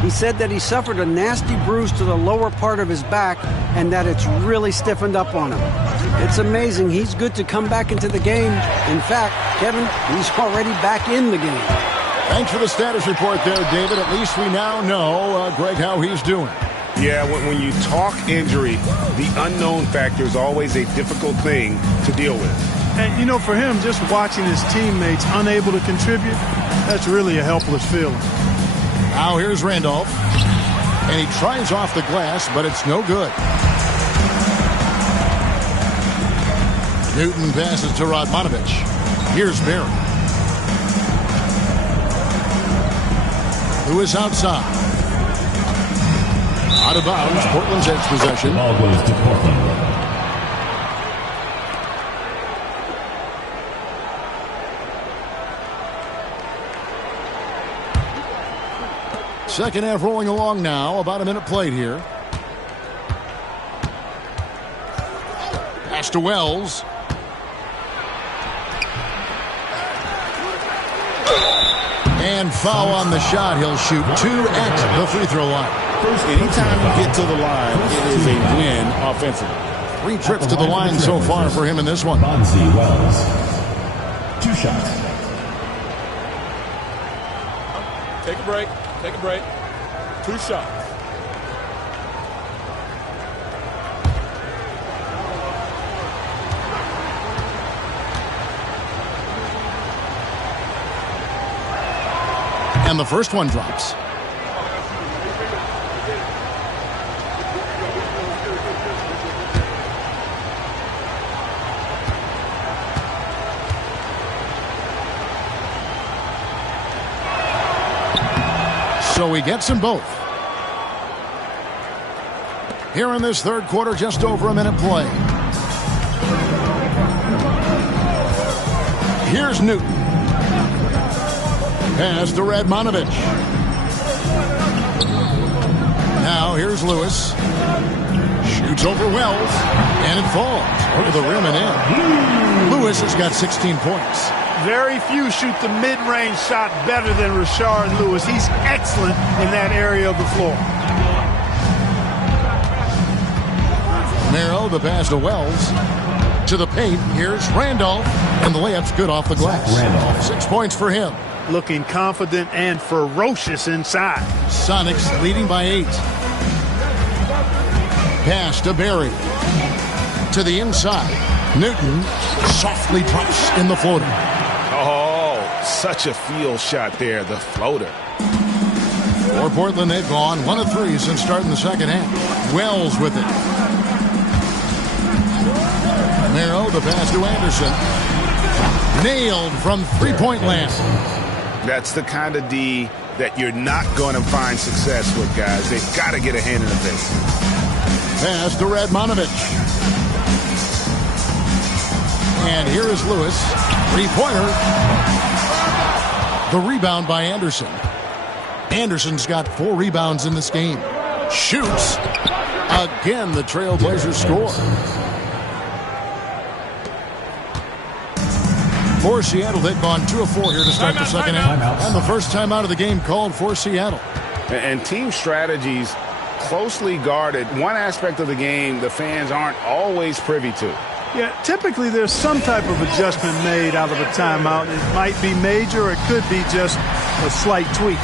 He said that he suffered a nasty bruise to the lower part of his back and that it's really stiffened up on him. It's amazing. He's good to come back into the game. In fact, Kevin, he's already back in the game. Thanks for the status report there, David. At least we now know, Greg, how he's doing. Yeah, when you talk injury, the unknown factor is always a difficult thing to deal with. And, you know, for him, just watching his teammates unable to contribute, that's really a helpless feeling. Now here's Randolph. And he tries off the glass, but it's no good. Newton passes to Radmanovich. Here's Barry. Lewis outside. Out of bounds, Portland's edge possession. Ball goes to Portland. Second half rolling along now. About a minute played here. Pass to Wells. And foul on the shot. He'll shoot 2 at the free throw line. Anytime you get to the line, it is a win offensively. 3 trips to the line so far for him in this one. Bonzi Wells. 2 shots. Take a break. Take a break. 2 shots. And the first one drops. So he gets them both. Here in this third quarter, just over a minute play. Here's Newton. Pass to Radmanovich. Now here's Lewis. Shoots over Wells, and it falls over the rim and in. Lewis has got 16 points. Very few shoot the mid-range shot better than Rashard Lewis. He's excellent in that area of the floor. Merrill, the pass to Wells. To the paint, here's Randolph, and the layup's good off the glass. Randolph. 6 points for him. Looking confident and ferocious inside. Sonics leading by 8. Pass to Barry. To the inside. Newton softly drops in the floater. Oh, such a field shot there, the floater. For Portland, they've gone 1 of 3 since starting the second half. Wells with it. Merrill, the pass to Anderson. Nailed from three-point land. That's the kind of D that you're not going to find success with, guys. They've got to get a hand in the face. Pass to Radmanovich. And here is Lewis. Three-pointer. The rebound by Anderson. Anderson's got 4 rebounds in this game. Shoots. Again, the Trailblazers score. For Seattle, they've gone 2 of 4 here to start the second half. And the first time out of the game called for Seattle. And team strategies closely guarded. One aspect of the game the fans aren't always privy to. Yeah, typically there's some type of adjustment made out of a timeout. It might be major or it could be just a slight tweak.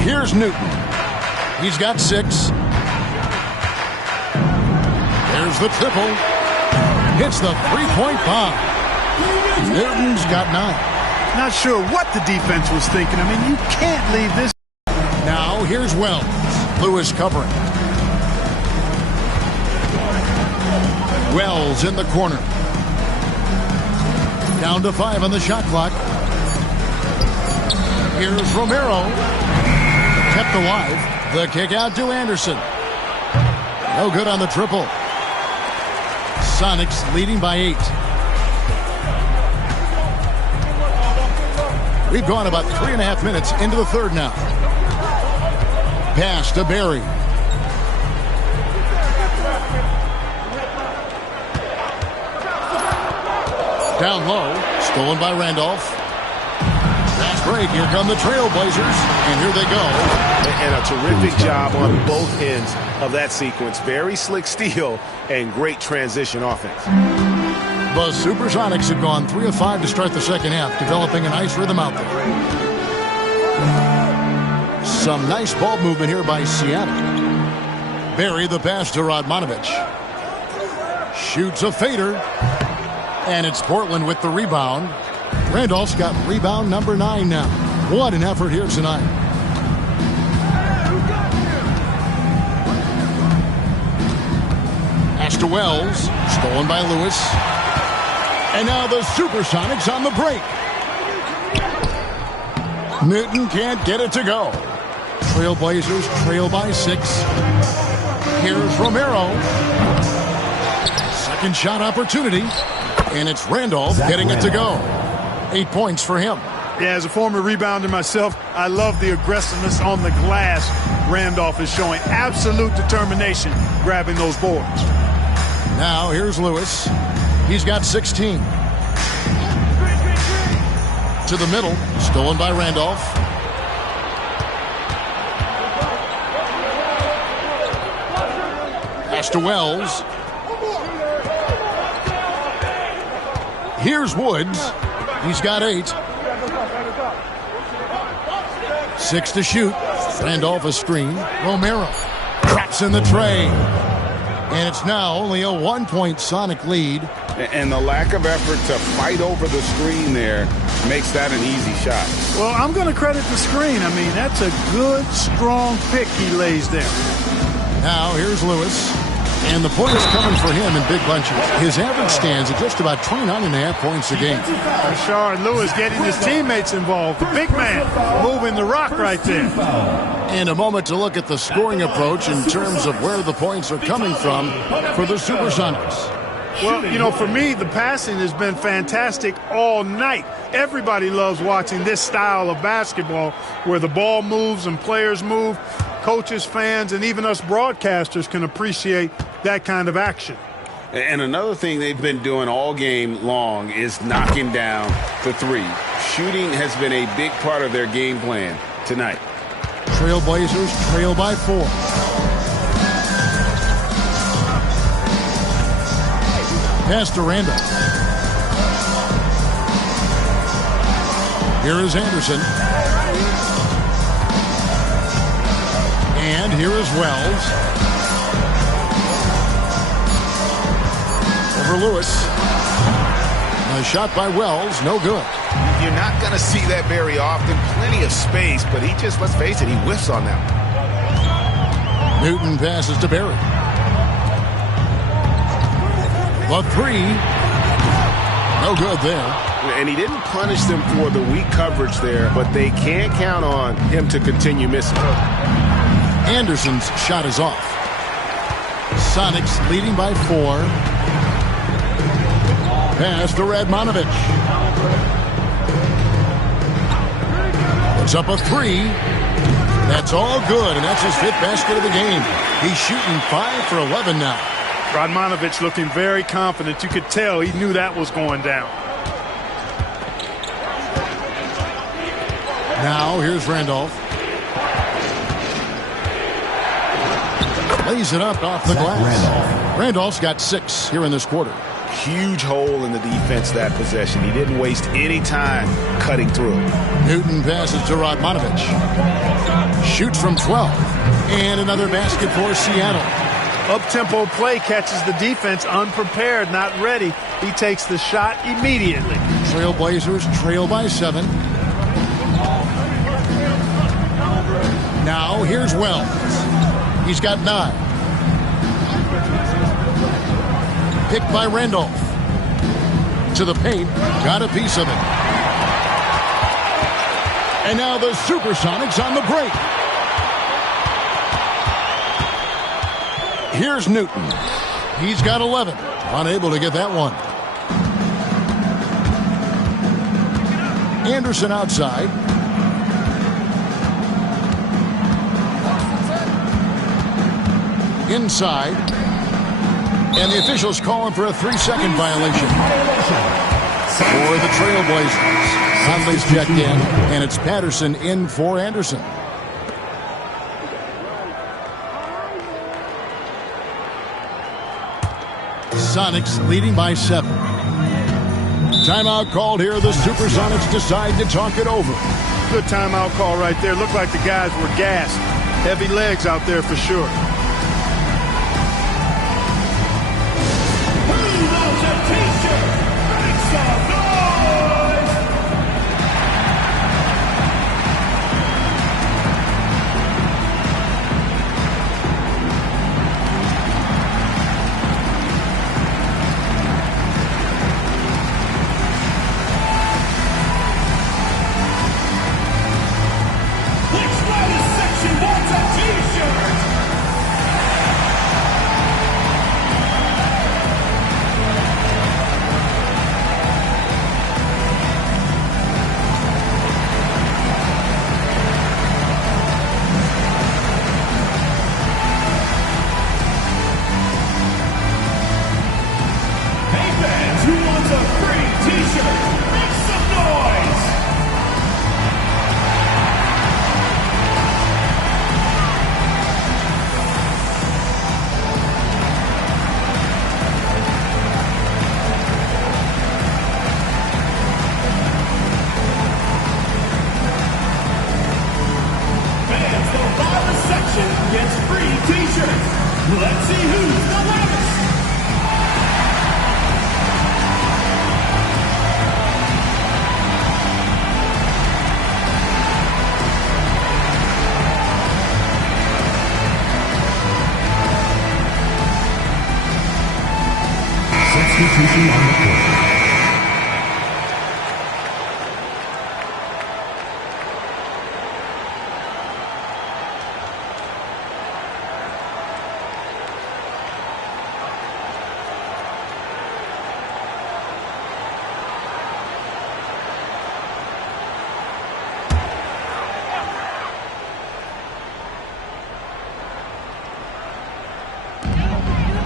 Here's Newton. He's got 6. There's the triple. Hits the three-point bomb. Newton's got 9. Not sure what the defense was thinking. I mean, you can't leave this. Now here's Wells. Lewis covering. Wells in the corner. Down to 5 on the shot clock. Here's Romero. Kept alive. The kick out to Anderson. No good on the triple. Sonics leading by 8. We've gone about 3.5 minutes into the third now. Pass to Barry. Down low. Stolen by Randolph. Fast break. Here come the Trailblazers. And here they go. And a terrific job on both ends of that sequence. Very slick steal and great transition offense. The Supersonics have gone 3 of 5 to start the second half, developing a nice rhythm out there. Some nice ball movement here by Seattle. Barry the pass to Radmanovich. Shoots a fader. And it's Portland with the rebound. Randolph's got rebound number 9 now. What an effort here tonight. Pass to Wells. Stolen by Lewis. And now the Supersonics on the break. Newton can't get it to go. Trailblazers trail by 6. Here's Romero. Second shot opportunity. And it's Randolph getting it to go. 8 points for him. Yeah, as a former rebounder myself, I love the aggressiveness on the glass Randolph is showing. Absolute determination grabbing those boards. Now here's Lewis. He's got 16. To the middle. Stolen by Randolph. Pass to Wells. Here's Woods. He's got 8. 6 to shoot. Randolph a screen. Romero traps in the tray. And it's now only a 1-point Sonic lead. And the lack of effort to fight over the screen there makes that an easy shot. Well, I'm going to credit the screen. I mean, that's a good, strong pick he lays there. Now here's Lewis. And the points coming for him in big bunches. His average stands at just about 29.5 points a game. Rashard Lewis getting his teammates involved. The big man moving the rock right there. And a moment to look at the scoring approach in terms of where the points are coming from for the Supersonics. Well, you know, for me, the passing has been fantastic all night. Everybody loves watching this style of basketball where the ball moves and players move. Coaches, fans, and even us broadcasters can appreciate that kind of action. And another thing they've been doing all game long is knocking down the 3. Shooting has been a big part of their game plan tonight. Trailblazers trail by 4. Pass to Randolph. Here is Anderson. And here is Wells. Over Lewis. A shot by Wells, no good. You're not going to see that very often. Plenty of space, but he just, let's face it, he whiffs on that one. Newton passes to Barry. The 3. No good there. And he didn't punish them for the weak coverage there, but they can't count on him to continue missing. Anderson's shot is off. Sonics leading by 4. Pass to Radmanovich. Puts up a 3. That's all good, and that's his 5th basket of the game. He's shooting 5 for 11 now. Radmanovich looking very confident. You could tell he knew that was going down. Now here's Randolph. Lays it up off the glass. Randolph's got 6 here in this quarter. Huge hole in the defense that possession. He didn't waste any time cutting through. Newton passes to Radmanovich. Shoots from 12. And another basket for Seattle. Up-tempo play catches the defense unprepared, not ready. He takes the shot immediately. Trailblazers trail by 7. Now here's Wells. He's got 9. Picked by Randolph. To the paint. Got a piece of it. And now the Supersonics on the break. Here's Newton. He's got 11. Unable to get that one. Anderson outside. Inside. And the officials calling for a 3-second violation for the Trailblazers. Conley's checked in, and it's Patterson in for Anderson. Sonics leading by 7. Timeout called here. The Supersonics decide to talk it over. Good timeout call right there. Looked like the guys were gassed. Heavy legs out there for sure. Who wants a t-shirt? Let's see who's the loudest. Substitution on the court.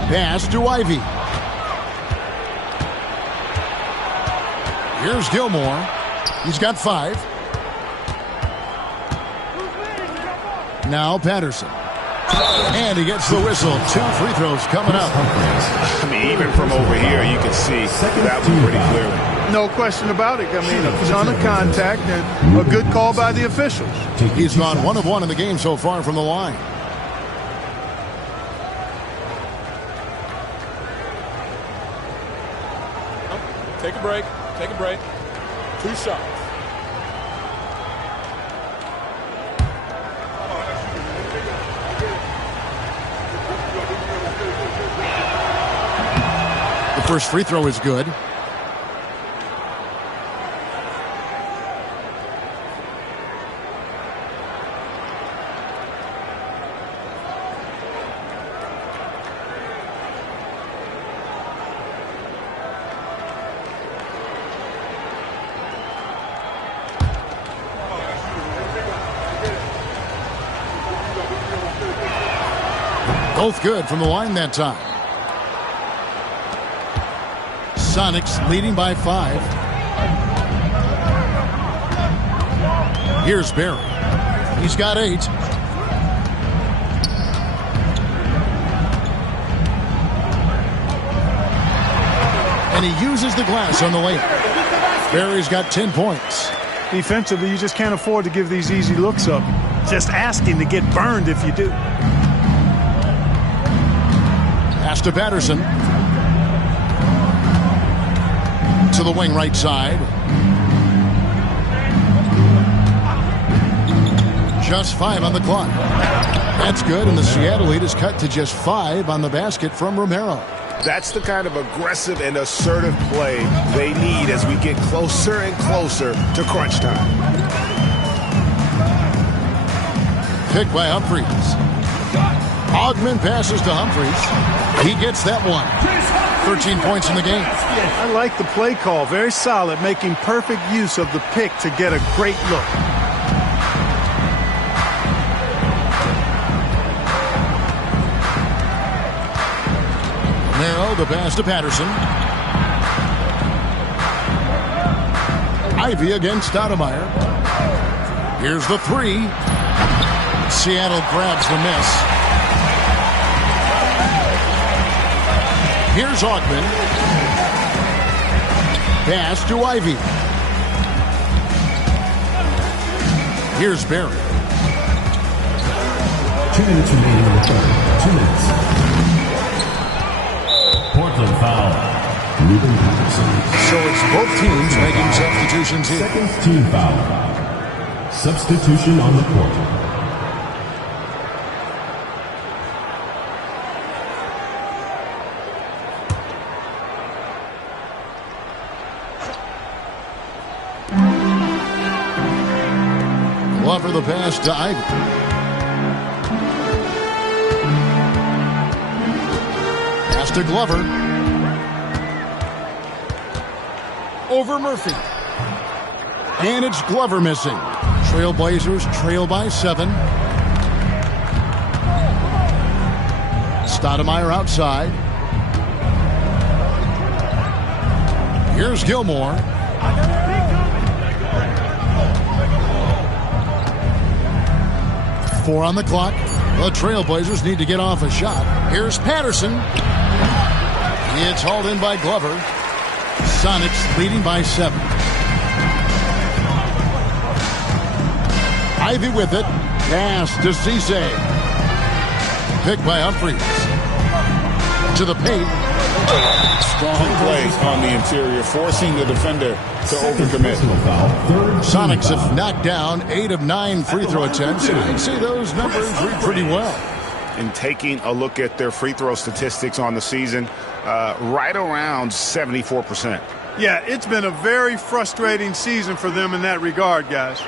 Pass to Ivey. Here's Gilmore. He's got 5. Now Patterson. And he gets the whistle. 2 free throws coming up. I mean, even from over here, you can see that one pretty clearly. No question about it. I mean, a ton of contact and a good call by the officials. He's gone 1 of 1 in the game so far from the line. Take a break. Take a break. 2 shots. The first free throw is good. Both good from the line that time. Sonics leading by 5. Here's Barry. He's got 8. And he uses the glass on the layup. Barry's got 10 points. Defensively, you just can't afford to give these easy looks up. Just asking to get burned if you do. Pass to Patterson. To the wing right side. Just 5 on the clock. That's good, and the Seattle lead is cut to just 5 on the basket from Romero. That's the kind of aggressive and assertive play they need as we get closer and closer to crunch time. Pick by Humphries. Ogman passes to Humphries. He gets that one. 13 points in the game. I like the play call. Very solid, making perfect use of the pick to get a great look. Romero, the pass to Patterson. Ivey against Stoudemire. Here's the 3. Seattle grabs the miss. Here's Ogman. Pass to Ivey. Here's Barry. 2 minutes remaining in the third. 2 minutes. Portland foul. Ruben Patterson. So it's both teams making substitutions here. Second team foul. Substitution on the court. Glover the pass to Ivey. Pass to Glover. Over Murphy. And it's Glover missing. Trailblazers trail by 7. Stoudemire outside. Here's Gilmore. Four on the clock. The Trailblazers need to get off a shot. Here's Patterson. It's hauled in by Glover. Sonics leading by 7. Ivey with it. Pass to Cisse. Picked by Humphries. To the paint. Strong play on the interior, forcing the defender to overcommit. Sonics have knocked down 8 of 9 free throw attempts. I'd say those numbers read pretty well. And taking a look at their free throw statistics on the season, right around 74%. Yeah, it's been a very frustrating season for them in that regard, guys.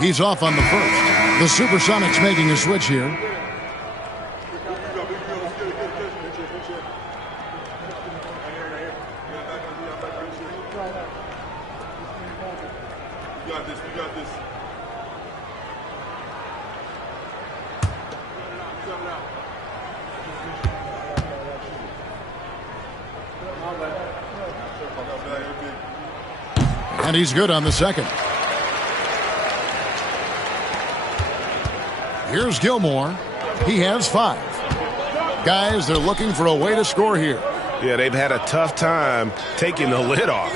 He's off on the first. The Supersonics making a switch here. And he's good on the second. Here's Gilmore. He has 5. Guys, they're looking for a way to score here. Yeah, they've had a tough time taking the lid off.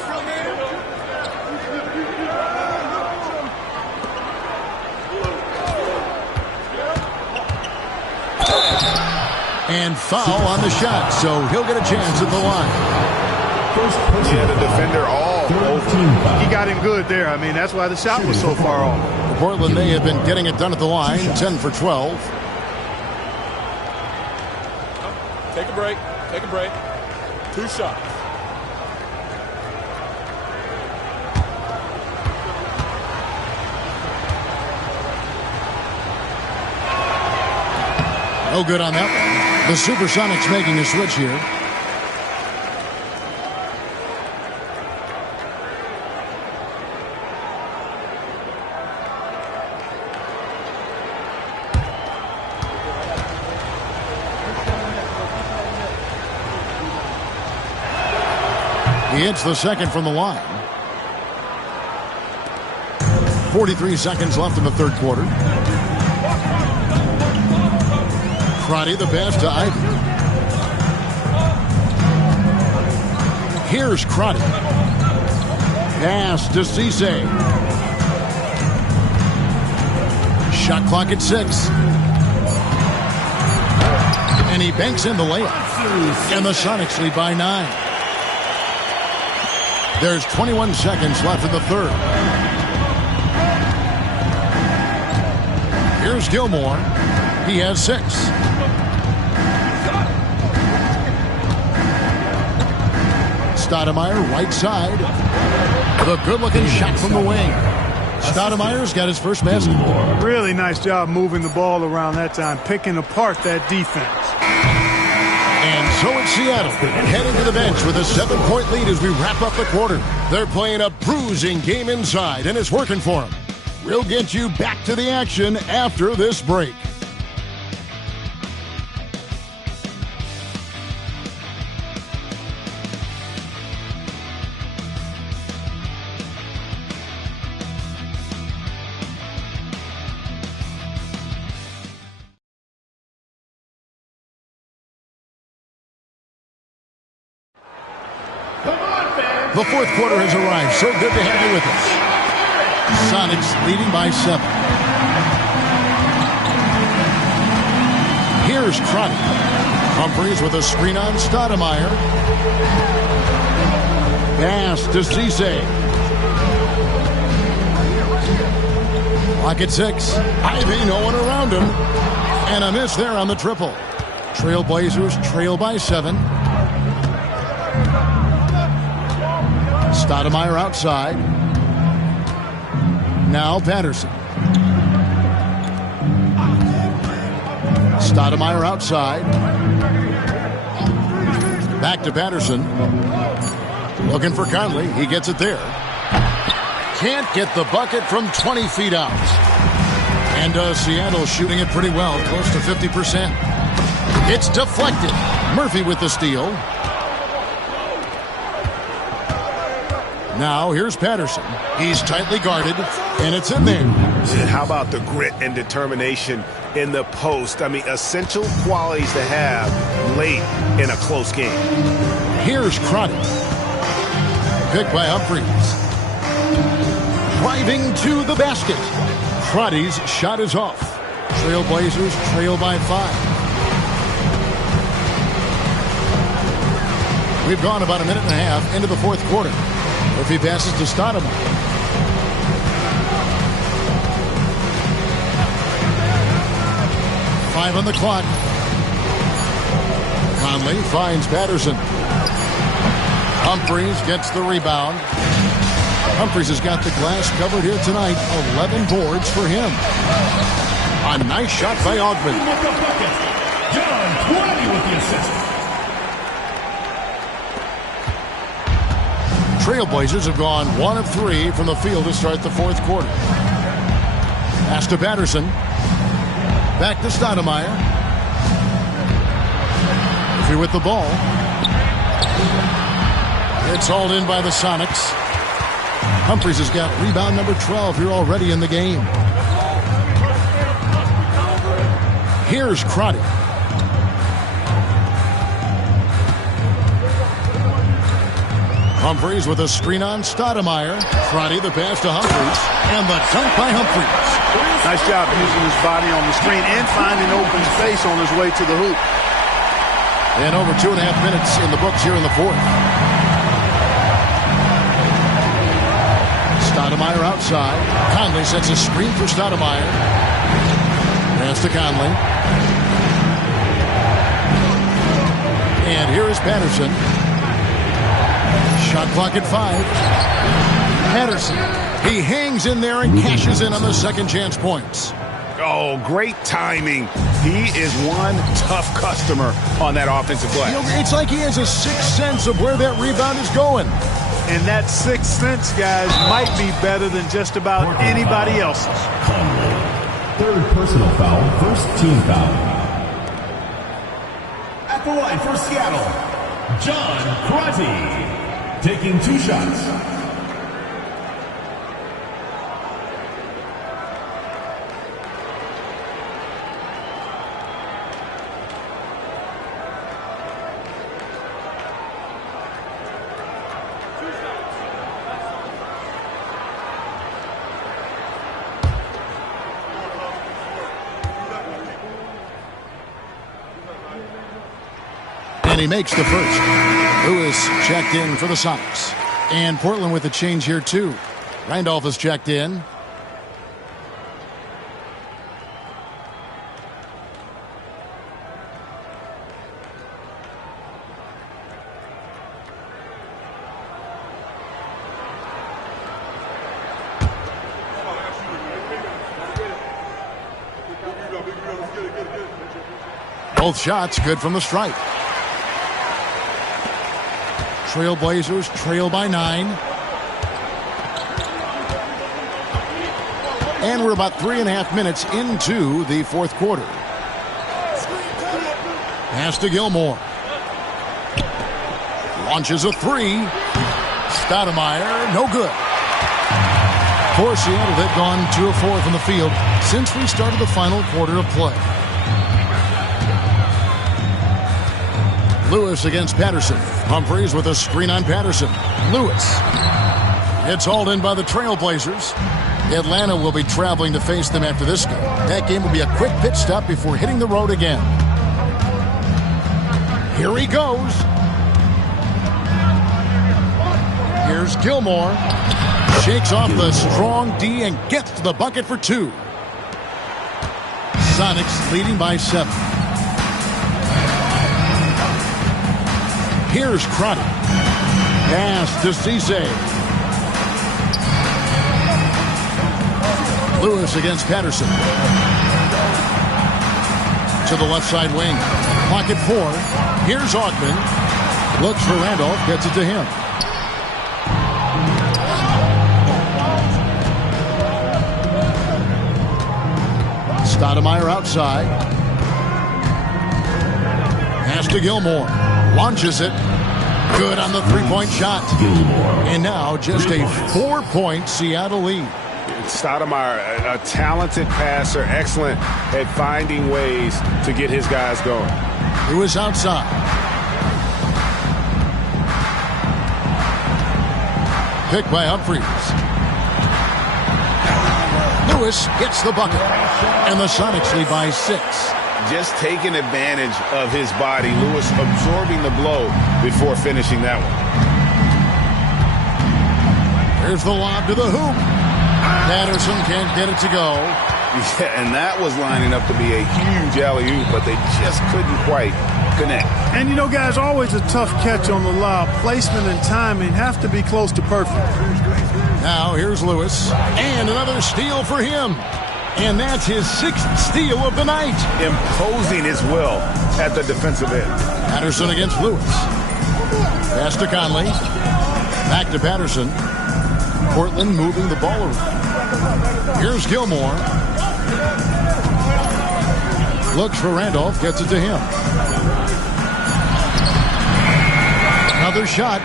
And foul on the shot, so he'll get a chance at the line. Yeah, the defender all over. He got him good there. I mean, that's why the shot was so far off. Portland may have been getting it done at the line, 10 for 12. Take a break. Take a break. 2 shots. No good on that one. The Supersonics making a switch here. He hits the second from the line. 43 seconds left in the third quarter. Crotty the pass to Ivey. Here's Crotty. Pass to Cisse. Shot clock at 6. And he banks in the layup. And the Sonics lead by 9. There's 21 seconds left in the third. Here's Gilmore. He has 6. Stoudemire, right side. The good-looking shot from the wing. Stoudemire's got his first basket. Really nice job moving the ball around that time, picking apart that defense. And so it's Seattle heading to the bench with a 7-point lead as we wrap up the quarter. They're playing a bruising game inside, and it's working for them. We'll get you back to the action after this break. The fourth quarter has arrived. So good to have you with us. Sonics leading by 7. Here's Crotty. Humphries with a screen on Stoudemire. Pass to Cisse. Clock at 6. Ivey, no one around him. And a miss there on the triple. Trailblazers trail by 7. Stoudemire outside. Now Patterson. Stoudemire outside. Back to Patterson. Looking for Conley. He gets it there. Can't get the bucket from 20 feet out. And Seattle shooting it pretty well, close to 50%. It's deflected. Murphy with the steal. Now here's Patterson. He's tightly guarded, and it's in there. How about the grit and determination in the post? I mean, essential qualities to have late in a close game. Here's Crotty. Picked by Humphries. Driving to the basket. Crotty's shot is off. Trailblazers trail by 5. We've gone about a minute and a half into the fourth quarter. Murphy passes to Stoudemire. Five on the clock. Conley finds Patterson. Humphries gets the rebound. Humphries has got the glass covered here tonight. 11 boards for him. A nice shot by Augmon. John Crotty with the assist. Trailblazers have gone 1 of 3 from the field to start the fourth quarter. Pass to Patterson. Back to Stoudemire. Murphy with the ball. It's hauled in by the Sonics. Humphries has got rebound number 12 here already in the game. Here's Crotty. Humphries with a screen on Stoudemire. Crotty the pass to Humphries. And the dunk by Humphries. Nice job using his body on the screen and finding open space on his way to the hoop. And over 2.5 minutes in the books here in the fourth. Stoudemire outside. Conley sets a screen for Stoudemire. Pass to Conley. And here is Patterson. Shot clock at 5. Patterson. He hangs in there and cashes in on the second chance points. Oh, great timing. He is one tough customer on that offensive play. It's like he has a sixth sense of where that rebound is going. And that sixth sense, guys, might be better than just about anybody else's. Third personal foul, first team foul. At the line for Seattle, John Crotty, taking 2 shots. And he makes the first. Lewis checked in for the Sonics. And Portland with a change here, too. Randolph has checked in. Both shots good from the stripe. Trailblazers trail by 9. And we're about 3.5 minutes into the fourth quarter. Pass to Gilmore. Launches a 3. Stoudemire, no good. For Seattle, they've gone 2 of 4 from the field since we started the final quarter of play. Lewis against Patterson. Humphries with a screen on Patterson. Lewis. It's hauled in by the Trailblazers. Atlanta will be traveling to face them after this game. That game will be a quick pit stop before hitting the road again. Here he goes. Here's Gilmore. Shakes off the strong D and gets to the bucket for 2. Sonics leading by 7. Here's Crotty. Pass to Cisse. Lewis against Patterson. To the left side wing. Clock at 4. Here's Augmon. Looks for Randolph. Gets it to him. Stoudemire outside. Pass to Gilmore. Launches it. Good on the three-point shot. And now just a 4-point Seattle lead. Stoudemire, a talented passer, excellent at finding ways to get his guys going. Who is outside? Picked by Humphries. Lewis gets the bucket. And the Sonics lead by 6. Just taking advantage of his body. Lewis absorbing the blow before finishing that one. Here's the lob to the hoop. Patterson can't get it to go. Yeah, and that was lining up to be a huge alley-oop, but they just couldn't quite connect. And, you know, guys, always a tough catch on the lob. Placement and timing have to be close to perfect. Now here's Lewis. And another steal for him. And that's his 6th steal of the night. Imposing his will at the defensive end. Patterson against Lewis. Pass to Conley. Back to Patterson. Portland moving the ball around. Here's Gilmore. Looks for Randolph. Gets it to him. Another shot.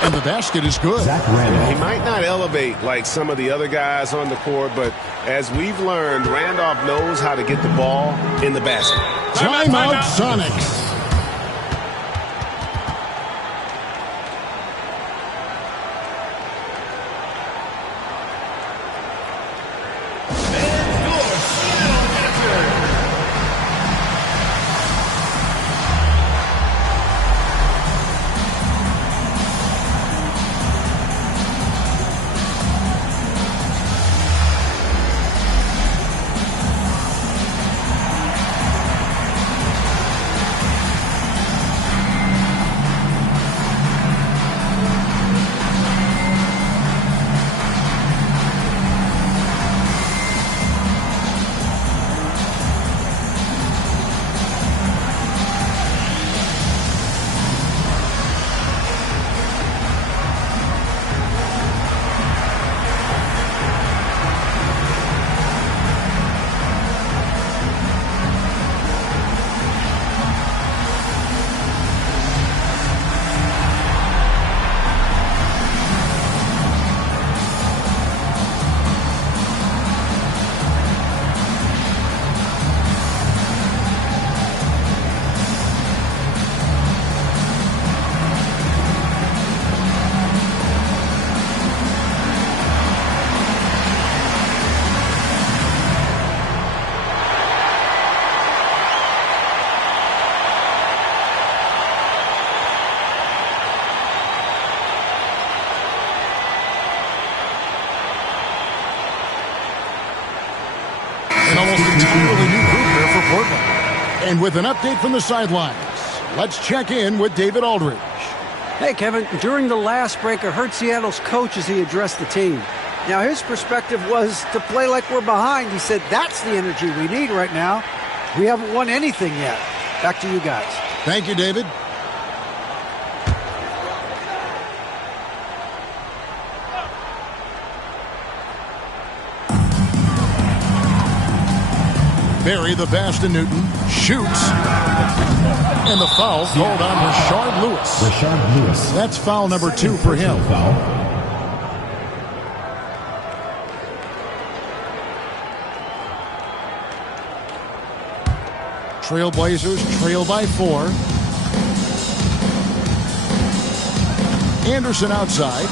And the basket is good. He might not elevate like some of the other guys on the court, but as we've learned, Randolph knows how to get the ball in the basket. Timeout, Sonics. And with an update from the sidelines, let's check in with David Aldridge. Hey, Kevin, during the last break, I heard Seattle's coach as he addressed the team. Now, his perspective was to play like we're behind. He said, that's the energy we need right now. We haven't won anything yet. Back to you guys. Thank you, David. Barry, the pass to Newton, shoots. And the foul called on Rashard Lewis. Rashard Lewis. That's foul number 2 for him. Foul. Trailblazers trail by 4. Anderson outside.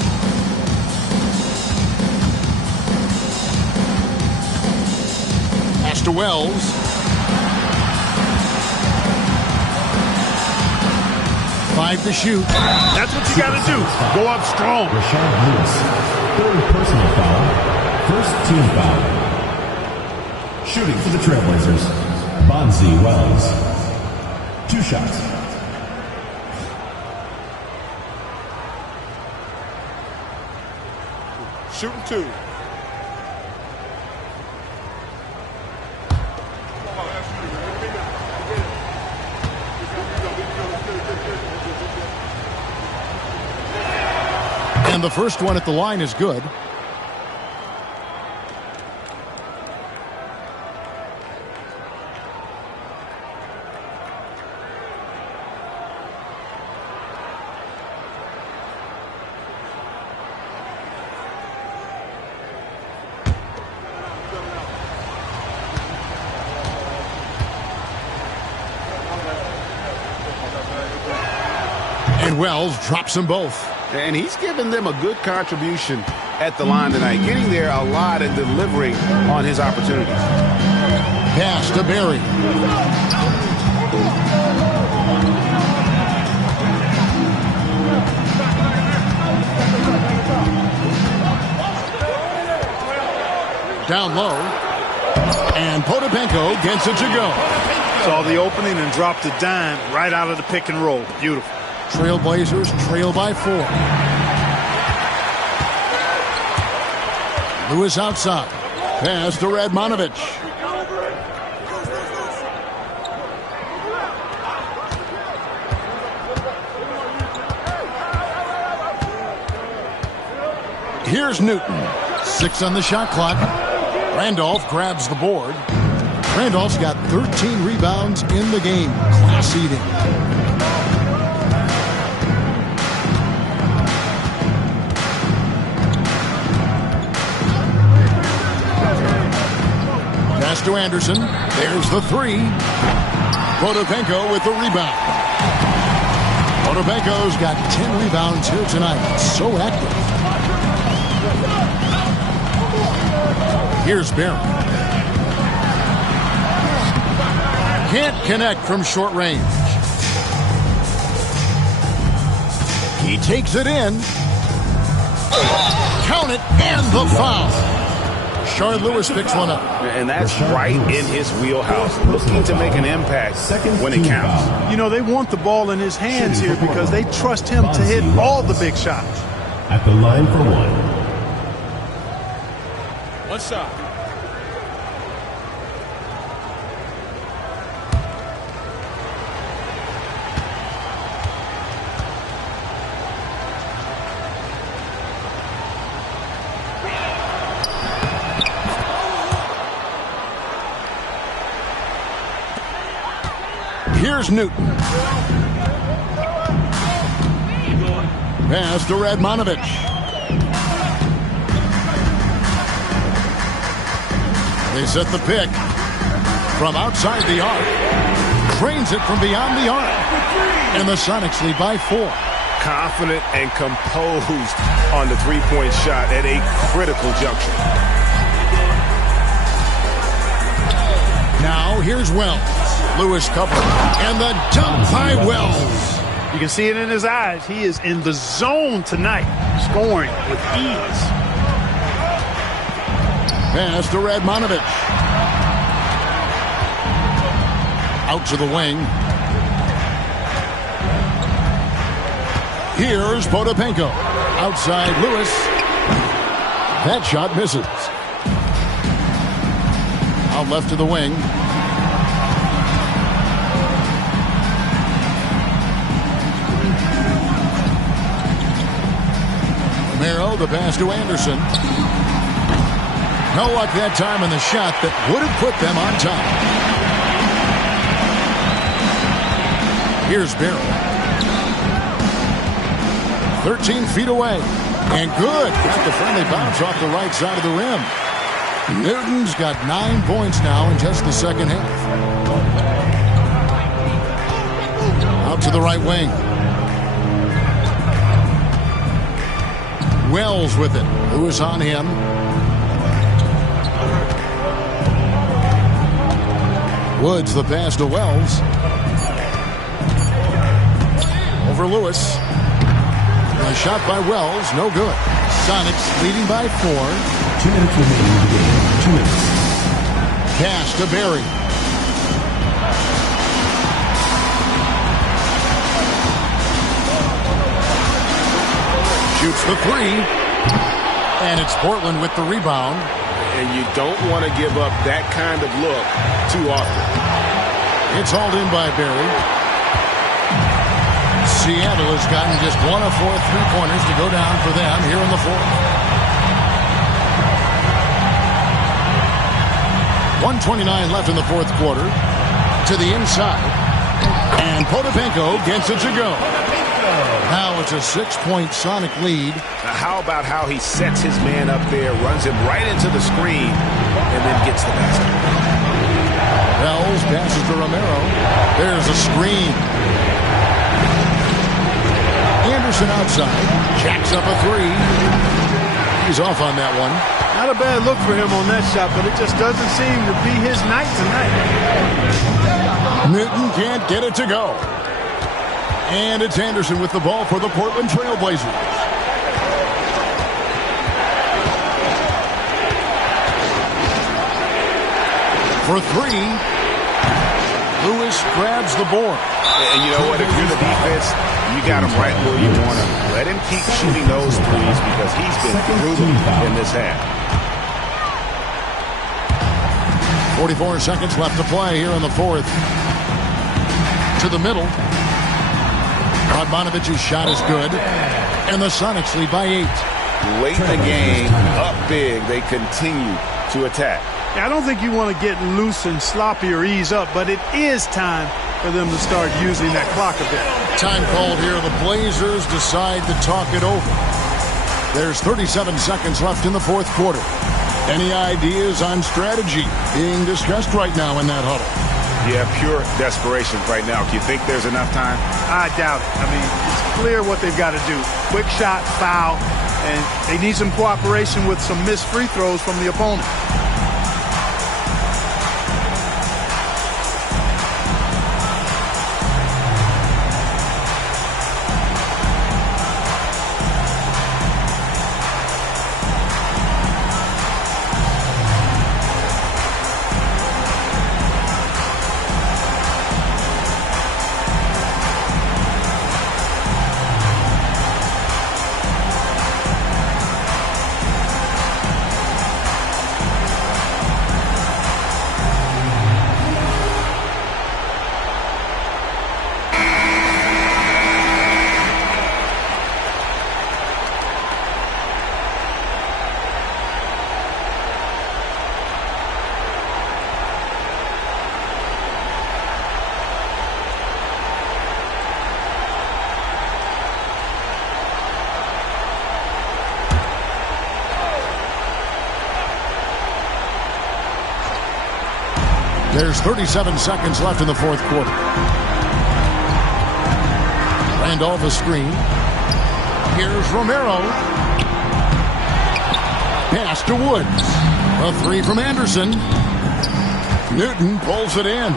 Pass to Wells. Five to shoot. That's what you got to do. Go up strong. Rashard Lewis. 3rd personal foul. 1st team foul. Shooting for the Trailblazers. Bonzi Wells. 2 shots. Shooting 2. And the first one at the line is good. And Wells drops them both. And he's given them a good contribution at the line tonight, getting there a lot and delivering on his opportunities. Pass to Berry. Down low. And Potapenko gets it to go. Saw the opening and dropped a dime right out of the pick and roll. Beautiful. Trailblazers trail by 4. Lewis outside. Pass to Radmanovich. Here's Newton. 6 on the shot clock. Randolph grabs the board. Randolph's got 13 rebounds in the game. Class eating. Pass to Anderson. There's the 3. Potapenko with the rebound. Potapenko's got 10 rebounds here tonight. So active. Here's Barron. Can't connect from short range. He takes it in. Count it, and the foul. Shard Lewis picks one up. And that's right in his wheelhouse, looking to make an impact when it counts. You know, they want the ball in his hands here because they trust him to hit all the big shots. At the line for one. One shot. Here's Newton. Pass to Radmanovich. They set the pick from outside the arc. Drains it from beyond the arc. And the Sonics lead by 4. Confident and composed on the three-point shot at a critical juncture. Now here's Wells. Lewis covered. And the dunk by Wells. You can see it in his eyes. He is in the zone tonight, scoring with ease. Pass to Radmanovich. Out to the wing. Here's Potapenko. Outside Lewis. That shot misses. Out left to the wing. Romero, the pass to Anderson. No luck that time in the shot that would have put them on top. Here's Barron. 13 feet away. And good. Got the friendly bounce off the right side of the rim. Newton's got 9 points now in just the second half. Out to the right wing. Wells with it. Lewis on him. Woods the pass to Wells. Over Lewis. The shot by Wells, no good. Sonics leading by 4. 2 minutes remaining in the game. 2 minutes. Pass to Berry. Shoots the 3. And it's Portland with the rebound. And you don't want to give up that kind of look too often. It's hauled in by Berry. Seattle has gotten just 1 of 4 3-pointers to go down for them here in the 4th. 1:29 left in the 4th quarter. To the inside. And Potapenko gets it to go. Now it's a 6-point Sonic lead. Now how about how he sets his man up there, runs him right into the screen, and then gets the basket. Wells passes to Romero. There's a screen. Anderson outside. Jacks up a 3. He's off on that one. Not a bad look for him on that shot, but it just doesn't seem to be his night tonight. Newton can't get it to go. And it's Anderson with the ball for the Portland Trail Blazers. For three, Lewis grabs the board. And you know what? If you're the defense, you got him right where you want him. Let him keep shooting those threes because he's been brutal in this half. 44 seconds left to play here in the fourth. To the middle. Radmanovic's shot is good. And the Sonics lead by 8. Late in the game, up big, they continue to attack. I don't think you want to get loose and sloppy or ease up, but it is time for them to start using that clock a bit. Time called here. The Blazers decide to talk it over. There's 37 seconds left in the fourth quarter. Any ideas on strategy being discussed right now in that huddle? Yeah, pure desperation right now. Do you think there's enough time? I doubt it. I mean, it's clear what they've got to do. Quick shot, foul, and they need some cooperation with some missed free throws from the opponent. There's 37 seconds left in the fourth quarter. Randolph a screen. Here's Romero. Pass to Woods. A three from Anderson. Newton pulls it in.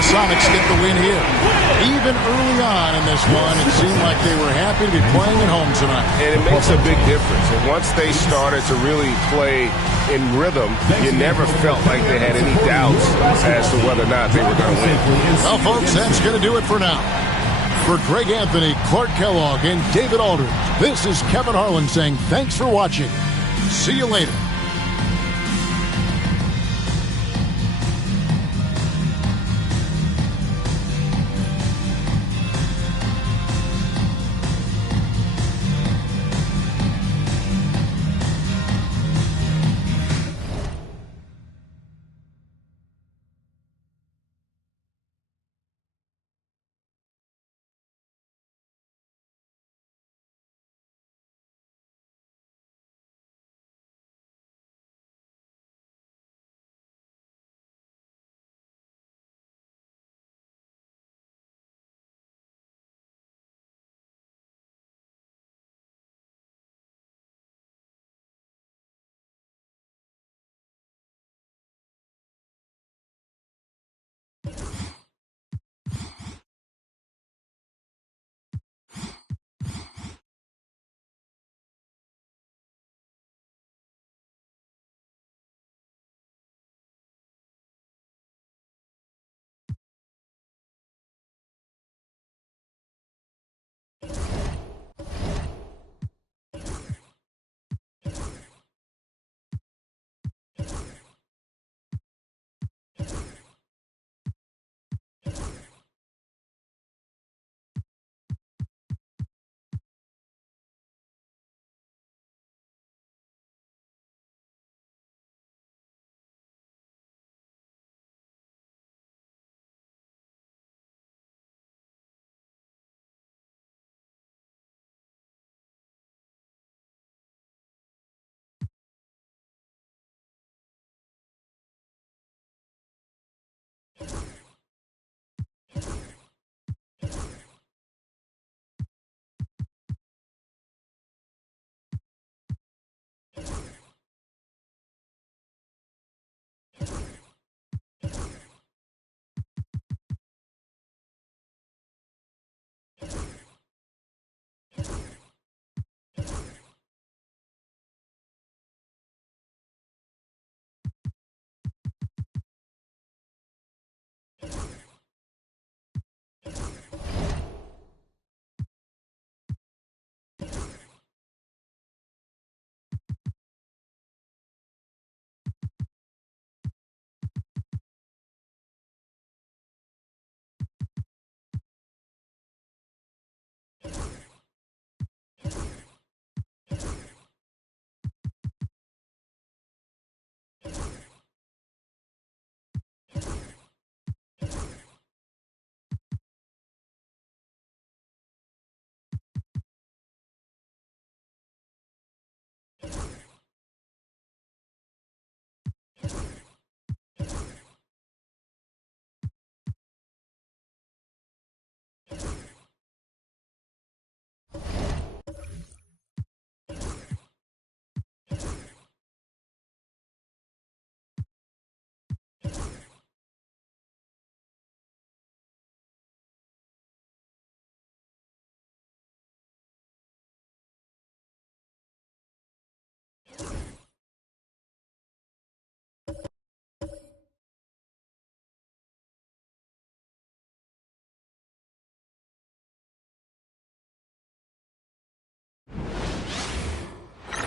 The Sonics get the win here. Even early on in this one, it seemed like they were happy to be playing at home tonight. And it makes a big difference. And once they started to really play in rhythm, you never felt like they had any doubts as to whether or not they were going to win. Well, folks, that's going to do it for now. For Greg Anthony, Clark Kellogg, and David Aldridge, this is Kevin Harlan saying thanks for watching. See you later.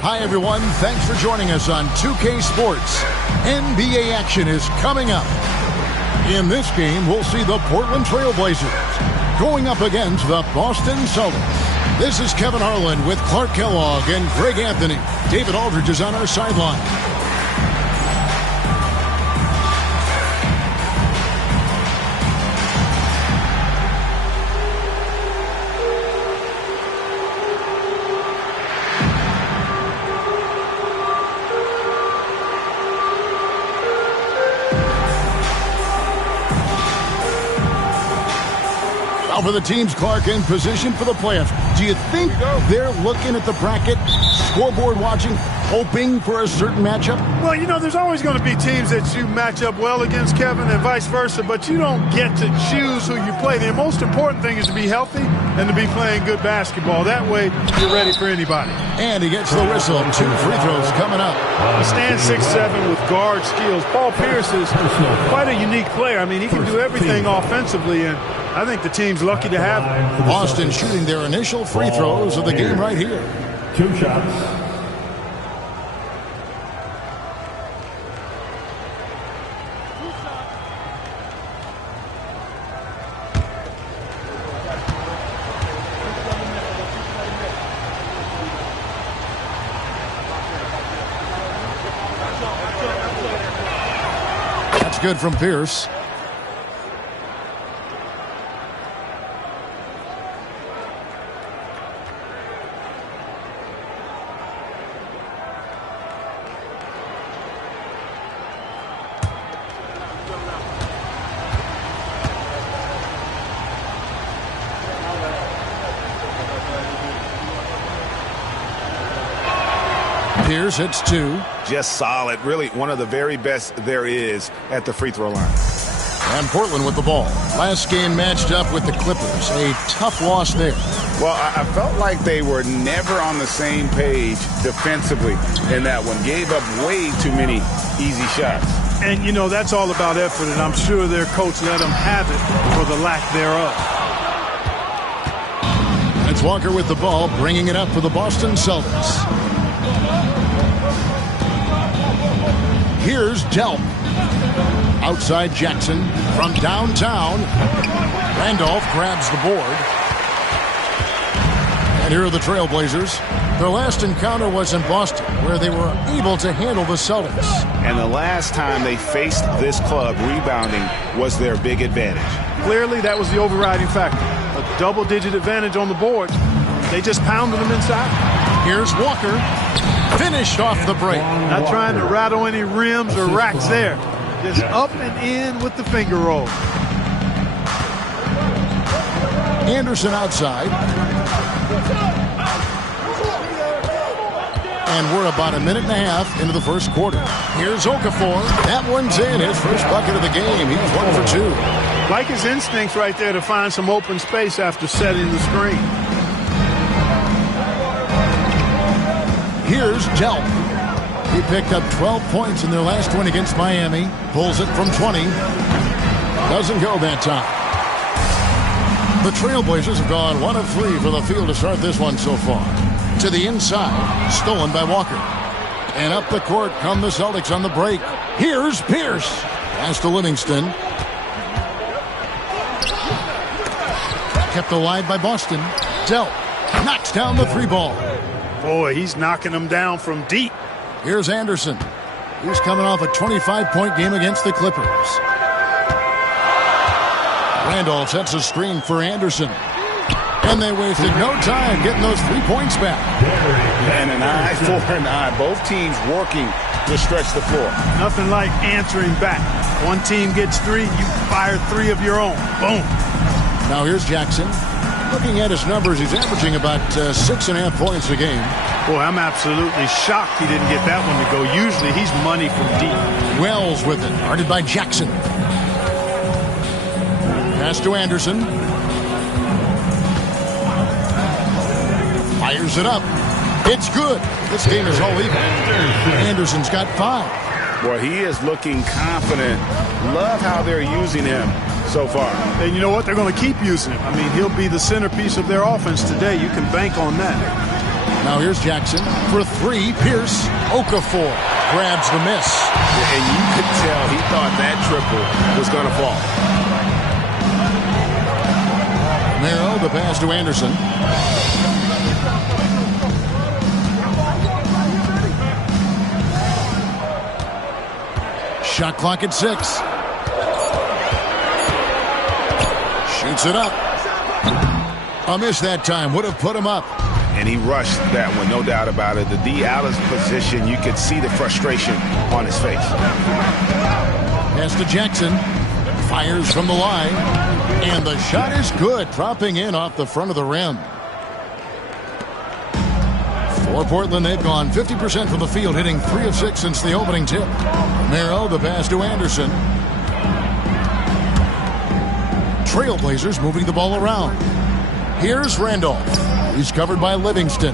Hi, everyone. Thanks for joining us on 2K Sports. NBA action is coming up. In this game, we'll see the Portland Trail Blazers going up against the Boston Celtics. This is Kevin Harlan with Clark Kellogg and Greg Anthony. David Aldridge is on our sideline. For the teams, Clark, in position for the playoffs. Do you think they're looking at the bracket, scoreboard watching, hoping for a certain matchup? Well, you know, there's always going to be teams that you match up well against, Kevin, and vice versa, but you don't get to choose who you play. The most important thing is to be healthy and to be playing good basketball. That way, you're ready for anybody. And he gets the whistle. 2 free throws coming up. He stands 6'7" with guard skills. Paul Pierce is quite a unique player. I mean, he can do everything offensively, and I think the team's lucky to have him. Boston shooting their initial free throws of the game right here. 2 shots. That's good from Pierce. Pierce hits 2. Just solid. Really one of the very best there is at the free throw line. And Portland with the ball. Last game matched up with the Clippers. A tough loss there. Well, I felt like they were never on the same page defensively in that one. Gave up way too many easy shots. And, you know, that's all about effort, and I'm sure their coach let them have it for the lack thereof. It's Walker with the ball, bringing it up for the Boston Celtics. Here's Delp. Outside Jackson from downtown. Randolph grabs the board. And here are the Trailblazers. Their last encounter was in Boston, where they were able to handle the Celtics. And the last time they faced this club, rebounding was their big advantage. Clearly, that was the overriding factor. A double-digit advantage on the board. They just pounded them inside. Here's Walker. Finished off the break. Not trying to rattle any rims or racks there. Just up and in with the finger roll. Anderson outside. And we're about a minute and a half into the first quarter. Here's Okafor. That one's in. His first bucket of the game. He's 1 for 2. Like his instincts right there to find some open space after setting the screen. Here's Delp. He picked up 12 points in their last win against Miami. Pulls it from 20. Doesn't go that time. The Trailblazers have gone 1 of 3 for the field to start this one so far. To the inside. Stolen by Walker. And up the court come the Celtics on the break. Here's Pierce. Pass to Livingston. Kept alive by Boston. Delp knocks down the 3-ball. Boy, he's knocking them down from deep. Here's Anderson. He's coming off a 25-point game against the Clippers. Randolph sets a screen for Anderson. And they wasted no time getting those 3 points back. And an eye for an eye. Both teams working to stretch the floor. Nothing like answering back. One team gets 3, you fire 3 of your own. Boom. Now here's Jackson. Looking at his numbers, he's averaging about 6.5 points a game. Boy, I'm absolutely shocked he didn't get that one to go. Usually he's money from deep. Wells with it, guarded by Jackson. Pass to Anderson. Fires it up. It's good. This game is all even. Anderson's got 5. Boy, he is looking confident. Love how they're using him so far. And you know what? They're going to keep using him. I mean, he'll be the centerpiece of their offense today. You can bank on that. Now here's Jackson for three. Pierce. Okafor grabs the miss. And you could tell he thought that triple was going to fall. Romero, the pass to Anderson. Shot clock at 6. Shoots it up. A miss that time. Would have put him up. And he rushed that one, no doubt about it. The D out of position, you could see the frustration on his face. Pass to Jackson. Fires from the line. And the shot is good, dropping in off the front of the rim. For Portland, they've gone 50% from the field, hitting 3 of 6 since the opening tip. Romero, the pass to Anderson. Trailblazers moving the ball around. Here's Randolph. He's covered by Livingston.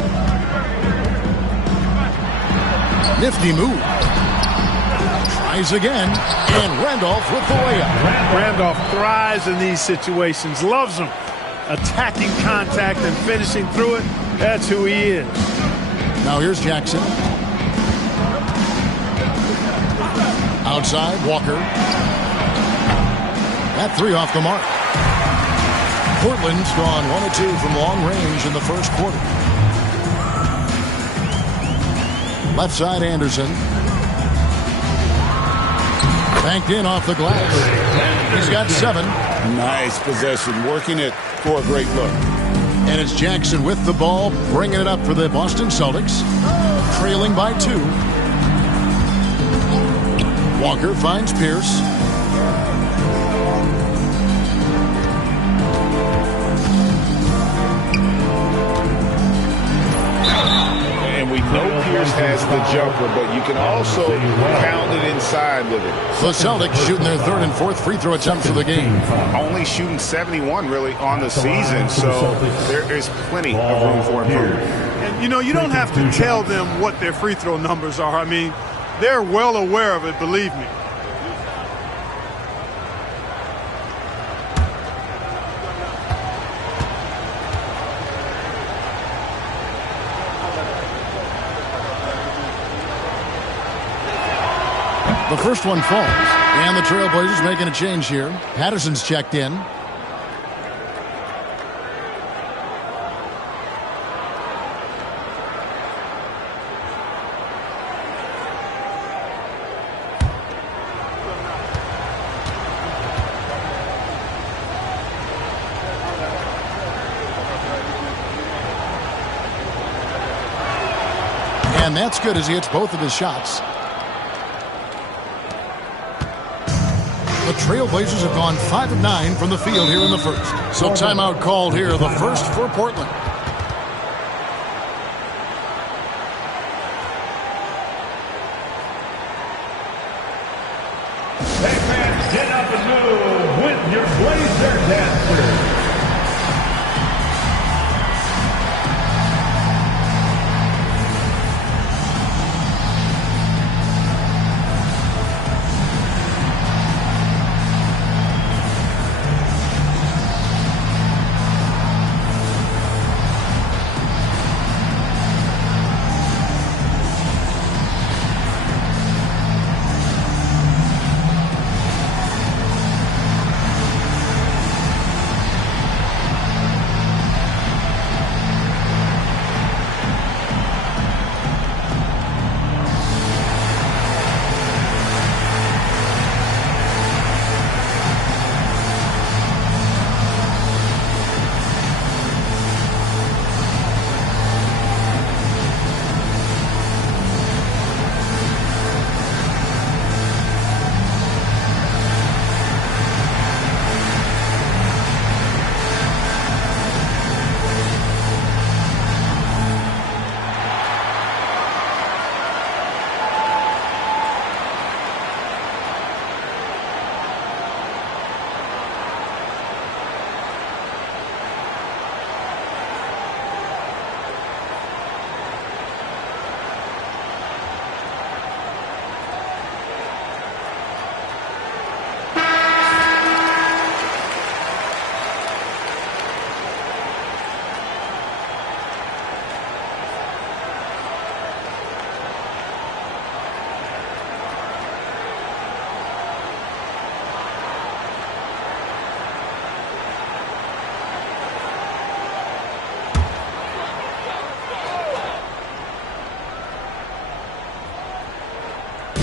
Nifty move. Tries again, and Randolph with the layup. Randolph thrives in these situations, loves them. Attacking contact and finishing through it, that's who he is. Now here's Jackson. Outside, Walker. That three off the mark. Portland's gone 1 of 2 from long range in the first quarter. Left side, Anderson. Banked in off the glass. He's got 7. Nice possession, working it for a great look. And it's Jackson with the ball, bringing it up for the Boston Celtics. Trailing by 2. Walker finds Pierce. And we know Pierce has the jumper, but you can also pound it inside with it. The Celtics shooting their 3rd and 4th free throw attempts of the game. Only shooting 71 really on the season, so there is plenty of room for improvement. And, you know, you don't have to tell them what their free throw numbers are. I mean, they're well aware of it, believe me. The first one falls, and the Trailblazers making a change here. Patterson's checked in. And that's good as he hits both of his shots. The Trailblazers have gone 5 of 9 from the field here in the first. So timeout called here, the first for Portland. Hey fans, get up and move with your Blazer dancers.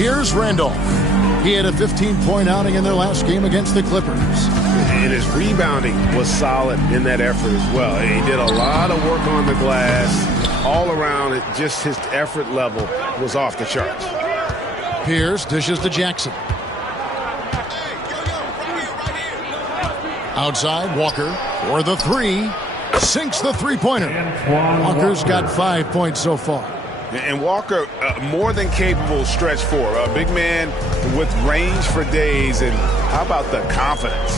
Here's Randolph. He had a 15-point outing in their last game against the Clippers. And his rebounding was solid in that effort as well. He did a lot of work on the glass. All around, just his effort level was off the charts. Pierce dishes to Jackson. Outside, Walker for the three. Sinks the three-pointer. Walker's got 5 points so far. And Walker, more than capable stretch four. A big man with range for days. And how about the confidence?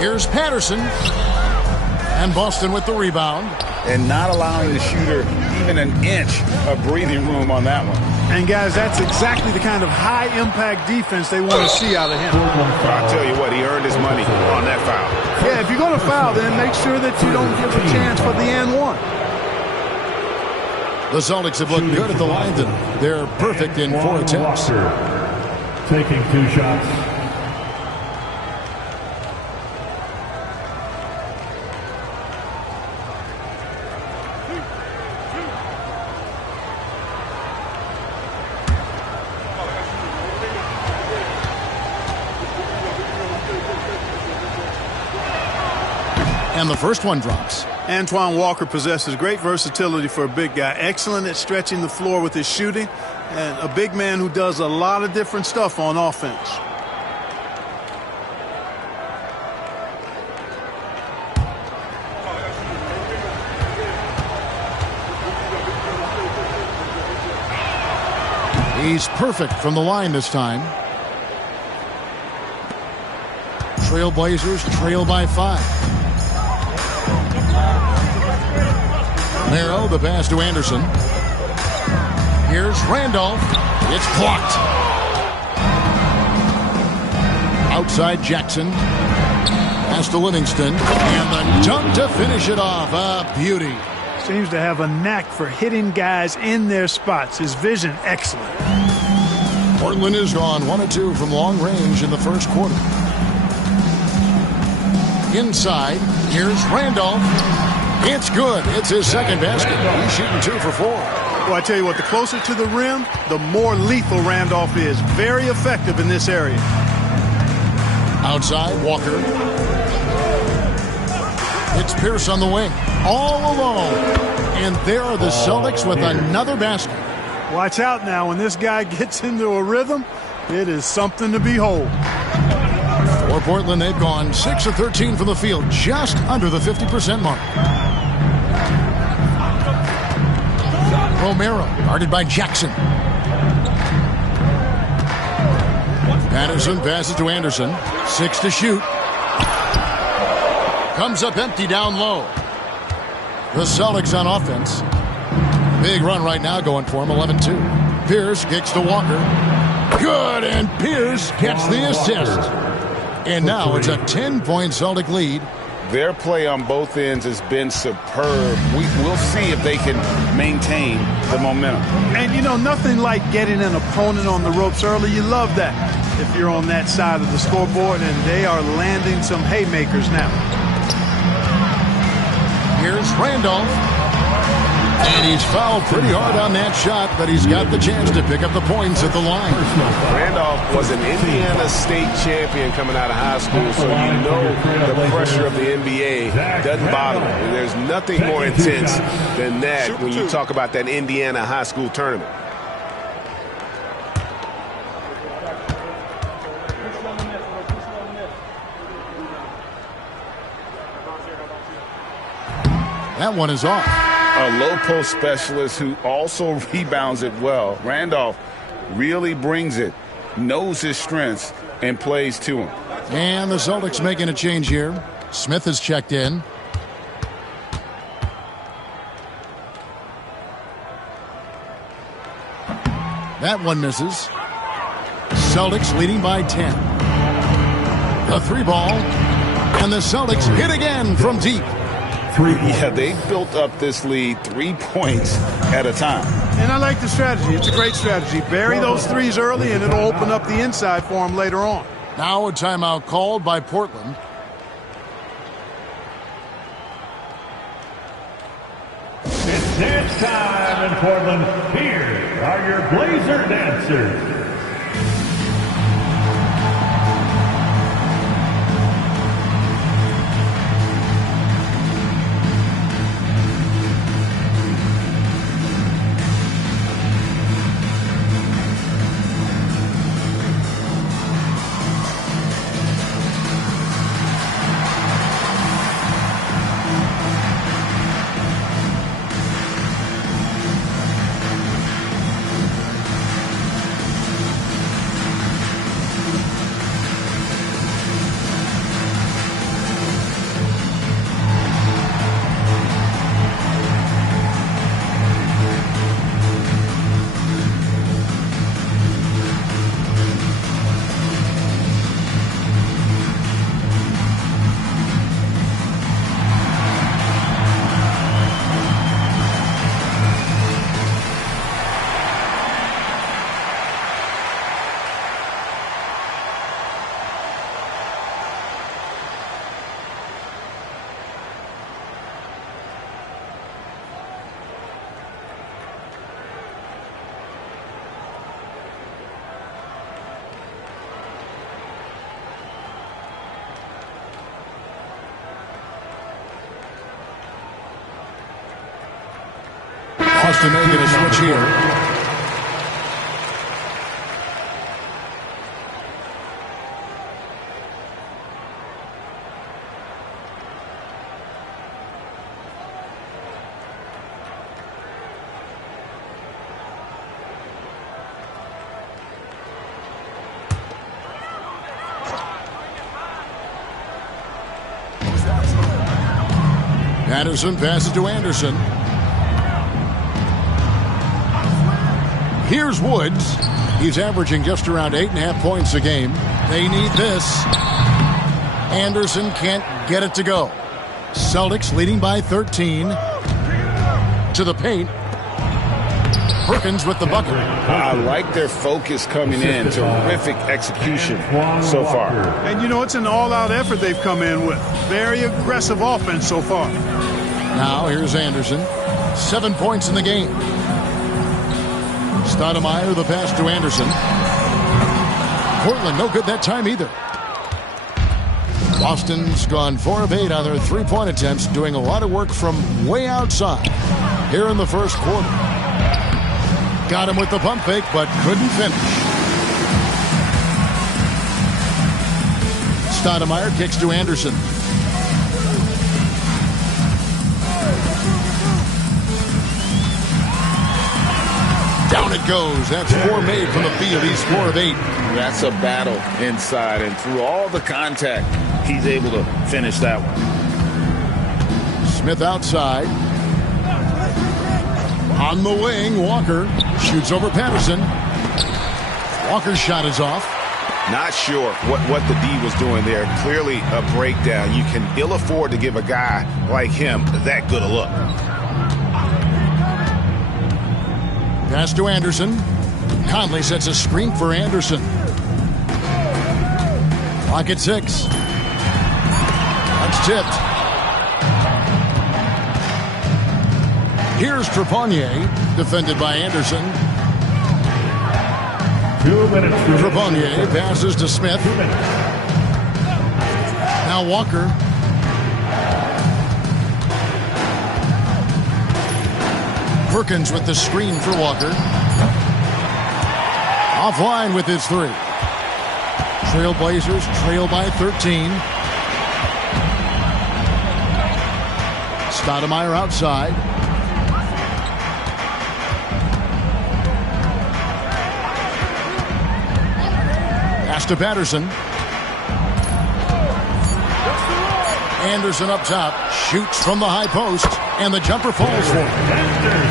Here's Patterson. And Boston with the rebound. And not allowing the shooter even an inch of breathing room on that one. And, guys, that's exactly the kind of high-impact defense they want to see out of him. I'll tell you what, he earned his money on that foul. Yeah, if you're going to foul, then make sure that you don't give a chance for the and one. The Celtics have looked good at the line tonight. They're perfect in 4 attempts. Taking 2 shots. And the first one drops. Antoine Walker possesses great versatility for a big guy. Excellent at stretching the floor with his shooting. And a big man who does a lot of different stuff on offense. He's perfect from the line this time. Trailblazers trail by 5. Romero, the pass to Anderson. Here's Randolph. It's blocked. Outside Jackson. Pass to Livingston. And the dunk to finish it off. A beauty. Seems to have a knack for hitting guys in their spots. His vision, excellent. Portland has gone 1 of 2 from long range in the first quarter. Inside, here's Randolph. It's good. It's his second basket. He's shooting 2 for 4. Well, I tell you what, the closer to the rim, the more lethal Randolph is. Very effective in this area. Outside, Walker. It's Pierce on the wing. All alone. And there are the Celtics with another basket. Watch out now. When this guy gets into a rhythm, it is something to behold. For Portland, they've gone 6 of 13 from the field, just under the 50% mark. Romero, guarded by Jackson. Patterson passes to Anderson. 6 to shoot. Comes up empty down low. The Celtics on offense. Big run right now going for him, 11-2. Pierce kicks to Walker. Good, and Pierce gets the assist. And now it's a 10-point Celtic lead. Their play on both ends has been superb. We'll see if they can maintain the momentum. And, you know, nothing like getting an opponent on the ropes early. You love that if you're on that side of the scoreboard, and they are landing some haymakers now. Here's Randolph. And he's fouled pretty hard on that shot, but he's got the chance to pick up the points at the line. Randolph was an Indiana State champion coming out of high school, so you know the pressure of the NBA doesn't bother him. And there's nothing more intense than that when you talk about that Indiana high school tournament. That one is off. A low post specialist who also rebounds it well. Randolph really brings it, knows his strengths, and plays to him. And the Celtics making a change here. Smith has checked in. That one misses. Celtics leading by 10. The 3 ball. And the Celtics hit again from deep. Yeah, they built up this lead 3 points at a time. And I like the strategy. It's a great strategy. Bury those threes early, and it'll open up the inside for them later on. Now a timeout called by Portland. It's dance time in Portland. Here are your Trailblazer dancers. Austin making a switch here. Patterson passes to Anderson. Here's Woods. He's averaging just around 8.5 points a game. They need this. Anderson can't get it to go. Celtics leading by 13. To the paint. Perkins with the bucket. I like their focus coming in. Terrific execution so far. And, you know, it's an all-out effort they've come in with. Very aggressive offense so far. Now, here's Anderson. 7 points in the game. Stoudemire, the pass to Anderson. Portland, no good that time either. Boston's gone 4 of 8 on their three-point attempts, doing a lot of work from way outside here in the first quarter. Got him with the pump fake, but couldn't finish. Stoudemire kicks to Anderson. Down it goes. That's 4 made from the field. He's 4 of 8. That's a battle inside, and through all the contact, he's able to finish that one. Smith outside. On the wing, Walker shoots over Patterson. Walker's shot is off. Not sure what the D was doing there. Clearly a breakdown. You can ill afford to give a guy like him that good a look. Pass to Anderson. Conley sets a screen for Anderson. Clock at 6. That's tipped. Here's Trepanier, defended by Anderson. 2 minutes. Trepanier passes to Smith. Now Walker. Perkins with the screen for Walker. Offline with his 3. Trailblazers trail by 13. Stoudemire outside. Pass to Patterson. Anderson up top. Shoots from the high post. And the jumper falls for him.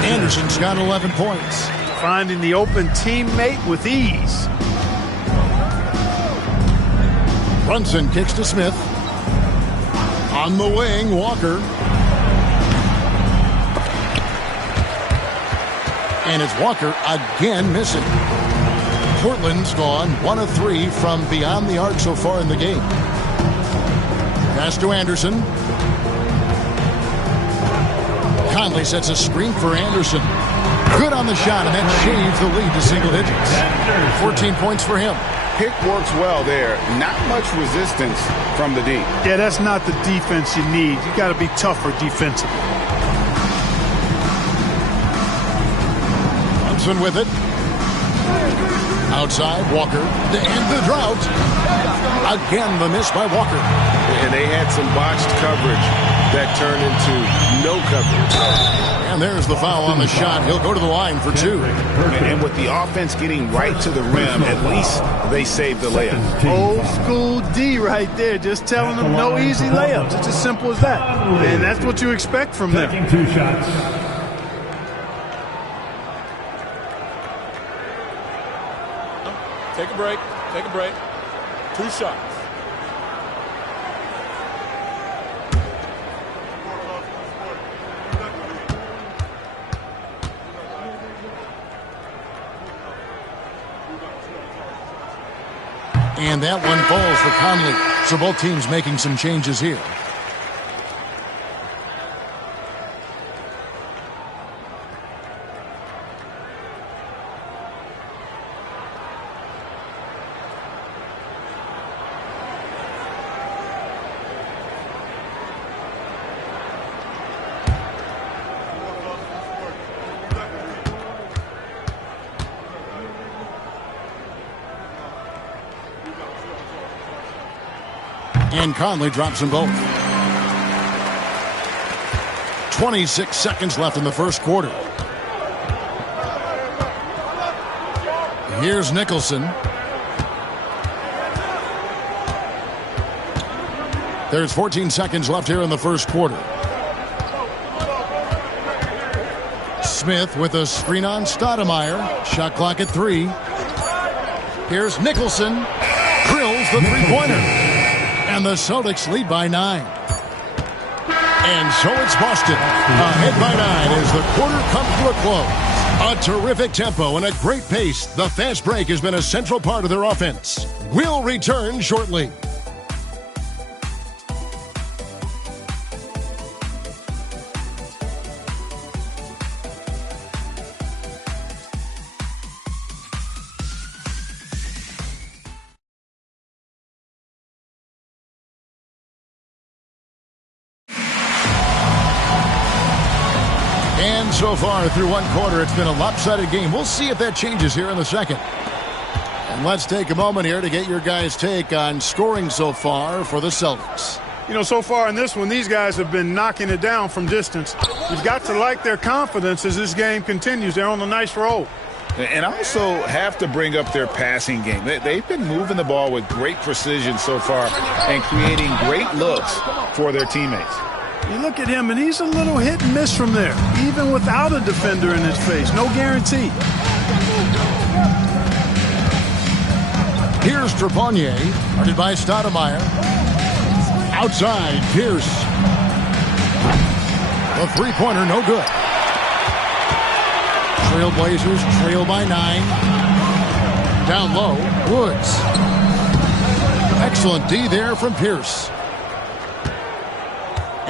Anderson's got 11 points. Finding the open teammate with ease. Brunson kicks to Smith. On the wing, Walker. And it's Walker again missing. Portland's gone 1 of 3 from beyond the arc so far in the game. Pass to Anderson. Conley sets a screen for Anderson. Good on the shot, and that shaves the lead to single digits. 14 points for him. Pick works well there. Not much resistance from the D. Yeah, that's not the defense you need. You got to be tougher defensively. Thompson with it. Outside, Walker. And the drought. Again, the miss by Walker. And they had some botched coverage that turned into no coverage. And there's the foul on the shot. He'll go to the line for 2. And with the offense getting right to the rim, at least they saved the layup. Old school D right there, just telling them no easy layups. It's as simple as that. And that's what you expect from them. Taking 2 shots. Take a break. Take a break. 2 shots. And that one falls for Conley. So both teams making some changes here. And Conley drops them both. 26 seconds left in the first quarter. Here's Nicholson. There's 14 seconds left here in the first quarter. Smith with a screen on Stoudemire. Shot clock at 3. Here's Nicholson. Drills the three-pointer. And the Celtics lead by 9. And so it's Boston. Ahead by 9 as the quarter comes to a close. A terrific tempo and a great pace. The fast break has been a central part of their offense. We'll return shortly. So far through one quarter, it's been a lopsided game. We'll see if that changes here in the second. And let's take a moment here to get your guys' take on scoring so far for the Celtics. You know, so far in this one, these guys have been knocking it down from distance. You've got to like their confidence as this game continues. They're on a nice roll. And I also have to bring up their passing game. They've been moving the ball with great precision so far and creating great looks for their teammates. You look at him, and he's a little hit and miss from there, even without a defender in his face. No guarantee. Here's Trepanier, guarded by Stoudemire. Outside, Pierce. The three-pointer, no good. Trailblazers trail by 9. Down low, Woods. Excellent D there from Pierce.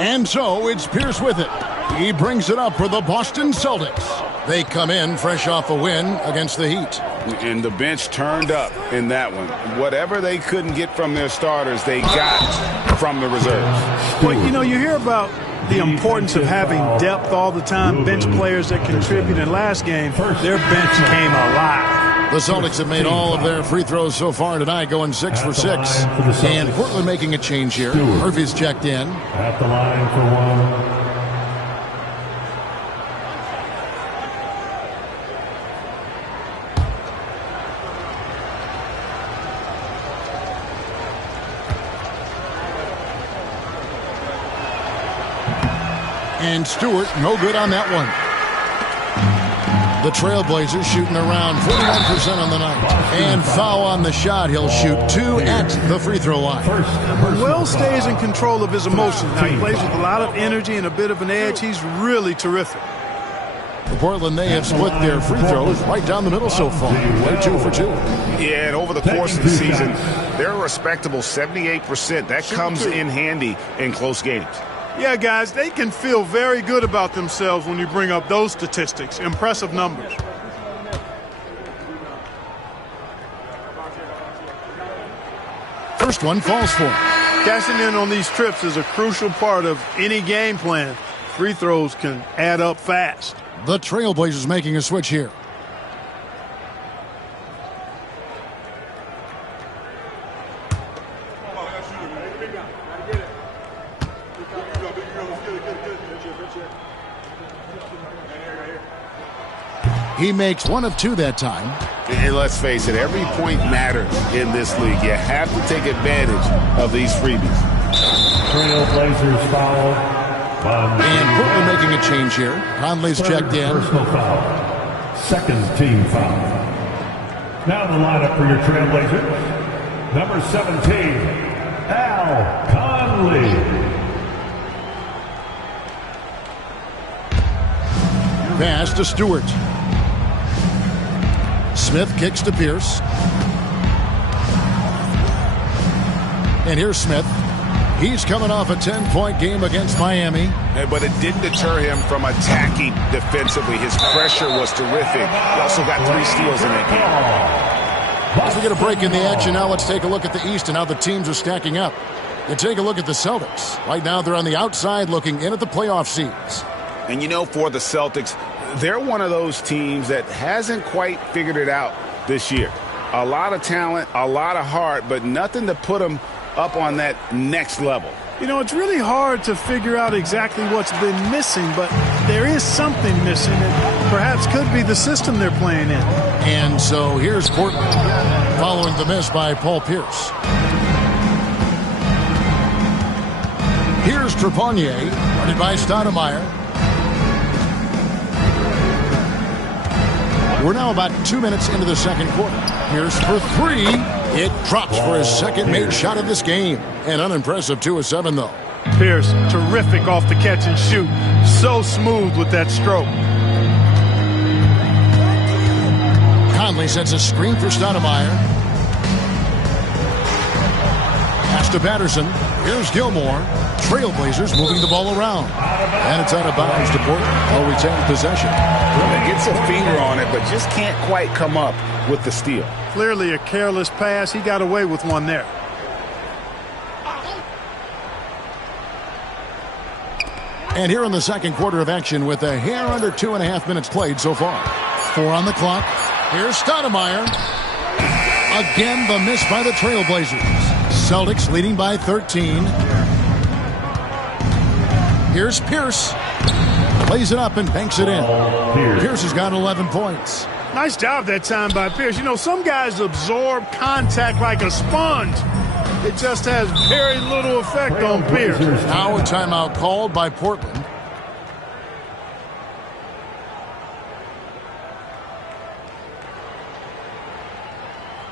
And so it's Pierce with it. He brings it up for the Boston Celtics. They come in fresh off a win against the Heat. And the bench turned up in that one. Whatever they couldn't get from their starters, they got from the reserves. Well, you know, you hear about the importance of having depth all the time, bench players that contribute. In last game, their bench came alive. The Celtics have made all of their free throws so far tonight, going 6 for 6. And Portland making a change here. Murphy's checked in. At the line for 1. And Stewart, no good on that one. The Trailblazers shooting around 41% on the night. And foul on the shot. He'll shoot 2 at the free throw line. Will stays in control of his emotions. Now, he plays with a lot of energy and a bit of an edge. He's really terrific. For Portland, they have split their free throws right down the middle so far. They're 2 for 2. Yeah, and over the course of the season, they're a respectable 78%. That comes in handy in close games. Yeah, guys, they can feel very good about themselves when you bring up those statistics. Impressive numbers. First one falls for him. Cashing in on these trips is a crucial part of any game plan. Free throws can add up fast. The Trailblazers making a switch here. He makes one of two that time. And let's face it, every point matters in this league. You have to take advantage of these freebies. Trailblazers foul. And Portland making a change here. Conley's checked in. Personal foul. Second team foul. Now the lineup for your Trailblazers. Number 17, Al Conley. Pass to Stewart. Smith kicks to Pierce. And here's Smith. He's coming off a 10-point game against Miami. But it didn't deter him from attacking defensively. His pressure was terrific. He also got 3 steals in that game. As we get a break in the action now, let's take a look at the East and how the teams are stacking up. You take a look at the Celtics. Right now they're on the outside looking in at the playoff seeds. And you know, for the Celtics, they're one of those teams that hasn't quite figured it out this year. A lot of talent, a lot of heart, but nothing to put them up on that next level. You know, it's really hard to figure out exactly what's been missing, but there is something missing that perhaps could be the system they're playing in. And so here's Portland following the miss by Paul Pierce. Here's Trepanier, guarded by Stoudemire. We're now about 2 minutes into the second quarter. Pierce for 3. It drops for his second made shot of this game. An unimpressive 2 of 7, though. Pierce, terrific off the catch and shoot. So smooth with that stroke. Conley sets a screen for Stoudemire. Pass to Patterson. Here's Gilmore. Trailblazers moving the ball around. And it's out of bounds to Portland. While we take possession. Gets a finger on it, but just can't quite come up with the steal. Clearly a careless pass. He got away with one there. And here in the second quarter of action with a hair under 2.5 minutes played so far. 4 on the clock. Here's Stoudemire. Again, the miss by the Trailblazers. Celtics leading by 13. Here's Pierce. Plays it up and banks it in. Pierce has got 11 points. Nice job that time by Pierce. You know, some guys absorb contact like a sponge. It just has very little effect on Pierce. Now a timeout called by Portland.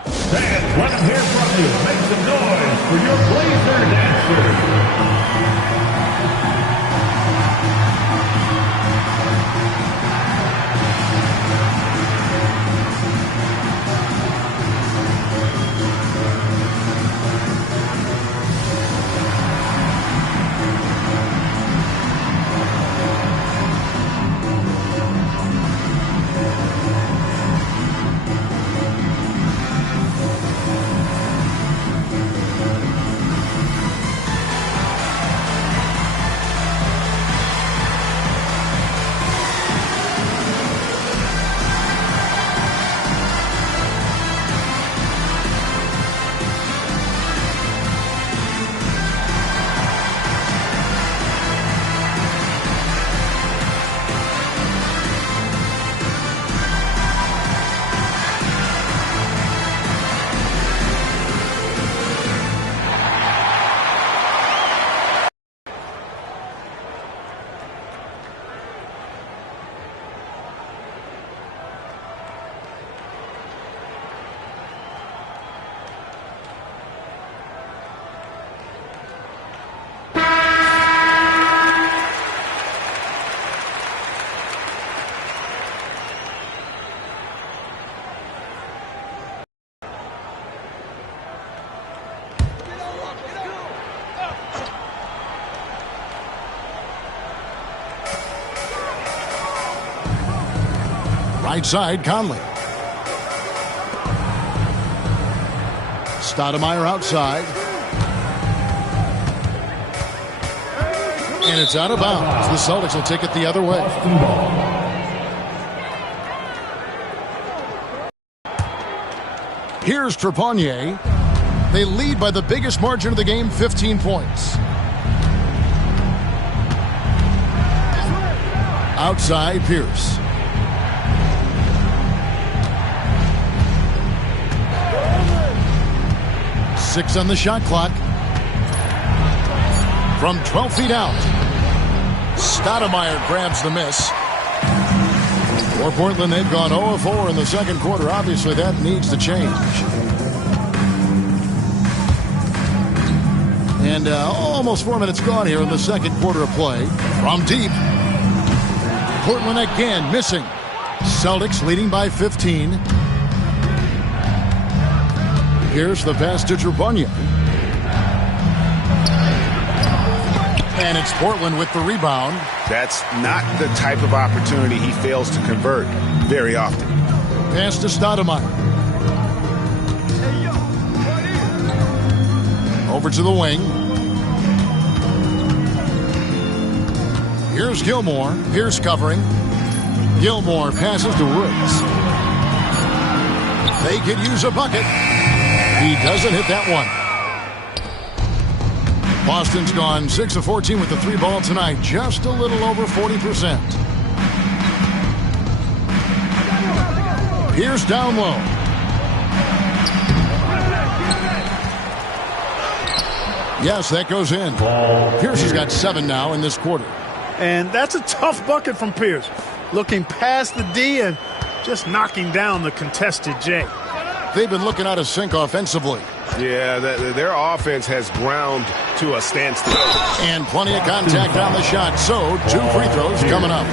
Fans, let them hear from you. Make some noise for your Blazer dancers. Right side, Conley. Stoudemire outside. And it's out of bounds. The Celtics will take it the other way. Here's Trepanier. They lead by the biggest margin of the game, 15 points. Outside, Pierce. Six on the shot clock. From 12 feet out. Stoudemire grabs the miss. For Portland, they've gone 0-4 in the second quarter. Obviously, that needs to change. And almost 4 minutes gone here in the second quarter of play. From deep. Portland again missing. Celtics leading by 15. Here's the pass to Trepanier. And it's Portland with the rebound. That's not the type of opportunity he fails to convert very often. Pass to Stoudemire. Over to the wing. Here's Gilmore. Pierce covering. Gilmore passes to Woods. They could use a bucket. He doesn't hit that one. Boston's gone 6 of 14 with the 3 ball tonight. Just a little over 40%. Here's down low. Yes, that goes in. Pierce has got 7 now in this quarter. And that's a tough bucket from Pierce. Looking past the D and just knocking down the contested J. They've been looking out of sync offensively. Yeah, their offense has ground to a standstill. And plenty of contact on the shot. So, 2 free throws coming up.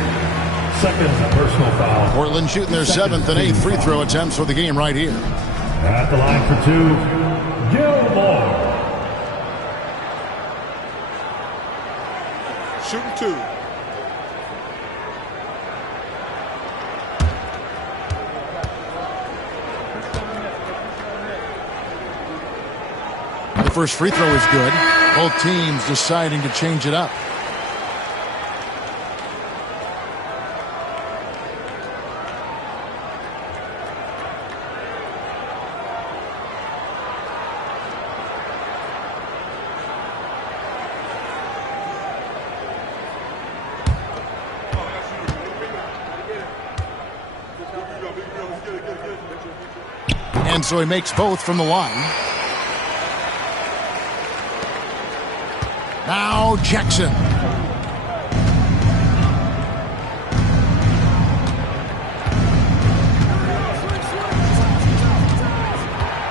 Second personal foul. Portland shooting their 7th and 8th free throw attempts for the game right here. At the line for 2, Gilmore. Shooting 2. The first free throw is good. Both teams deciding to change it up. And so he makes both from the line. Now Jackson.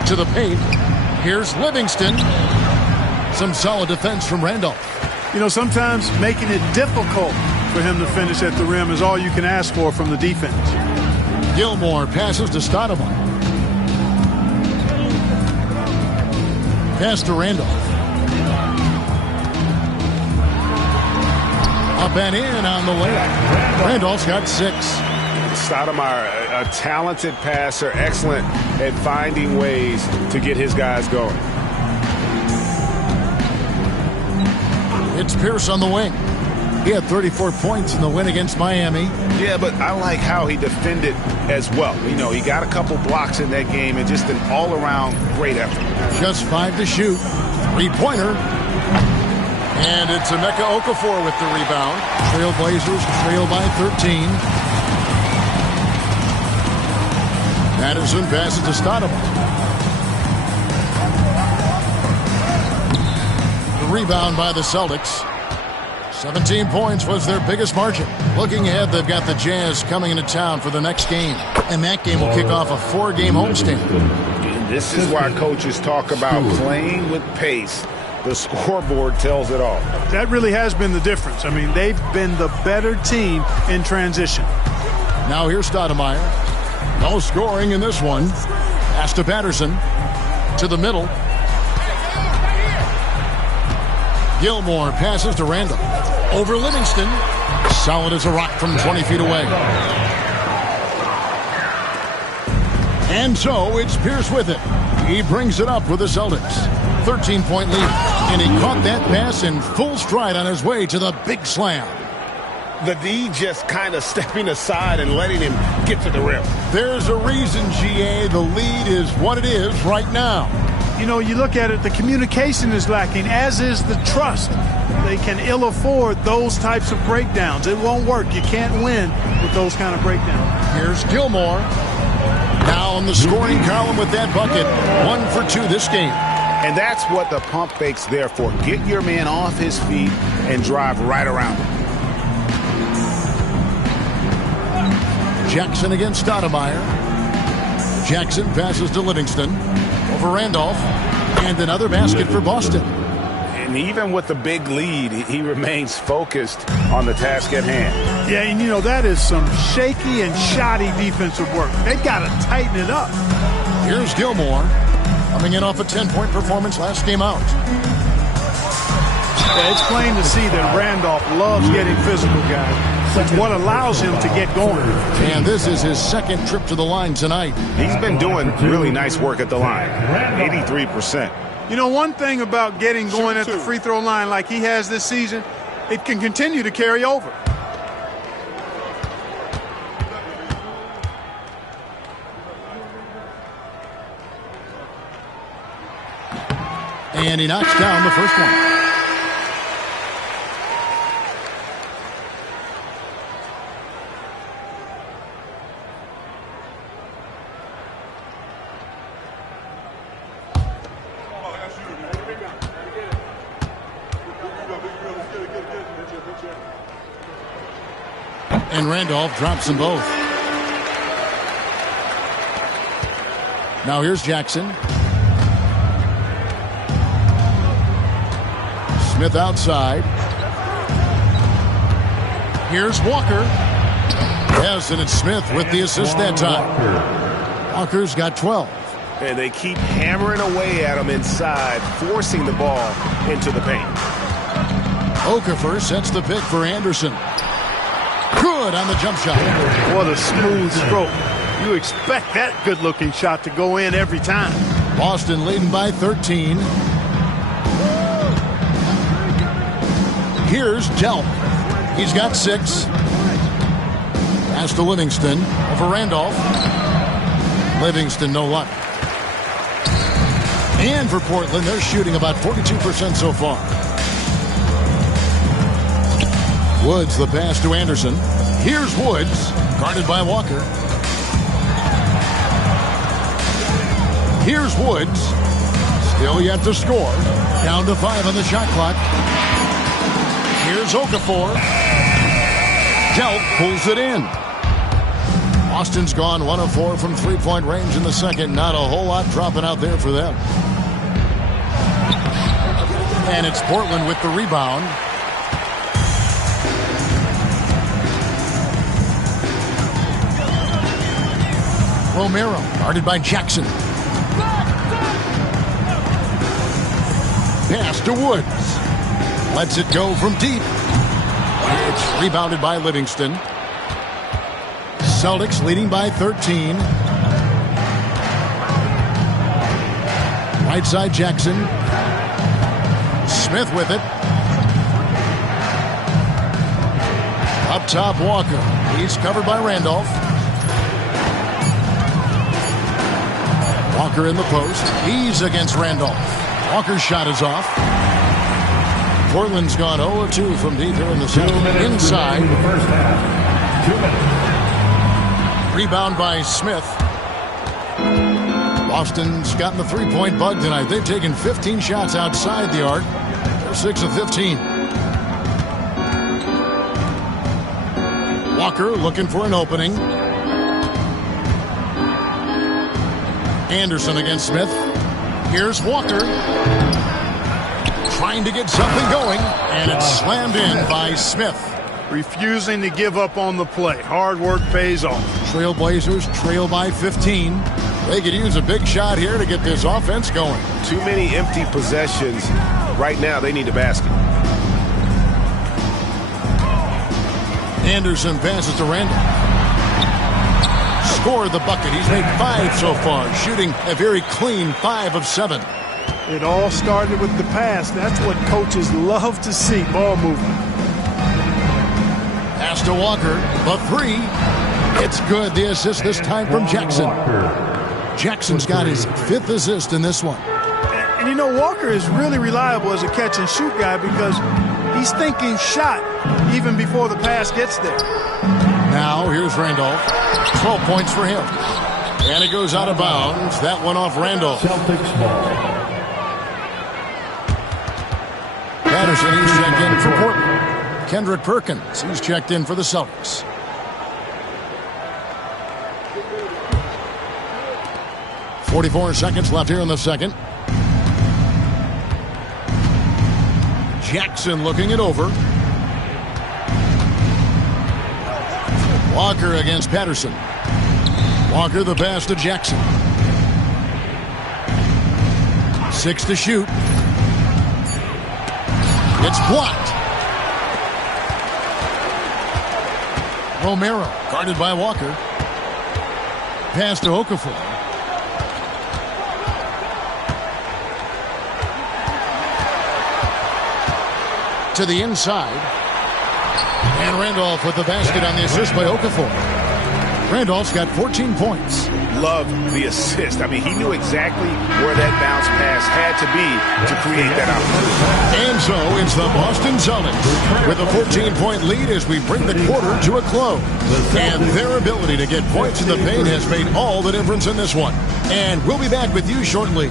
To the paint. Here's Livingston. Some solid defense from Randolph. You know, sometimes making it difficult for him to finish at the rim is all you can ask for from the defense. Gilmore passes to Stoudemire. Pass to Randolph. Up and in on the layup. Randolph's got 6. Stoudemire, a talented passer, excellent at finding ways to get his guys going. It's Pierce on the wing. He had 34 points in the win against Miami. Yeah, but I like how he defended as well. You know, he got a couple blocks in that game and just an all-around great effort. Just 5 to shoot. 3-pointer. And it's Emeka Okafor with the rebound. Trailblazers trail by 13. Patterson passes to Stoudemire. The rebound by the Celtics. 17 points was their biggest margin. Looking ahead, they've got the Jazz coming into town for the next game. And that game will kick off a 4-game homestand. And this is why coaches talk about playing with pace. The scoreboard tells it all. That really has been the difference. I mean, they've been the better team in transition. Now here's Stoudemire. No scoring in this one. Pass to Patterson. To the middle. Gilmore passes to Randall. Over Livingston. Solid as a rock from 20 feet away. And so it's Pierce with it. He brings it up with the Celtics. 13-point lead. And he caught that pass in full stride on his way to the big slam. The D just kind of stepping aside and letting him get to the rim. There's a reason, GA, the lead is what it is right now. You know, you look at it, the communication is lacking, as is the trust. They can ill afford those types of breakdowns. It won't work. You can't win with those kind of breakdowns. Here's Gilmore. Now in the scoring column with that bucket. 1 for 2 this game. And that's what the pump fake's there for. Get your man off his feet and drive right around him. Jackson against Stoudemire. Jackson passes to Livingston. Over Randolph. And another basket for Boston. And even with the big lead, he remains focused on the task at hand. Yeah, and you know, that is some shaky and shoddy defensive work. They got to tighten it up. Here's Gilmore. Coming in off a 10-point performance last game out. Yeah, it's plain to see that Randolph loves getting physical, guys. It's what allows him to get going. And this is his second trip to the line tonight. He's been doing really nice work at the line. 83%. You know, one thing about getting going at the free throw line like he has this season, it can continue to carry over. And he knocks down the first one. And Randolph drops them both. Now here's Jackson. Smith outside. Here's Walker. Yes, and it's Smith with the assist that time. Walker's got 12. And they keep hammering away at him inside, forcing the ball into the paint. Okafor sets the pick for Anderson. Good on the jump shot. What a smooth stroke. You expect that good-looking shot to go in every time. Boston leading by 13. Here's Delp. He's got 6. Pass to Livingston. Over Randolph. Livingston, no luck. And for Portland, they're shooting about 42% so far. Woods, the pass to Anderson. Here's Woods, guarded by Walker. Here's Woods. Still yet to score. Down to 5 on the shot clock. Here's Okafor. Delp pulls it in. Boston's gone 1 of 4 from three-point range in the second. Not a whole lot dropping out there for them. And it's Portland with the rebound. Romero, guarded by Jackson. Pass to Woods. Lets it go from deep. It's rebounded by Livingston. Celtics leading by 13. Right side Jackson. Smith with it. Up top Walker. He's covered by Randolph. Walker in the post. He's against Randolph. Walker's shot is off. Portland's gone 0 of 2 from deep here in the second. Inside. The first half. 2 minutes. Rebound by Smith. Boston's gotten the three-point bug tonight. They've taken 15 shots outside the arc. They're 6 of 15. Walker looking for an opening. Anderson against Smith. Here's Walker. Trying to get something going. And it's slammed in by Smith. Refusing to give up on the play. Hard work pays off. Trailblazers trail by 15. They could use a big shot here to get this offense going. Too many empty possessions. Right now, they need a basket. Anderson passes to Randolph. scored the bucket. He's made 5 so far, shooting a very clean 5 of 7. It all started with the pass. That's what coaches love to see, ball movement. Pass to Walker, the 3. It's good. The assist this time from Jackson. Jackson's got his 5th assist in this one. And you know, Walker is really reliable as a catch-and-shoot guy because he's thinking shot even before the pass gets there. Now, here's Randolph. 12 points for him. And it goes out of bounds. That one off Randolph. Celtics ball. Patterson, he's checked in for Portland. Kendrick Perkins, he's checked in for the Celtics. .44 seconds left here in the second. Jackson looking it over. Walker against Patterson. Walker the pass to Jackson. 6 to shoot. It's blocked. Romero guarded by Walker. Pass to Okafor. To the inside. And Randolph with the basket on the assist by Okafor. Randolph's got 14 points. Love the assist. I mean, he knew exactly where that bounce pass had to be to create that opportunity. And so it's the Boston Celtics with a 14-point lead as we bring the quarter to a close. And their ability to get points in the paint has made all the difference in this one. And we'll be back with you shortly.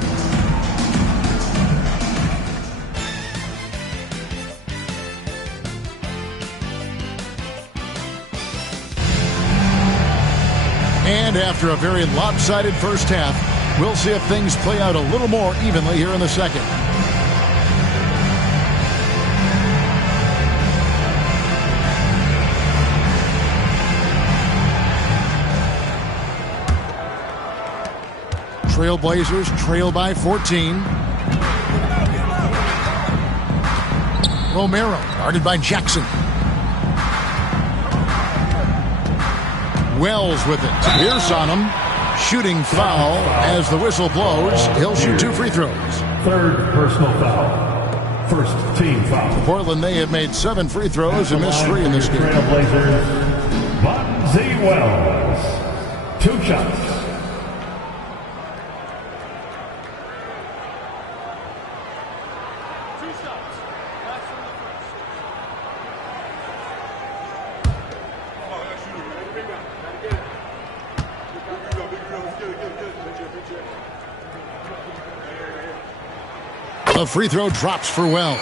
And after a very lopsided first half, we'll see if things play out a little more evenly here in the second. Trailblazers trail by 14. Romero guarded by Jackson. Wells with it. Pierce on him. Shooting foul as the whistle blows. He'll shoot 2 free throws. 3rd personal foul. 1st team foul. Portland, they have made 7 free throws and missed 3 in this game. Trailblazers, Bonzi Wells. 2 shots. The free throw drops for Wells.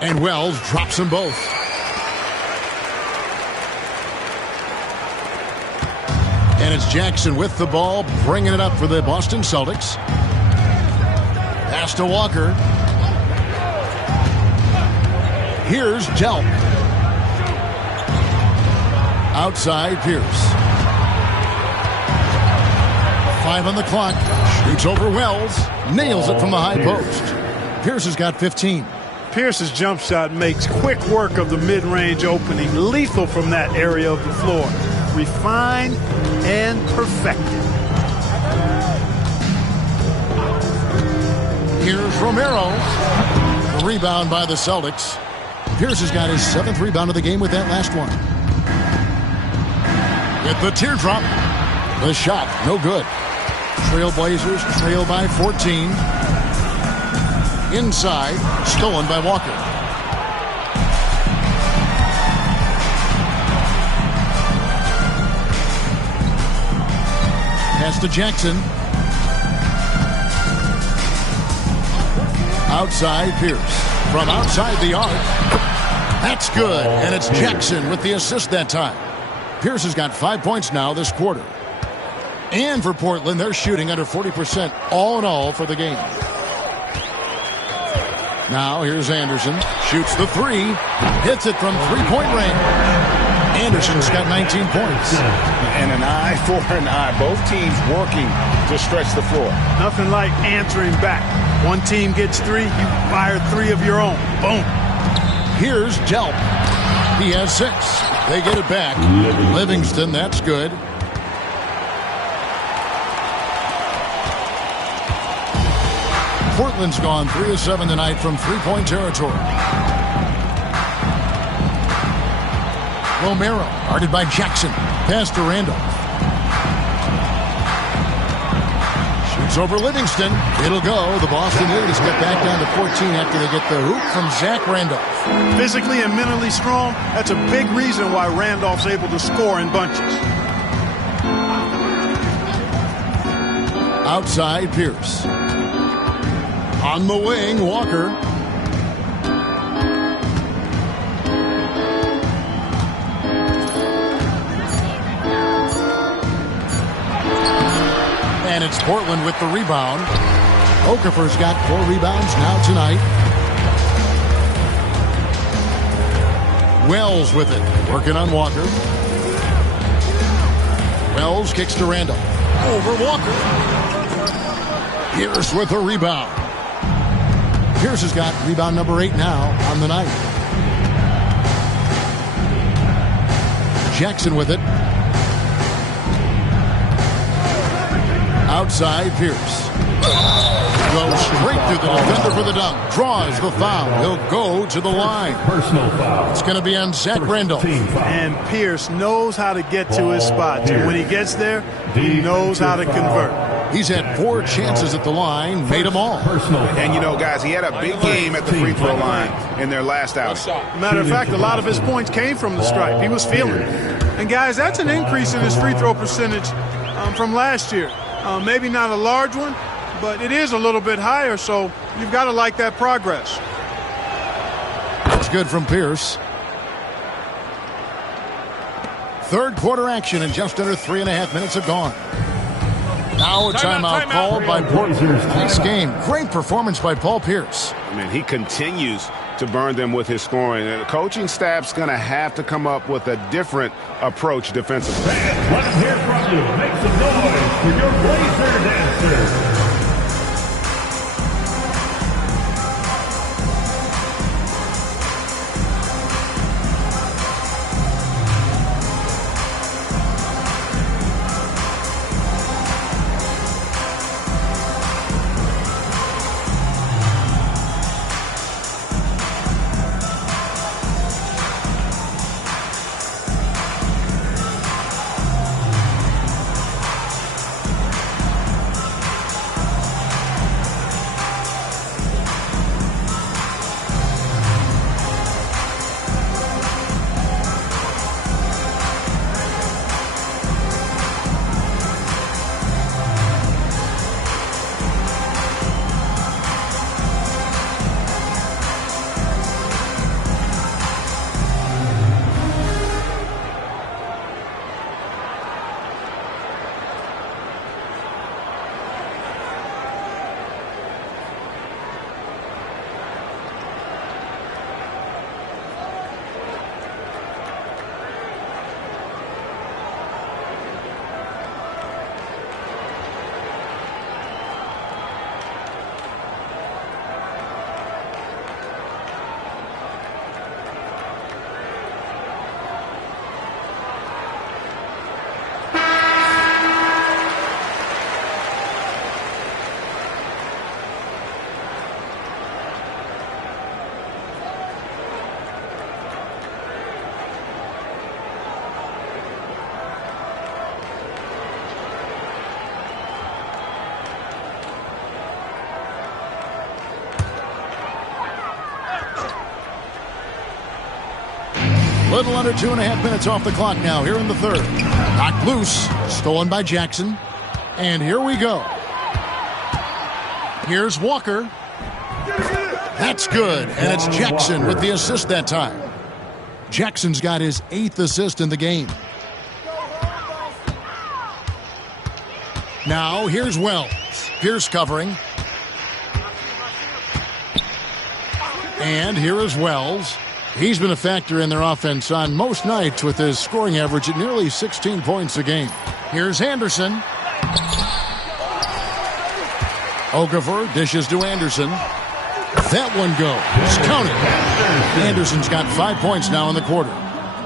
And Wells drops them both. And it's Jackson with the ball, bringing it up for the Boston Celtics. Pass to Walker. Here's Delp. Outside Pierce. 5 on the clock. Shoots over Wells. Nails it from the high post. Pierce has got 15. Pierce's jump shot makes quick work of the mid-range opening. Lethal from that area of the floor. Refined and perfected. Here's Romero. The rebound by the Celtics. Pierce has got his 7th rebound of the game with that last one. With the teardrop. The shot, no good. Trailblazers trail by 14. Inside, stolen by Walker. Pass to Jackson. Outside Pierce. From outside the arc. That's good. And it's Jackson with the assist that time. Pierce has got 5 points now this quarter. And for Portland, they're shooting under 40% all in all for the game. Now here's Anderson. Shoots the three. Hits it from three-point range. Anderson's got 19 points. And an eye for an eye. Both teams working to stretch the floor. Nothing like answering back. One team gets three, you fire three of your own. Boom. Here's Delp. He has 6. They get it back. Livingston, that's good. Portland's gone 3 of 7 tonight from three-point territory. Romero, guarded by Jackson. Pass to Randolph. Shoots over Livingston. It'll go. The Boston Leaders get back down to 14 after they get the hoop from Zach Randolph. Physically and mentally strong, that's a big reason why Randolph's able to score in bunches. Outside, Pierce. On the wing, Walker. And it's Portland with the rebound. Okafor's got 4 rebounds now tonight. Wells with it. Working on Walker. Wells kicks to Randolph. Over Walker. Pierce with a rebound. Pierce has got rebound number 8 now on the night. Jackson with it. Outside, Pierce. Goes straight through the defender for the dunk. Draws the foul. He'll go to the line. Personal foul. It's going to be on Zach Randolph. And Pierce knows how to get to his spots. And when he gets there, he knows how to convert. He's had 4 chances at the line, made them all. And, you know, guys, he had a big game at the free throw line in their last outing. Matter of fact, a lot of his points came from the stripe. He was feeling it. And, guys, that's an increase in his free throw percentage from last year. Maybe not a large one, but it is a little bit higher, so you've got to like that progress. That's good from Pierce. Third quarter action, and just under 3.5 minutes have gone. Now a timeout called by Portland. Nice game. Great performance by Paul Pierce. I mean, he continues to burn them with his scoring. The coaching staff's going to have to come up with a different approach defensively. Fans, let us hear from you. Make some noise for your Blazer dancers. Little under 2.5 minutes off the clock now here in the third. Knocked loose, stolen by Jackson. And here we go. Here's Walker. That's good. And it's Jackson with the assist that time. Jackson's got his 8th assist in the game. Now here's Wells. Pierce covering. And here is Wells. He's been a factor in their offense on most nights with his scoring average at nearly 16 points a game. Here's Anderson. Okafor dishes to Anderson. That one goes. Count it. Anderson's got 5 points now in the quarter.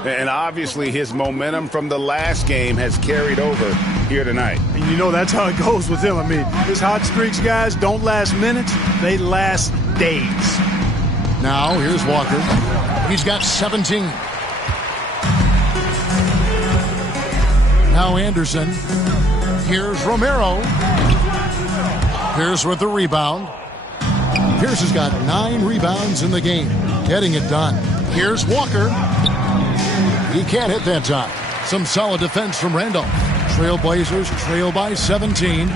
And obviously his momentum from the last game has carried over here tonight. And you know that's how it goes with him. I mean, his hot streaks, guys, don't last minutes. They last days. Now here's Walker. He's got 17. Now Anderson. Here's Romero. Pierce with the rebound. Pierce has got 9 rebounds in the game, getting it done. Here's Walker. He can't hit that time. Some solid defense from Randolph. Trailblazers trail by 17.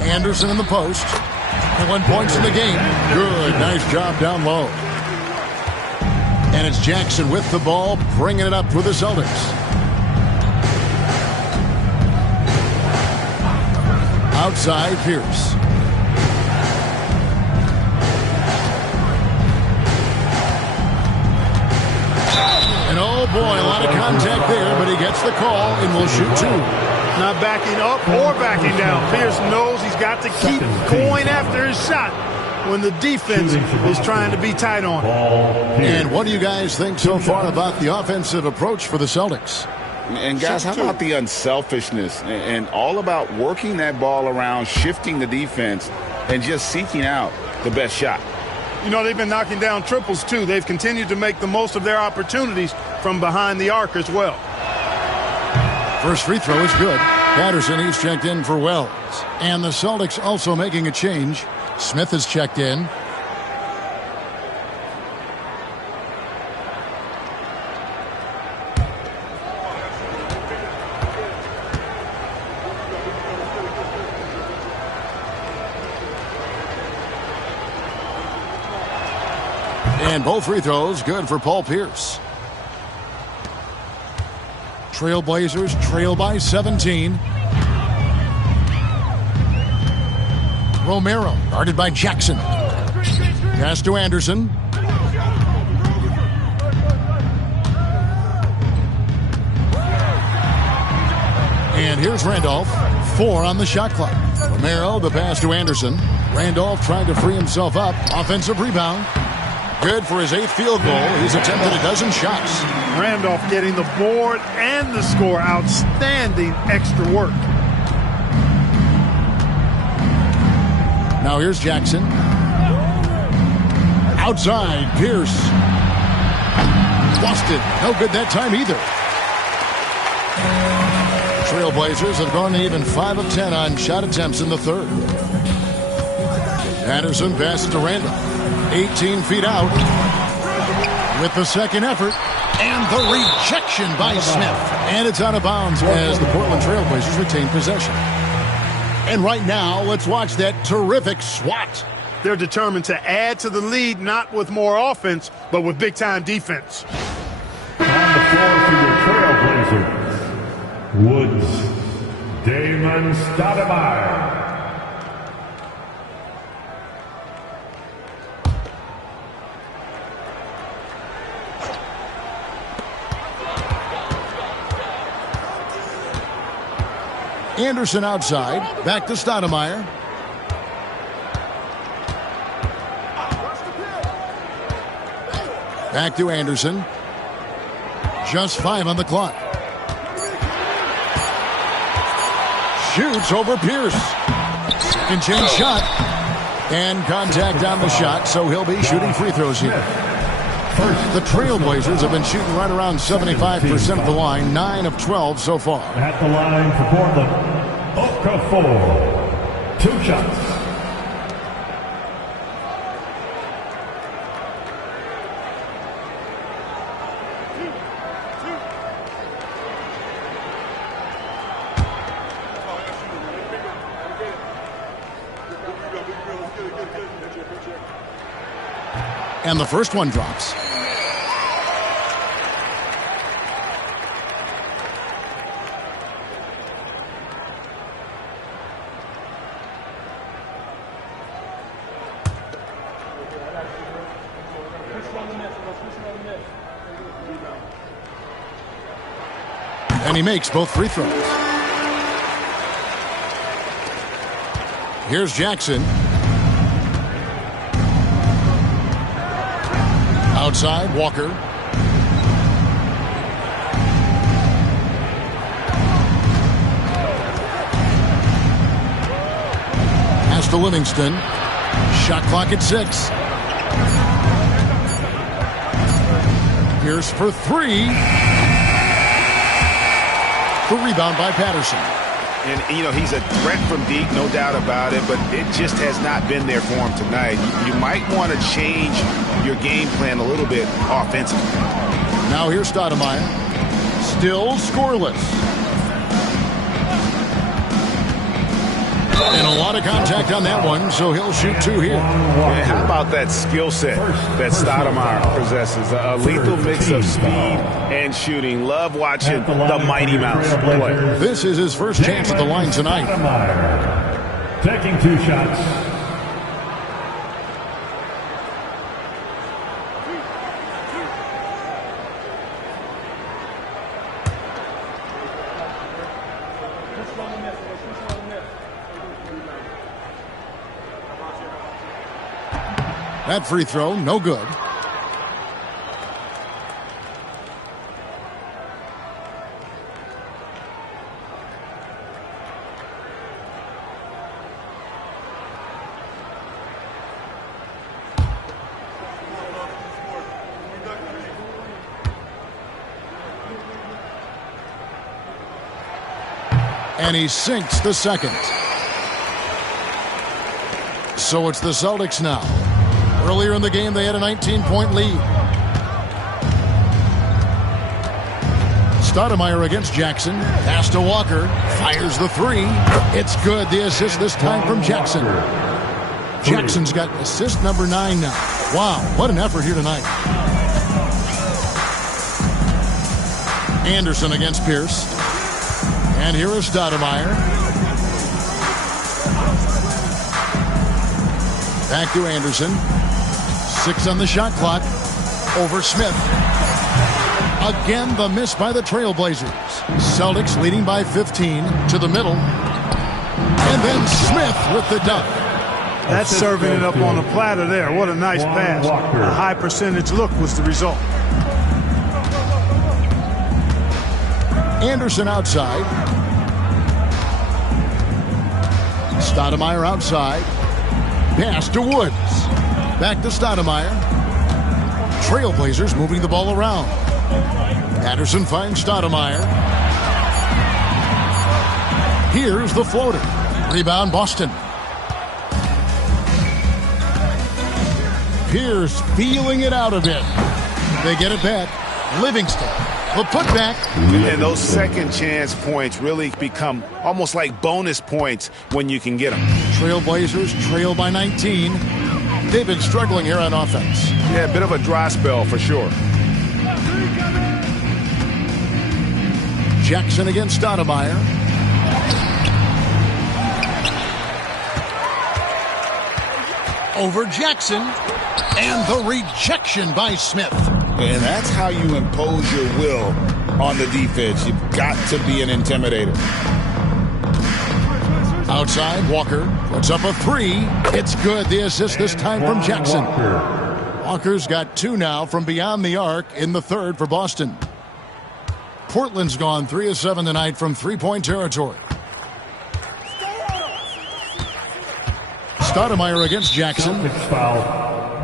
Anderson in the post. 1 points in the game. Good, nice job down low. And it's Jackson with the ball, bringing it up for the Celtics. Outside, Pierce. And oh boy, a lot of contact there, but he gets the call and will shoot 2. Not backing up or backing down. Pierce knows he's got to keep going after his shot when the defense is trying to be tight on him. And what do you guys think so far about the offensive approach for the Celtics? And guys, how about the unselfishness and all about working that ball around, shifting the defense, and just seeking out the best shot? You know, they've been knocking down triples, too. They've continued to make the most of their opportunities from behind the arc as well. First free throw is good. Patterson, he's checked in for Wells. And the Celtics also making a change. Smith has checked in. And both free throws good for Paul Pierce. Trailblazers trail by 17. Romero guarded by Jackson. Pass to Anderson. And here's Randolph. 4 on the shot clock. Romero, the pass to Anderson. Randolph trying to free himself up. Offensive rebound. Good for his 8th field goal. He's attempted a dozen shots. Randolph getting the board and the score. Outstanding extra work. Now here's Jackson. Outside, Pierce. Lost it. No good that time either. Trailblazers have gone even 5 of 10 on shot attempts in the third. Patterson passes to Randolph. 18 feet out with the second effort and the rejection by Smith. And it's out of bounds as the Portland Trailblazers retain possession. And right now, let's watch that terrific swat. They're determined to add to the lead, not with more offense, but with big-time defense. On the floor for your Trailblazers, Woods, Damon Stoudemire. Anderson outside. Back to Stoudemire. Back to Anderson. Just 5 on the clock. Shoots over Pierce. Second chance shot. And contact on the shot, so he'll be shooting free throws here. The Trailblazers have been shooting right around 75% of the line, 9 of 12 so far. At the line for Portland, Okafor. 2 shots. And the first one drops. And he makes both free throws. Here's Jackson. Outside, Walker. Pass to Livingston. Shot clock at 6. Pierce for 3. The rebound by Patterson. And, you know, he's a threat from deep, no doubt about it, but it just has not been there for him tonight. You might want to change your game plan a little bit offensively. Now here's Stoudemire. Still scoreless. And a lot of contact on that one, so he'll shoot 2 here. And how about that skill set that Stoudemire possesses? A lethal mix of speed and shooting. Love watching the Mighty Mouse play. This is his first chance at the line tonight. Taking 2 shots. That free throw, no good. And he sinks the second. So it's the Celtics now. Earlier in the game, they had a 19-point lead. Stoudemire against Jackson. Pass to Walker. Fires the 3. It's good. The assist this time from Jackson. Jackson's got assist number 9 now. Wow, what an effort here tonight. Anderson against Pierce. And here is Stoudemire. Back to Anderson. 6 on the shot clock. Over Smith. Again, the miss by the Trailblazers. Celtics leading by 15 to the middle. And then Smith with the dunk. That's serving it up on a platter there. What a nice pass. A high percentage look was the result. Anderson outside. Stoudemire outside. Pass to Woods. Back to Stoudemire. Trailblazers moving the ball around. Patterson finds Stoudemire. Here's the floater. Rebound Boston. Pierce feeling it out a bit. They get it back. Livingston. The putback. And those second chance points really become almost like bonus points when you can get them. Trailblazers trail by 19. They've been struggling here on offense. Yeah, a bit of a dry spell for sure. Jackson against Stoudemire. Over Jackson. And the rejection by Smith. And that's how you impose your will on the defense. You've got to be an intimidator. Outside, Walker puts up a 3. It's good. The assist this time from Jackson. Walker's got 2 now from beyond the arc in the third for Boston. Portland's gone 3 of 7 tonight from three-point territory. Stoudemire against Jackson. Celtics foul.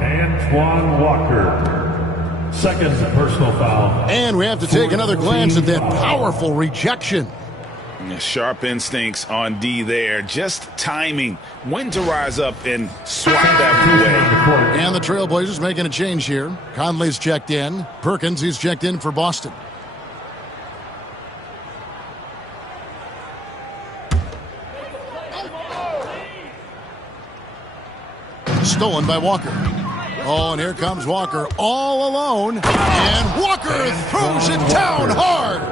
Antoine Walker. Second personal foul. And we have to take another glance at that powerful rejection. Sharp instincts on D there. Just timing when to rise up and swat that away. And the Trailblazers making a change here. Conley's checked in. Perkins, he's checked in for Boston. Stolen by Walker. Oh, and here comes Walker all alone. And Walker throws it down hard.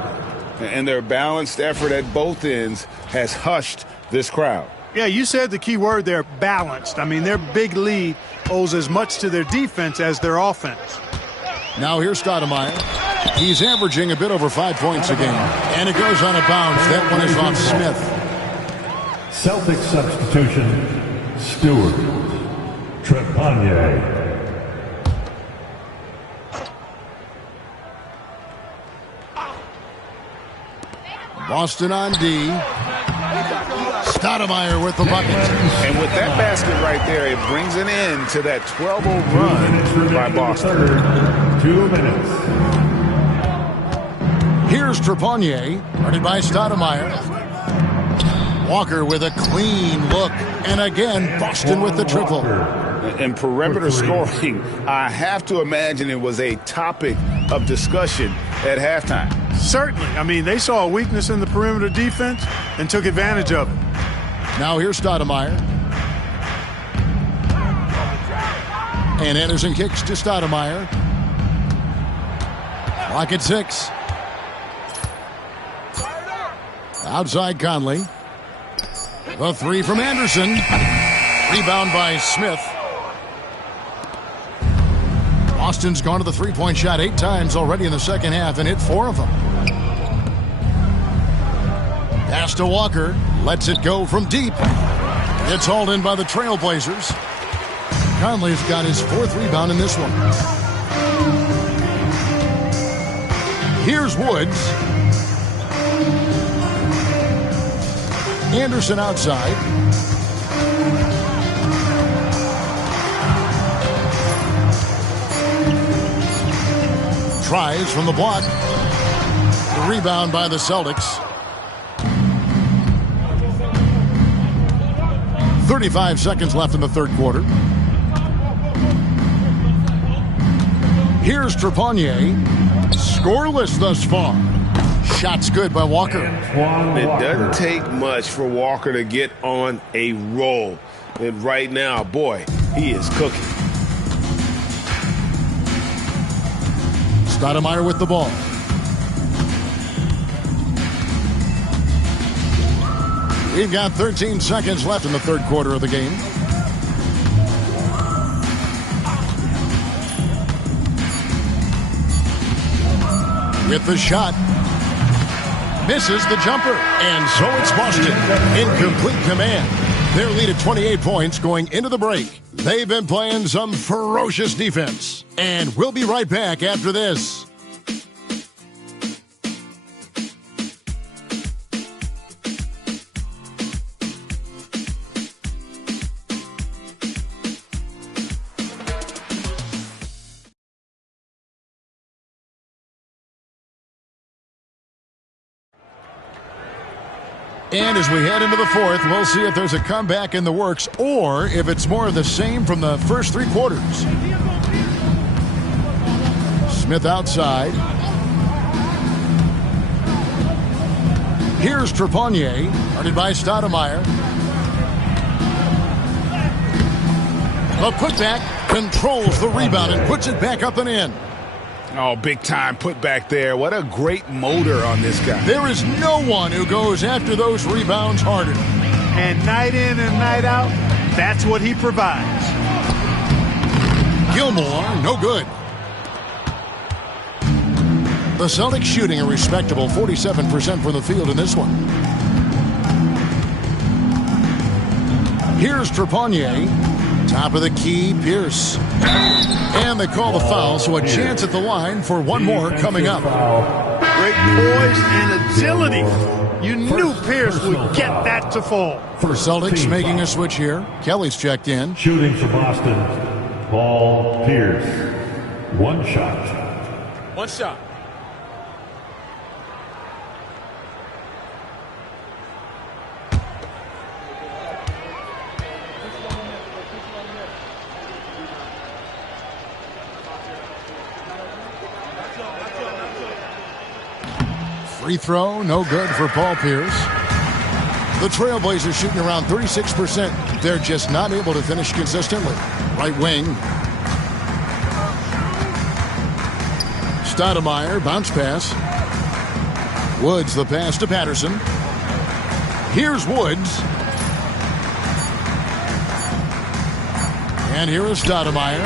And their balanced effort at both ends has hushed this crowd. Yeah, you said the key word there, balanced. I mean, their big lead owes as much to their defense as their offense. Now here's Stoudemire. He's averaging a bit over 5 points a game. And it goes on a bounce. That one is off Smith. Celtics substitution, Stewart. Trepanier. Boston on D. Stoudemire with the bucket. And with that basket right there, it brings an end to that 12-0 run by Boston. 2 minutes. Here's Trepanier, guarded by Stoudemire. Walker with a clean look. And again, Boston with the triple. And perimeter scoring, I have to imagine it was a topic of discussion at halftime. Certainly. I mean, they saw a weakness in the perimeter defense and took advantage of it. Now here's Stoudemire. And Anderson kicks to Stoudemire. Clock at 6. Outside Conley. The three from Anderson. Rebound by Smith. Boston's gone to the three-point shot 8 times already in the second half and hit 4 of them. Pass to Walker. Lets it go from deep. It's hauled in by the Trailblazers. Conley's got his 4th rebound in this one. Here's Woods. Anderson outside. Tries from the block. The rebound by the Celtics. 35 seconds left in the third quarter. Here's Trepanier. Scoreless thus far. Shots good by Walker. It doesn't take much for Walker to get on a roll. And right now, boy, he is cooking. Stoudemire with the ball. We've got 13 seconds left in the third quarter of the game. With the shot. Misses the jumper. And so it's Boston in complete command. Their lead at 28 points going into the break. They've been playing some ferocious defense. And we'll be right back after this. And as we head into the fourth, we'll see if there's a comeback in the works or if it's more of the same from the first 3 quarters. Smith outside. Here's Trepanier, guarded by Stoudemire. The putback controls the rebound and puts it back up and in. Oh, big time put back there. What a great motor on this guy. There is no one who goes after those rebounds harder. And night in and night out, that's what he provides. Gilmore, no good. The Celtics shooting a respectable 47% from the field in this one. Here's Trepanier. Top of the key, Pierce. And they call the foul, so a chance at the line for one more coming up. Great poise and agility. You knew Pierce would get that to fall. For Celtics making a switch here. Kelly's checked in. Shooting for Boston, Paul Pierce. 1 shot. 1 shot. Free throw, no good for Paul Pierce. The Trailblazers shooting around 36%. They're just not able to finish consistently. Right wing. Stoudemire, bounce pass. Woods, the pass to Patterson. Here's Woods. And here is Stoudemire.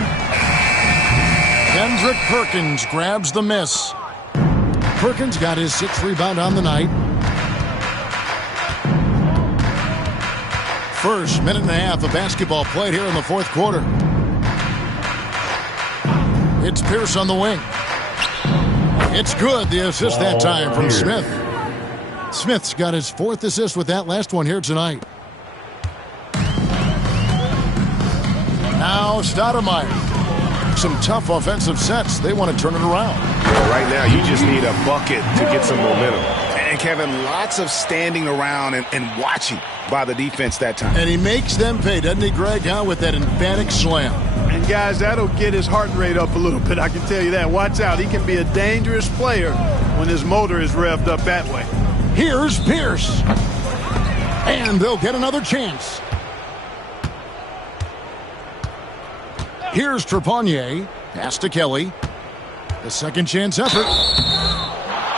Kendrick Perkins grabs the miss. Perkins got his 6th rebound on the night. First minute and a half of basketball played here in the 4th quarter. It's Pierce on the wing. It's good. The assist that time from Smith. Smith's got his 4th assist with that last one here tonight. Now Stoudemire. Some tough offensive sets. They want to turn it around. Well, right now, you just need a bucket to get some momentum. And Kevin, lots of standing around and watching by the defense that time. And he makes them pay, doesn't he, Greg, with that emphatic slam. And, guys, that'll get his heart rate up a little bit. I can tell you that. Watch out. He can be a dangerous player when his motor is revved up that way. Here's Pierce. And they'll get another chance. Here's Trepanier. Pass to Kelly. The second chance effort.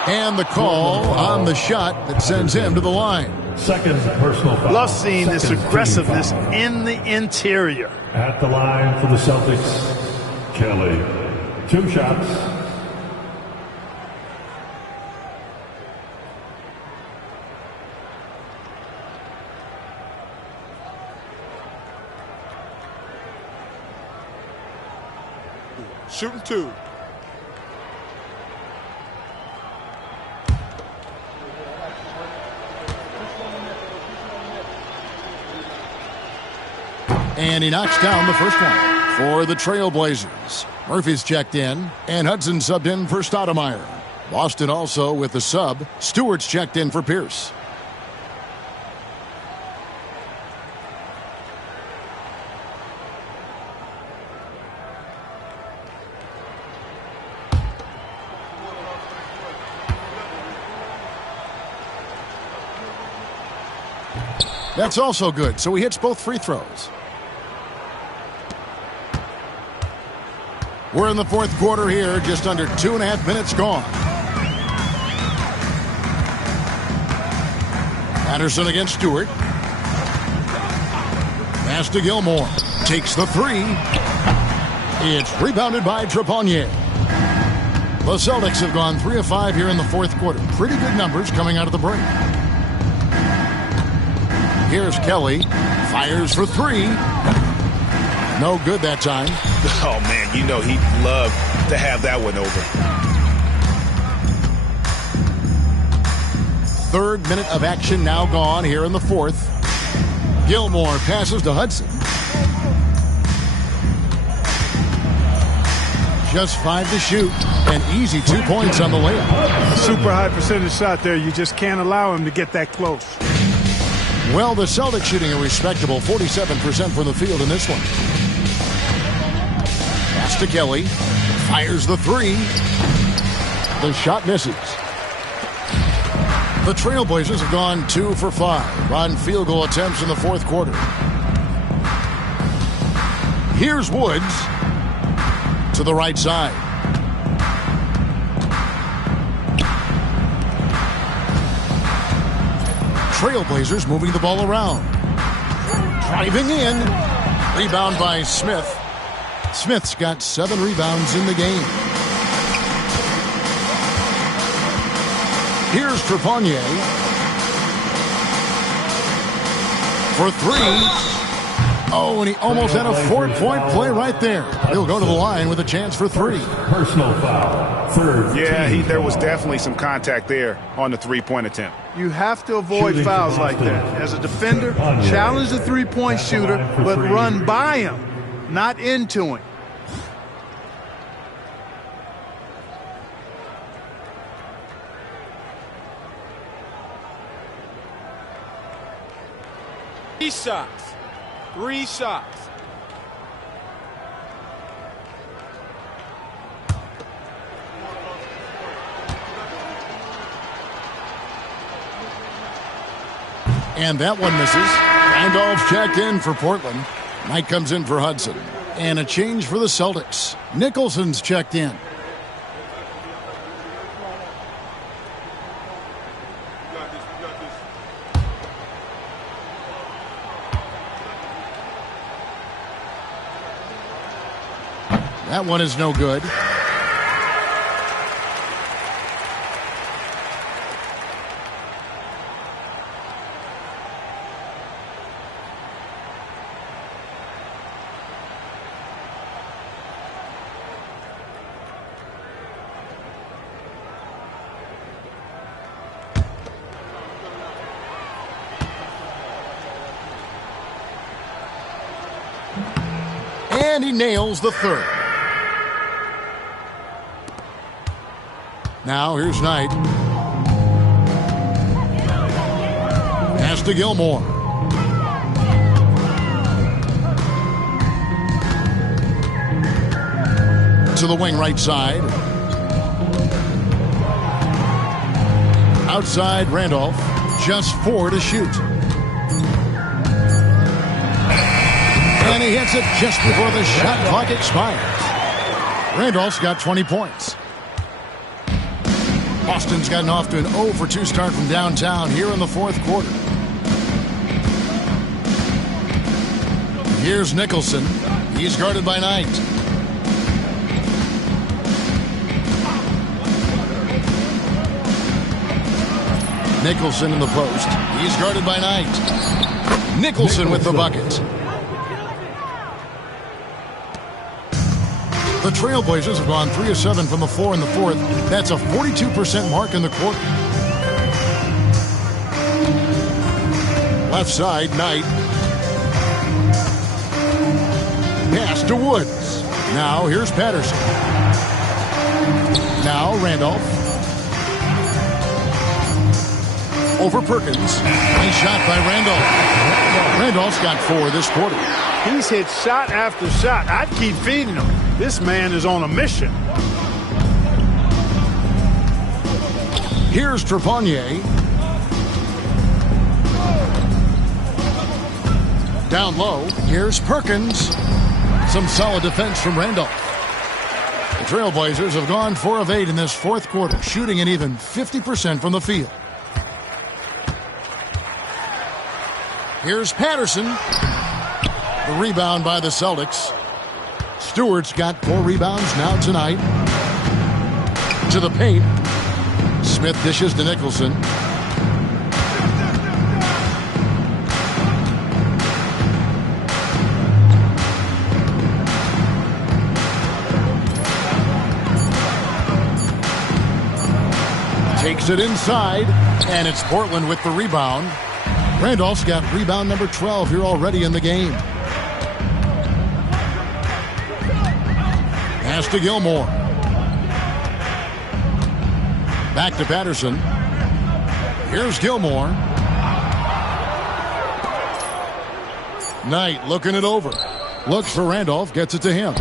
And the call on the shot that sends him to the line. Second personal foul. Love seeing this aggressiveness in the interior. At the line for the Celtics, Kelly. 2 shots. Shooting 2. And he knocks down the first one for the Trailblazers. Murphy's checked in, and Hudson subbed in for Stoudemire. Boston also with the sub. Stewart's checked in for Pierce. That's also good, so he hits both free throws. We're in the 4th quarter here, just under 2.5 minutes gone. Patterson against Stewart. Pass to Gilmore. Takes the 3. It's rebounded by Trepanier. The Celtics have gone 3 of 5 here in the 4th quarter. Pretty good numbers coming out of the break. Here's Kelly. Fires for 3. No good that time. Oh, man, you know he'd love to have that one over. 3rd minute of action now gone here in the 4th. Gilmore passes to Hudson. Just 5 to shoot. An easy 2 points on the layup. Super high percentage shot there. You just can't allow him to get that close. Well, the Celtics shooting a respectable 47% from the field in this one. Pass to Kelly. Fires the 3. The shot misses. The Trailblazers have gone 2 for 5 on field goal attempts in the 4th quarter. Here's Woods to the right side. Trailblazers moving the ball around. Driving in. Rebound by Smith. Smith's got 7 rebounds in the game. Here's Trepanier. For 3. Oh, and he almost had a 4-point play right there. He'll go to the line with a chance for 3. Personal foul. 3rd. Yeah, there was definitely some contact there on the 3-point attempt. You have to avoid fouls like that. As a defender, challenge the 3-point shooter, but run by him, not into him. Three shots. 3 shots. And that one misses. Randolph checked in for Portland. Knight comes in for Hudson. And a change for the Celtics. Nicholson's checked in. That one is no good. And he nails the third. Now here's Knight. Pass to Gilmore. To the wing right side. Outside Randolph. Just 4 to shoot. And he hits it just before the shot clock expires. Randolph's got 20 points. Boston's gotten off to an 0-for-2 start from downtown here in the fourth quarter. Here's Nicholson. He's guarded by Knight. Nicholson in the post. He's guarded by Knight. Nicholson with the bucket. The Trailblazers have gone 3 of 7 from the floor in the fourth. That's a 42% mark in the quarter. Left side, Knight. Pass to Woods. Now here's Patterson. Now Randolph. Over Perkins. Nice shot by Randolph. Randolph's got 4 this quarter. He's hit shot after shot. I'd keep feeding him. This man is on a mission. Here's Trepanier. Down low. Here's Perkins. Some solid defense from Randolph. The Trailblazers have gone 4 of 8 in this fourth quarter, shooting an even 50% from the field. Here's Patterson. The rebound by the Celtics. Stewart's got 4 rebounds now tonight. To the paint. Smith dishes to Nicholson. Takes it inside, and it's Portland with the rebound. Randolph's got rebound number 12 here already in the game. Pass to Gilmore. Back to Patterson. Here's Gilmore. Knight looking it over. Looks for Randolph, gets it to him.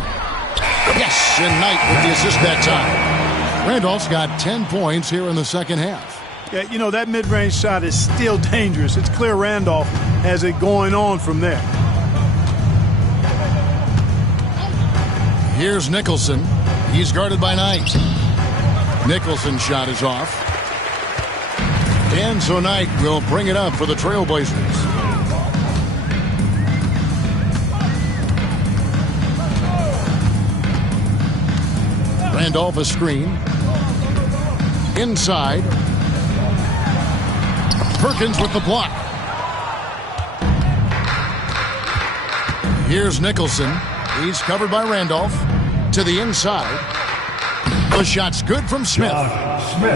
Yes, and Knight with the assist that time. Randolph's got 10 points here in the second half. Yeah, you know, that mid-range shot is still dangerous. It's clear Randolph has it going on from there. Here's Nicholson. He's guarded by Knight. Nicholson's shot is off. And so Knight will bring it up for the Trailblazers. Randolph a screen. Inside. Perkins with the block. Here's Nicholson. He's covered by Randolph. To the inside. The shot's good from Smith.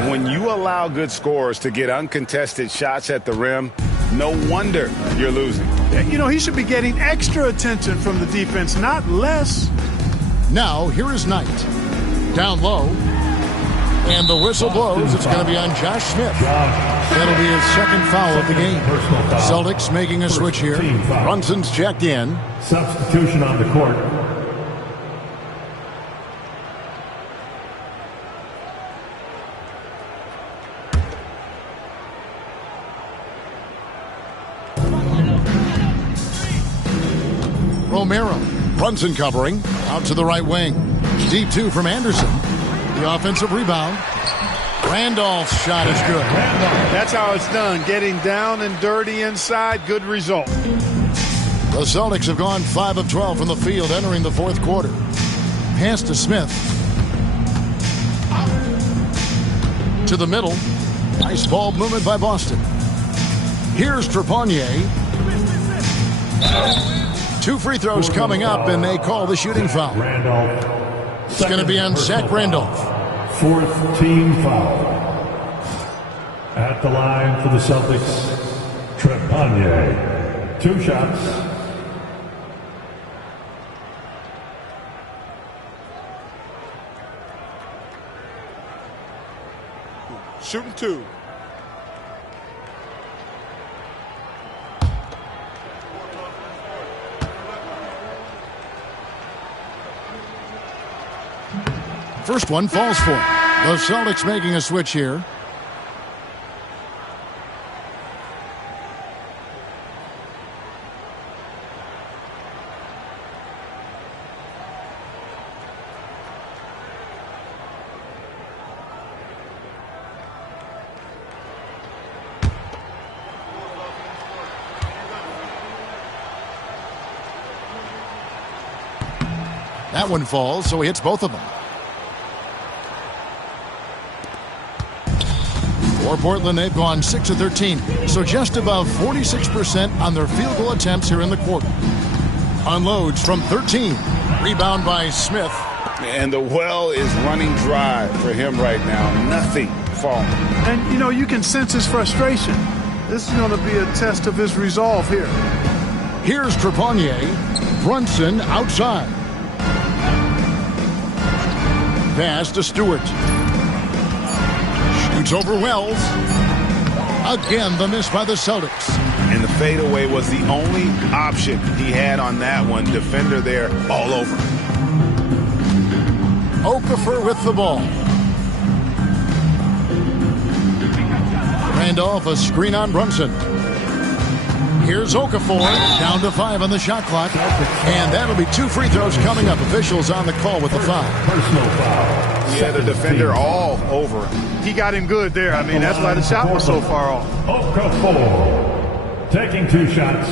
When you allow good scorers to get uncontested shots at the rim, no wonder you're losing. You know, he should be getting extra attention from the defense, not less. Now, here is Knight. Down low. And the whistle blows. It's going to be on Josh Smith. That'll be his second foul of the game. Celtics making a switch here. Brunson's checked in. Substitution on the court. Romero. Brunson covering. Out to the right wing. Deep 2 from Anderson. The offensive rebound. Randolph's shot is good. That's how it's done. Getting down and dirty inside. Good result. The Celtics have gone 5 of 12 from the field entering the fourth quarter. Pass to Smith. To the middle. Nice ball movement by Boston. Here's Trepanier. 2 free throws coming up, and they call the shooting foul. Randolph. It's going to be on Zach Randolph. 4th team foul. At the line for the Celtics, Trepanier. 2 shots. Shooting 2. First one falls for him. The Celtics making a switch here. That one falls, so he hits both of them. For Portland, they've gone 6 of 13, so just above 46% on their field goal attempts here in the quarter. Unloads from 13. Rebound by Smith. And the well is running dry for him right now. Nothing falling. And, you know, you can sense his frustration. This is going to be a test of his resolve here. Here's Trepanier. Brunson outside. Pass to Stewart. Shoots over Wells. Again, the miss by the Celtics. And the fadeaway was the only option he had on that one. Defender there all over. Okafor with the ball. Randolph, a screen on Brunson. Here's Okafor, down to 5 on the shot clock. And that'll be 2 free throws coming up. Officials on the call with the foul. Personal foul. Yeah, the defender all over him. He got him good there. I mean, that's why the shot was so far off. Okafor taking 2 shots.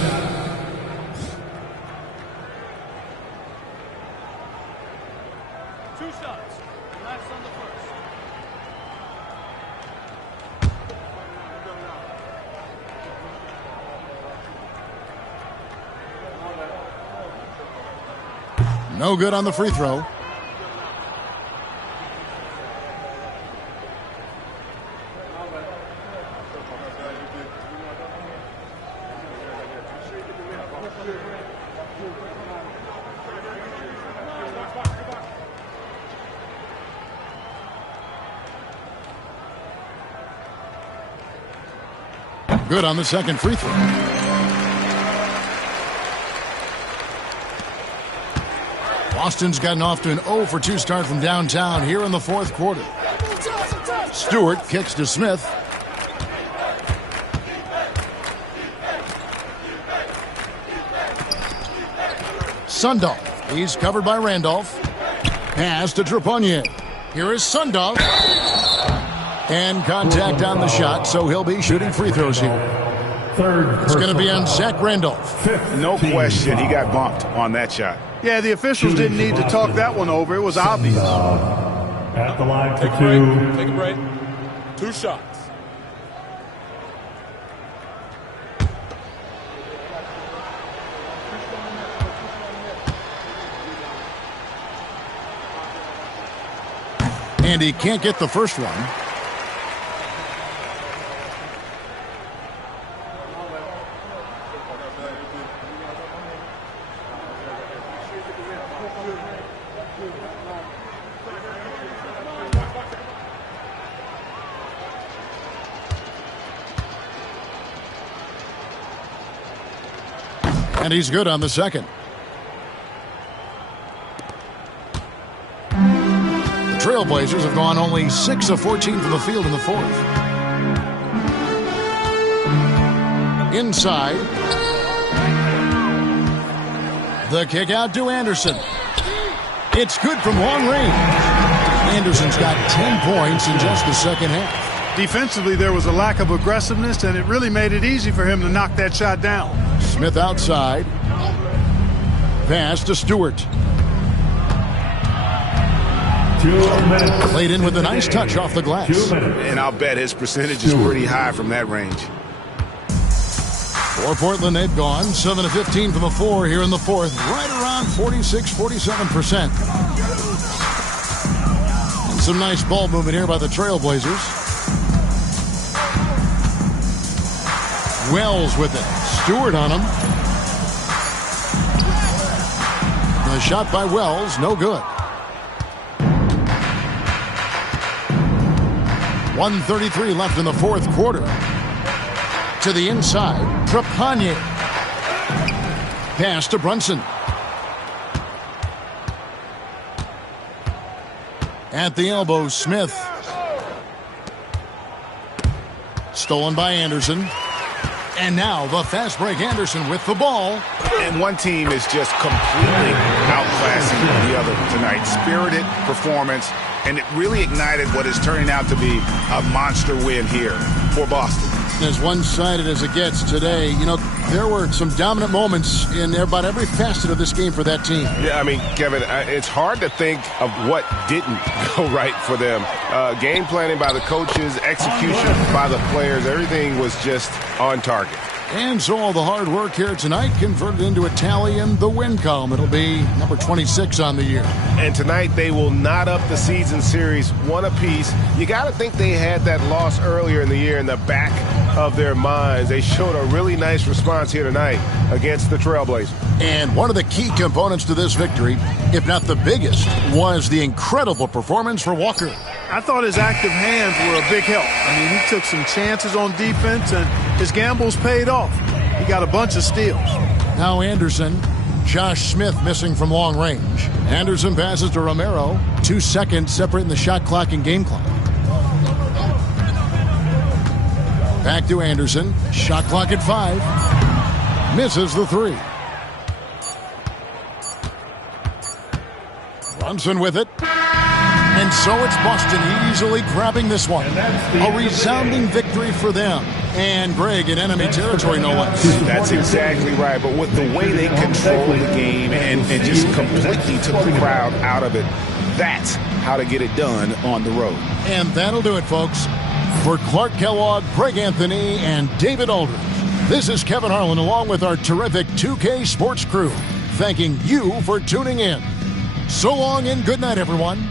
No good on the free throw. Good on the second free throw. Boston's gotten off to an 0 for 2 start from downtown here in the fourth quarter. Stewart kicks to Smith. Sundolf. He's covered by Randolph. Pass to Trepanier. Here is Sundolf. And contact on the shot, so he'll be shooting free throws here. It's going to be on Zach Randolph. No question, he got bumped on that shot. Yeah, the officials didn't need to talk that one over. It was obvious. At the line for 2. Take a break. 2 shots. And he can't get the first one. And he's good on the second. The Trailblazers have gone only 6 of 14 from the field in the fourth. Inside. The kick out to Anderson. It's good from long range. Anderson's got 10 points in just the second half. Defensively, there was a lack of aggressiveness, and it really made it easy for him to knock that shot down. Smith outside. Pass to Stewart. Played in with a nice touch off the glass. And I'll bet his percentage is pretty high from that range. For Portland, they've gone 7 of 15 from the floor here in the fourth, right around 46-47%. And some nice ball movement here by the Trailblazers. Wells with it. Stewart on him. The shot by Wells, no good. 1:33 left in the fourth quarter. To the inside, Trepagnier. Pass to Brunson. At the elbow, Smith. Stolen by Anderson. And now the fast break Anderson with the ball. And one team is just completely outclassing the other tonight. Spirited performance, and it really ignited what is turning out to be a monster win here for Boston. As one-sided as it gets today, you know, there were some dominant moments in about every facet of this game for that team. Yeah, I mean, Kevin, it's hard to think of what didn't go right for them. Game planning by the coaches, execution by the players, everything was just on target. And so all the hard work here tonight converted into a tally in the win column. It'll be number 26 on the year. And tonight they will knot up the season series one apiece. You got to think they had that loss earlier in the year in the back of their minds. They showed a really nice response here tonight against the Trailblazers. And one of the key components to this victory, if not the biggest, was the incredible performance for Walker. I thought his active hands were a big help. I mean, he took some chances on defense, and his gambles paid off. He got a bunch of steals. Now Anderson. Josh Smith missing from long range. Anderson passes to Romero. 2 seconds separating the shot clock and game clock. Back to Anderson. Shot clock at 5. Misses the 3. Brunson with it. And so it's Boston easily grabbing this one. A resounding victory for them. And Greg in enemy territory, no less. That's exactly right. But with the way they controlled the game and just completely took the crowd out of it, that's how to get it done on the road. And that'll do it, folks. For Clark Kellogg, Greg Anthony, and David Aldridge, this is Kevin Harlan along with our terrific 2K Sports crew, thanking you for tuning in. So long and good night, everyone.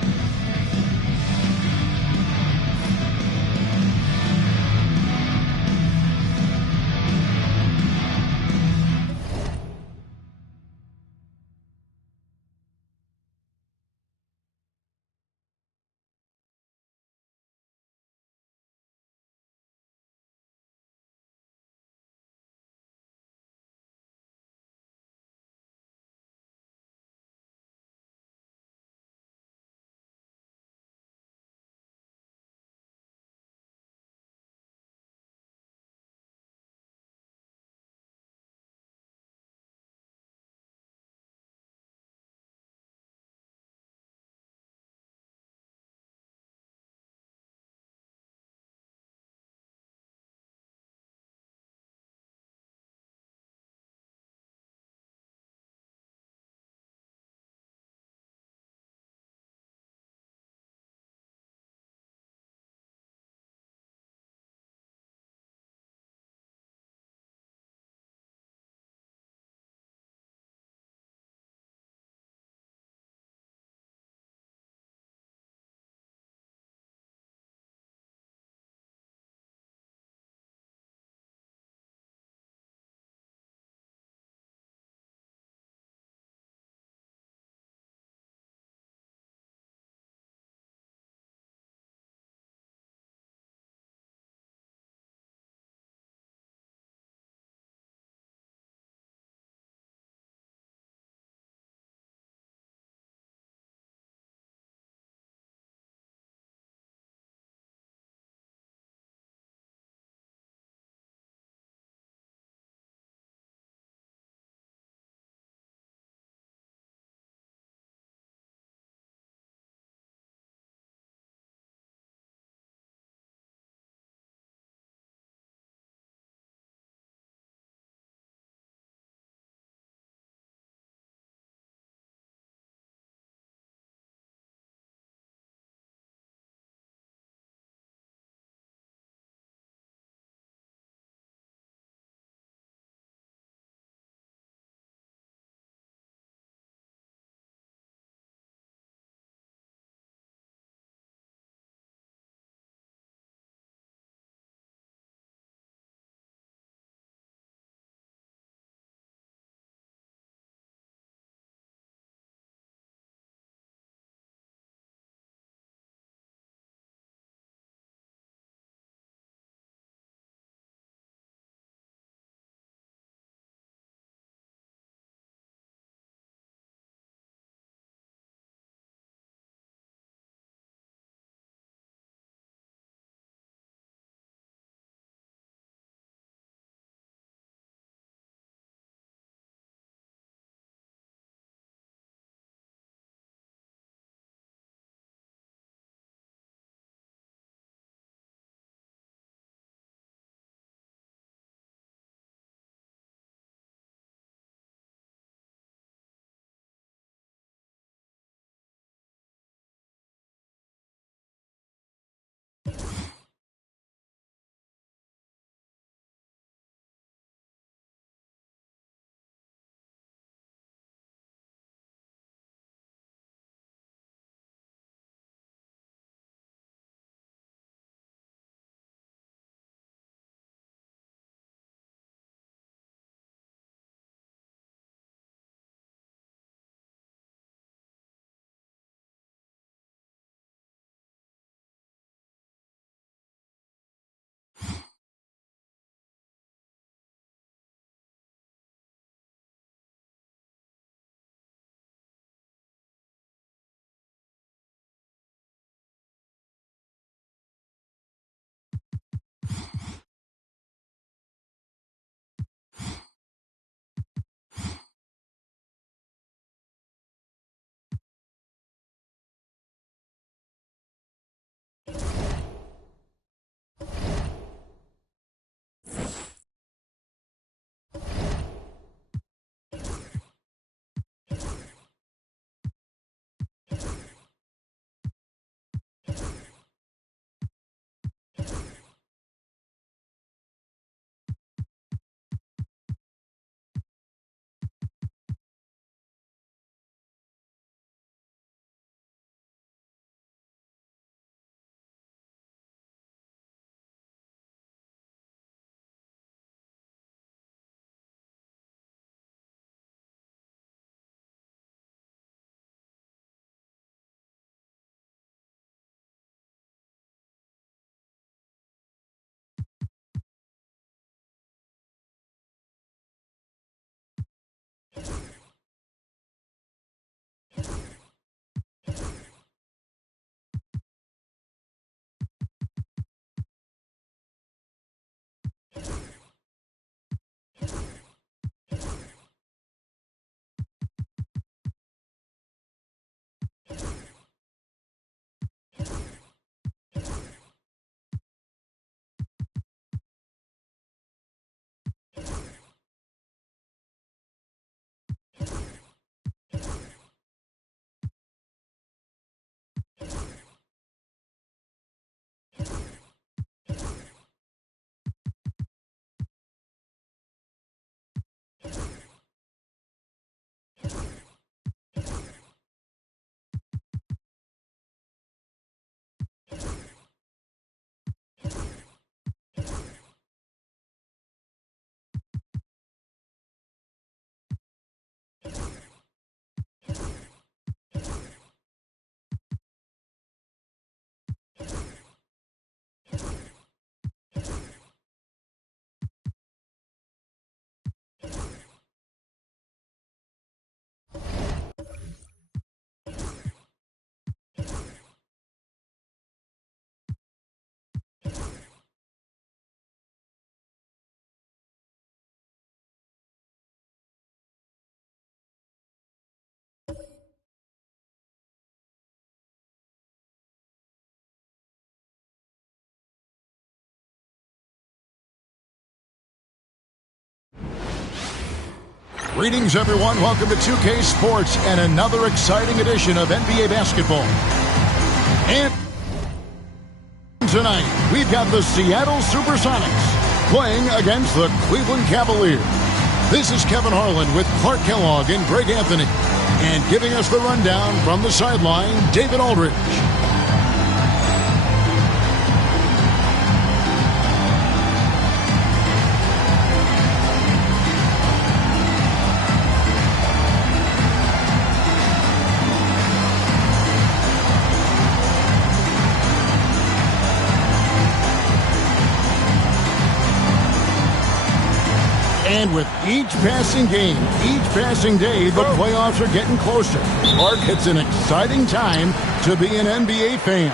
Greetings, everyone. Welcome to 2K Sports and another exciting edition of NBA basketball. And tonight, we've got the Seattle Supersonics playing against the Cleveland Cavaliers. This is Kevin Harlan with Clark Kellogg and Greg Anthony. And giving us the rundown from the sideline, David Aldridge. And with each passing game, each passing day, the playoffs are getting closer. Mark, it's an exciting time to be an NBA fan.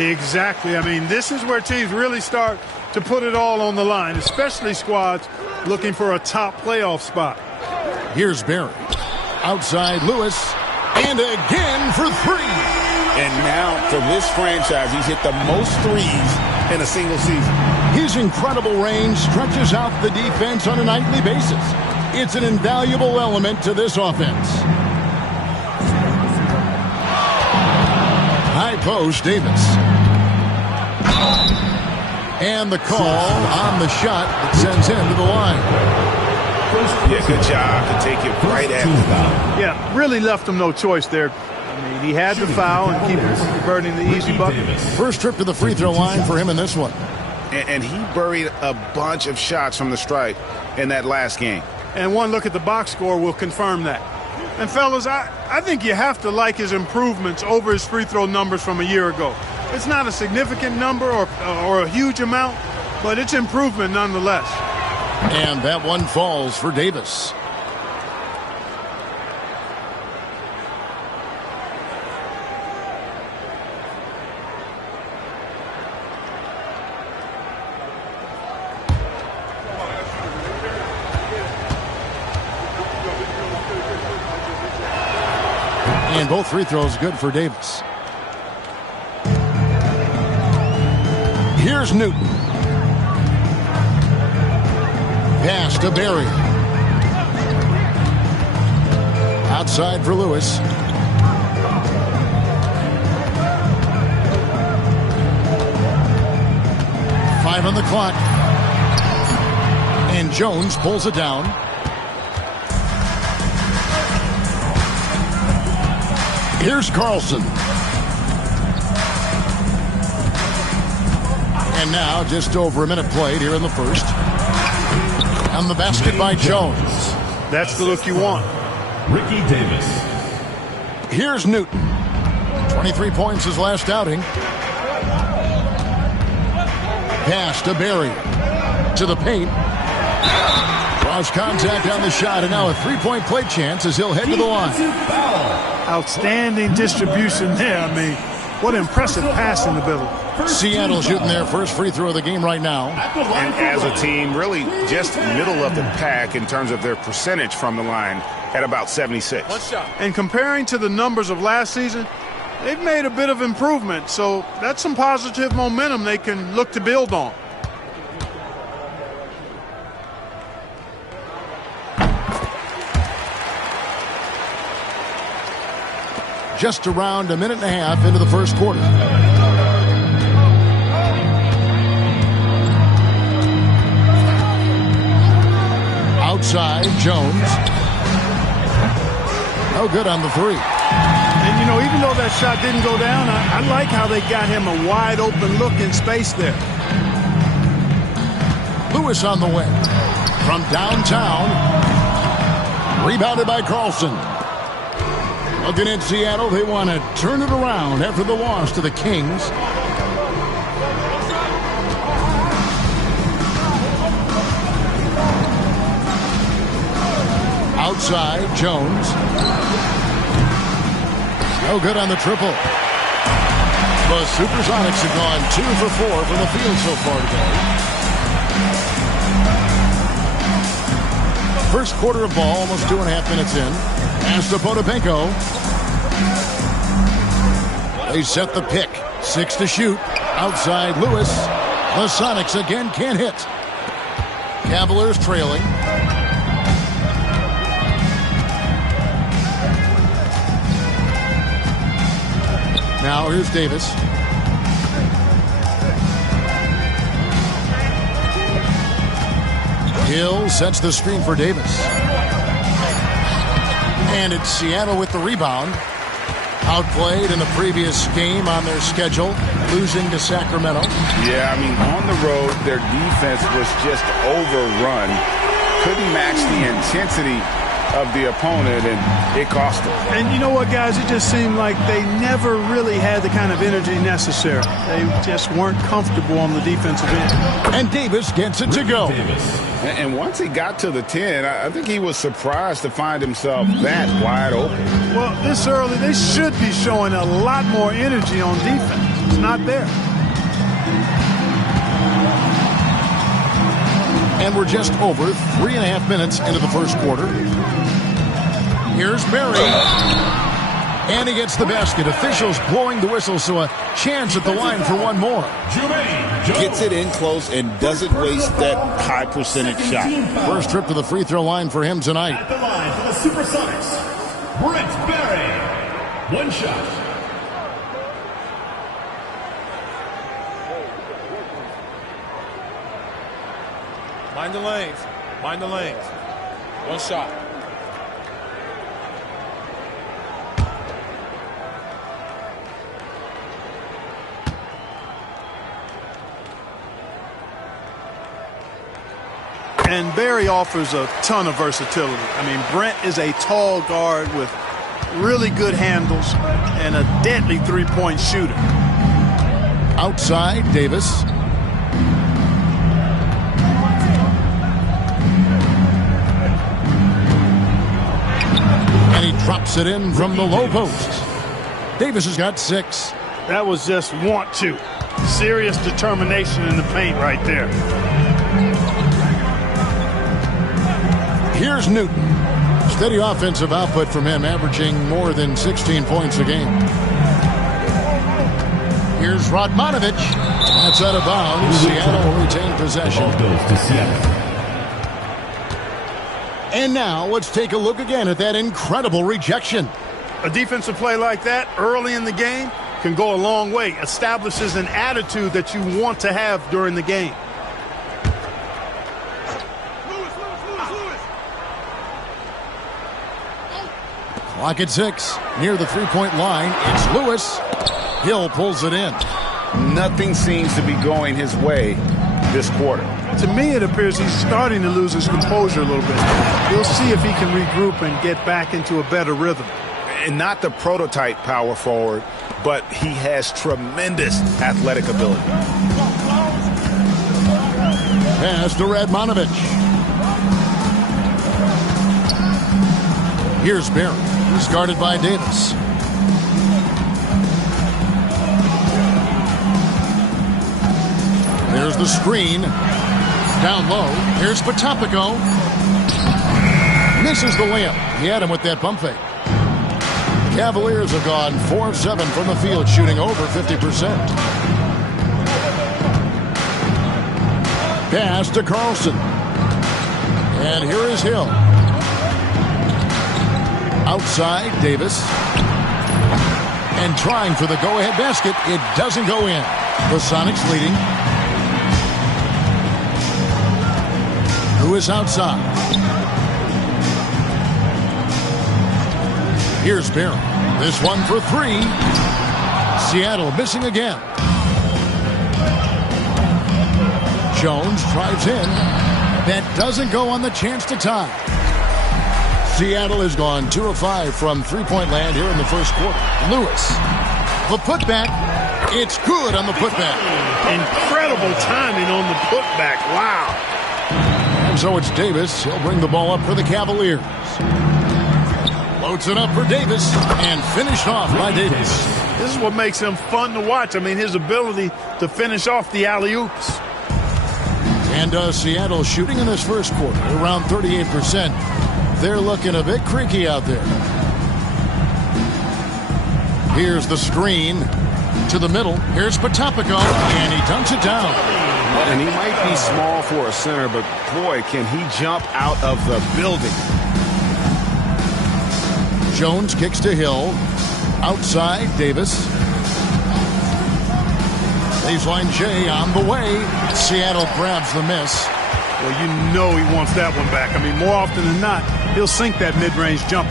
Exactly. I mean, this is where teams really start to put it all on the line, especially squads looking for a top playoff spot. Here's Barry. Outside Lewis. And again for three. And now for this franchise, he's hit the most threes in a single season. His incredible range stretches out the defense on a nightly basis. It's an invaluable element to this offense. High post, Davis. And the call on the shot that sends him to the line. Yeah, good job to take it right at him. Yeah, really left him no choice there. I mean, he had the foul and keep converting the easy bucket. First trip to the free throw line for him in this one. And he buried a bunch of shots from the stripe in that last game. And one look at the box score will confirm that. And, fellas, I think you have to like his improvements over his free throw numbers from a year ago. It's not a significant number or a huge amount, but it's improvement nonetheless. And that one falls for Davis. And both free throws good for Davis. Here's Newton. Pass to Barry. Outside for Lewis. Five on the clock. And Jones pulls it down. Here's Carlson. And now just over a minute played here in the first. On the basket by Jones. That's the look you want. Ricky Davis. Here's Newton. 23 points his last outing. Pass to Barry. To the paint. Cross contact on the shot, and now a three-point play chance as he'll head to the line. Outstanding distribution there. I mean, what impressive passing ability. Seattle shooting their first free throw of the game right now. And as a team, really just middle of the pack in terms of their percentage from the line at about 76. And comparing to the numbers of last season, they've made a bit of improvement. So that's some positive momentum they can look to build on. Just around a minute and a half into the first quarter. Outside, Jones. No good on the three. And, you know, even though that shot didn't go down, I like how they got him a wide open look in space there. Lewis on the wing. From downtown. Rebounded by Carlson. Looking at Seattle, they want to turn it around after the loss to the Kings. Outside, Jones. No good on the triple. The Supersonics have gone 2 for 4 from the field so far today. First quarter of ball, almost 2.5 minutes in. Pass to Potapenko. They set the pick. 6 to shoot. Outside Lewis. The Sonics again can't hit. Cavaliers trailing. Now here's Davis. Hill sets the screen for Davis. And it's Seattle with the rebound. Outplayed in the previous game on their schedule, losing to Sacramento. Yeah, I mean, on the road, their defense was just overrun. Couldn't match the intensity of the opponent, and it cost them. And you know what, guys? It just seemed like they never really had the kind of energy necessary. They just weren't comfortable on the defensive end. And Davis gets it to go. And once he got to the 10, I think he was surprised to find himself that wide open. Well, this early, they should be showing a lot more energy on defense. It's not there. And we're just over 3.5 minutes into the first quarter. Here's Barry. And he gets the basket. Officials blowing the whistle, so a chance at the line for one more. Gets it in close and doesn't waste that high percentage shot. First trip to the free throw line for him tonight. At the line for the Supersonics, Brent Barry. One shot. Mind the lanes. Mind the lanes. One shot. And Barry offers a ton of versatility. I mean, Brent is a tall guard with really good handles and a deadly three-point shooter. Outside, Davis. And he drops it in from the low post. Davis has got 6. That was just want to. Serious determination in the paint right there. Here's Newton. Steady offensive output from him, averaging more than 16 points a game. Here's Radmanovic. That's out of bounds. Seattle will retain possession. And now let's take a look again at that incredible rejection. A defensive play like that early in the game can go a long way. Establishes an attitude that you want to have during the game. Clock at 6. Near the three-point line, it's Lewis. Hill pulls it in. Nothing seems to be going his way this quarter. To me, it appears he's starting to lose his composure a little bit. We'll see if he can regroup and get back into a better rhythm. And not the prototype power forward, but he has tremendous athletic ability. Pass to Radmanovic. Here's Barry. He's guarded by Davis. There's the screen. Down low. Here's Potapico. Misses the layup. He had him with that pump fake. Cavaliers have gone 4-7 from the field, shooting over 50%. Pass to Carlson. And here is Hill. Outside, Davis. And trying for the go-ahead basket. It doesn't go in. The Sonics leading. Who is outside? Here's Barry. This one for 3. Seattle missing again. Jones drives in. That doesn't go on the chance to tie. Seattle has gone 2 of 5 from three-point land here in the first quarter. Lewis. The putback. It's good on the putback. Incredible timing on the putback. Wow. And so it's Davis. He'll bring the ball up for the Cavaliers. Loads it up for Davis and finished off by Davis. This is what makes him fun to watch. I mean, his ability to finish off the alley-oops. And Seattle shooting in this first quarter around 38%. They're looking a bit creaky out there. Here's the screen to the middle. Here's Potapico, and he dunks it down. And he might be small for a center, but boy, can he jump out of the building. Jones kicks to Hill. Outside, Davis. Baseline J on the way. Seattle grabs the miss. Well, you know he wants that one back. I mean, more often than not, he'll sink that mid-range jumper.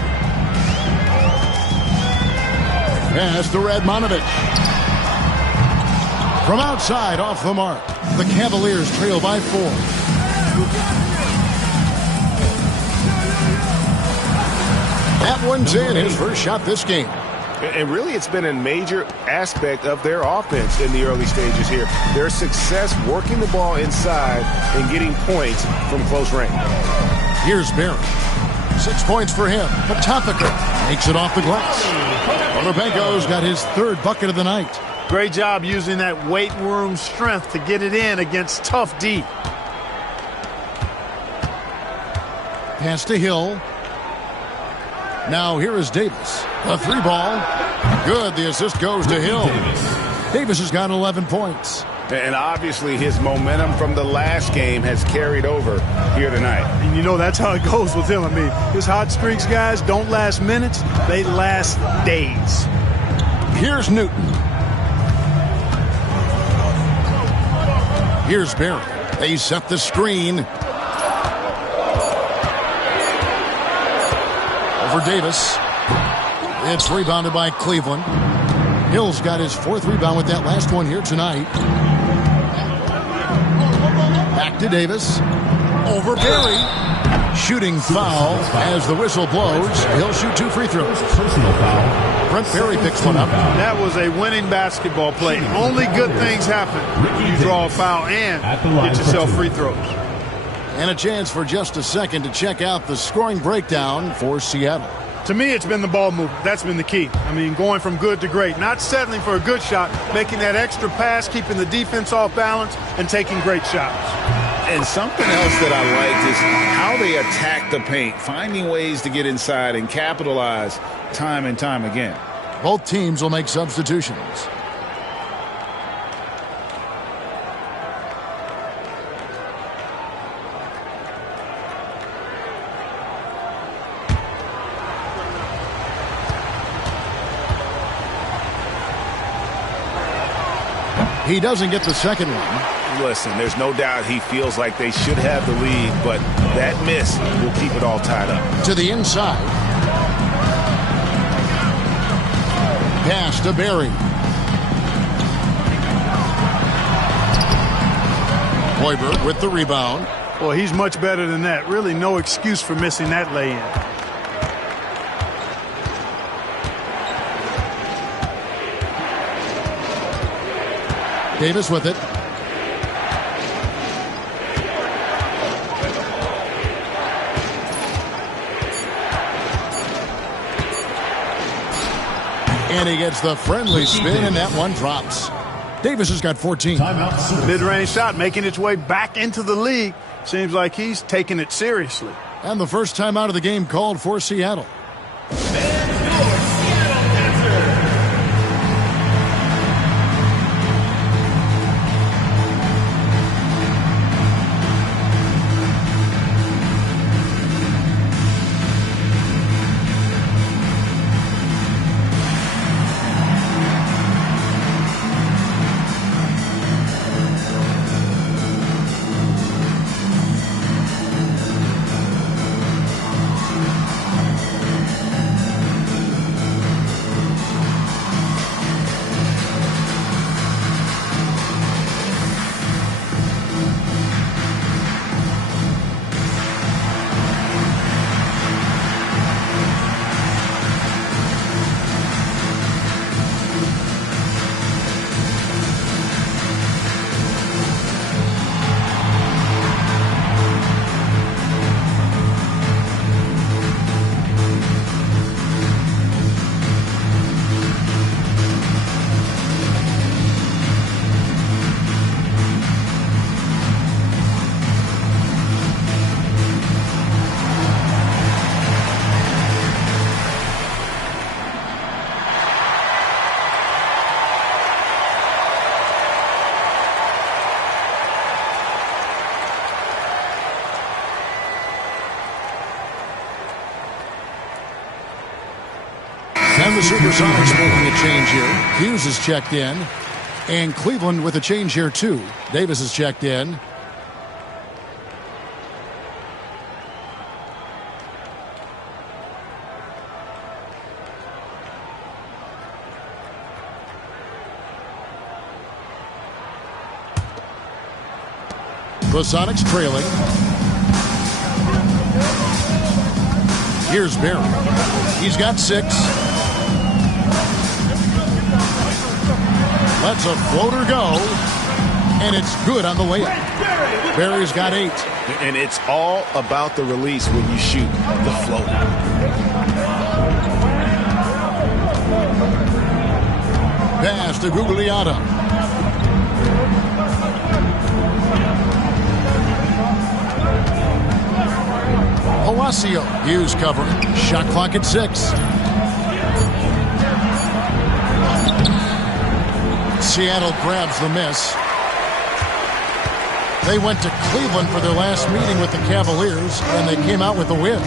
Pass to Radmanovich. From outside, off the mark. The Cavaliers trail by 4. That one's in, his first shot this game. And really, it's been a major aspect of their offense in the early stages here. Their success working the ball inside and getting points from close range. Here's Barry. 6 points for him. Potapika makes it off the glass. Onobenko's got his 3rd bucket of the night. Great job using that weight room strength to get it in against tough D. Pass to Hill. Now here is Davis. A 3-ball. Good. The assist goes to Hill. Davis has got 11 points. And obviously his momentum from the last game has carried over here tonight. And you know that's how it goes with him. I mean, his hot streaks, guys, don't last minutes. They last days. Here's Newton. Here's Barry. They set the screen. Over Davis. It's rebounded by Cleveland. Hill's got his 4th rebound with that last one here tonight. Back to Davis. Over Barry. Shooting foul as the whistle blows. He'll shoot 2 free throws. Personal foul. Brent Barry picks one up. That was a winning basketball play. Only good things happen when you draw a foul and get yourself free throws. And a chance for just a second to check out the scoring breakdown for Seattle. To me, it's been the ball movement. That's been the key. I mean, going from good to great. Not settling for a good shot, making that extra pass, keeping the defense off balance, and taking great shots. And something else that I liked is how they attack the paint, finding ways to get inside and capitalize time and time again. Both teams will make substitutions. He doesn't get the second one. Listen, there's no doubt he feels like they should have the lead, but that miss will keep it all tied up. To the inside. Pass to Barry. Hoiberg with the rebound. Well, he's much better than that. Really no excuse for missing that lay-in. Davis with it. And he gets the friendly spin, and that one drops. Davis has got 14. Mid-range shot making its way back into the league. Seems like he's taking it seriously. And the first time out of the game called for Seattle. And the Supersonics making a change here. Hughes is checked in. And Cleveland with a change here, too. Davis is checked in. The Sonics trailing. Here's Barry. He's got 6. Lets a floater go. And it's good on the layup. Barry's got 8. And it's all about the release when you shoot the floater. Pass to Gugliotta. Palacio, Hughes cover. Shot clock at 6. Seattle grabs the miss. They went to Cleveland for their last meeting with the Cavaliers, and they came out with a win.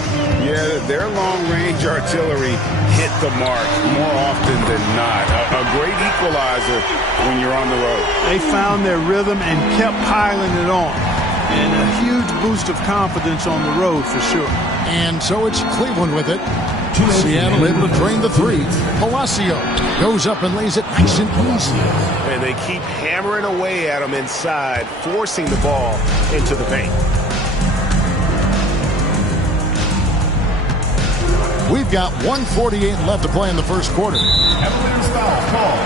Yeah, their long-range artillery hit the mark more often than not. A great equalizer when you're on the road. They found their rhythm and kept piling it on. And a huge boost of confidence on the road for sure. And so it's Cleveland with it. Seattle able to drain the 3. Palacio goes up and lays it nice and easy. And they keep hammering away at him inside, forcing the ball into the paint. We've got 1:48 left to play in the first quarter. Cavaliers foul call.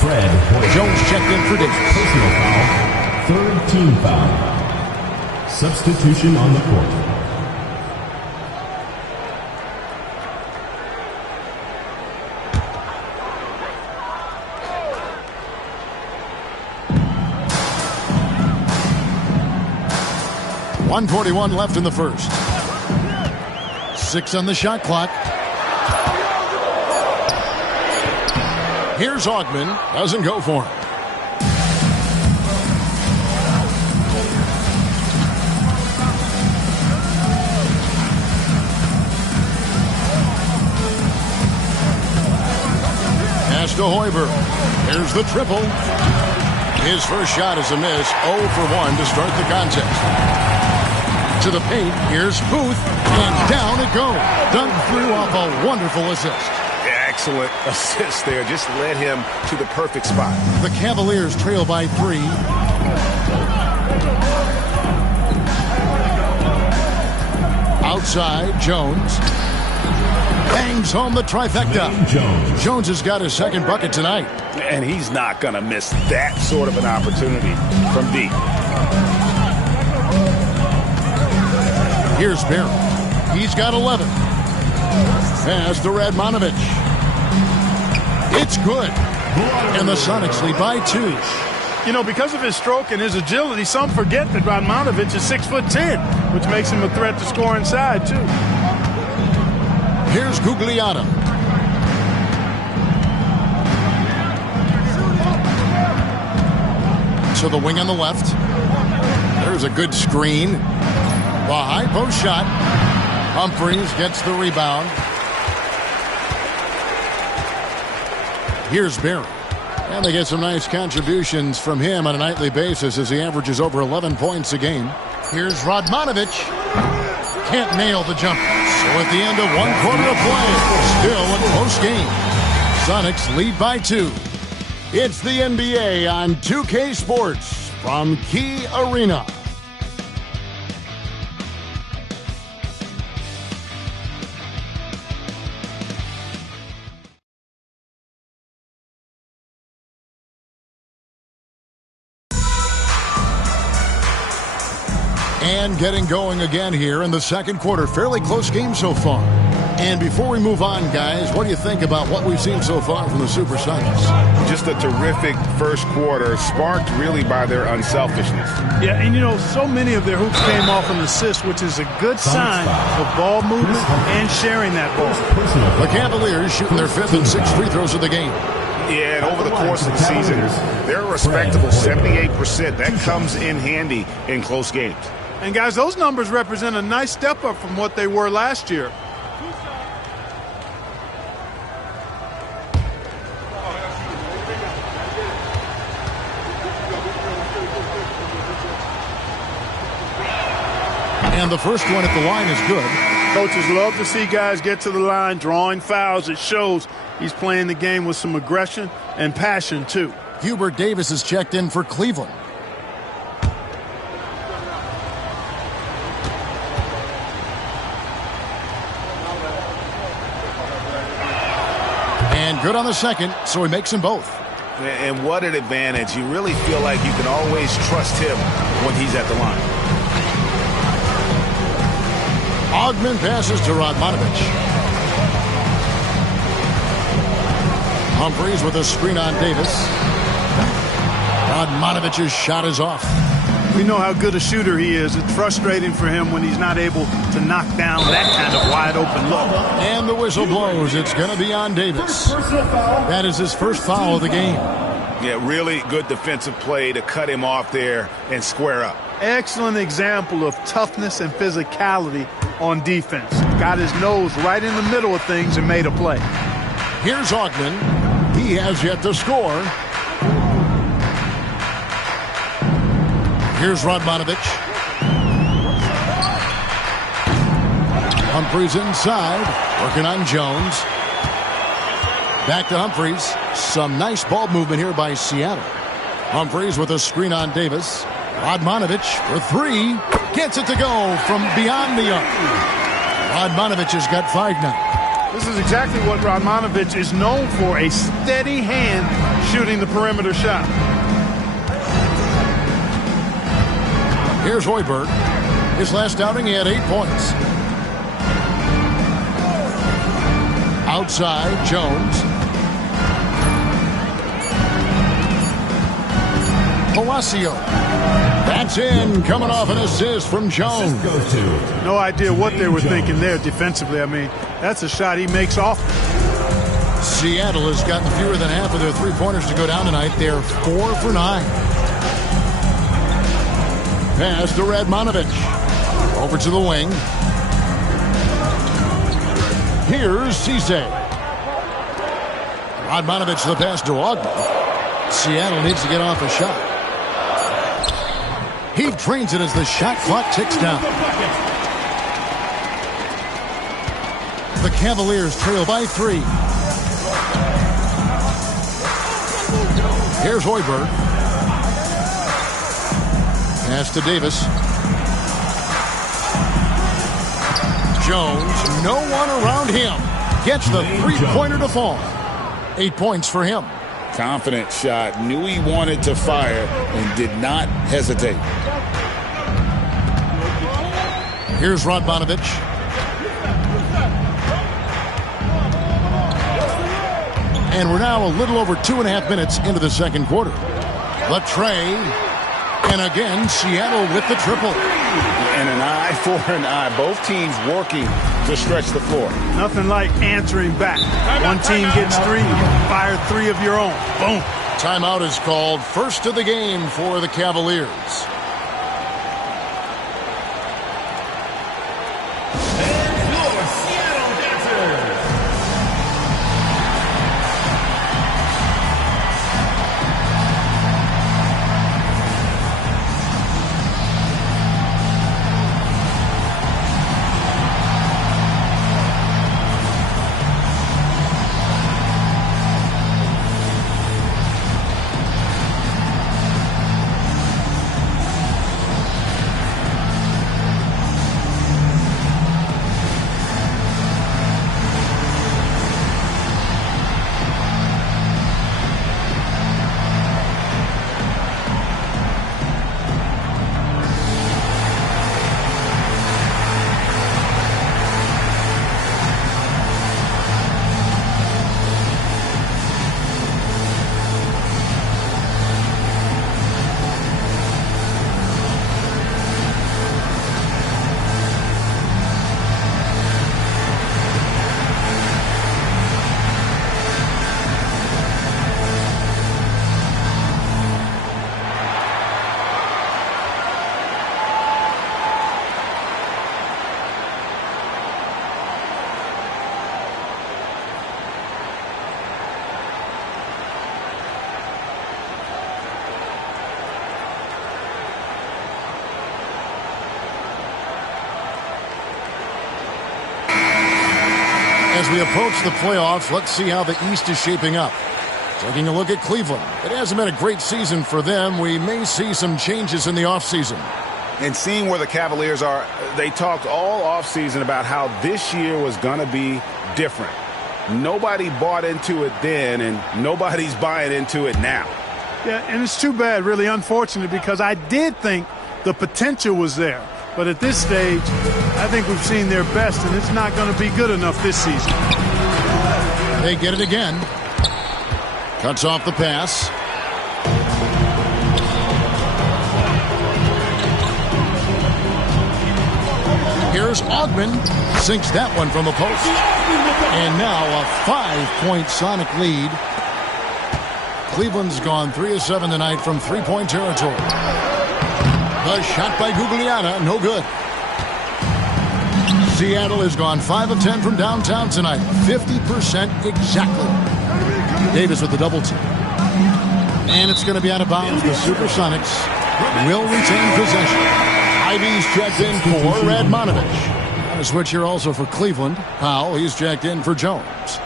Fred Hoiberg. Jones checked in for Davis. Personal foul. Third team foul. Substitution on the court. .141 left in the first. 6 on the shot clock. Here's Augman. Doesn't go for him. Pass to Hoiberg. Here's the triple. His first shot is a miss. 0 for 1 to start the contest. To the paint, here's Booth, and down it goes. Dunked through off a wonderful assist. Excellent assist there. Just led him to the perfect spot. The Cavaliers trail by 3. Outside, Jones. Bangs home the trifecta. Jones has got his second bucket tonight. And he's not going to miss that sort of an opportunity from deep. Here's Barry. He's got 11. Pass to Radmanovic. It's good. And the Sonics lead by 2. You know, because of his stroke and his agility, some forget that Radmanovic is 6'10", which makes him a threat to score inside, too. Here's Gugliotta. To the wing on the left. There's a good screen. The high post shot. Humphries gets the rebound. Here's Barry. And they get some nice contributions from him on a nightly basis as he averages over 11 points a game. Here's Radmanovic. Can't nail the jumper. So at the end of 1 quarter of play, still a close game. Sonics lead by 2. It's the NBA on 2K Sports from Key Arena. And getting going again here in the second quarter. Fairly close game so far. And before we move on, guys, what do you think about what we've seen so far from the Super Sonics? Just a terrific first quarter, sparked really by their unselfishness. Yeah, and you know, so many of their hoops came off an assist, which is a good sign of ball movement and sharing that ball. The Cavaliers shooting their 5th and 6th free throws of the game. Yeah, and over the course of the season, they're a respectable 78%. That comes in handy in close games. And, guys, those numbers represent a nice step up from what they were last year. And the first one at the line is good. Coaches love to see guys get to the line, drawing fouls. It shows he's playing the game with some aggression and passion, too. Hubert Davis is checked in for Cleveland. And good on the second, so he makes them both. And what an advantage. You really feel like you can always trust him when he's at the line. Ogman passes to Radmanovich. Humphries with a screen on Davis. Radmanovich's shot is off. We know how good a shooter he is. It's frustrating for him when he's not able to knock down that kind of wide open look. And the whistle blows. It's going to be on Davis. That is his first foul of the game. Yeah, really good defensive play to cut him off there and square up. Excellent example of toughness and physicality on defense. Got his nose right in the middle of things and made a play. Here's Ogman. He has yet to score. Here's Radmanovich. Humphries inside, working on Jones. Back to Humphries. Some nice ball movement here by Seattle. Humphries with a screen on Davis. Radmanovich for three. Gets it to go from beyond the arc. Radmanovich has got 5 now. This is exactly what Radmanovich is known for, a steady hand shooting the perimeter shot. Here's Hoiberg. His last outing, he had 8 points. Outside, Jones. Palacio. That's in, coming off an assist from Jones. No idea what they were thinking there defensively. I mean, that's a shot he makes often. Seattle has gotten fewer than half of their three-pointers to go down tonight. They're 4 for 9. Pass to Radmanovich. Over to the wing. Here's Cisse. Radmanovich the pass to Ogman. Seattle needs to get off a shot. He drains it as the shot clock ticks down. The Cavaliers trail by 3. Here's Hoiberg. Pass to Davis. Jones, no one around him. Gets the three-pointer to fall. 8 points for him. Confident shot. Knew he wanted to fire and did not hesitate. Here's Radmanovich. And we're now a little over 2.5 minutes into the second quarter. Latrey. And again, Seattle with the triple. And an eye for an eye. Both teams working to stretch the floor. Nothing like answering back. One team gets 3, you fire 3 of your own. Boom. Timeout is called. First of the game for the Cavaliers. As we approach the playoffs, let's see how the East is shaping up. Taking a look at Cleveland. It hasn't been a great season for them. We may see some changes in the offseason. And seeing where the Cavaliers are, they talked all offseason about how this year was going to be different. Nobody bought into it then, and nobody's buying into it now. Yeah, and it's too bad, really unfortunate, because I did think the potential was there. But at this stage, I think we've seen their best, and it's not going to be good enough this season. They get it again. Cuts off the pass. Here's Augman. Sinks that one from the post. And now a 5-point Sonic lead. Cleveland's gone 3 of 7 tonight from three-point territory. The shot by Gugliotta, no good. Seattle has gone 5 of 10 from downtown tonight. 50% exactly. Davis with the double team. And it's going to be out of bounds. The Supersonics will retain possession. Ivy's checked in for Radmanovich. On a switch here also for Cleveland. Powell, he's checked in for Jones.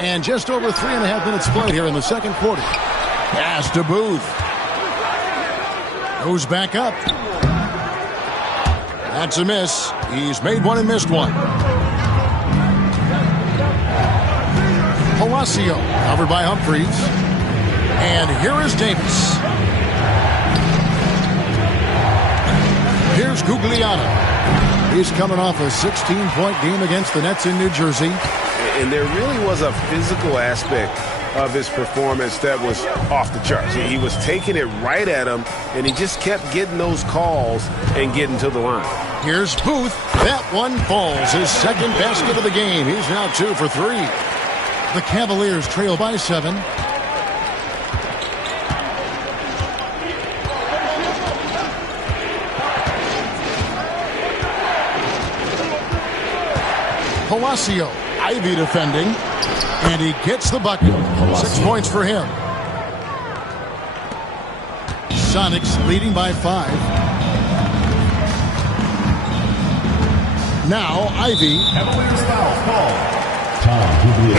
And just over 3.5 minutes played here in the second quarter. Pass to Booth. Goes back up. That's a miss. He's made one and missed one. Palacio covered by Humphries. And here is Davis. Here's Gugliotta. He's coming off a 16-point game against the Nets in New Jersey. And there really was a physical aspect of his performance that was off the charts. He was taking it right at him, and he just kept getting those calls and getting to the line. Here's Booth. That one falls. His second basket of the game. He's now 2 for 3. The Cavaliers trail by 7. Palacio. Ivy defending, and he gets the bucket. 6 points for him. Sonics leading by 5. Now Ivy.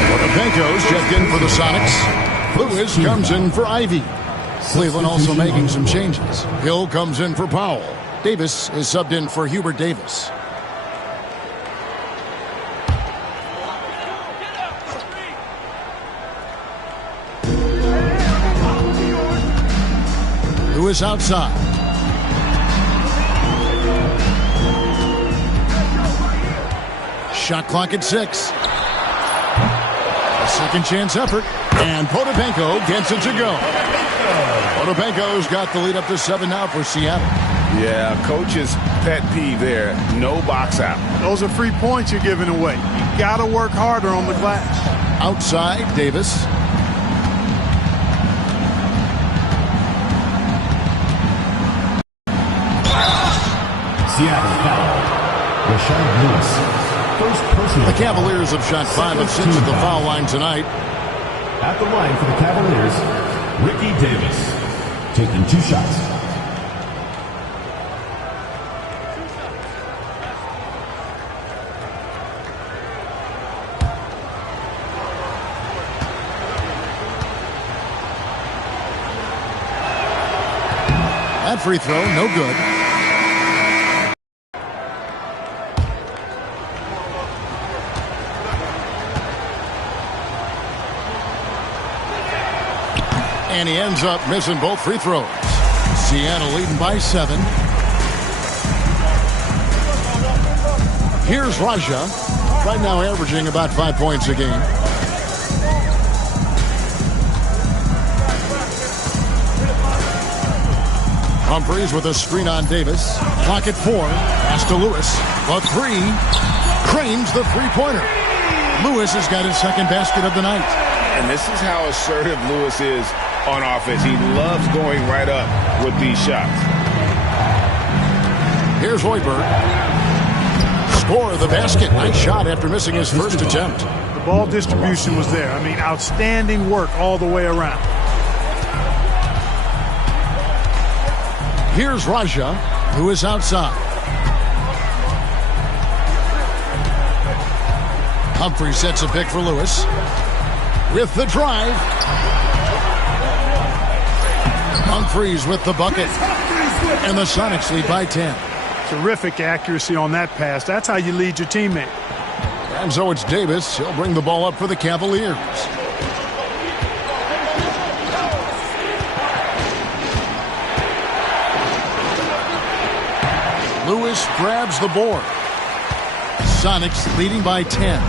Potapenko's checked in for the Sonics. Lewis comes in for Ivy. Cleveland also making some changes. Hill comes in for Powell. Davis is subbed in for Hubert Davis. Lewis outside. Shot clock at 6. A second chance effort. And Potapenko gets it to go. Potapenko's got the lead up to 7 now for Seattle. Yeah, coach's pet peeve there. No box out. Those are free points you're giving away. You got to work harder on the glass. Outside, Davis. Seattle foul. Rashard Lewis. First personal. The Cavaliers have shot 5 of 6 at the foul line tonight. At the line for the Cavaliers, Ricky Davis. Taking 2 shots. That free throw, no good. And he ends up missing both free throws. Seattle leading by 7. Here's Raja. Right now averaging about 5 points a game. Humphries with a screen on Davis. Clock at 4. Pass to Lewis. A 3. Cranes the three-pointer. Lewis has got his second basket of the night. And this is how assertive Lewis is on offense. He loves going right up with these shots. Here's Hoiberg. Score the basket. Nice shot after missing his first attempt. The ball distribution was there. I mean, outstanding work all the way around. Here's Raja, who is outside. Humphrey sets a pick for Lewis. With the drive. Humphreys with the bucket. And the Sonics lead by 10. Terrific accuracy on that pass. That's how you lead your teammate. And so it's Davis. He'll bring the ball up for the Cavaliers. Lewis grabs the board. Sonics leading by 10.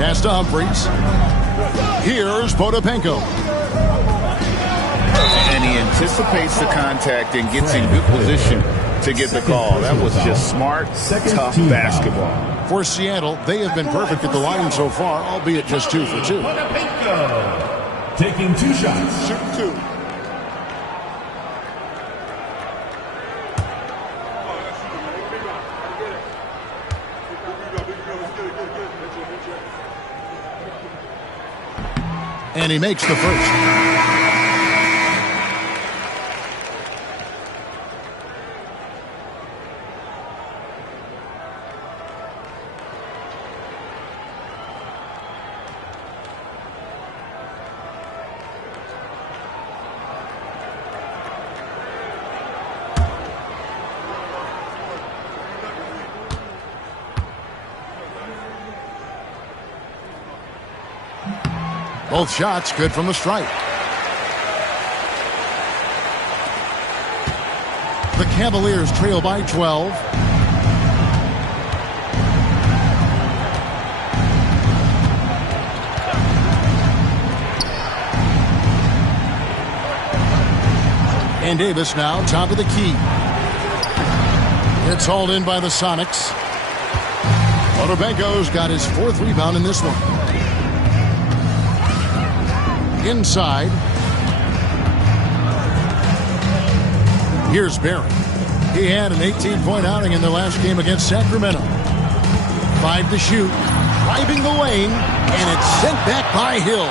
Pass to Humphreys. Here's Potapenko. And he anticipates the contact and gets in good position to get the call. That was just smart, tough basketball. For Seattle, they have been perfect at the line so far, albeit just 2 for 2. Taking 2 shots. Shoot 2. And he makes the first. Both shots good from the stripe. The Cavaliers trail by 12. And Davis now top of the key. It's hauled in by the Sonics. Potapenko's got his 4th rebound in this one. Inside. Here's Barry. He had an 18-point outing in the last game against Sacramento. 5 to shoot. Driving the lane. And it's sent back by Hill.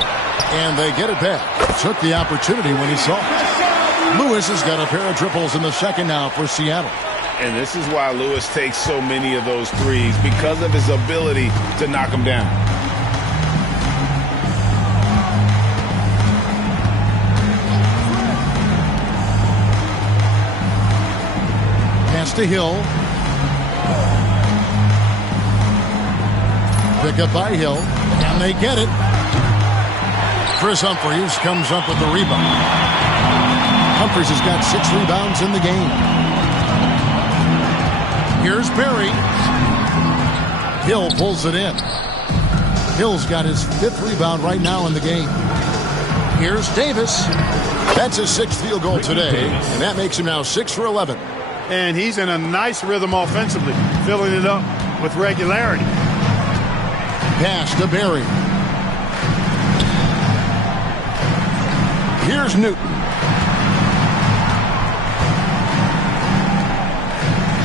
And they get it back. Took the opportunity when he saw it. Lewis has got a pair of triples in the second now for Seattle. And this is why Lewis takes so many of those threes, because of his ability to knock them down. To Hill. Pick up by Hill. And they get it. Chris Humphreys comes up with the rebound. Humphreys has got 6 rebounds in the game. Here's Barry. Hill pulls it in. Hill's got his 5th rebound right now in the game. Here's Davis. That's his 6th field goal today. And that makes him now 6 for 11. And he's in a nice rhythm offensively, filling it up with regularity. Pass to Barry. Here's Newton.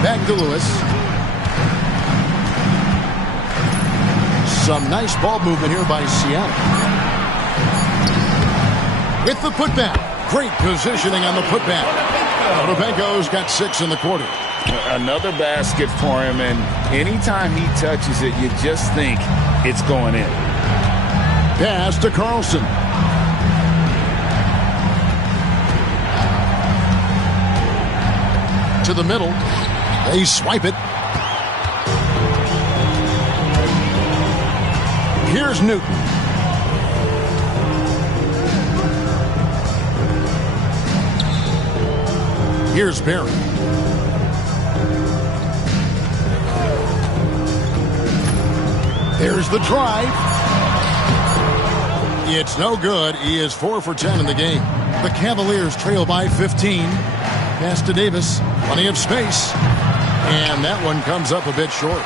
Back to Lewis. Some nice ball movement here by Seattle. With the putback. Great positioning on the putback. Potapenko's got 6 in the quarter. Another basket for him, and anytime he touches it, you just think it's going in. Pass to Carlson. To the middle. They swipe it. Here's Newton. Here's Barry. There's the drive. It's no good. He is 4 for 10 in the game. The Cavaliers trail by 15. Pass to Davis. Plenty of space. And that one comes up a bit short.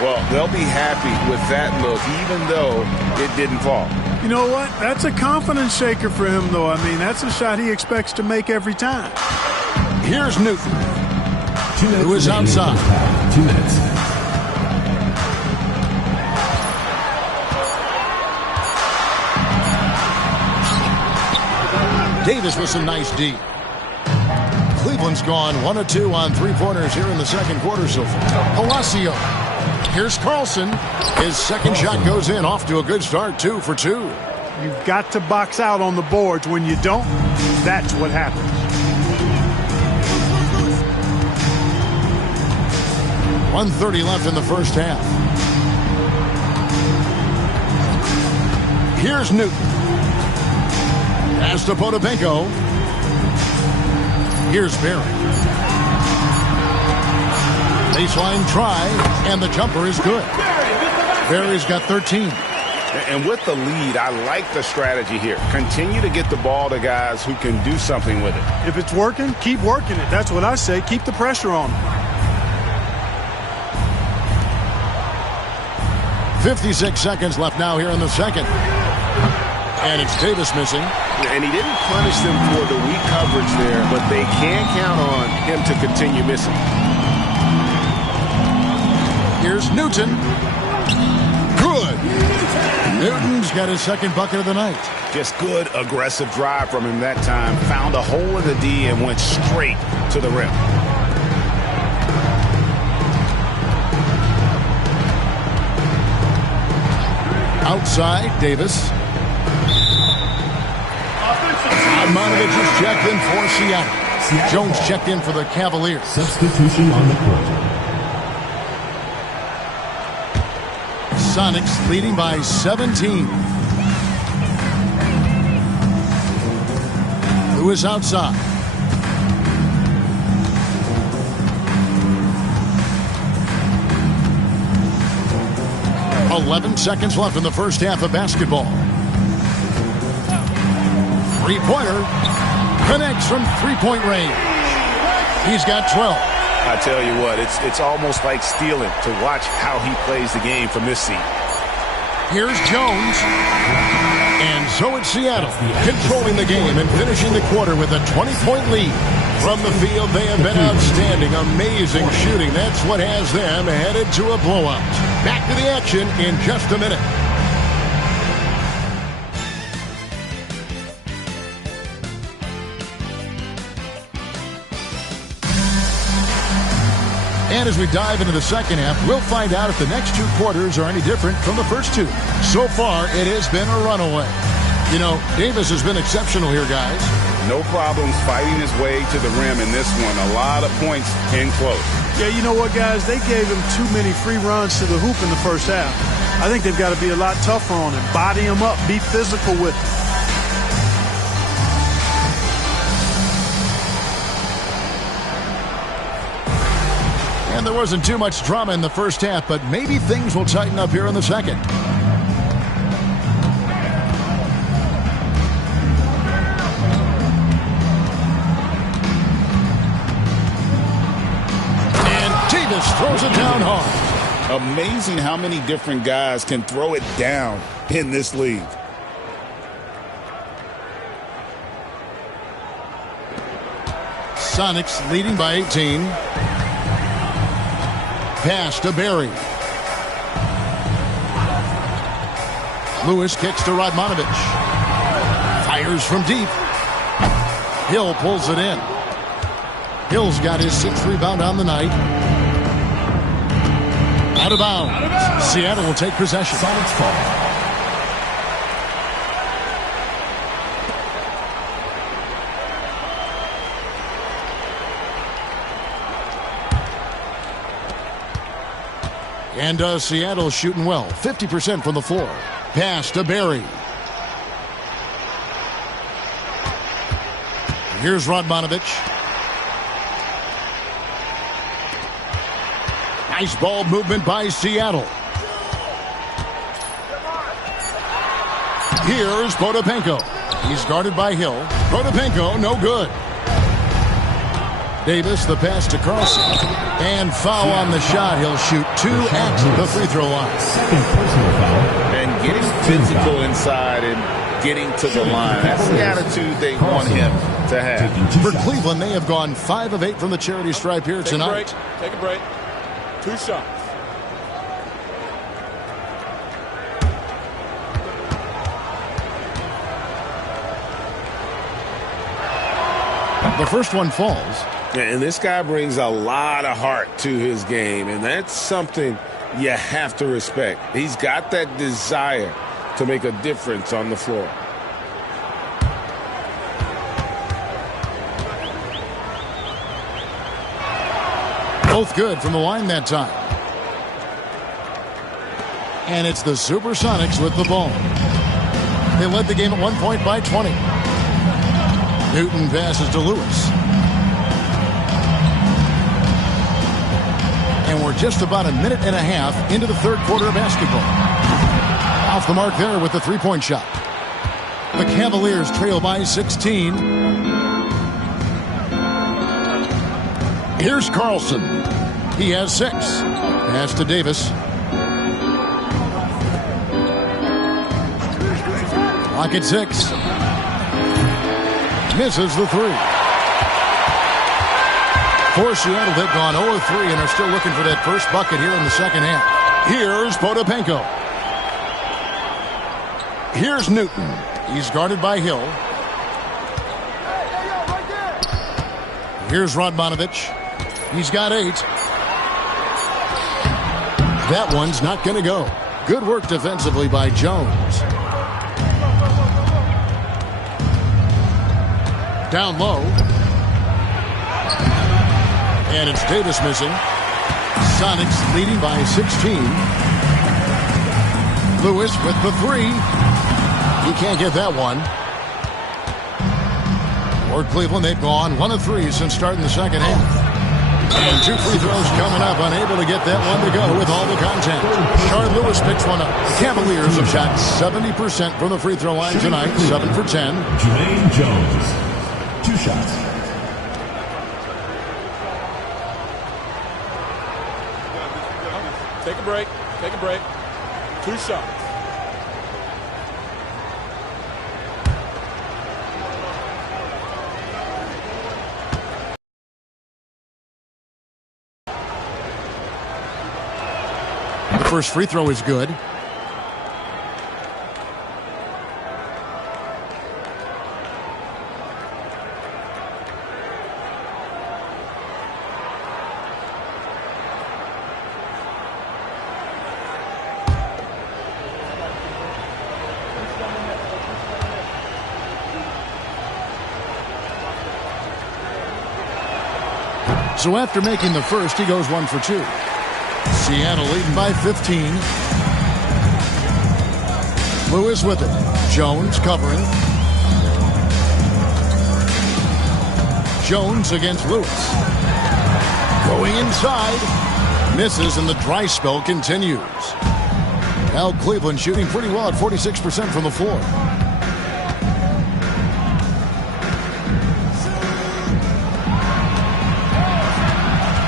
Well, they'll be happy with that look, even though it didn't fall. You know what? That's a confidence shaker for him, though. I mean, that's a shot he expects to make every time. Here's Newton, who is outside. 2 minutes. Davis with some nice D. Cleveland's gone 1 of 2 on three-pointers here in the second quarter so far. Palacio. Here's Carlson. His second shot goes in. Off to a good start. 2 for 2. You've got to box out on the boards. When you don't, that's what happens. .130 left in the first half. Here's Newton. Pass to Potapenko. Here's Barry. Baseline try, and the jumper is good. Barry's got 13. And with the lead, I like the strategy here. Continue to get the ball to guys who can do something with it. If it's working, keep working it. That's what I say. Keep the pressure on them. 56 seconds left now here in the second. And it's Davis missing. And he didn't punish them for the weak coverage there, but they can count on him to continue missing. Here's Newton. Good. Newton's got his second bucket of the night. Just good, aggressive drive from him that time. Found a hole in the D and went straight to the rim. Outside, Davis. Monovich is checked in for Seattle. Jones checked in for the Cavaliers. Substitution on the court. Sonics leading by 17. Lewis outside. .11 seconds left in the first half of basketball. Three-pointer connects from three-point range. He's got 12. I tell you what, it's almost like stealing to watch how he plays the game from this seat. Here's Jones. And so it's Seattle controlling the game and finishing the quarter with a 20-point lead. From the field, they have been outstanding. Amazing shooting. That's what has them headed to a blowout. Back to the action in just a minute. And as we dive into the second half, we'll find out if the next two quarters are any different from the first two. So far, it has been a runaway. You know, Davis has been exceptional here, guys. No problems fighting his way to the rim in this one. A lot of points in close. Yeah, you know what, guys? They gave him too many free runs to the hoop in the first half. I think they've got to be a lot tougher on him. Body him up. Be physical with him. And there wasn't too much drama in the first half, but maybe things will tighten up here in the second. And Davis throws it down hard. Amazing how many different guys can throw it down in this league. Sonics leading by 18. Pass to Barry. Lewis kicks to Radmanovich. Fires from deep. Hill pulls it in. Hill's got his 6th rebound on the night. Out of bounds. Seattle will take possession. Sonics fall. And Seattle shooting well. 50% from the floor. Pass to Barry. Here's Radmanovich. Nice ball movement by Seattle. Here's Potapenko. He's guarded by Hill. Potapenko, no good. Davis, the pass to Carlson. And foul on the shot. He'll shoot 2 at the free throw line. Second personal foul. And getting physical inside and getting to the line. That's the attitude they want him to have. For Cleveland, they have gone 5 of 8 from the charity stripe here tonight. Take a break. 2 shots. The first one falls. And this guy brings a lot of heart to his game, and that's something you have to respect. He's got that desire to make a difference on the floor. Both good from the line that time. And it's the Supersonics with the ball. They led the game at 1 point by 20. Newton passes to Lewis. And we're just about a minute and a half into the third quarter of basketball. Off the mark there with the three-point shot. The Cavaliers trail by 16. Here's Carlson. He has 6. Pass to Davis. Clock at 6. Misses the 3. For Seattle, they've gone 0-3 and are still looking for that first bucket here in the second half. Here's Potapenko. Here's Newton. He's guarded by Hill. Here's Radmanovic. He's got 8. That one's not going to go. Good work defensively by Jones. Down low. And it's Davis missing. Sonics leading by 16. Lewis with the 3. He can't get that one. For Cleveland, they've gone 1 of 3 since starting the second half. And 2 free throws coming up, unable to get that one to go with all the contact. Shard Lewis picks one up. Cavaliers have shot 70% from the free throw line tonight, 7 for 10. Jermaine Jones, 2 shots. Take a break. Take a break. 2 shots. The first free throw is good. So after making the first, he goes 1 for 2. Seattle leading by 15. Lewis with it. Jones covering. Jones against Lewis. Going inside. Misses, and the dry spell continues. Now Cleveland shooting pretty well at 46% from the floor.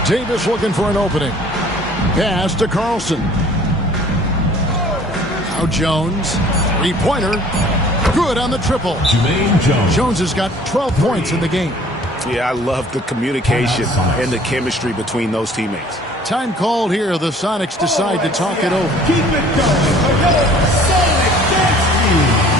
Davis looking for an opening. Pass to Carlson. Now Jones. Three-pointer. Good on the triple. Jermaine Jones. Jones has got 12 points in the game. Yeah, I love the communication and the chemistry between those teammates. Time called here. The Sonics decide to talk it over. Keep it going for your Sonic Dance Team.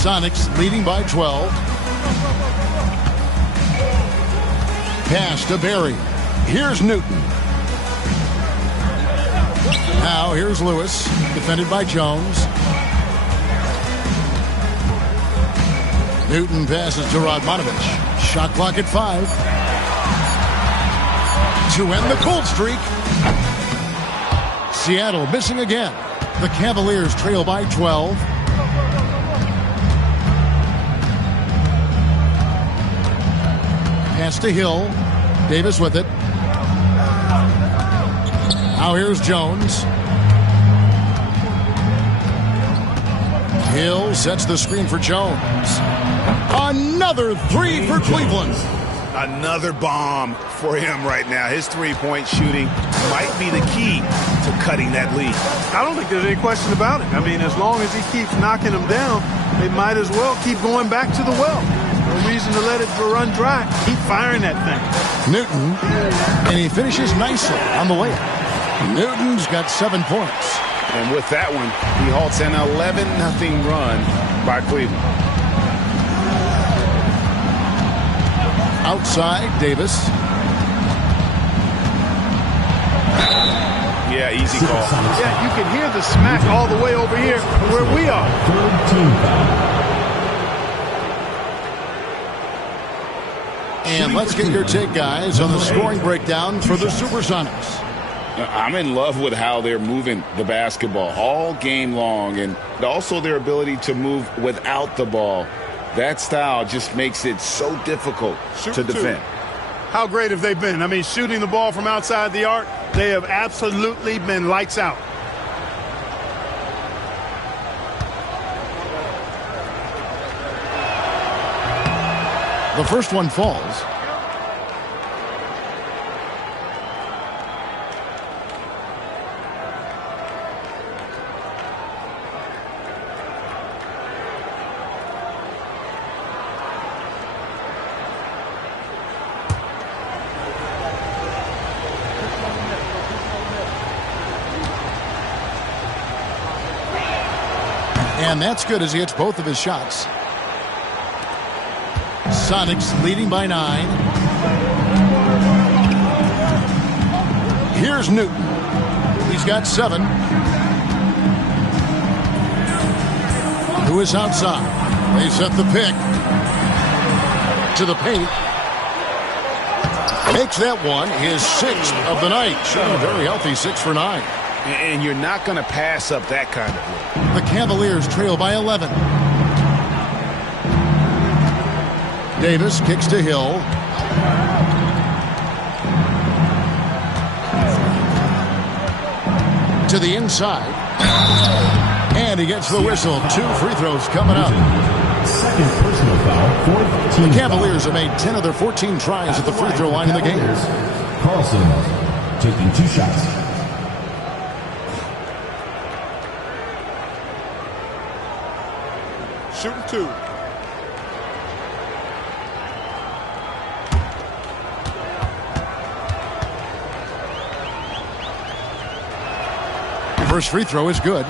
Sonics leading by 12. Pass to Barry. Here's Newton. Now here's Lewis, defended by Jones. Newton passes to Radmanovich. Shot clock at 5. To end the cold streak. Seattle missing again. The Cavaliers trail by 12. Pass to Hill. Davis with it. Now here's Jones. Hill sets the screen for Jones. Another three for Cleveland. Another bomb for him right now. His three-point shooting might be the key to cutting that lead. I don't think there's any question about it. I mean, as long as he keeps knocking them down, they might as well keep going back to the well. No reason to let it run dry. Keep firing that thing. Newton, and he finishes nicely on the layup. Newton's got 7 points. And with that one, he halts an 11-0 run by Cleveland. Outside, Davis. Yeah, easy call. Yeah, you can hear the smack all the way over here where we are. And let's get your take, guys, on the scoring breakdown for the Supersonics. I'm in love with how they're moving the basketball all game long, and also their ability to move without the ball. That style just makes it so difficult to defend. How great have they been? I mean, shooting the ball from outside the arc, they have absolutely been lights out. The first one falls. And that's good as he hits both of his shots. Sonics leading by 9. Here's Newton. He's got 7. Lewis outside. They set the pick. To the paint. Makes that one his 6th of the night. Shooting a very healthy 6 for 9. And you're not going to pass up that kind of look. The Cavaliers trail by 11. Davis kicks to Hill. To the inside. And he gets the whistle. 2 free throws coming up. Second personal foul. The Cavaliers have made 10 of their 14 tries at the free throw line in the game. Carlson taking 2 shots. Shooting 2. First free throw is good.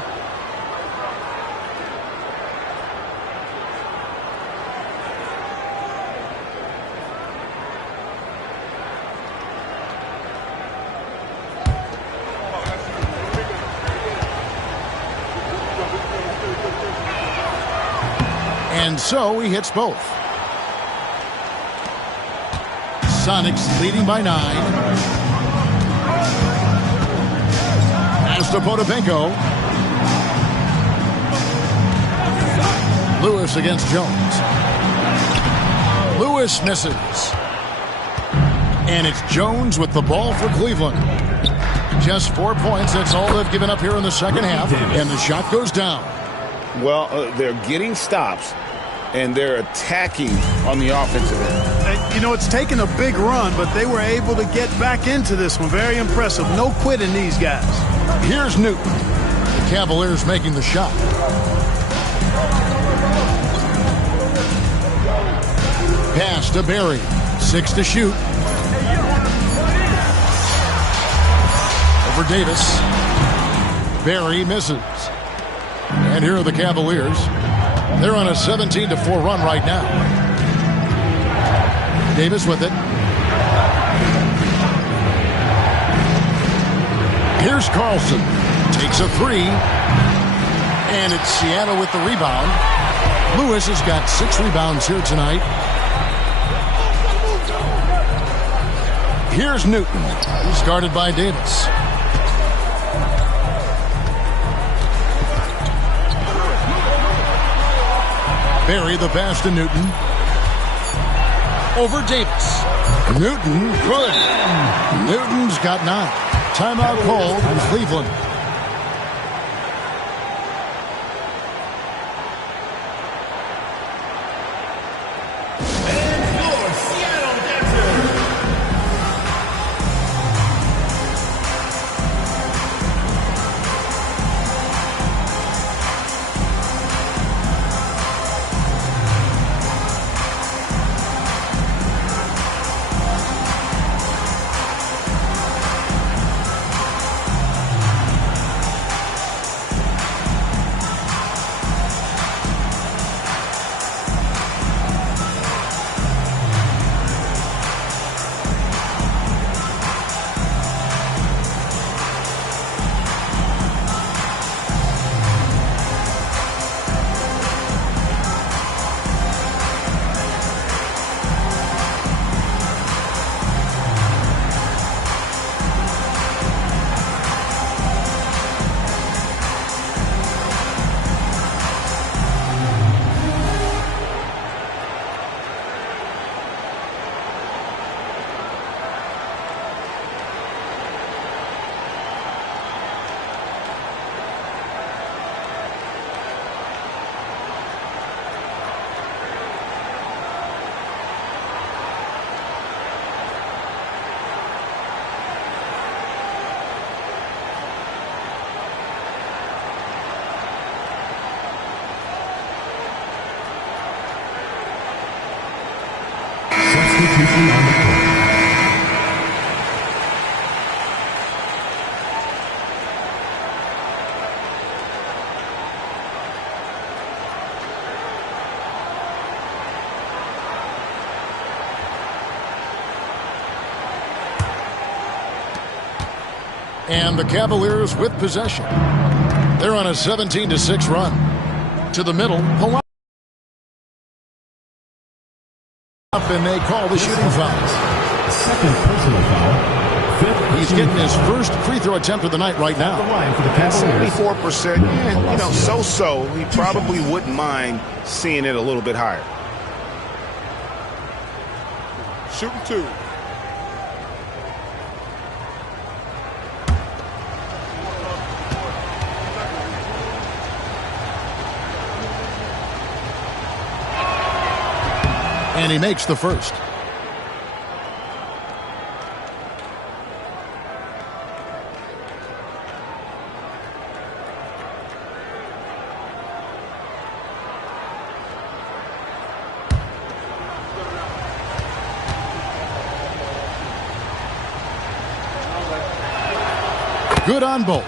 And so he hits both. Sonics leading by 9. Pass to Potapenko. Lewis against Jones. Lewis misses. And it's Jones with the ball for Cleveland. Just 4 points. That's all they've given up here in the second half. And the shot goes down. Well, they're getting stops, and they're attacking on the offensive end. And, you know, it's taken a big run, but they were able to get back into this one. Very impressive. No quitting these guys. Here's Newton. The Cavaliers making the shot. Pass to Barry. 6 to shoot. Over Davis. Barry misses. And here are the Cavaliers. They're on a 17-4 run right now. Davis with it. Here's Carlson. Takes a three. And it's Seattle with the rebound. Lewis has got 6 rebounds here tonight. Here's Newton. He's guarded by Davis. Barry the pass to Newton. Over Davis. Newton, good. Newton's got 9. Timeout called in Cleveland. And the Cavaliers with possession. They're on a 17-6 run. To the middle, Halal. And they call the shooting foul. Second personal foul. He's getting his first free throw attempt of the night right now. 74%, so-so. He probably wouldn't mind seeing it a little bit higher. Shooting 2. And he makes the first. Good on both.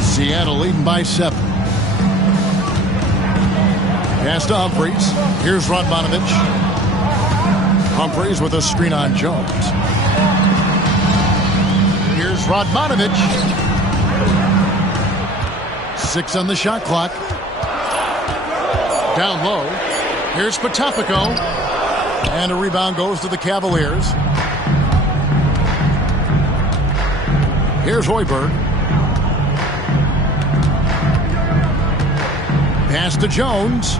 Seattle leading by 7. Pass to Humphreys. Here's Radmanovich. Humphreys with a screen on Jones. Here's Radmanovich. 6 on the shot clock. Down low. Here's Potapico. And a rebound goes to the Cavaliers. Here's Hoiberg. Pass to Jones.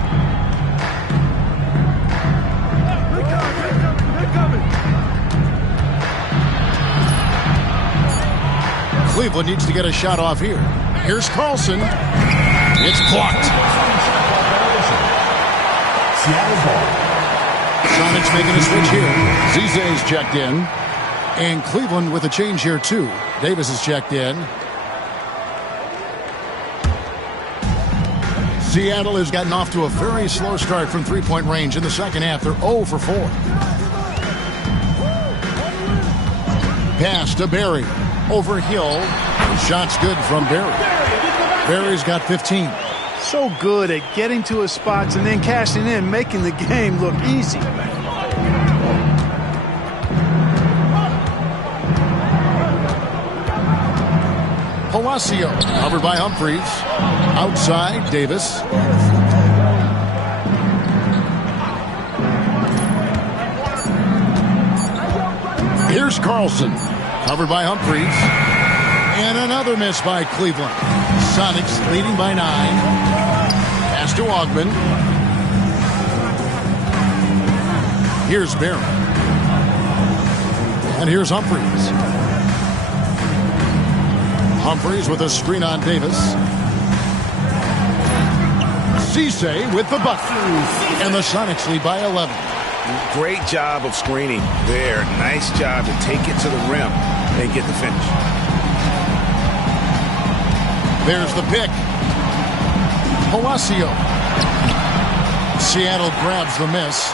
Cleveland needs to get a shot off here. Here's Carlson. It's blocked. Seattle ball. Sonic's making a switch here. Zeze's checked in. And Cleveland with a change here, too. Davis is checked in. Seattle has gotten off to a very slow start from three-point range in the second half. They're 0 for 4. Pass to Barry. Over Hill. The shot's good from Barry. Berry's got 15. So good at getting to his spots and then cashing in, making the game look easy. Palacio covered by Humphries. Outside, Davis. Here's Carlson. Covered by Humphries. And another miss by Cleveland. Sonics leading by 9. Pass to Augman. Here's Barry. And here's Humphries. Humphries with a screen on Davis. Cisse with the bucket. And the Sonics lead by 11. Great job of screening there. Nice job to take it to the rim and get the finish. There's the pick. Palacio. Seattle grabs the miss.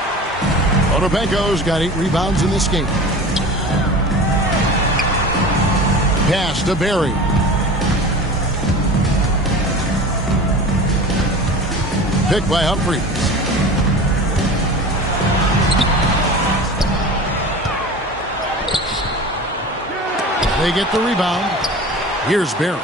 Odobenko's got 8 rebounds in this game. Pass to Barry. Picked by Humphries. They get the rebound. Here's Barry.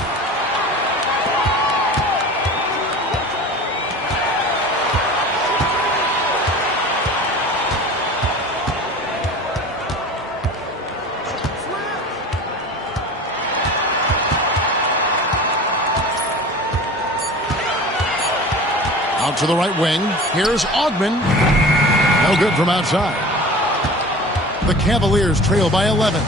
Out to the right wing. Here's Augman. No good from outside. The Cavaliers trail by 11.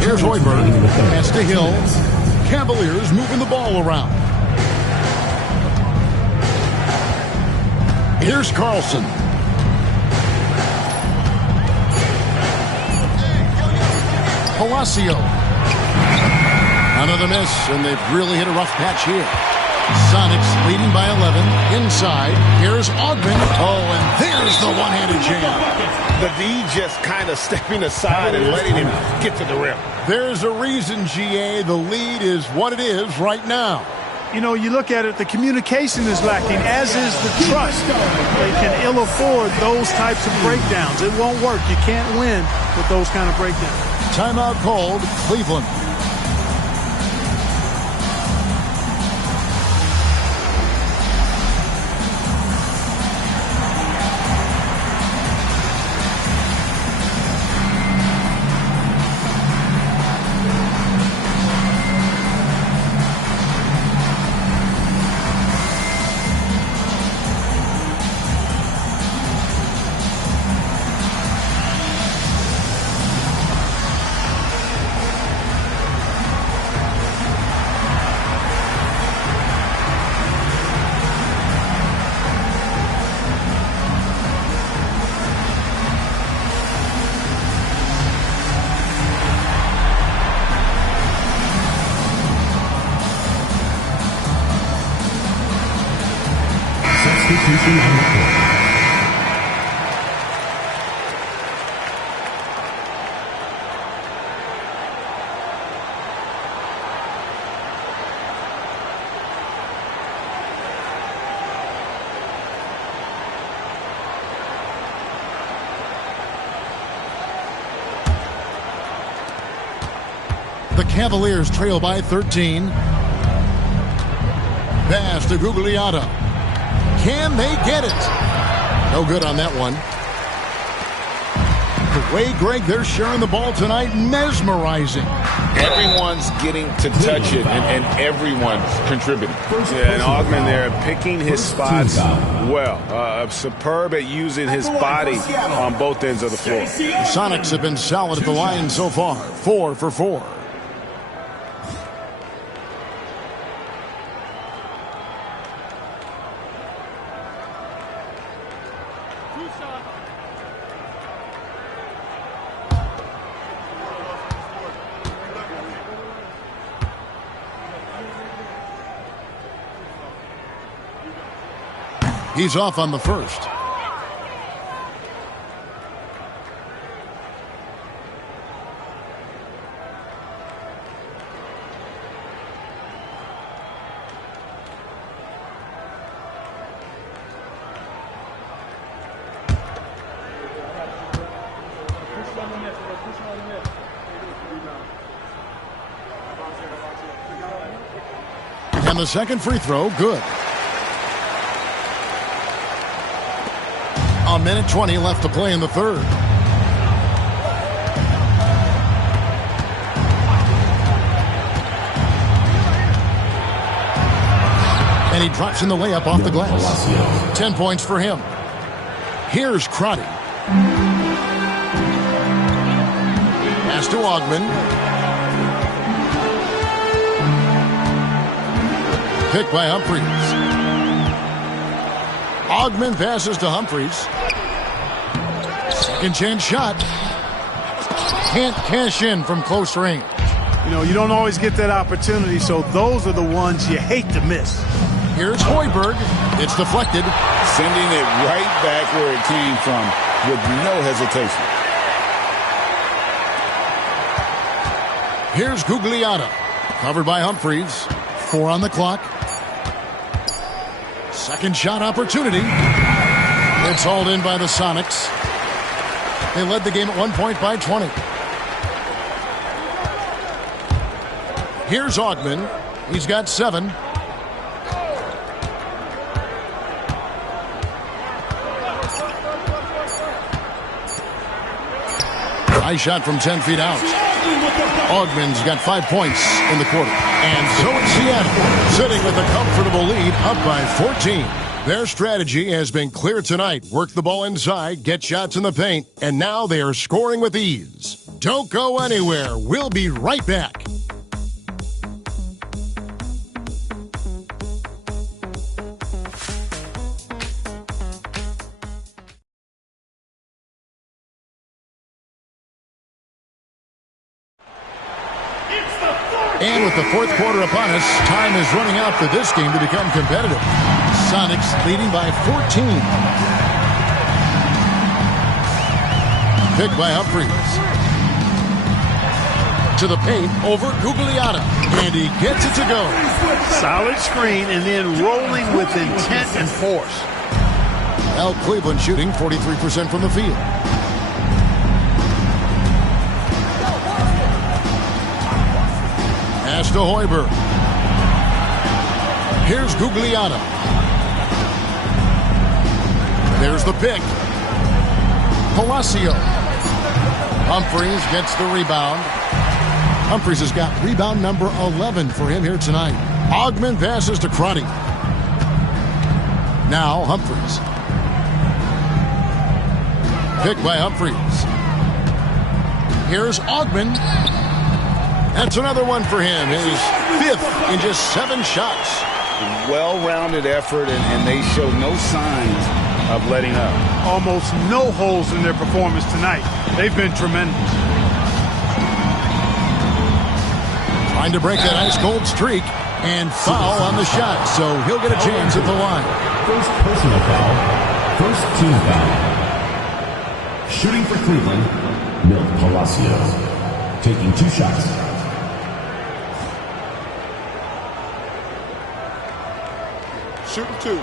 Here's Hoiberg. Pass to Hill. Cavaliers moving the ball around. Here's Carlson. Palacio. Another miss, and they've really hit a rough patch here. Sonics leading by 11. Inside, here's Augman. Oh, and there's the one-handed jam. The D just kind of stepping aside and letting him get to the rim. There's a reason, GA. The lead is what it is right now. You know, you look at it, the communication is lacking, as is the trust. They can ill afford those types of breakdowns. It won't work. You can't win with those kind of breakdowns. Timeout called, Cleveland. The Cavaliers trail by 13. Pass to Gugliotta. Can they get it? No good on that one. The way, Greg, they're sharing the ball tonight, mesmerizing. Everyone's getting to touch it, and everyone's contributing. Yeah, and Augman there picking his spots well. Superb at using his body on both ends of the floor. The Sonics have been solid at the line so far. 4 for 4. He's off on the first. And the second free throw, good. A minute 20 left to play in the third. And he drops in the layup off the glass. 10 points for him. Here's Crotty. Pass to Augmon. Picked by Humphries. Augmon passes to Humphries. Second chance shot. Can't cash in from close range. You know, you don't always get that opportunity, so those are the ones you hate to miss. Here's Hoiberg. It's deflected. Sending it right back where it came from with no hesitation. Here's Gugliotta. Covered by Humphries. 4 on the clock. Second shot opportunity. It's hauled in by the Sonics. They led the game at 1 point by 20. Here's Augmon. He's got 7. High shot from 10 feet out. Augman's got 5 points in the quarter. And so it's Seattle, sitting with a comfortable lead, up by 14. Their strategy has been clear tonight. Work the ball inside, get shots in the paint, and now they are scoring with ease. Don't go anywhere. We'll be right back. And with the fourth quarter upon us, time is running out for this game to become competitive. Sonics leading by 14. Picked by Humphries. To the paint over Gugliotta. And he gets it to go. Solid screen and then rolling with intent and force. Al Cleveland shooting 43% from the field. Pass to Hoiberg. Here's Gugliotta. There's the pick. Palacio. Humphries gets the rebound. Humphries has got rebound number 11 for him here tonight. Augmon passes to Crotty. Now Humphries. Picked by Humphries. Here's Augmon. That's another one for him. His 5th in just 7 shots. Well-rounded effort, and they show no signs of letting up. Almost no holes in their performance tonight. They've been tremendous. Trying to break that ice-cold streak and foul on the shot, so he'll get a chance at the line. First personal foul. First team foul. Shooting for Cleveland, Milt Palacio. Taking 2 shots. Shooting 2.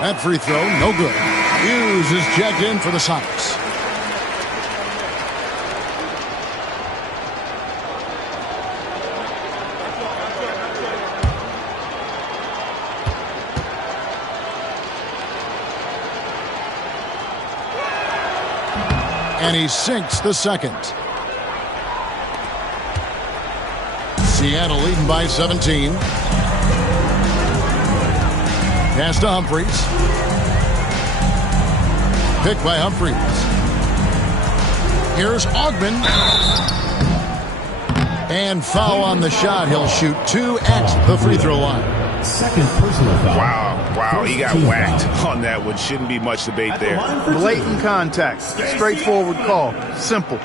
That free throw, no good. Hughes is checked in for the Sonics. And he sinks the second. Seattle leading by 17. Pass to Humphries. Picked by Humphries. Here's Augmon. And foul on the shot. He'll shoot 2 at the free throw line. Second personal foul. Wow, he got whacked on that one. Shouldn't be much debate there. Blatant contact. Straightforward call. Simple.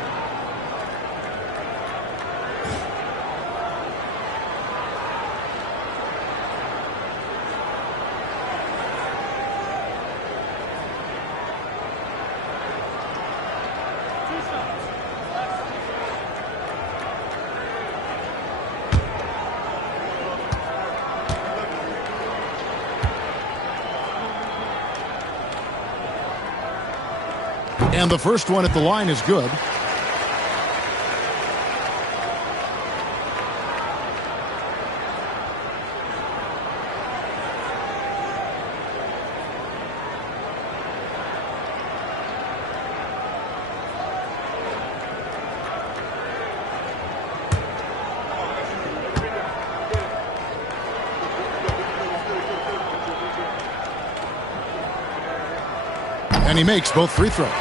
And the first one at the line is good. And he makes both free throws.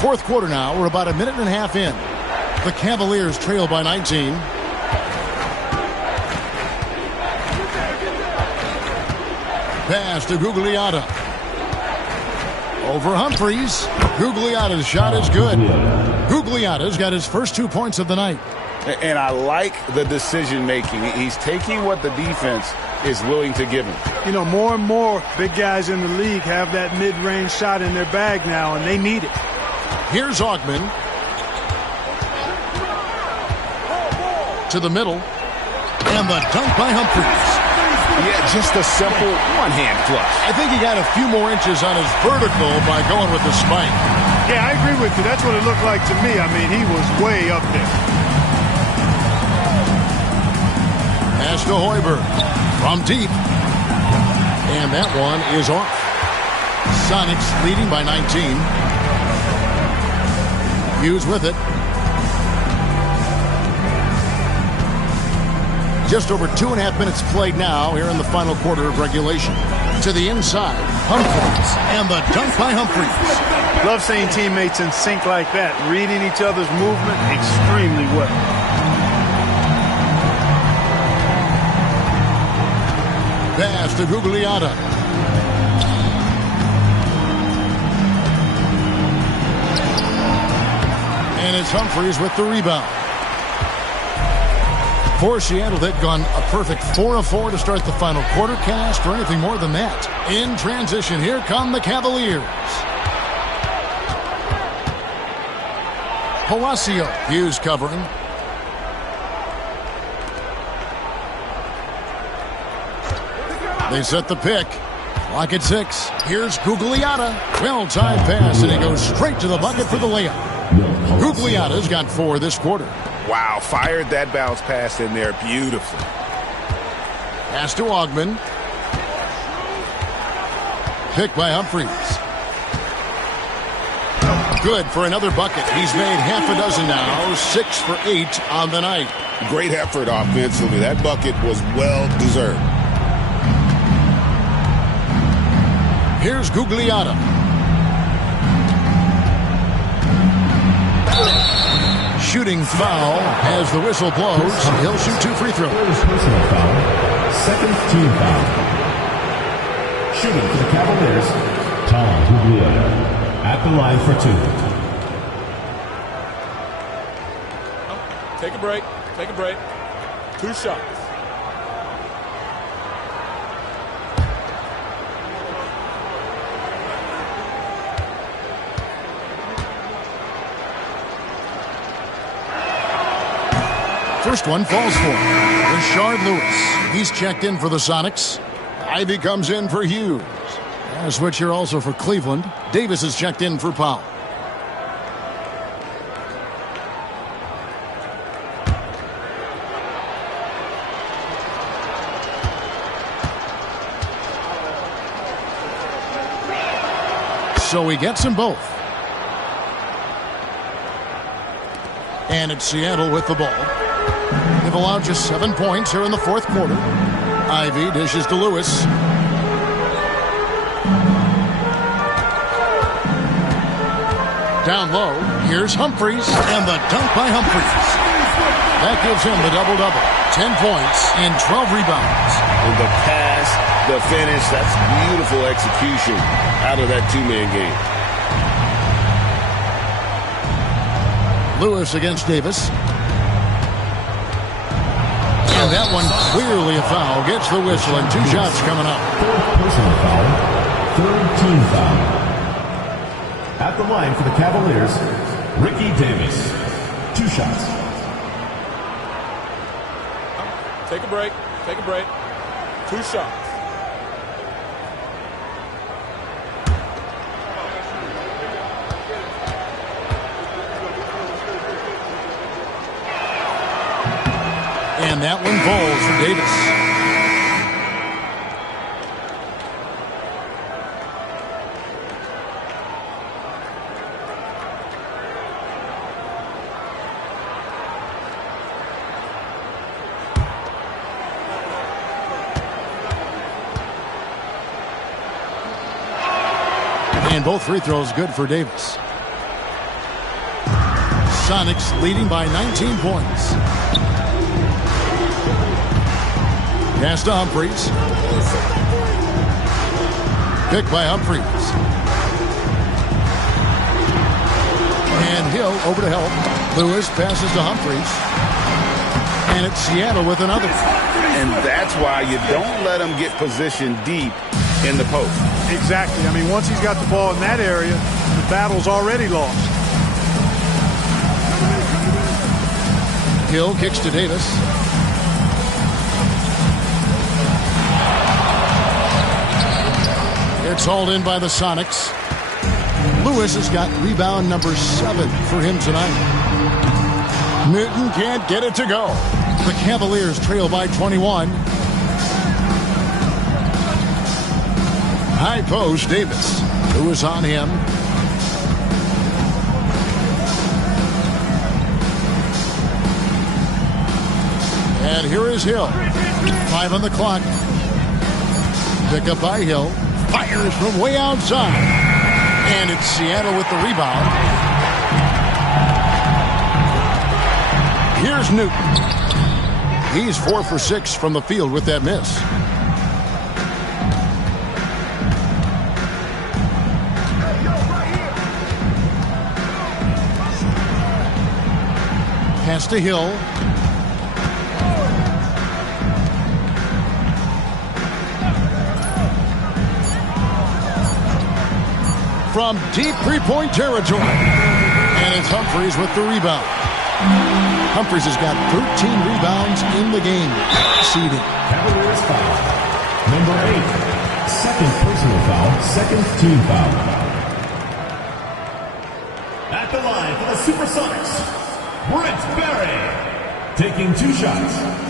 Fourth quarter now. We're about a minute and a half in. The Cavaliers trail by 19. Pass to Gugliotta. Over Humphries. Gugliotta's shot is good. Gugliotta's got his first 2 points of the night. And I like the decision-making. He's taking what the defense is willing to give him. You know, more and more big guys in the league have that mid-range shot in their bag now, and they need it. Here's Augman. To the middle. And the dunk by Humphries. Yeah, just a simple one-hand flush. I think he got a few more inches on his vertical by going with the spike. Yeah, I agree with you. That's what it looked like to me. I mean, he was way up there. Pass to Hoiberg from deep. And that one is off. Sonics leading by 19. Hughes with it. Just over 2.5 minutes played now here in the final quarter of regulation. To the inside, Humphries. And the dunk by Humphries. Love seeing teammates in sync like that, reading each other's movement extremely well. Pass to Gugliotta. And it's Humphries with the rebound. For Seattle, they'd gone a perfect 4 of 4 to start the final quarter. Can't ask for anything more than that. In transition, here come the Cavaliers. Palacio, Hughes covering. They set the pick. Clock at 6. Here's Gugliotta. Well-timed pass, and he goes straight to the bucket for the layup. Gugliotta's got 4 this quarter. Wow, fired that bounce pass in there beautifully. Pass to Augman. Pick by Humphries. Good for another bucket. He's made half a dozen now. 6 for 8 on the night. Great effort offensively. That bucket was well-deserved. Here's Gugliotta. Shooting foul as the whistle blows. He'll shoot 2 free throws. First personal foul. Second team foul. Shooting for the Cavaliers, Tom Gugliotta. At the line for 2. Take a break. Take a break. 2 shots. First one falls for Rashard Lewis. He's checked in for the Sonics. Ivy comes in for Hughes. A switch here also for Cleveland. Davis is checked in for Powell. So he gets them both. And it's Seattle with the ball. They've allowed just 7 points here in the fourth quarter. Ivy dishes to Lewis. Down low, here's Humphries, and the dunk by Humphries. That gives him the double-double. 10 points and 12 rebounds. And the pass, the finish, that's beautiful execution out of that two-man game. Lewis against Davis. And that one clearly a foul. Gets the whistle and 2 shots coming up. Fourth personal foul. Third team foul. At the line for the Cavaliers, Ricky Davis. 2 shots. Take a break. Take a break. 2 shots. And that one falls for Davis. And both free throws good for Davis. Sonics leading by 19 points. Pass to Humphries. Picked by Humphries. And Hill over to help. Lewis passes to Humphries. And it's Seattle with another. And that's why you don't let him get positioned deep in the post. Exactly. I mean, once he's got the ball in that area, the battle's already lost. Hill kicks to Davis. It's hauled in by the Sonics. Lewis has got rebound number 7 for him tonight. Newton can't get it to go. The Cavaliers trail by 21. High post, Davis. Lewis on him. And here is Hill. 5 on the clock. Pick up by Hill. Fires from way outside. And it's Seattle with the rebound. Here's Newton. He's 4 for 6 from the field with that miss. Pass to Hill. From deep three-point territory. And it's Humphries with the rebound. Humphries has got 13 rebounds in the game. Seeding. Cavaliers foul. Number 8. Second personal foul. Second team foul. At the line for the Supersonics, Brent Barry. Taking 2 shots.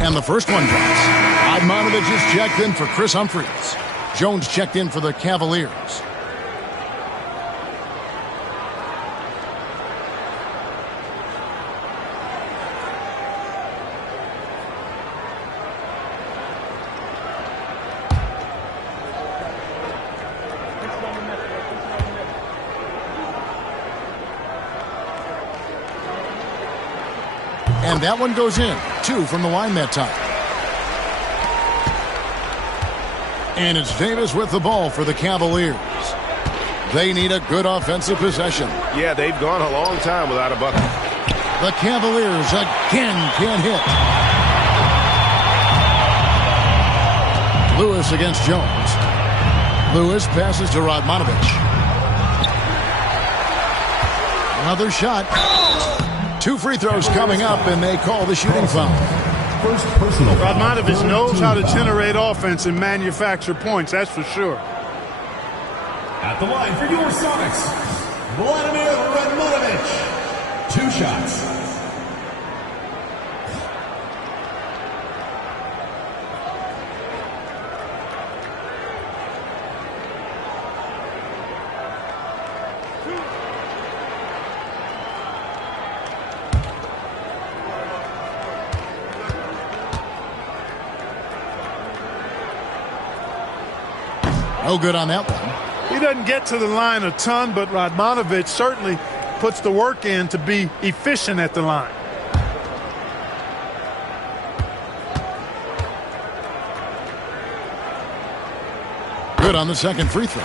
And the first one drops. Radmanovich is checked in for Chris Humphries. Jones checked in for the Cavaliers. And that one goes in. 2 from the line that time. And it's Davis with the ball for the Cavaliers. They need a good offensive possession. Yeah, they've gone a long time without a bucket. The Cavaliers again can't hit. Lewis against Jones. Lewis passes to Radmanovich. Another shot. 2 free throws coming up, and they call the shooting foul. First personal foul. Radmanovich knows how to generate offense and manufacture points, that's for sure. At the line for your Sonics, Vladimir Radmanovich. 2 shots. No good on that one. He doesn't get to the line a ton, but Radmanovich certainly puts the work in to be efficient at the line. Good on the second free throw.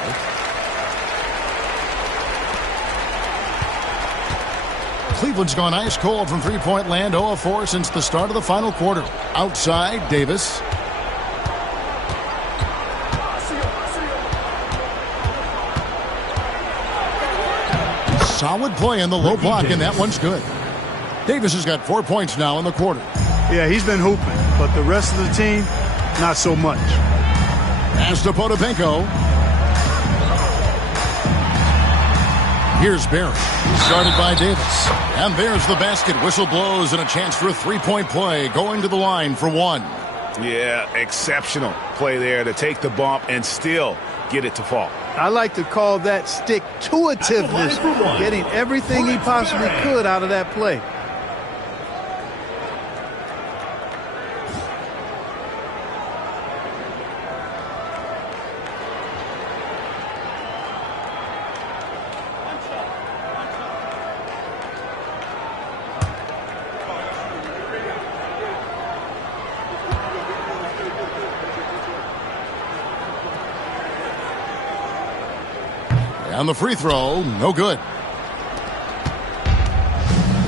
Cleveland's gone ice cold from three-point land, 0 of 4 since the start of the final quarter. Outside, Davis. Solid play in the low block, and that one's good. Davis has got 4 points now in the quarter. Yeah, he's been hooping, but the rest of the team, not so much. Pass to Potapenko. Here's Barry, started by Davis. And there's the basket. Whistle blows and a chance for a three-point play, going to the line for one. Yeah, exceptional play there to take the bump and still get it to fall. I like to call that stick-to-itiveness, getting everything he possibly could out of that play. And the free throw, no good.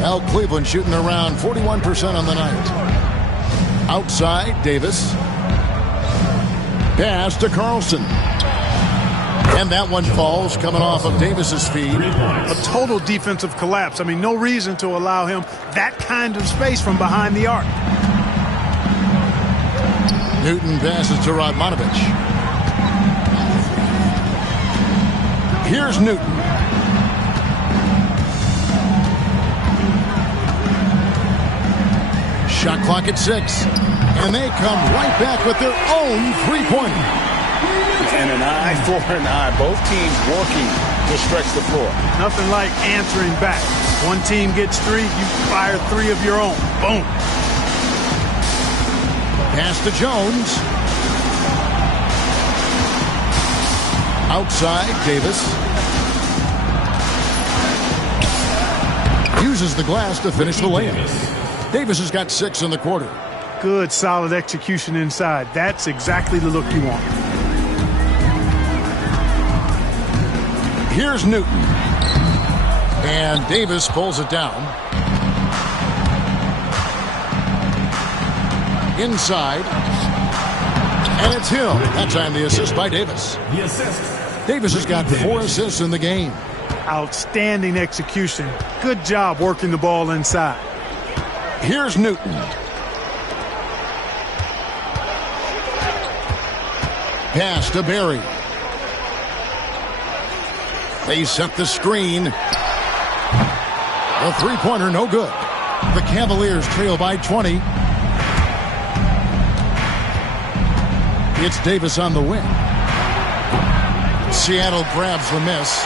Well, Cleveland shooting around 41% on the night. Outside, Davis. Pass to Carlson. And that one falls, coming off of Davis's feet. A total defensive collapse. I mean, no reason to allow him that kind of space from behind the arc. Newton passes to Radmanovich. Here's Newton. Shot clock at 6. And they come right back with their own three-pointer. And an eye for an eye. Both teams working to stretch the floor. Nothing like answering back. One team gets 3, you fire 3 of your own. Boom. Pass to Jones. Outside, Davis. Uses the glass to finish the layup. Davis has got 6 in the quarter. Good, solid execution inside. That's exactly the look you want. Here's Newton. And Davis pulls it down. Inside. And it's Hill. That time the assist by Davis. Davis has got 4 assists in the game. Outstanding execution. Good job working the ball inside. Here's Newton. Pass to Barry. They set the screen. The three-pointer no good. The Cavaliers trail by 20. It's Davis on the wing. Seattle grabs the miss.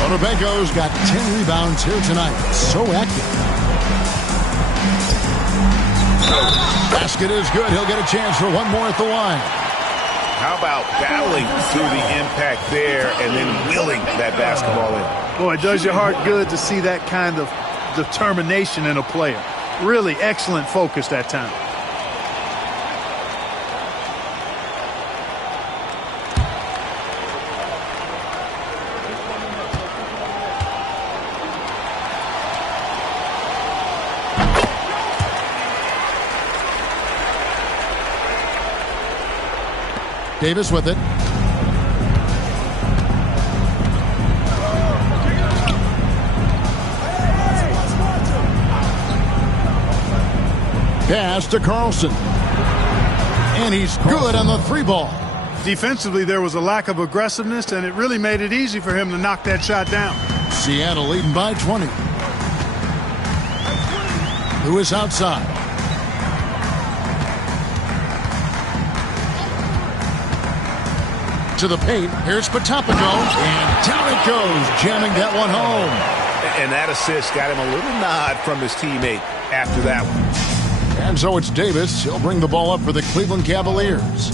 Potapenko's got 10 rebounds here tonight. So active. Basket is good. He'll get a chance for one more at the line. How about battling through the impact there and then wheeling that basketball in? Boy, it does your heart good to see that kind of determination in a player. Really excellent focus that time. Davis with it. Pass to Carlson. And he's good on the 3-ball. Defensively, there was a lack of aggressiveness, and it really made it easy for him to knock that shot down. Seattle leading by 20. Lewis outside. To the paint. Here's Potapenko. And down it goes, jamming that one home. And that assist got him a little nod from his teammate after that one. And so it's Davis. He'll bring the ball up for the Cleveland Cavaliers.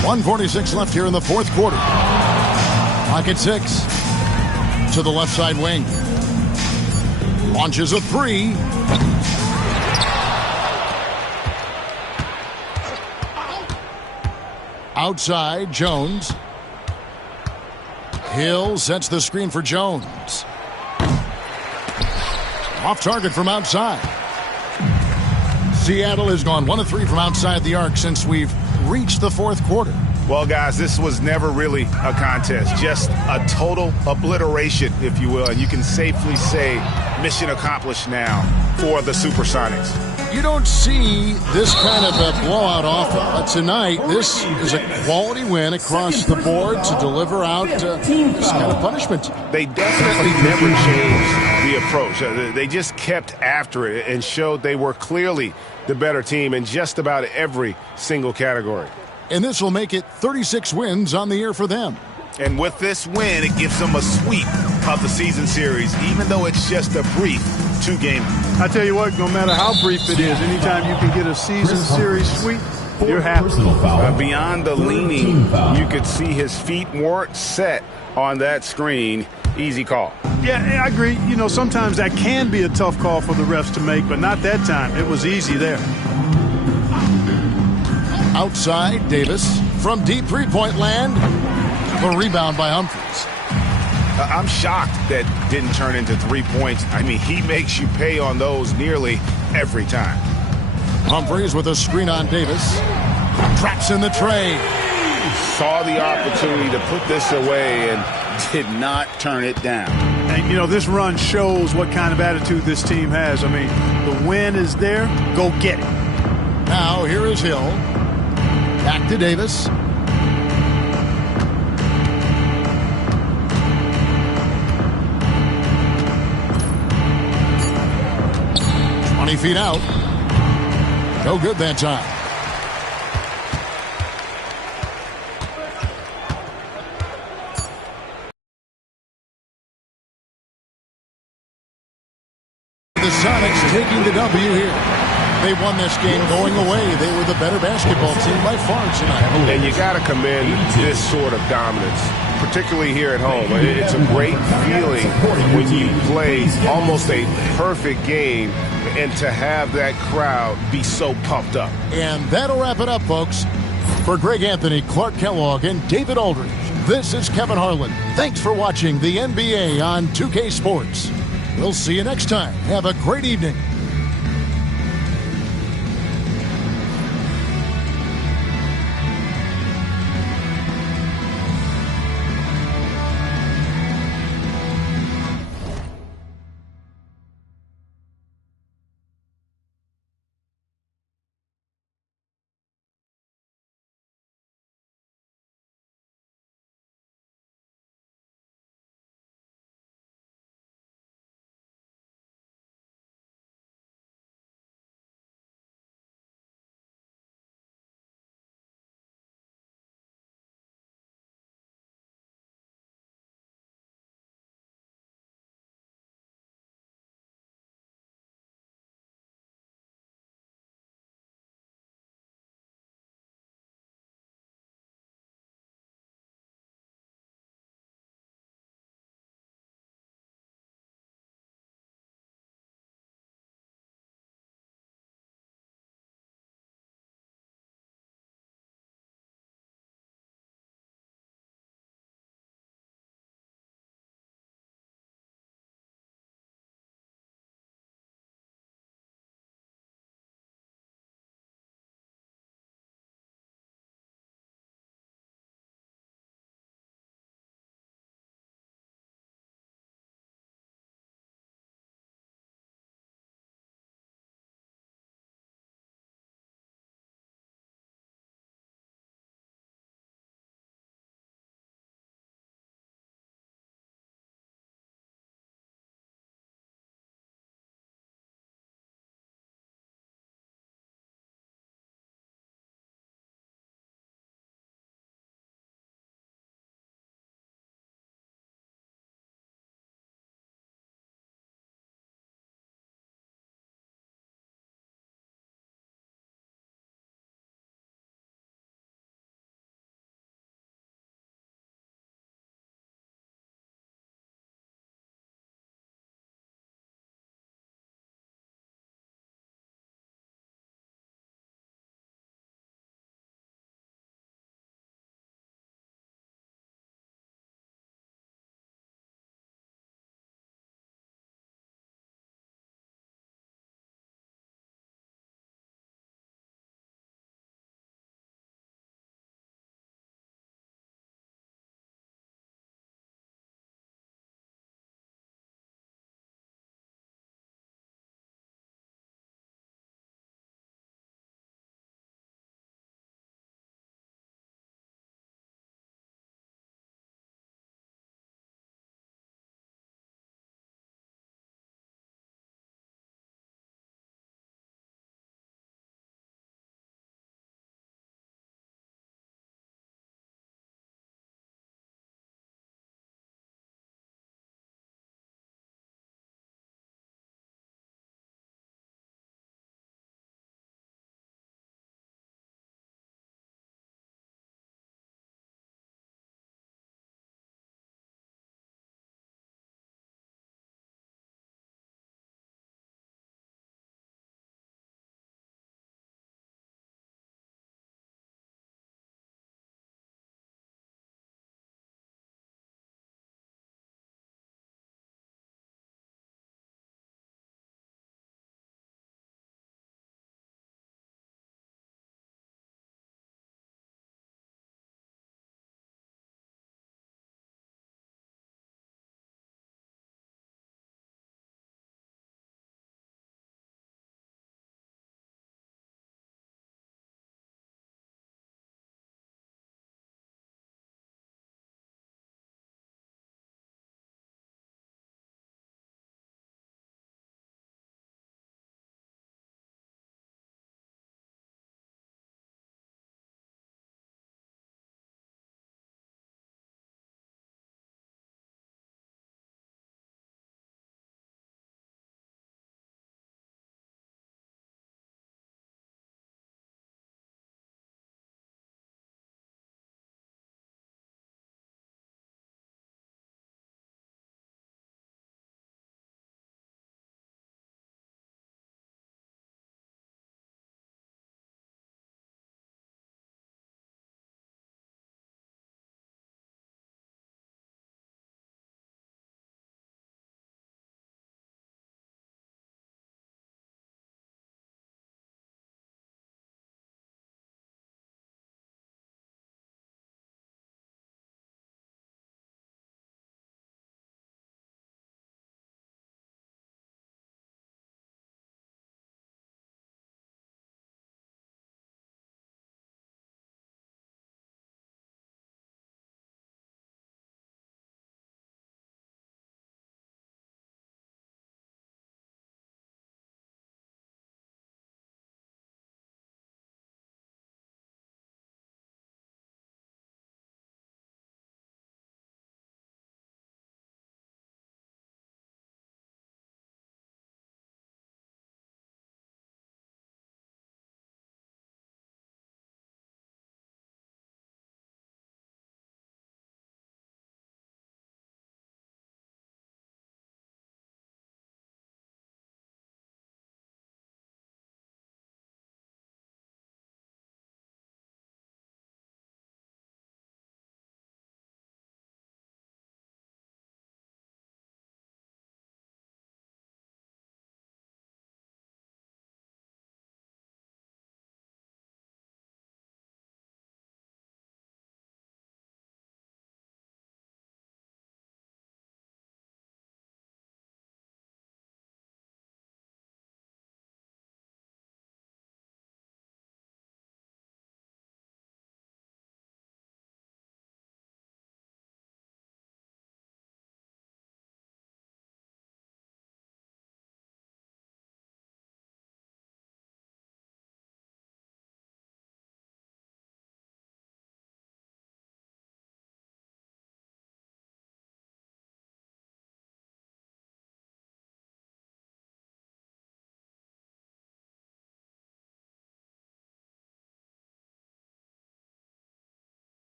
.146 left here in the fourth quarter. Clock at 6. To the left side wing. Launches a 3. Outside, Jones. Hill sets the screen for Jones. Off target from outside. Seattle has gone 1 of 3 from outside the arc since we've reached the fourth quarter. Well, guys, this was never really a contest, just a total obliteration, if you will. And you can safely say mission accomplished now for the Supersonics. You don't see this kind of a blowout often, but tonight this is a quality win across the board to deliver out this kind of punishment. They definitely never changed the approach. They just kept after it and showed they were clearly the better team in just about every single category. And this will make it 36 wins on the year for them. And with this win, it gives them a sweep of the season series, even though it's just a brief 2-game. I tell you what, no matter how brief it is, anytime you can get a season series sweep, you're happy. Beyond the leaning, you could see his feet weren't set on that screen. Easy call. Yeah, I agree. You know, sometimes that can be a tough call for the refs to make, but not that time. It was easy there. Outside, Davis from deep three-point land. The rebound by Humphries. I'm shocked that didn't turn into 3 points. I mean, he makes you pay on those nearly every time. Humphries with a screen on Davis. Traps in the tray. Saw the opportunity to put this away and did not turn it down. And, you know, this run shows what kind of attitude this team has. I mean, the win is there. Go get it. Now, here is Hill. Back to Davis. Feet out. No good that time. The Sonics taking the W here. They won this game going away. They were the better basketball team by far tonight. And you got to commend this sort of dominance, particularly here at home. It's a great feeling when you play almost a perfect game and to have that crowd be so pumped up. And that'll wrap it up, folks. For Greg Anthony, Clark Kellogg, and David Aldridge, this is Kevin Harlan. Thanks for watching the NBA on 2K Sports. We'll see you next time. Have a great evening.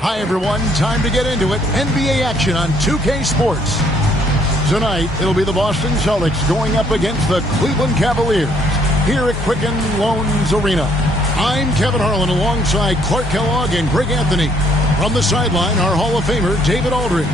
Hi, everyone. Time to get into it. NBA action on 2K Sports. Tonight, it'll be the Boston Celtics going up against the Cleveland Cavaliers here at Quicken Loans Arena. I'm Kevin Harlan alongside Clark Kellogg and Greg Anthony. From the sideline, our Hall of Famer, David Aldridge.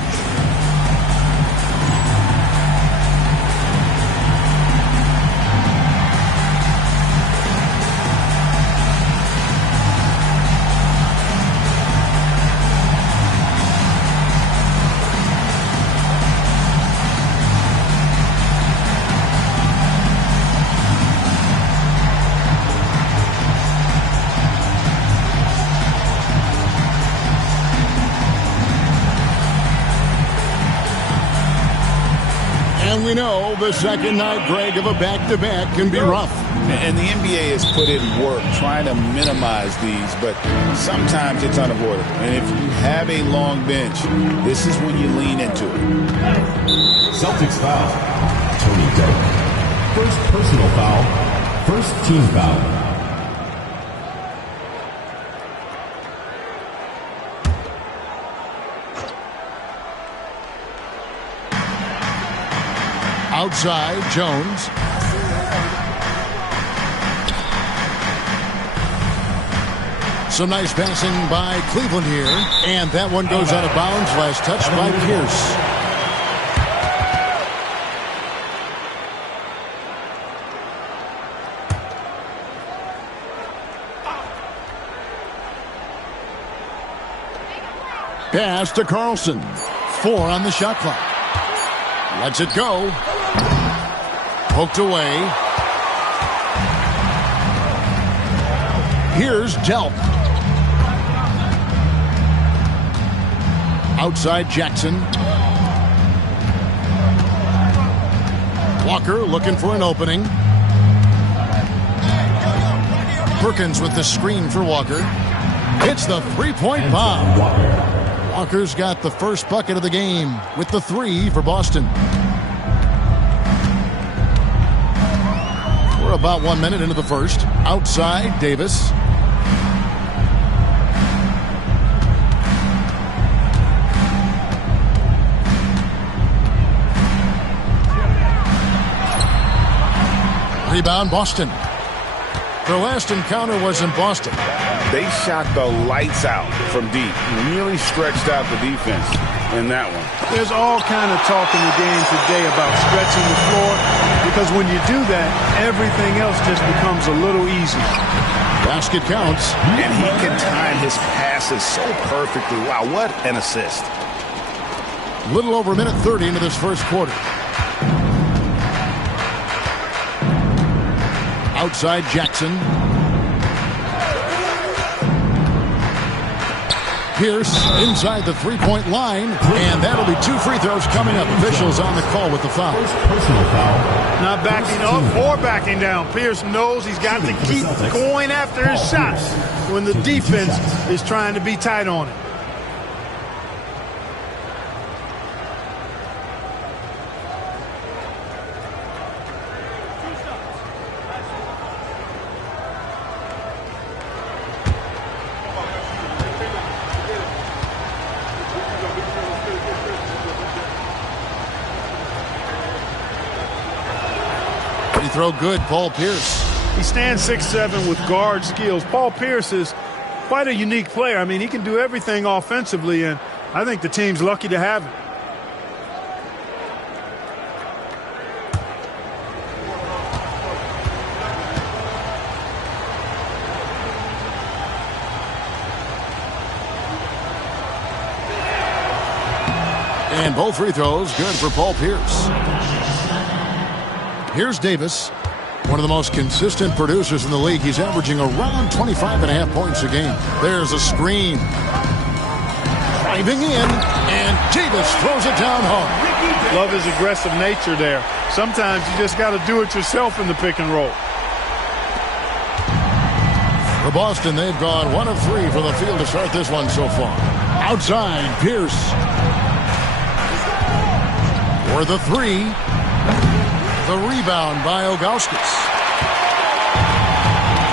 And we know the second night, Greg, of a back-to-back can be rough. And the NBA has put in work trying to minimize these, but sometimes it's unavoidable. And if you have a long bench, this is when you lean into it. Celtics foul. Tony Delk. First personal foul. First team foul. Outside, Jones. Some nice passing by Cleveland here. And that one goes out of bounds. Last touch by Pierce. Pass to Carlson. 4 on the shot clock. Lets it go. Poked away. Here's Delp. Outside Jackson. Walker looking for an opening. Perkins with the screen for Walker. Hits the three-point bomb. Walker's got the first bucket of the game with the 3 for Boston. We're about 1 minute into the first. Outside, Davis. Rebound, Boston. Their last encounter was in Boston. They shot the lights out from deep. Really stretched out the defense in that one. There's all kind of talk in the game today about stretching the floor, because when you do that, everything else just becomes a little easier. Basket counts. And he can time his passes so perfectly. Wow, what an assist. Little over a minute 30 into this first quarter. Outside Jackson. Pierce inside the three-point line, and that'll be 2 free throws coming up. Officials on the call with the foul. Personal foul. Not backing up or backing down. Pierce knows he's got to keep going after his shots when the defense is trying to be tight on it. Throw good, Paul Pierce. He stands 6'7" with guard skills. Paul Pierce is quite a unique player. I mean, he can do everything offensively, and I think the team's lucky to have him. And both free throws good for Paul Pierce. Here's Davis, one of the most consistent producers in the league. He's averaging around 25.5 points a game. There's a screen. Driving in, and Davis throws it down hard. Love his aggressive nature there. Sometimes you just got to do it yourself in the pick and roll. For Boston, they've gone 1 of 3 from the field to start this one so far. Outside, Pierce. For the 3. The rebound by Ilgauskas.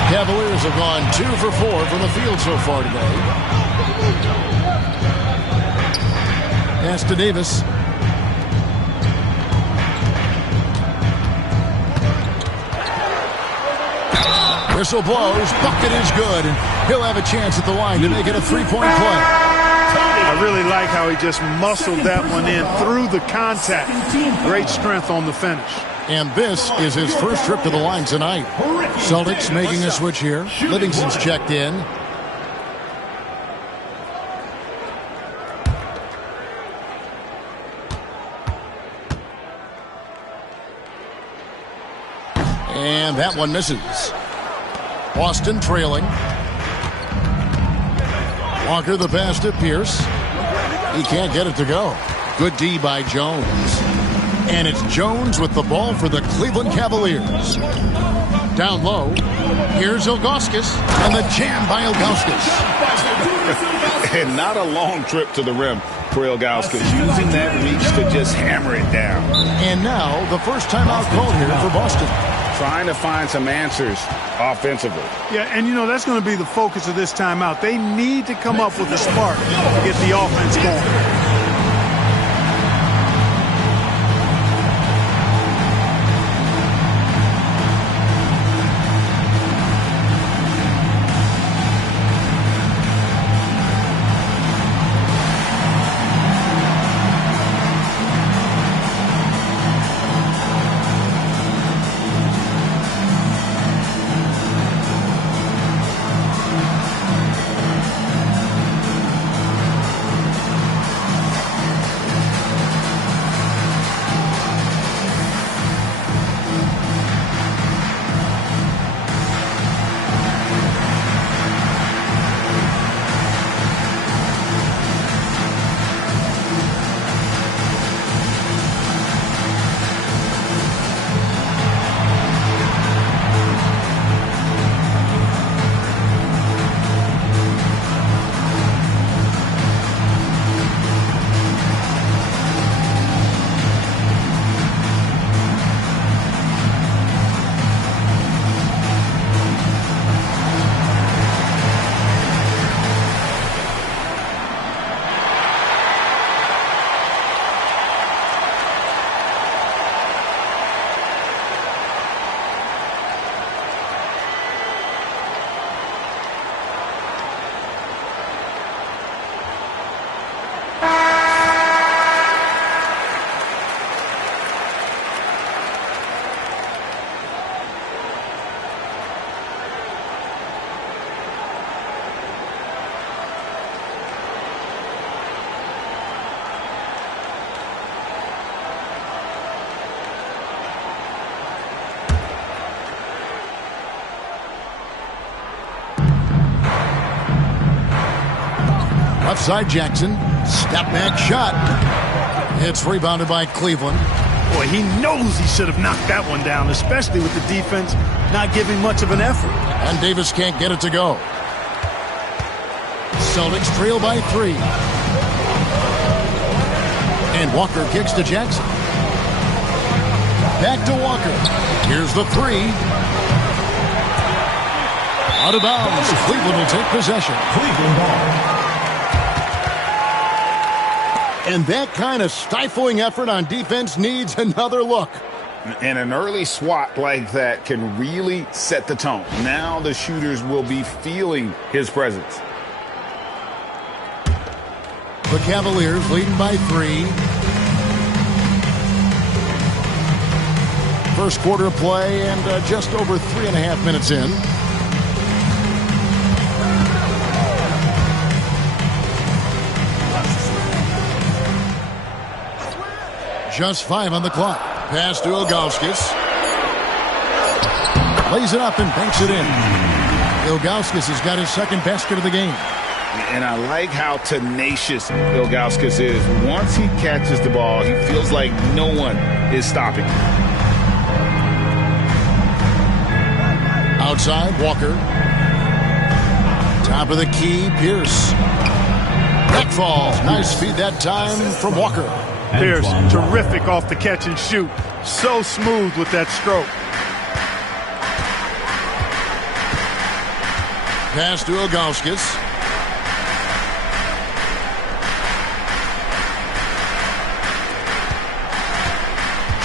Cavaliers have gone 2 for 4 from the field so far today. Pass to Davis. Whistle blows. Bucket is good. And he'll have a chance at the line to make it a three-point play. I really like how he just muscled that one in through the contact. Great strength on the finish. And this is his first trip to the line tonight. Celtics making a switch here. Livingston's checked in. And that one misses. Boston trailing. Walker the pass to Pierce. He can't get it to go. Good D by Jones. And it's Jones with the ball for the Cleveland Cavaliers. Down low. Here's Ilgauskas. And the jam by Ilgauskas. And not a long trip to the rim for Ilgauskas. Using that reach to just hammer it down. And now the first timeout called here for Boston. Trying to find some answers offensively. Yeah, and you know, that's going to be the focus of this timeout. They need to come up with a spark to get the offense going. Left side Jackson. Step back shot. It's rebounded by Cleveland. Boy, he knows he should have knocked that one down, especially with the defense not giving much of an effort. And Davis can't get it to go. Celtics trail by 3. And Walker kicks to Jackson. Back to Walker. Here's the 3. Out of bounds. Cleveland will take possession. Cleveland ball. And that kind of stifling effort on defense needs another look. And an early swat like that can really set the tone. Now the shooters will be feeling his presence. The Cavaliers leading by 3. First quarter play and just over 3.5 minutes in. Just 5 on the clock. Pass to Ilgauskas. Lays it up and banks it in. Ilgauskas has got his second basket of the game. And I like how tenacious Ilgauskas is. Once he catches the ball, he feels like no one is stopping. Outside, Walker. Top of the key, Pierce. Back falls. Nice speed that time from Walker. Pierce, terrific off the catch and shoot. So smooth with that stroke. Pass to Ilgauskas.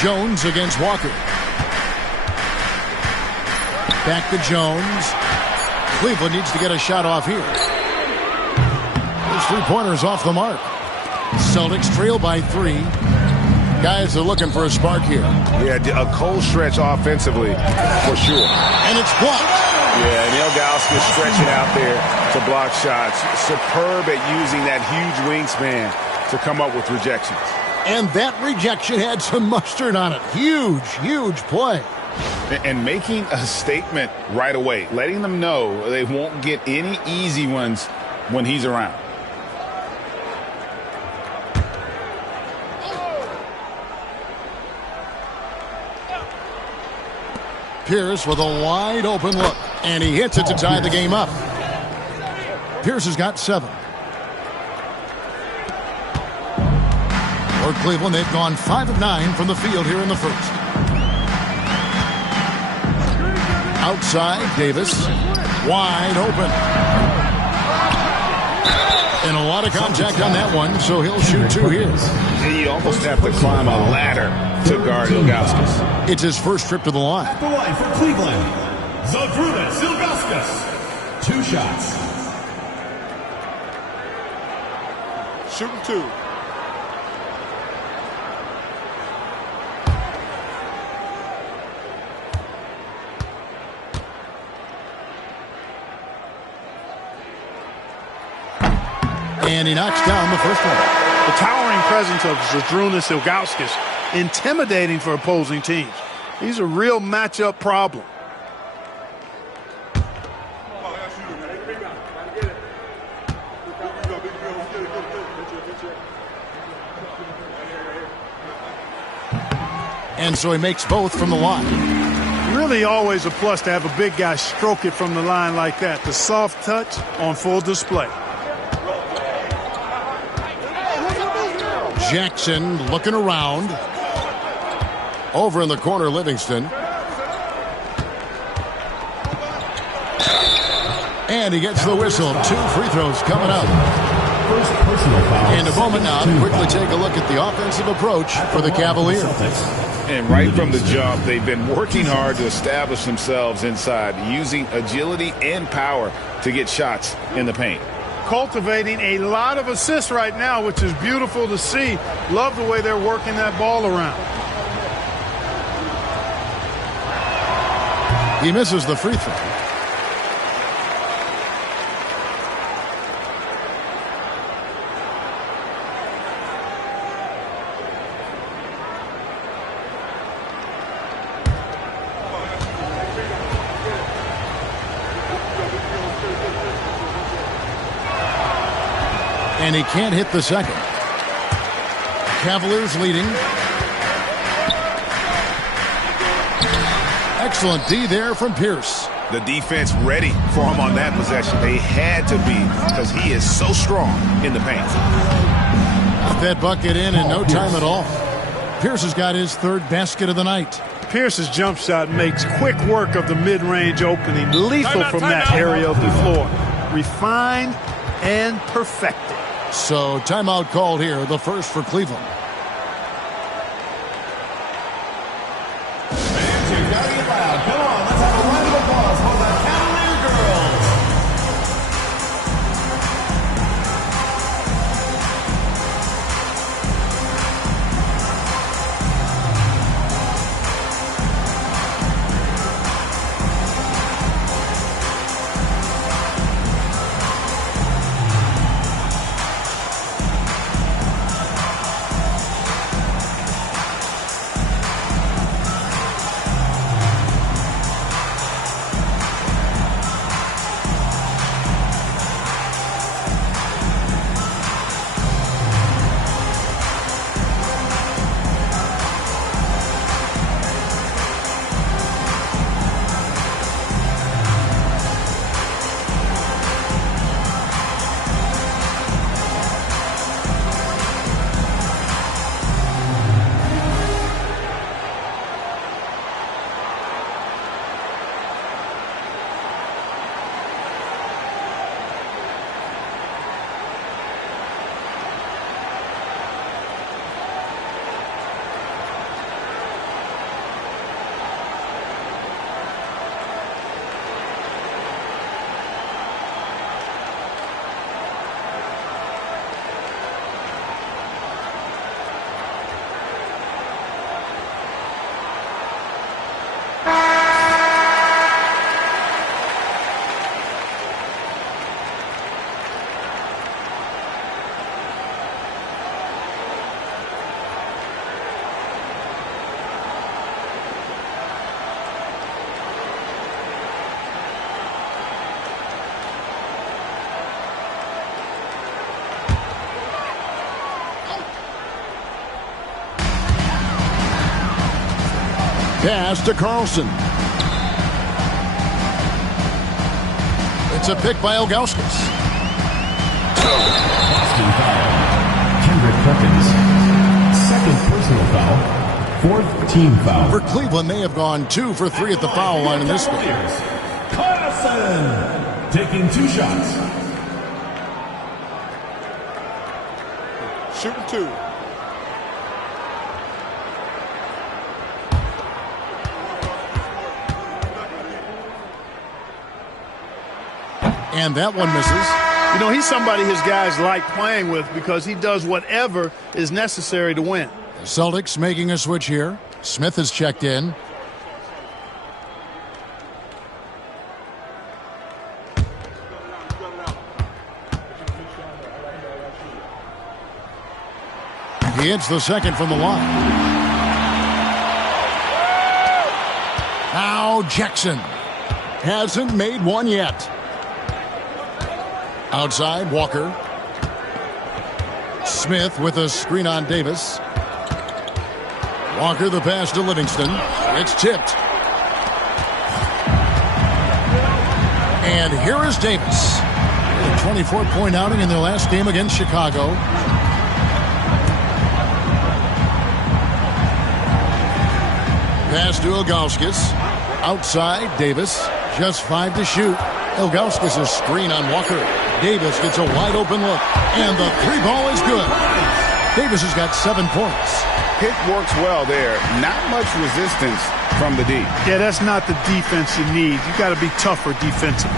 Jones against Walker. Back to Jones. Cleveland needs to get a shot off here. His three-pointer's off the mark. Celtics trail by 3. Guys are looking for a spark here. Yeah, a cold stretch offensively, for sure. And it's blocked. Yeah, Neil Gauskas stretching out there to block shots. Superb at using that huge wingspan to come up with rejections. And that rejection had some mustard on it. Huge, huge play. And making a statement right away, letting them know they won't get any easy ones when he's around. Pierce with a wide open look. And he hits it to tie the game up. Pierce has got 7. For Cleveland, they've gone 5 of 9 from the field here in the first. Outside, Davis. Wide open. And a lot of contact on that one, so he'll shoot 2 here. And you almost have to climb a ladder to guard Ilgauskas. It's his first trip to the line. At the line for Cleveland, Zydrunas Ilgauskas. 2 shots. Shooting 2. And he knocks down the first one. The towering presence of Zydrunas Ilgauskas, intimidating for opposing teams. He's a real matchup problem. And so he makes both from the line. Really always a plus to have a big guy stroke it from the line like that. The soft touch on full display. Jackson looking around. Over in the corner, Livingston. And he gets the whistle. 2 free throws coming up. First personal foul. And a moment now to quickly take a look at the offensive approach for the Cavaliers. And right from the jump, they've been working hard to establish themselves inside, using agility and power to get shots in the paint. Cultivating a lot of assists right now, which is beautiful to see. Love the way they're working that ball around. He misses the free throw. And he can't hit the second. Cavaliers leading. Excellent D there from Pierce. The defense ready for him on that possession. They had to be, because he is so strong in the paint. Got that bucket in no time at all. Pierce has got his 3rd basket of the night. Pierce's jump shot makes quick work of the mid-range opening. Lethal from that area of the floor. Refined and perfected. So timeout called here, the first for Cleveland. Fans, you gotta get loud. Come on, let's have a round of applause for the Cavalier girls. Pass to Carlson. It's a pick by Ilgauskas. Boston foul. Kendrick Perkins. Second personal foul. Fourth team foul. For Cleveland, they have gone 2 for 3 at the foul line in this game. Carlson taking 2 shots. Shooting 2. And that one misses. You know, he's somebody his guys like playing with because he does whatever is necessary to win. The Celtics making a switch here. Smith has checked in. He hits the second from the line. Now Jackson hasn't made one yet. Outside, Walker. Smith with a screen on Davis. Walker the pass to Livingston. It's tipped. And here is Davis. A 24-point outing in their last game against Chicago. Pass to Ilgauskas. Outside, Davis. Just 5 to shoot. Ilgauskas' screen on Walker. Davis gets a wide open look. And the 3 ball is good. Davis has got 7 points. Pick works well there. Not much resistance from the D. Yeah, that's not the defense you need. You got to be tougher defensively.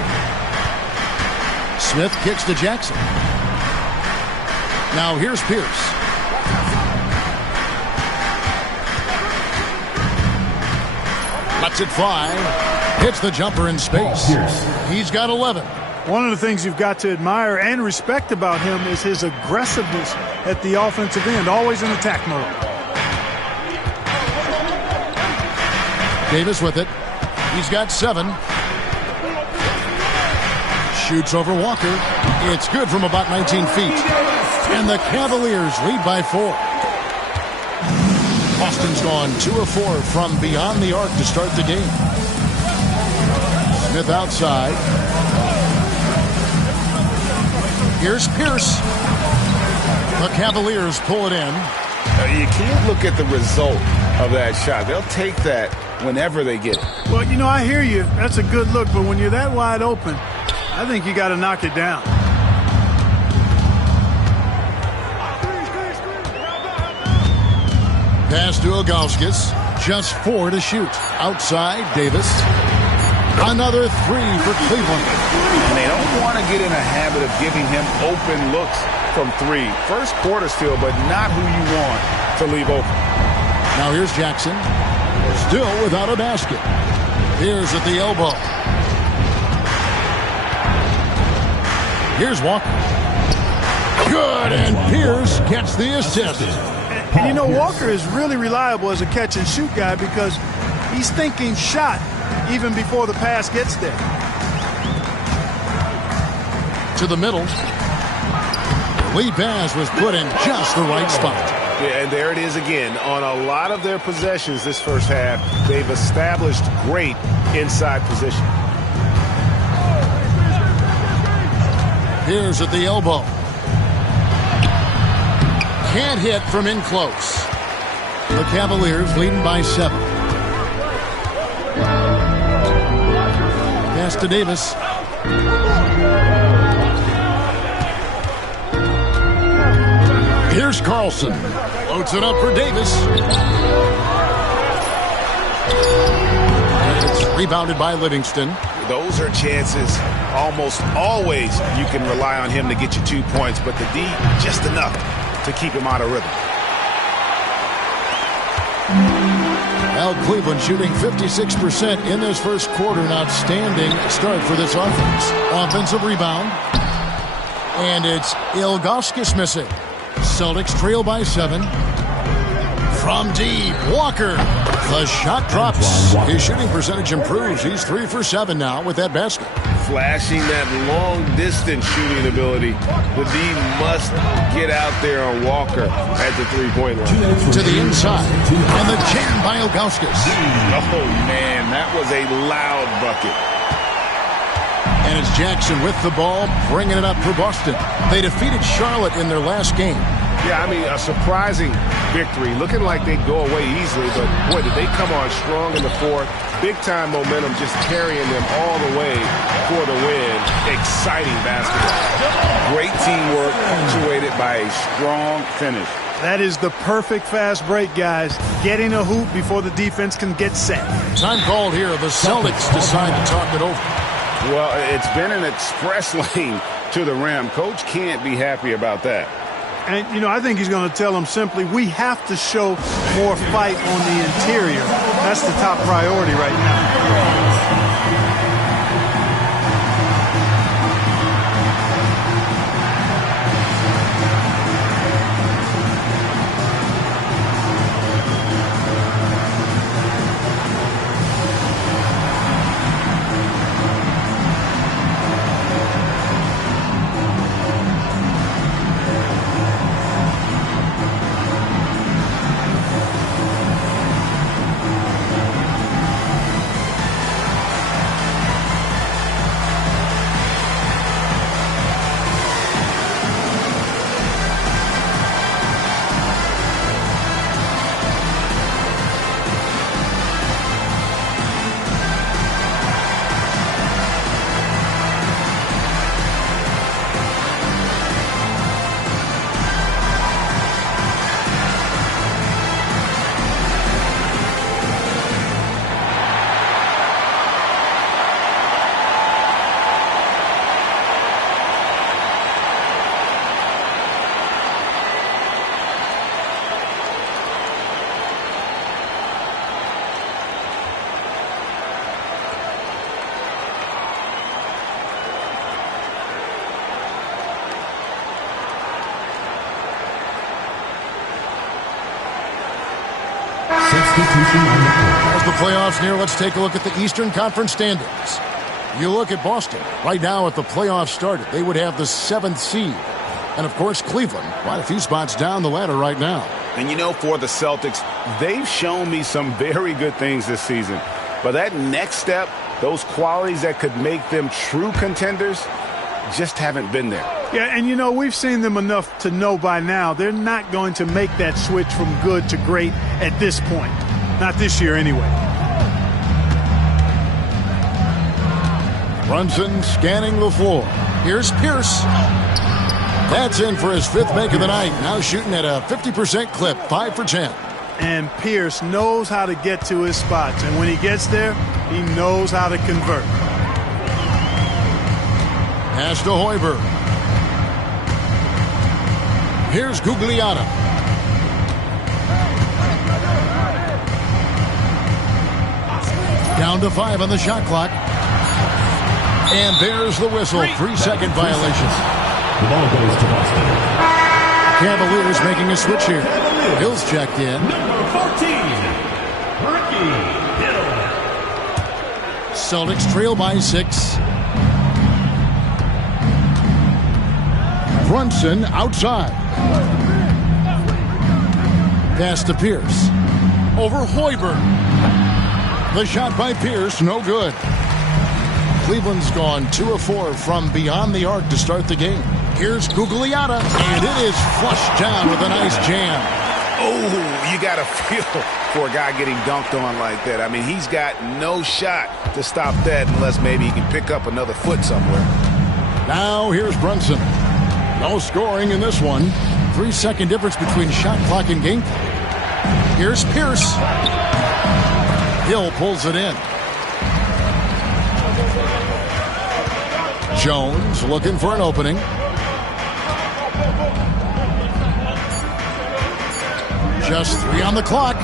Smith kicks to Jackson. Now here's Pierce. Lets it fly. Hits the jumper in space. He's got 11. One of the things you've got to admire and respect about him is his aggressiveness at the offensive end, always in attack mode. Davis with it. He's got 7. Shoots over Walker. It's good from about 19 feet. And the Cavaliers lead by 4. Boston's gone 2 of 4 from beyond the arc to start the game. Smith outside. Here's Pierce. The Cavaliers pull it in. You can't look at the result of that shot. They'll take that whenever they get it. Well, you know, I hear you. That's a good look, but when you're that wide open, I think you got to knock it down. Pass to Ilgauskas. Just 4 to shoot. Outside, Davis. Another 3 for Cleveland. And they don't want to get in a habit of giving him open looks from 3. First quarter still, but not who you want to leave open. Now here's Jackson. Still without a basket. Here's at the elbow. Here's Walker. Good, and Pierce gets the assist. And you know, Walker is really reliable as a catch-and-shoot guy because he's thinking shot even before the pass gets there. To the middle. Lead pass was put in just the right spot. Yeah, and there it is again. On a lot of their possessions this first half, they've established great inside position. Here's at the elbow. Can't hit from in close. The Cavaliers leading by 7. Pass to Davis. Here's Carlson. Loads it up for Davis. And it's rebounded by Livingston. Those are chances almost always you can rely on him to get you 2 points, but the D just enough to keep him out of rhythm. Well, Cleveland shooting 56% in this first quarter. An outstanding start for this offense. Offensive rebound. And it's Ilgauskas missing. Celtics trail by 7. From deep, Walker. The shot drops. His shooting percentage improves. He's 3 for 7 now with that basket. flashing that long-distance shooting ability. The D must get out there on Walker at the three-point line. To the inside, and the jam by Ilgauskas. Oh, man, that was a loud bucket. And it's Jackson with the ball, bringing it up for Boston. They defeated Charlotte in their last game. Yeah, I mean, a surprising victory. Looking like they'd go away easily, but boy, did they come on strong in the fourth. Big-time momentum just carrying them all the way for the win. Exciting basketball. Great teamwork punctuated by a strong finish. That is the perfect fast break, guys. Getting a hoop before the defense can get set. Time called here. The Celtics decide to talk it over. Well, it's been an express lane to the rim. Coach can't be happy about that. And, you know, I think he's going to tell them simply, we have to show more fight on the interior. That's the top priority right now. As the playoffs near, let's take a look at the Eastern Conference standings. You look at Boston. Right now, if the playoffs started, they would have the 7th seed. And, of course, Cleveland, quite a few spots down the ladder right now. And, you know, for the Celtics, they've shown me some very good things this season. But that next step, those qualities that could make them true contenders, just haven't been there. Yeah, and, you know, we've seen them enough to know by now they're not going to make that switch from good to great at this point. Not this year, anyway. Brunson scanning the floor. Here's Pierce. That's in for his 5th make of the night. Now shooting at a 50% clip, 5 for 10. And Pierce knows how to get to his spots. And when he gets there, he knows how to convert. Pass to Hoiberg. Here's Gugliotta. Down to 5 on the shot clock. And there's the whistle. 3-second violation. The ball goes to Boston. Cavaliers making a switch here. Hill's checked in. Number 14, Ricky Hill. Celtics trail by 6. Brunson outside. Pass to Pierce. Over Hoiberg. The shot by Pierce, no good. Cleveland's gone 2 of 4 from beyond the arc to start the game. Here's Gugliotta, and it is flushed down with a nice jam. Oh, you got to feel for a guy getting dunked on like that. I mean, he's got no shot to stop that unless maybe he can pick up another foot somewhere. Now here's Brunson. No scoring in this one. 3-second difference between shot clock and game clock. Here's Pierce. Hill pulls it in. Jones looking for an opening. Just 3 on the clock.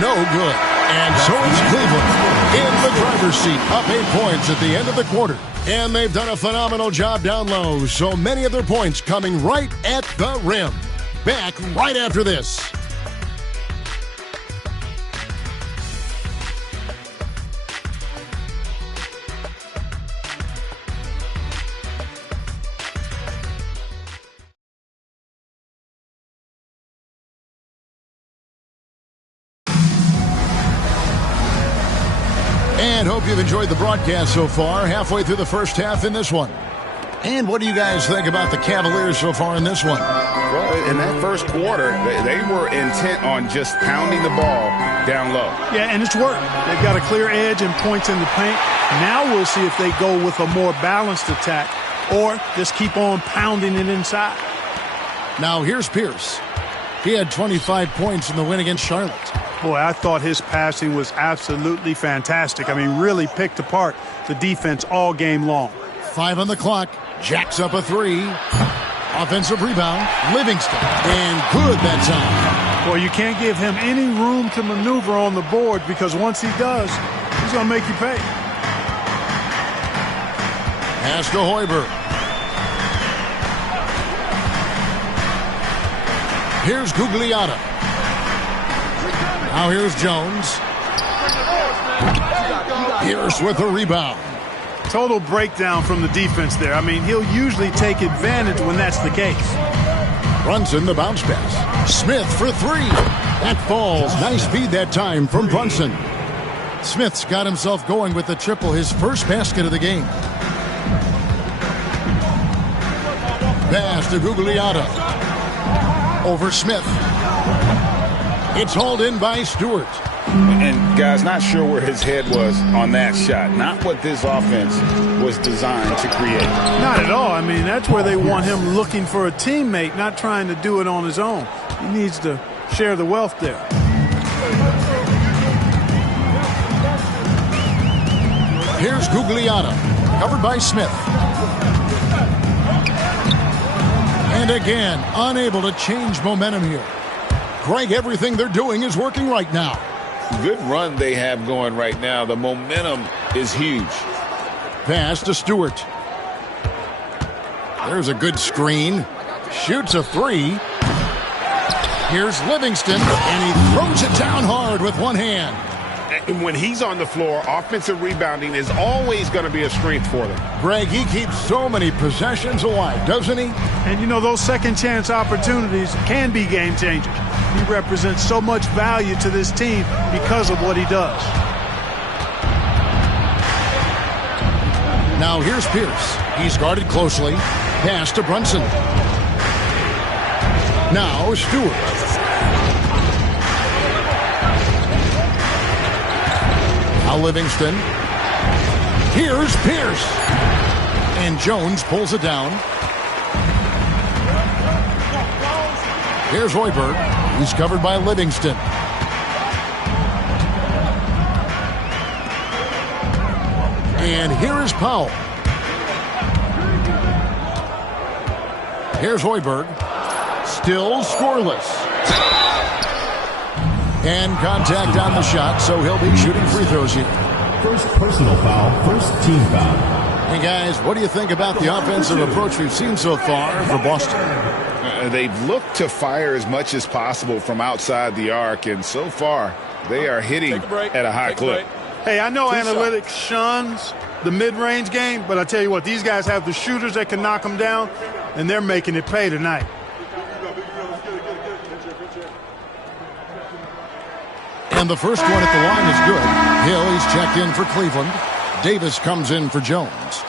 No good. And so it's Cleveland in the driver's seat, up 8 points at the end of the quarter. And they've done a phenomenal job down low. So many of their points coming right at the rim. Back right after this. Hope you've enjoyed the broadcast so far. Halfway through the first half in this one. And what do you guys think about the Cavaliers so far in this one? Well, in that first quarter, they were intent on just pounding the ball down low. Yeah, and it's worked. They've got a clear edge and points in the paint. Now we'll see if they go with a more balanced attack or just keep on pounding it inside. Now here's Pierce. He had 25 points in the win against Charlotte. Boy, I thought his passing was absolutely fantastic. I mean, really picked apart the defense all game long. 5 on the clock. Jacks up a 3. Offensive rebound. Livingston. And good that time. Well, you can't give him any room to maneuver on the board because once he does, he's going to make you pay. Pass to Hoiberg. Here's Gugliotta. Now here's Jones. Pierce with a rebound. Total breakdown from the defense there. I mean, he'll usually take advantage when that's the case. Brunson, the bounce pass. Smith for 3. That falls. Nice feed that time from Brunson. Smith's got himself going with the triple, his first basket of the game. Pass to Gugliotta. Over Smith. It's hauled in by Stewart. And, guys, not sure where his head was on that shot. Not what this offense was designed to create. Not at all. I mean, that's where they want him looking for a teammate, not trying to do it on his own. He needs to share the wealth there. Here's Gugliotta, covered by Smith. And again, unable to change momentum here. Greg, everything they're doing is working right now. Good run they have going right now. The momentum is huge. Pass to Stewart. There's a good screen. Shoots a 3. Here's Livingston, and he throws it down hard with one hand. And when he's on the floor, offensive rebounding is always going to be a strength for them. Greg, he keeps so many possessions alive, doesn't he? And, you know, those second chance opportunities can be game changers. He represents so much value to this team because of what he does. Now here's Pierce. He's guarded closely. Pass to Brunson. Now Stewart. Now Livingston. Here's Pierce. And Jones pulls it down. Here's Hoiberg. He's covered by Livingston. And here is Powell. Here's Hoiberg. Still scoreless. And contact on the shot, so he'll be shooting free throws here. First personal foul, first team foul. Hey guys, what do you think about the offensive approach we've seen so far for Boston? They've looked to fire as much as possible from outside the arc, and so far they are hitting at a high clip. Hey, I know analytics shuns the mid-range game, but I tell you what, these guys have the shooters that can knock them down, and they're making it pay tonight. And the first one at the line is good. Hill, he's checked in for Cleveland. Davis comes in for Jones.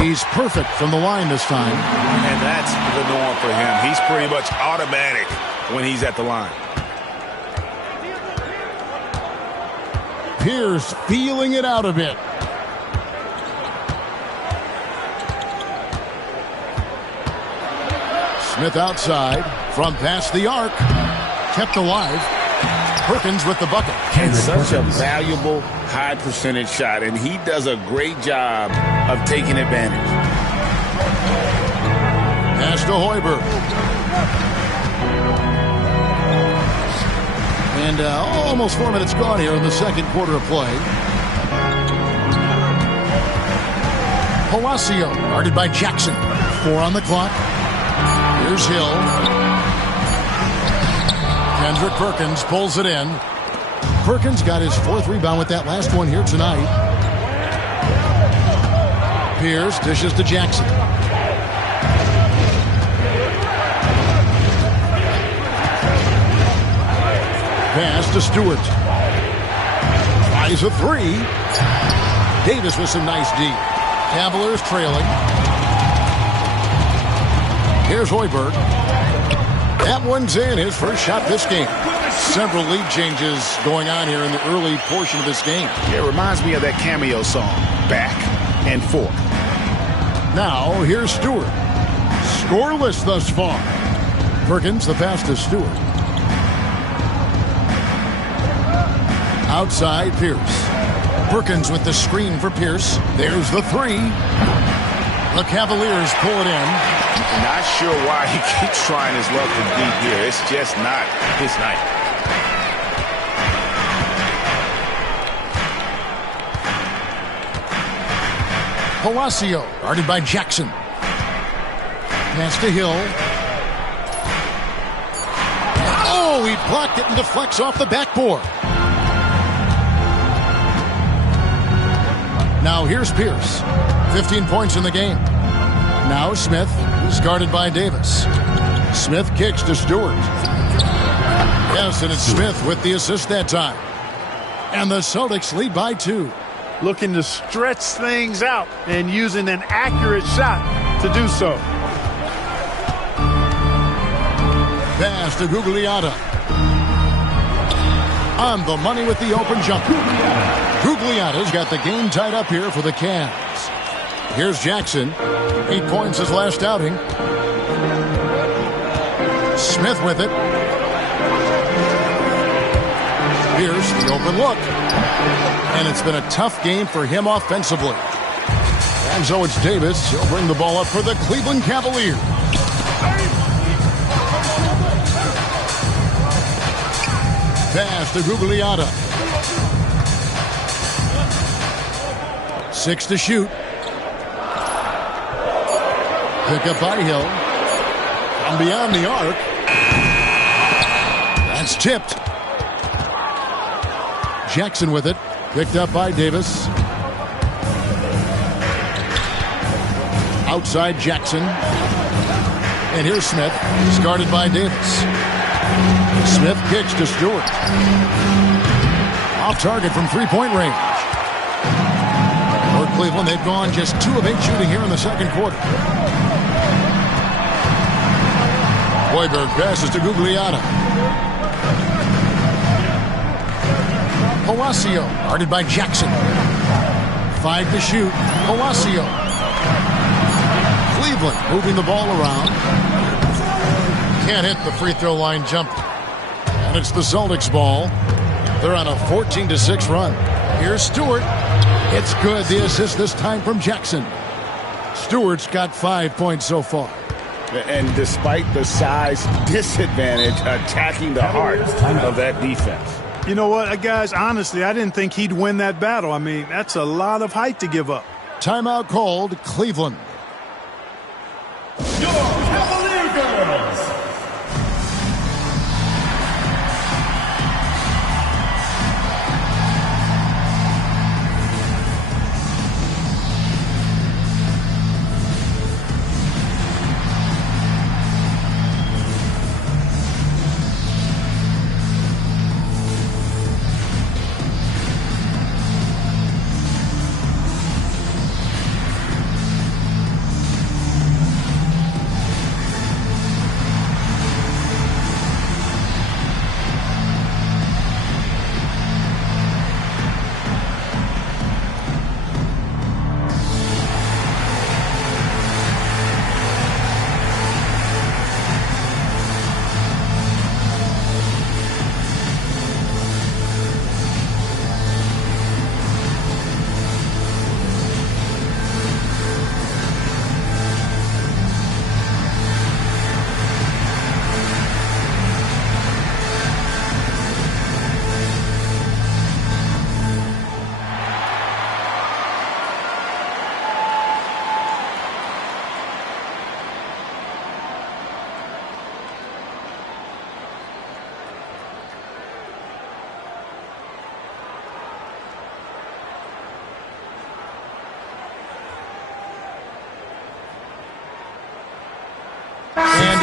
He's perfect from the line this time. And that's the norm for him. He's pretty much automatic when he's at the line. Pierce feeling it out a bit. Smith outside from past the arc. Kept alive. Perkins with the bucket. It's such a valuable high percentage shot, and he does a great job of taking advantage. Pass to Hoiberg. And almost 4 minutes gone here in the second quarter of play. Palacio guarded by Jackson. 4 on the clock. Here's Hill. Kendrick Perkins pulls it in. Perkins got his 4th rebound with that last one here tonight. Pierce dishes to Jackson. Pass to Stewart. Tries a 3. Davis with some nice D. Cavaliers trailing. Here's Hoiberg. That one's in, his first shot this game. Several lead changes going on here in the early portion of this game. It reminds me of that Cameo song, Back and Forth. Now, here's Stewart. Scoreless thus far. Perkins, the pass to Stewart. Outside, Pierce. Perkins with the screen for Pierce. There's the 3. The Cavaliers pull it in. Not sure why he keeps trying his luck from deep here. It's just not his night. Palacio, guarded by Jackson. Pass to Hill. Oh, he blocked it and deflects off the backboard. Now here's Pierce. 15 points in the game. Now Smith is guarded by Davis. Smith kicks to Stewart. Yes, and it's Smith with the assist that time. And the Celtics lead by 2. Looking to stretch things out and using an accurate shot to do so. Pass to Gugliotta. On the money with the open jumper. Gugliotta's got the game tied up here for the Cavs. Here's Jackson. 8 points his last outing. Smith with it. Here's the open look. And it's been a tough game for him offensively. And so it's Davis. He'll bring the ball up for the Cleveland Cavaliers. Pass to Gugliotta. 6 to shoot. Pick up by Hill. From beyond the arc. That's tipped. Jackson with it. Picked up by Davis. Outside Jackson. And here's Smith. He's guarded by Davis. Smith kicks to Stewart. Off target from three-point range. For Cleveland, they've gone just 2 of 8 shooting here in the second quarter. Hoiberg passes to Gugliotta. Palacio, guarded by Jackson. 5 to shoot. Palacio. Cleveland moving the ball around. Can't hit the free throw line jumper. And it's the Celtics ball. They're on a 14-6 run. Here's Stewart. It's good. The assist this time from Jackson. Stewart's got 5 points so far. And despite the size disadvantage, attacking the heart of that defense. You know what, guys, honestly, I didn't think he'd win that battle. I mean, that's a lot of height to give up. Timeout called, Cleveland. Your Cavalier girls.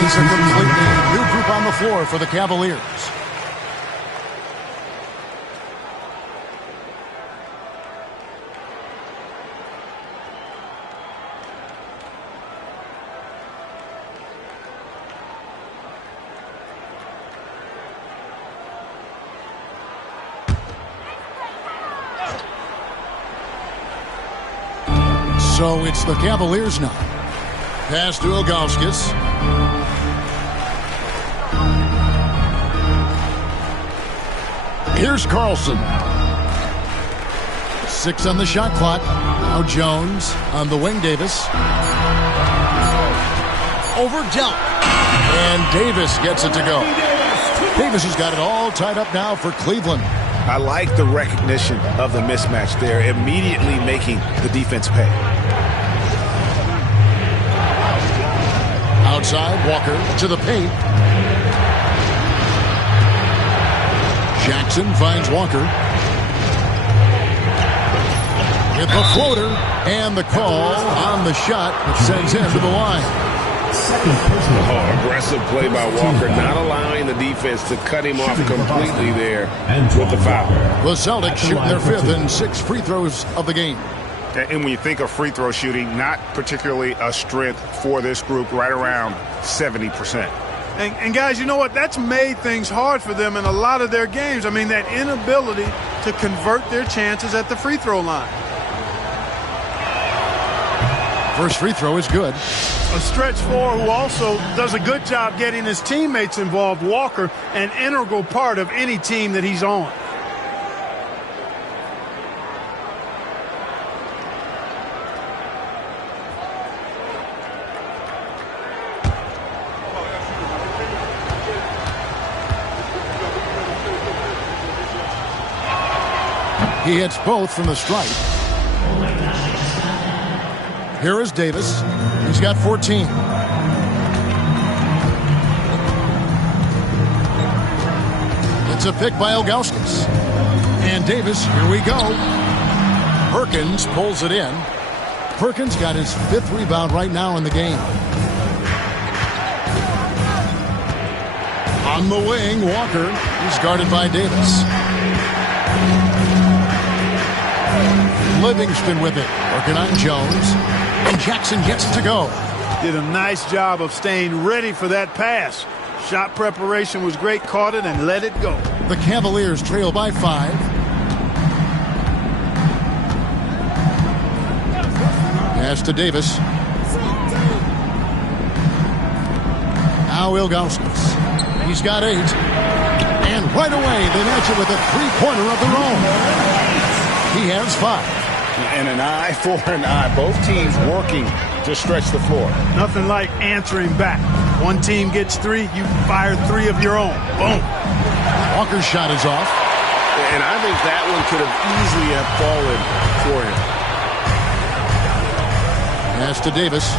It's a completely new group on the floor for the Cavaliers. So it's the Cavaliers now. Pass to Ilgauskas. Here's Carlson. 6 on the shot clock. Now Jones on the wing. Davis. Over Delp. And Davis gets it to go. Davis has got it all tied up now for Cleveland. I like the recognition of the mismatch there, immediately making the defense pay. Outside, Walker to the paint. Jackson finds Walker. With the floater and the call on the shot that sends him to the line. Aggressive play by Walker, not allowing the defense to cut him off completely there with the foul. The Celtics shooting their 5th and 6th free throws of the game. And when you think of free throw shooting, not particularly a strength for this group, right around 70%. And guys, you know what? That's made things hard for them in a lot of their games. I mean, that inability to convert their chances at the free throw line. First free throw is good. A stretch four who also does a good job getting his teammates involved. Walker, an integral part of any team that he's on. He hits both from the stripe. Here is Davis. He's got 14. It's a pick by Ilgauskas. And Davis, here we go. Perkins pulls it in. Perkins got his 5th rebound right now in the game. On the wing, Walker. He's guarded by Davis. Livingston with it. Working on Jones. And Jackson gets it to go. Did a nice job of staying ready for that pass. Shot preparation was great. Caught it and let it go. The Cavaliers trail by 5. Pass to Davis. Now Ilgauskas. He's got 8. And right away they match it with a three-pointer of their own. He has 5. And an eye for an eye. Both teams working to stretch the floor. Nothing like answering back. One team gets 3, you fire 3 of your own. Boom. Walker's shot is off. And I think that one could have easily have fallen for him. Pass to Davis.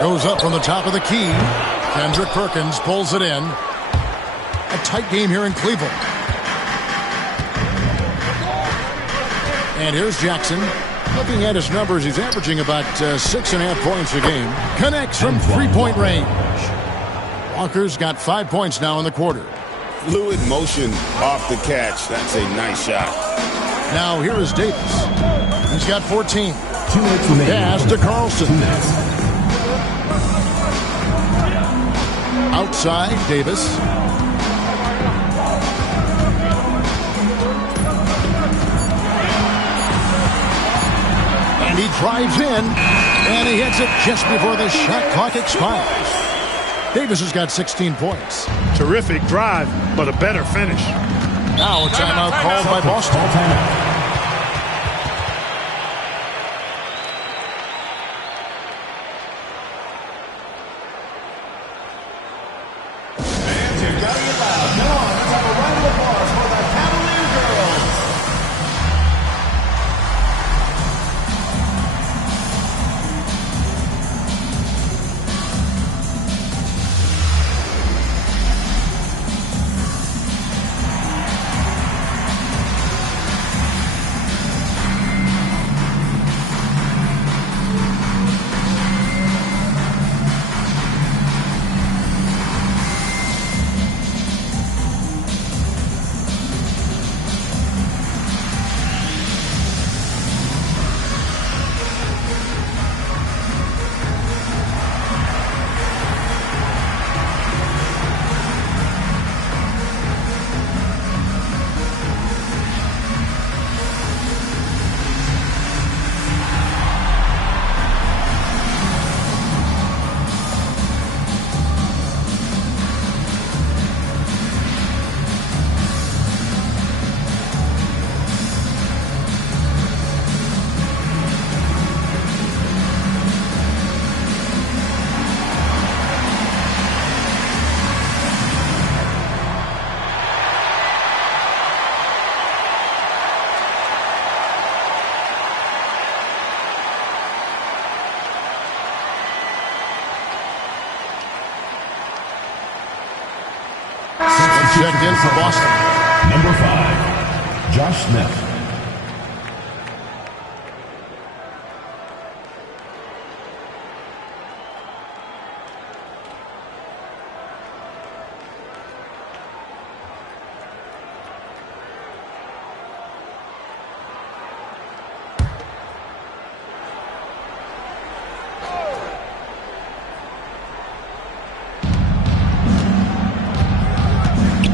Goes up from the top of the key. Kendrick Perkins pulls it in. A tight game here in Cleveland. And here's Jackson. Looking at his numbers, he's averaging about 6.5 points a game. Connects from three-point range. Walker's got 5 points now in the quarter. Fluid motion off the catch. That's a nice shot. Now here is Davis. He's got 14. Pass to Carlson. Outside, Davis. And he drives in, and he hits it just before the shot clock expires. Davis has got 16 points. Terrific drive, but a better finish. Now a timeout called by Boston. checked in for Boston. Number 5, Josh Smith.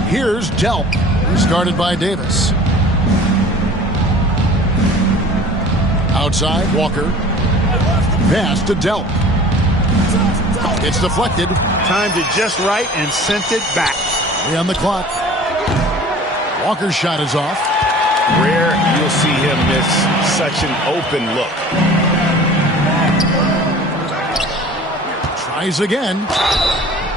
Here's Delp, who's guarded by Davis. Outside, Walker. Pass to Delp. It's deflected. Timed it just right and sent it back. 3 on the clock. Walker's shot is off. Rare you'll see him miss such an open look. Tries again.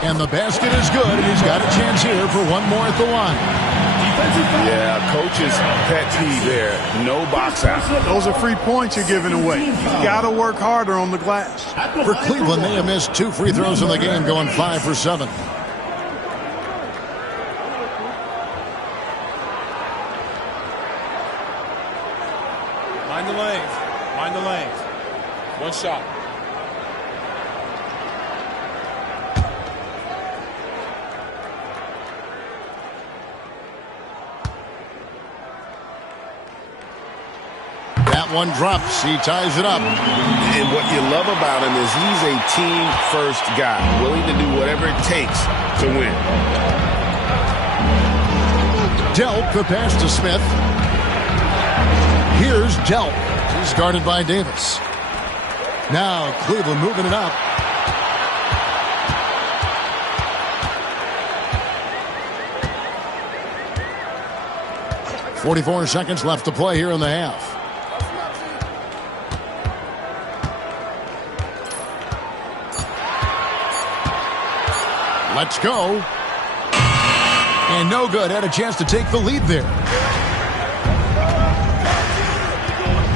And the basket is good, and he's got a chance here for one more at the line. Yeah, coach's pet peeve there. No box out. Those are free points you're giving away. You've got to work harder on the glass. For Cleveland, they have missed 2 free throws in the game, going 5 for 7. Mind the lanes. Mind the lanes. One shot. One drops. He ties it up. And what you love about him is he's a team-first guy, willing to do whatever it takes to win. Delp, the pass to Smith. Here's Delp. He's guarded by Davis. Now Cleveland moving it up. .44 seconds left to play here in the half. Let's go. And no good. Had a chance to take the lead there.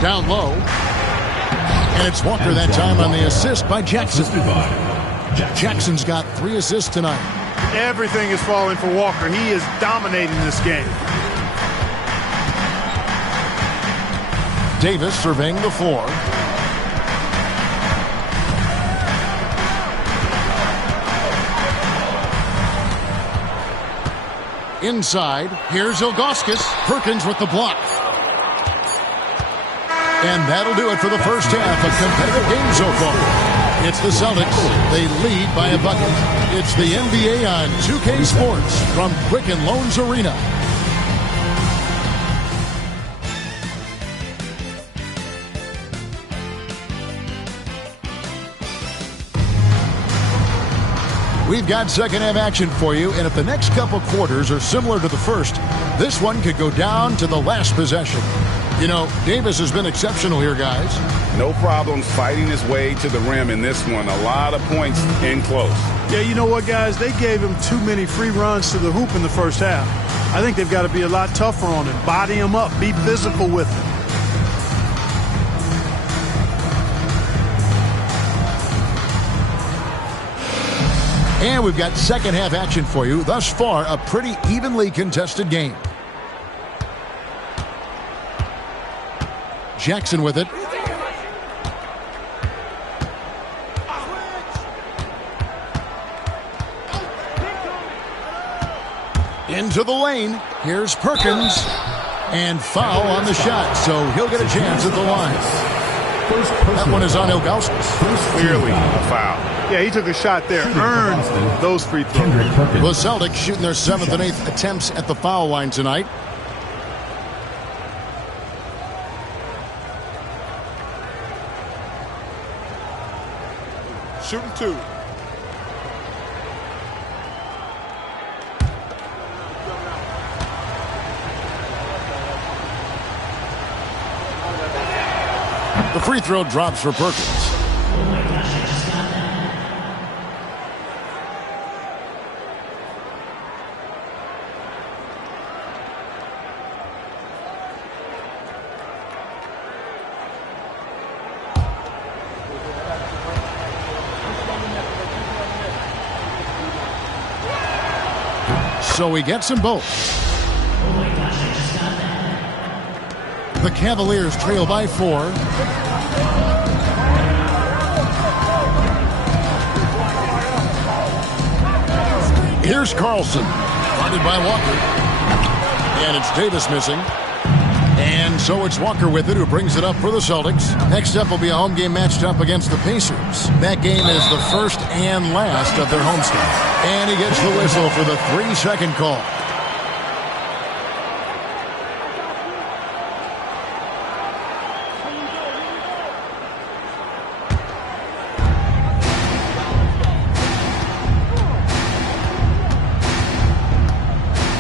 Down low. And it's Walker that time on the assist by Jackson. Jackson's got 3 assists tonight. Everything is falling for Walker. He is dominating this game. Davis surveying the floor. Inside, here's Ilgauskas. Perkins with the block. And that'll do it for the first half. A competitive game so far. It's the Celtics. They lead by a bucket. It's the NBA on 2K Sports from Quicken Loans Arena. We've got second half action for you, and if the next couple quarters are similar to the first, this one could go down to the last possession. You know, Davis has been exceptional here, guys. No problem fighting his way to the rim in this one. A lot of points in close. Yeah, you know what, guys? They gave him too many free runs to the hoop in the first half. I think they've got to be a lot tougher on him. Body him up. Be physical with him. And we've got second half action for you. Thus far, a pretty evenly contested game. Jackson with it. Into the lane. Here's Perkins. And foul on the shot, so he'll get a chance at the line. That one is on Ilgauskas. Clearly a foul. Yeah, he took a shot there. Earned those free throws. The Celtics shooting their 7th and 8th attempts at the foul line tonight. Shooting 2. The free throw drops for Perkins. So he gets them both. The Cavaliers trail by 4. Here's Carlson. Guarded by Walker. And it's Davis missing. And so it's Walker with it, who brings it up for the Celtics. Next up will be a home game matched up against the Pacers. That game is the first and last of their homestand. And he gets the whistle for the 3-second call.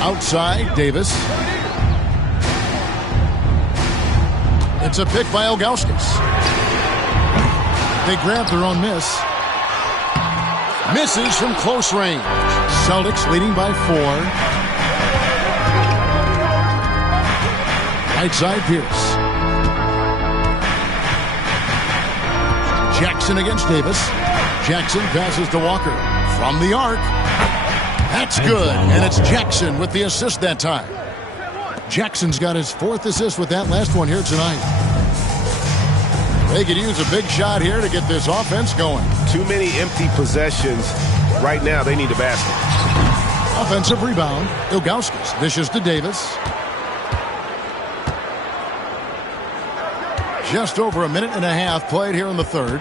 Outside, Davis. It's a pick by Ilgauskas. They grab their own miss. Misses from close range. Celtics leading by 4. Right side, Pierce. Jackson against Davis. Jackson passes to Walker. From the arc. That's good, and it's Jackson with the assist that time. Jackson's got his 4th assist with that last one here tonight. They could use a big shot here to get this offense going. Too many empty possessions. Right now, they need a basket. Offensive rebound. Ilgauskas dishes to Davis. Just over a minute and a half played here in the third.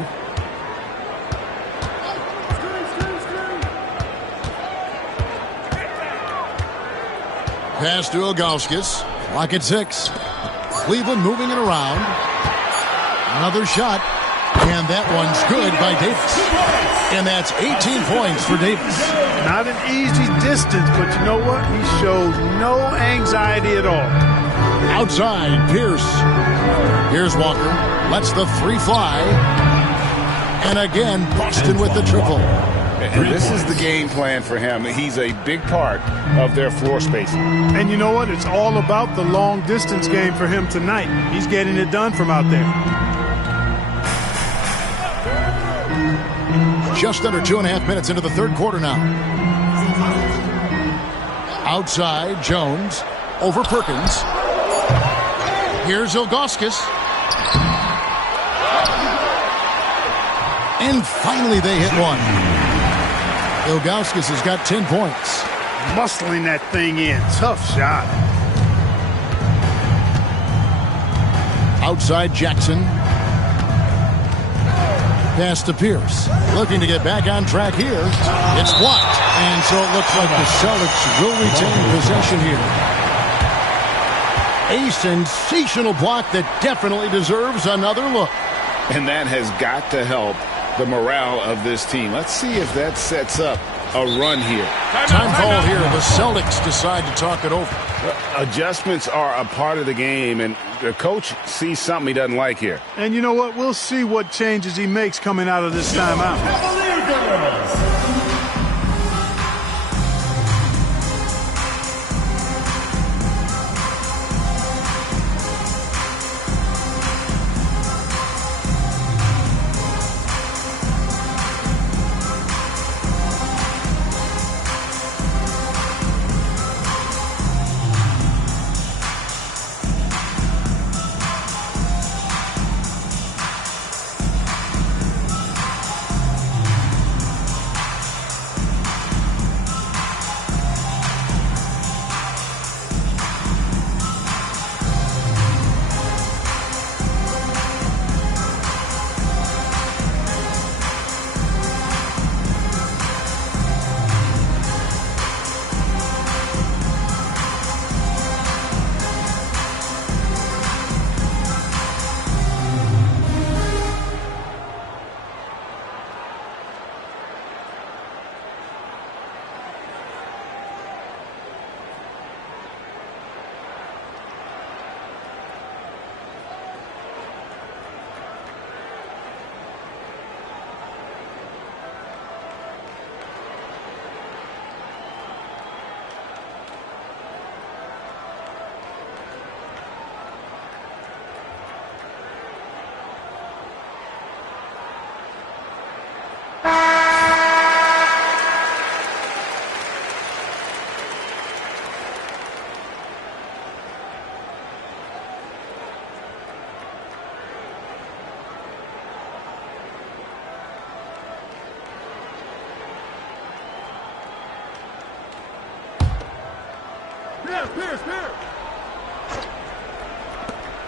Pass to Ilgauskas. Clock at 6. Cleveland moving it around. Another shot. And that one's good by Davis. And that's 18 points for Davis. Not an easy distance, but you know what? He showed no anxiety at all. Outside, Pierce. Here's Walker. Lets the 3 fly. And again, Boston with the triple. And this is the game plan for him. He's a big part of their floor spacing. And you know what? It's all about the long distance game for him tonight. He's getting it done from out there. Just under 2.5 minutes into the third quarter now. Outside, Jones. Over Perkins. Here's Ilgauskas. And finally they hit one. Ilgauskas has got 10 points. Muscling that thing in. Tough shot. Outside, Jackson. Pass to Pierce. Looking to get back on track here. It's blocked. And so it looks like the Celtics will retain possession here. A sensational block that definitely deserves another look. And that has got to help the morale of this team. Let's see if that sets up a run here. Time call here. The Celtics decide to talk it over. Adjustments are a part of the game, and the coach sees something he doesn't like here. And you know what? We'll see what changes he makes coming out of this timeout.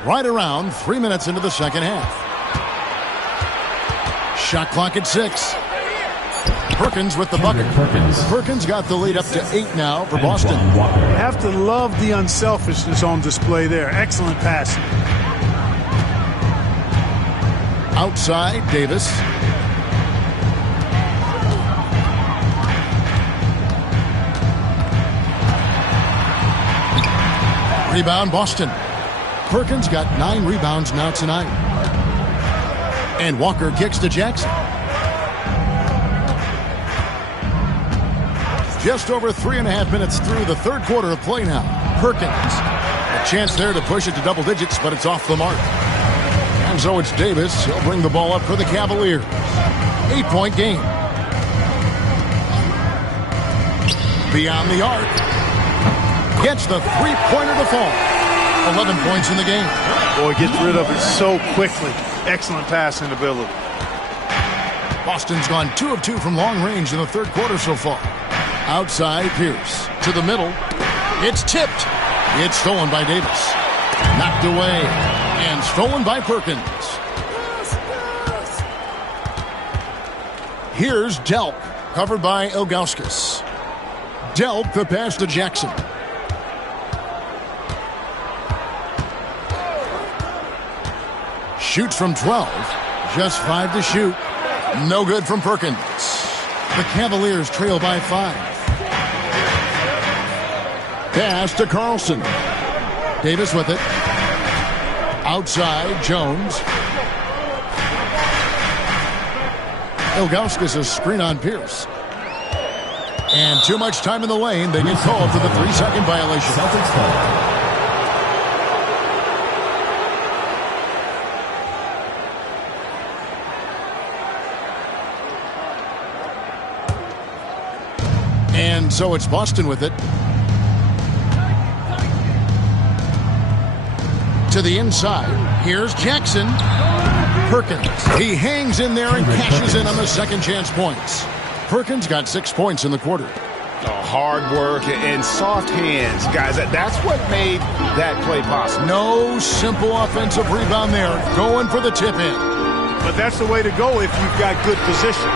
Right around 3 minutes into the second half. Shot clock at 6. Perkins with the bucket. Perkins got the lead up to 8 now for Boston. You have to love the unselfishness on display there. Excellent passing. Outside, Davis. Rebound, Boston. Perkins got 9 rebounds now tonight. And Walker kicks to Jackson. Just over 3.5 minutes through the third quarter of play now. Perkins. A chance there to push it to double digits, but it's off the mark. And so it's Davis. He'll bring the ball up for the Cavaliers. 8-point game. Beyond the arc. Gets the three-pointer to fall. 11 points in the game. Boy, gets rid of it so quickly. Excellent passing ability. Boston's gone 2 of 2 from long range in the third quarter so far. Outside, Pierce. To the middle. It's tipped. It's stolen by Davis. Knocked away. And stolen by Perkins. Here's Delk. Covered by Ilgauskas. Delk the pass to Jackson. Shoots from 12. Just 5 to shoot. No good from Perkins. The Cavaliers trail by 5. Pass to Carlson. Davis with it. Outside, Jones. Ilgauskas' screen on Pierce. And too much time in the lane. They get called for the 3-second violation. Celtics foul. And so it's Boston with it. To the inside. Here's Jackson. Perkins. He hangs in there and cashes in on the second chance points. Perkins got 6 points in the quarter. Hard work and soft hands, guys. That's what made that play possible. No simple offensive rebound there. Going for the tip in. But that's the way to go if you've got good position.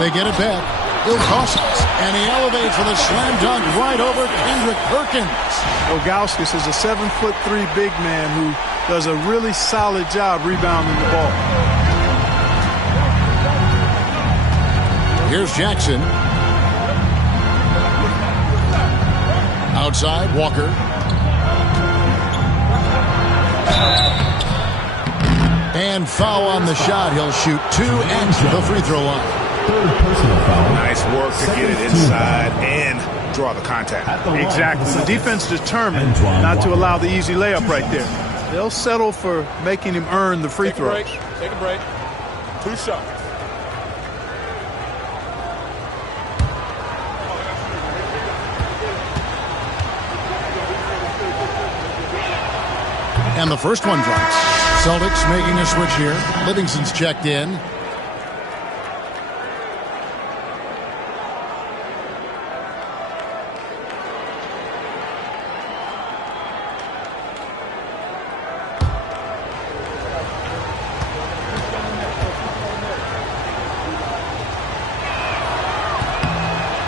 They get it back. Ilgauskas. And he elevates with a slam dunk right over Kendrick Perkins. Ilgauskas is a 7'3" big man who does a really solid job rebounding the ball. Here's Jackson. Outside, Walker. And foul on the shot. He'll shoot 2 and the free throw line. Third personal foul. Nice work to get it inside and draw the contact. Exactly. The defense determined not to allow the easy layup right there. They'll settle for making him earn the free throws. Take a break. 2 shots. And the first one drops. Celtics making a switch here. Livingston's checked in.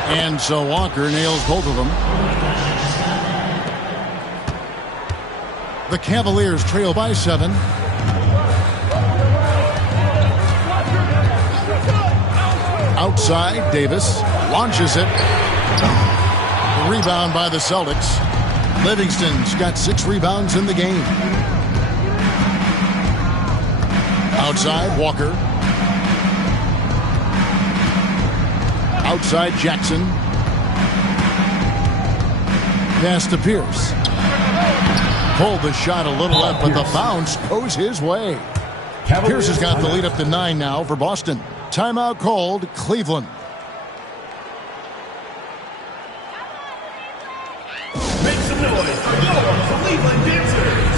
And so Walker nails both of them. The Cavaliers trail by 7. Outside, Davis launches it. Rebound by the Celtics. Livingston's got 6 rebounds in the game. Outside, Walker. Outside, Jackson. Pass to Pierce. Pulled the shot a little left, but the bounce goes his way. Pierce has got the lead up to 9 now for Boston. Timeout called, Cleveland. Make some noise for your Cleveland Dancers.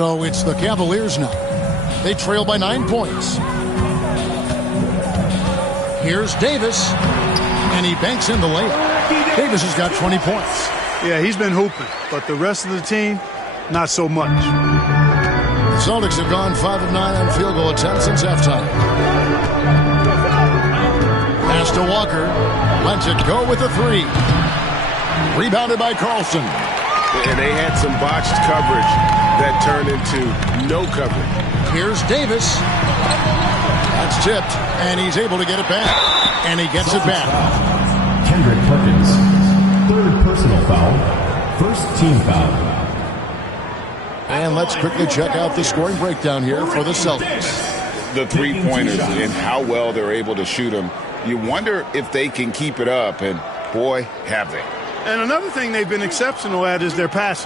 So it's the Cavaliers now. They trail by 9 points. Here's Davis, and he banks in the layup. Davis has got 20 points. Yeah, he's been hooping, but the rest of the team, not so much. The Celtics have gone 5 of 9 on field goal attempts since halftime. Pass to Walker. Lets it go with a 3. Rebounded by Carlson. And they had some botched coverage that turned into no coverage. Here's Davis. That's tipped, and he's able to get it back. And he gets it back. Kendrick Perkins, 3rd personal foul, 1st team foul. And let's quickly check out the scoring breakdown here for the Celtics. The three-pointers and how well they're able to shoot them. You wonder if they can keep it up, and boy, have they. And another thing they've been exceptional at is their passing.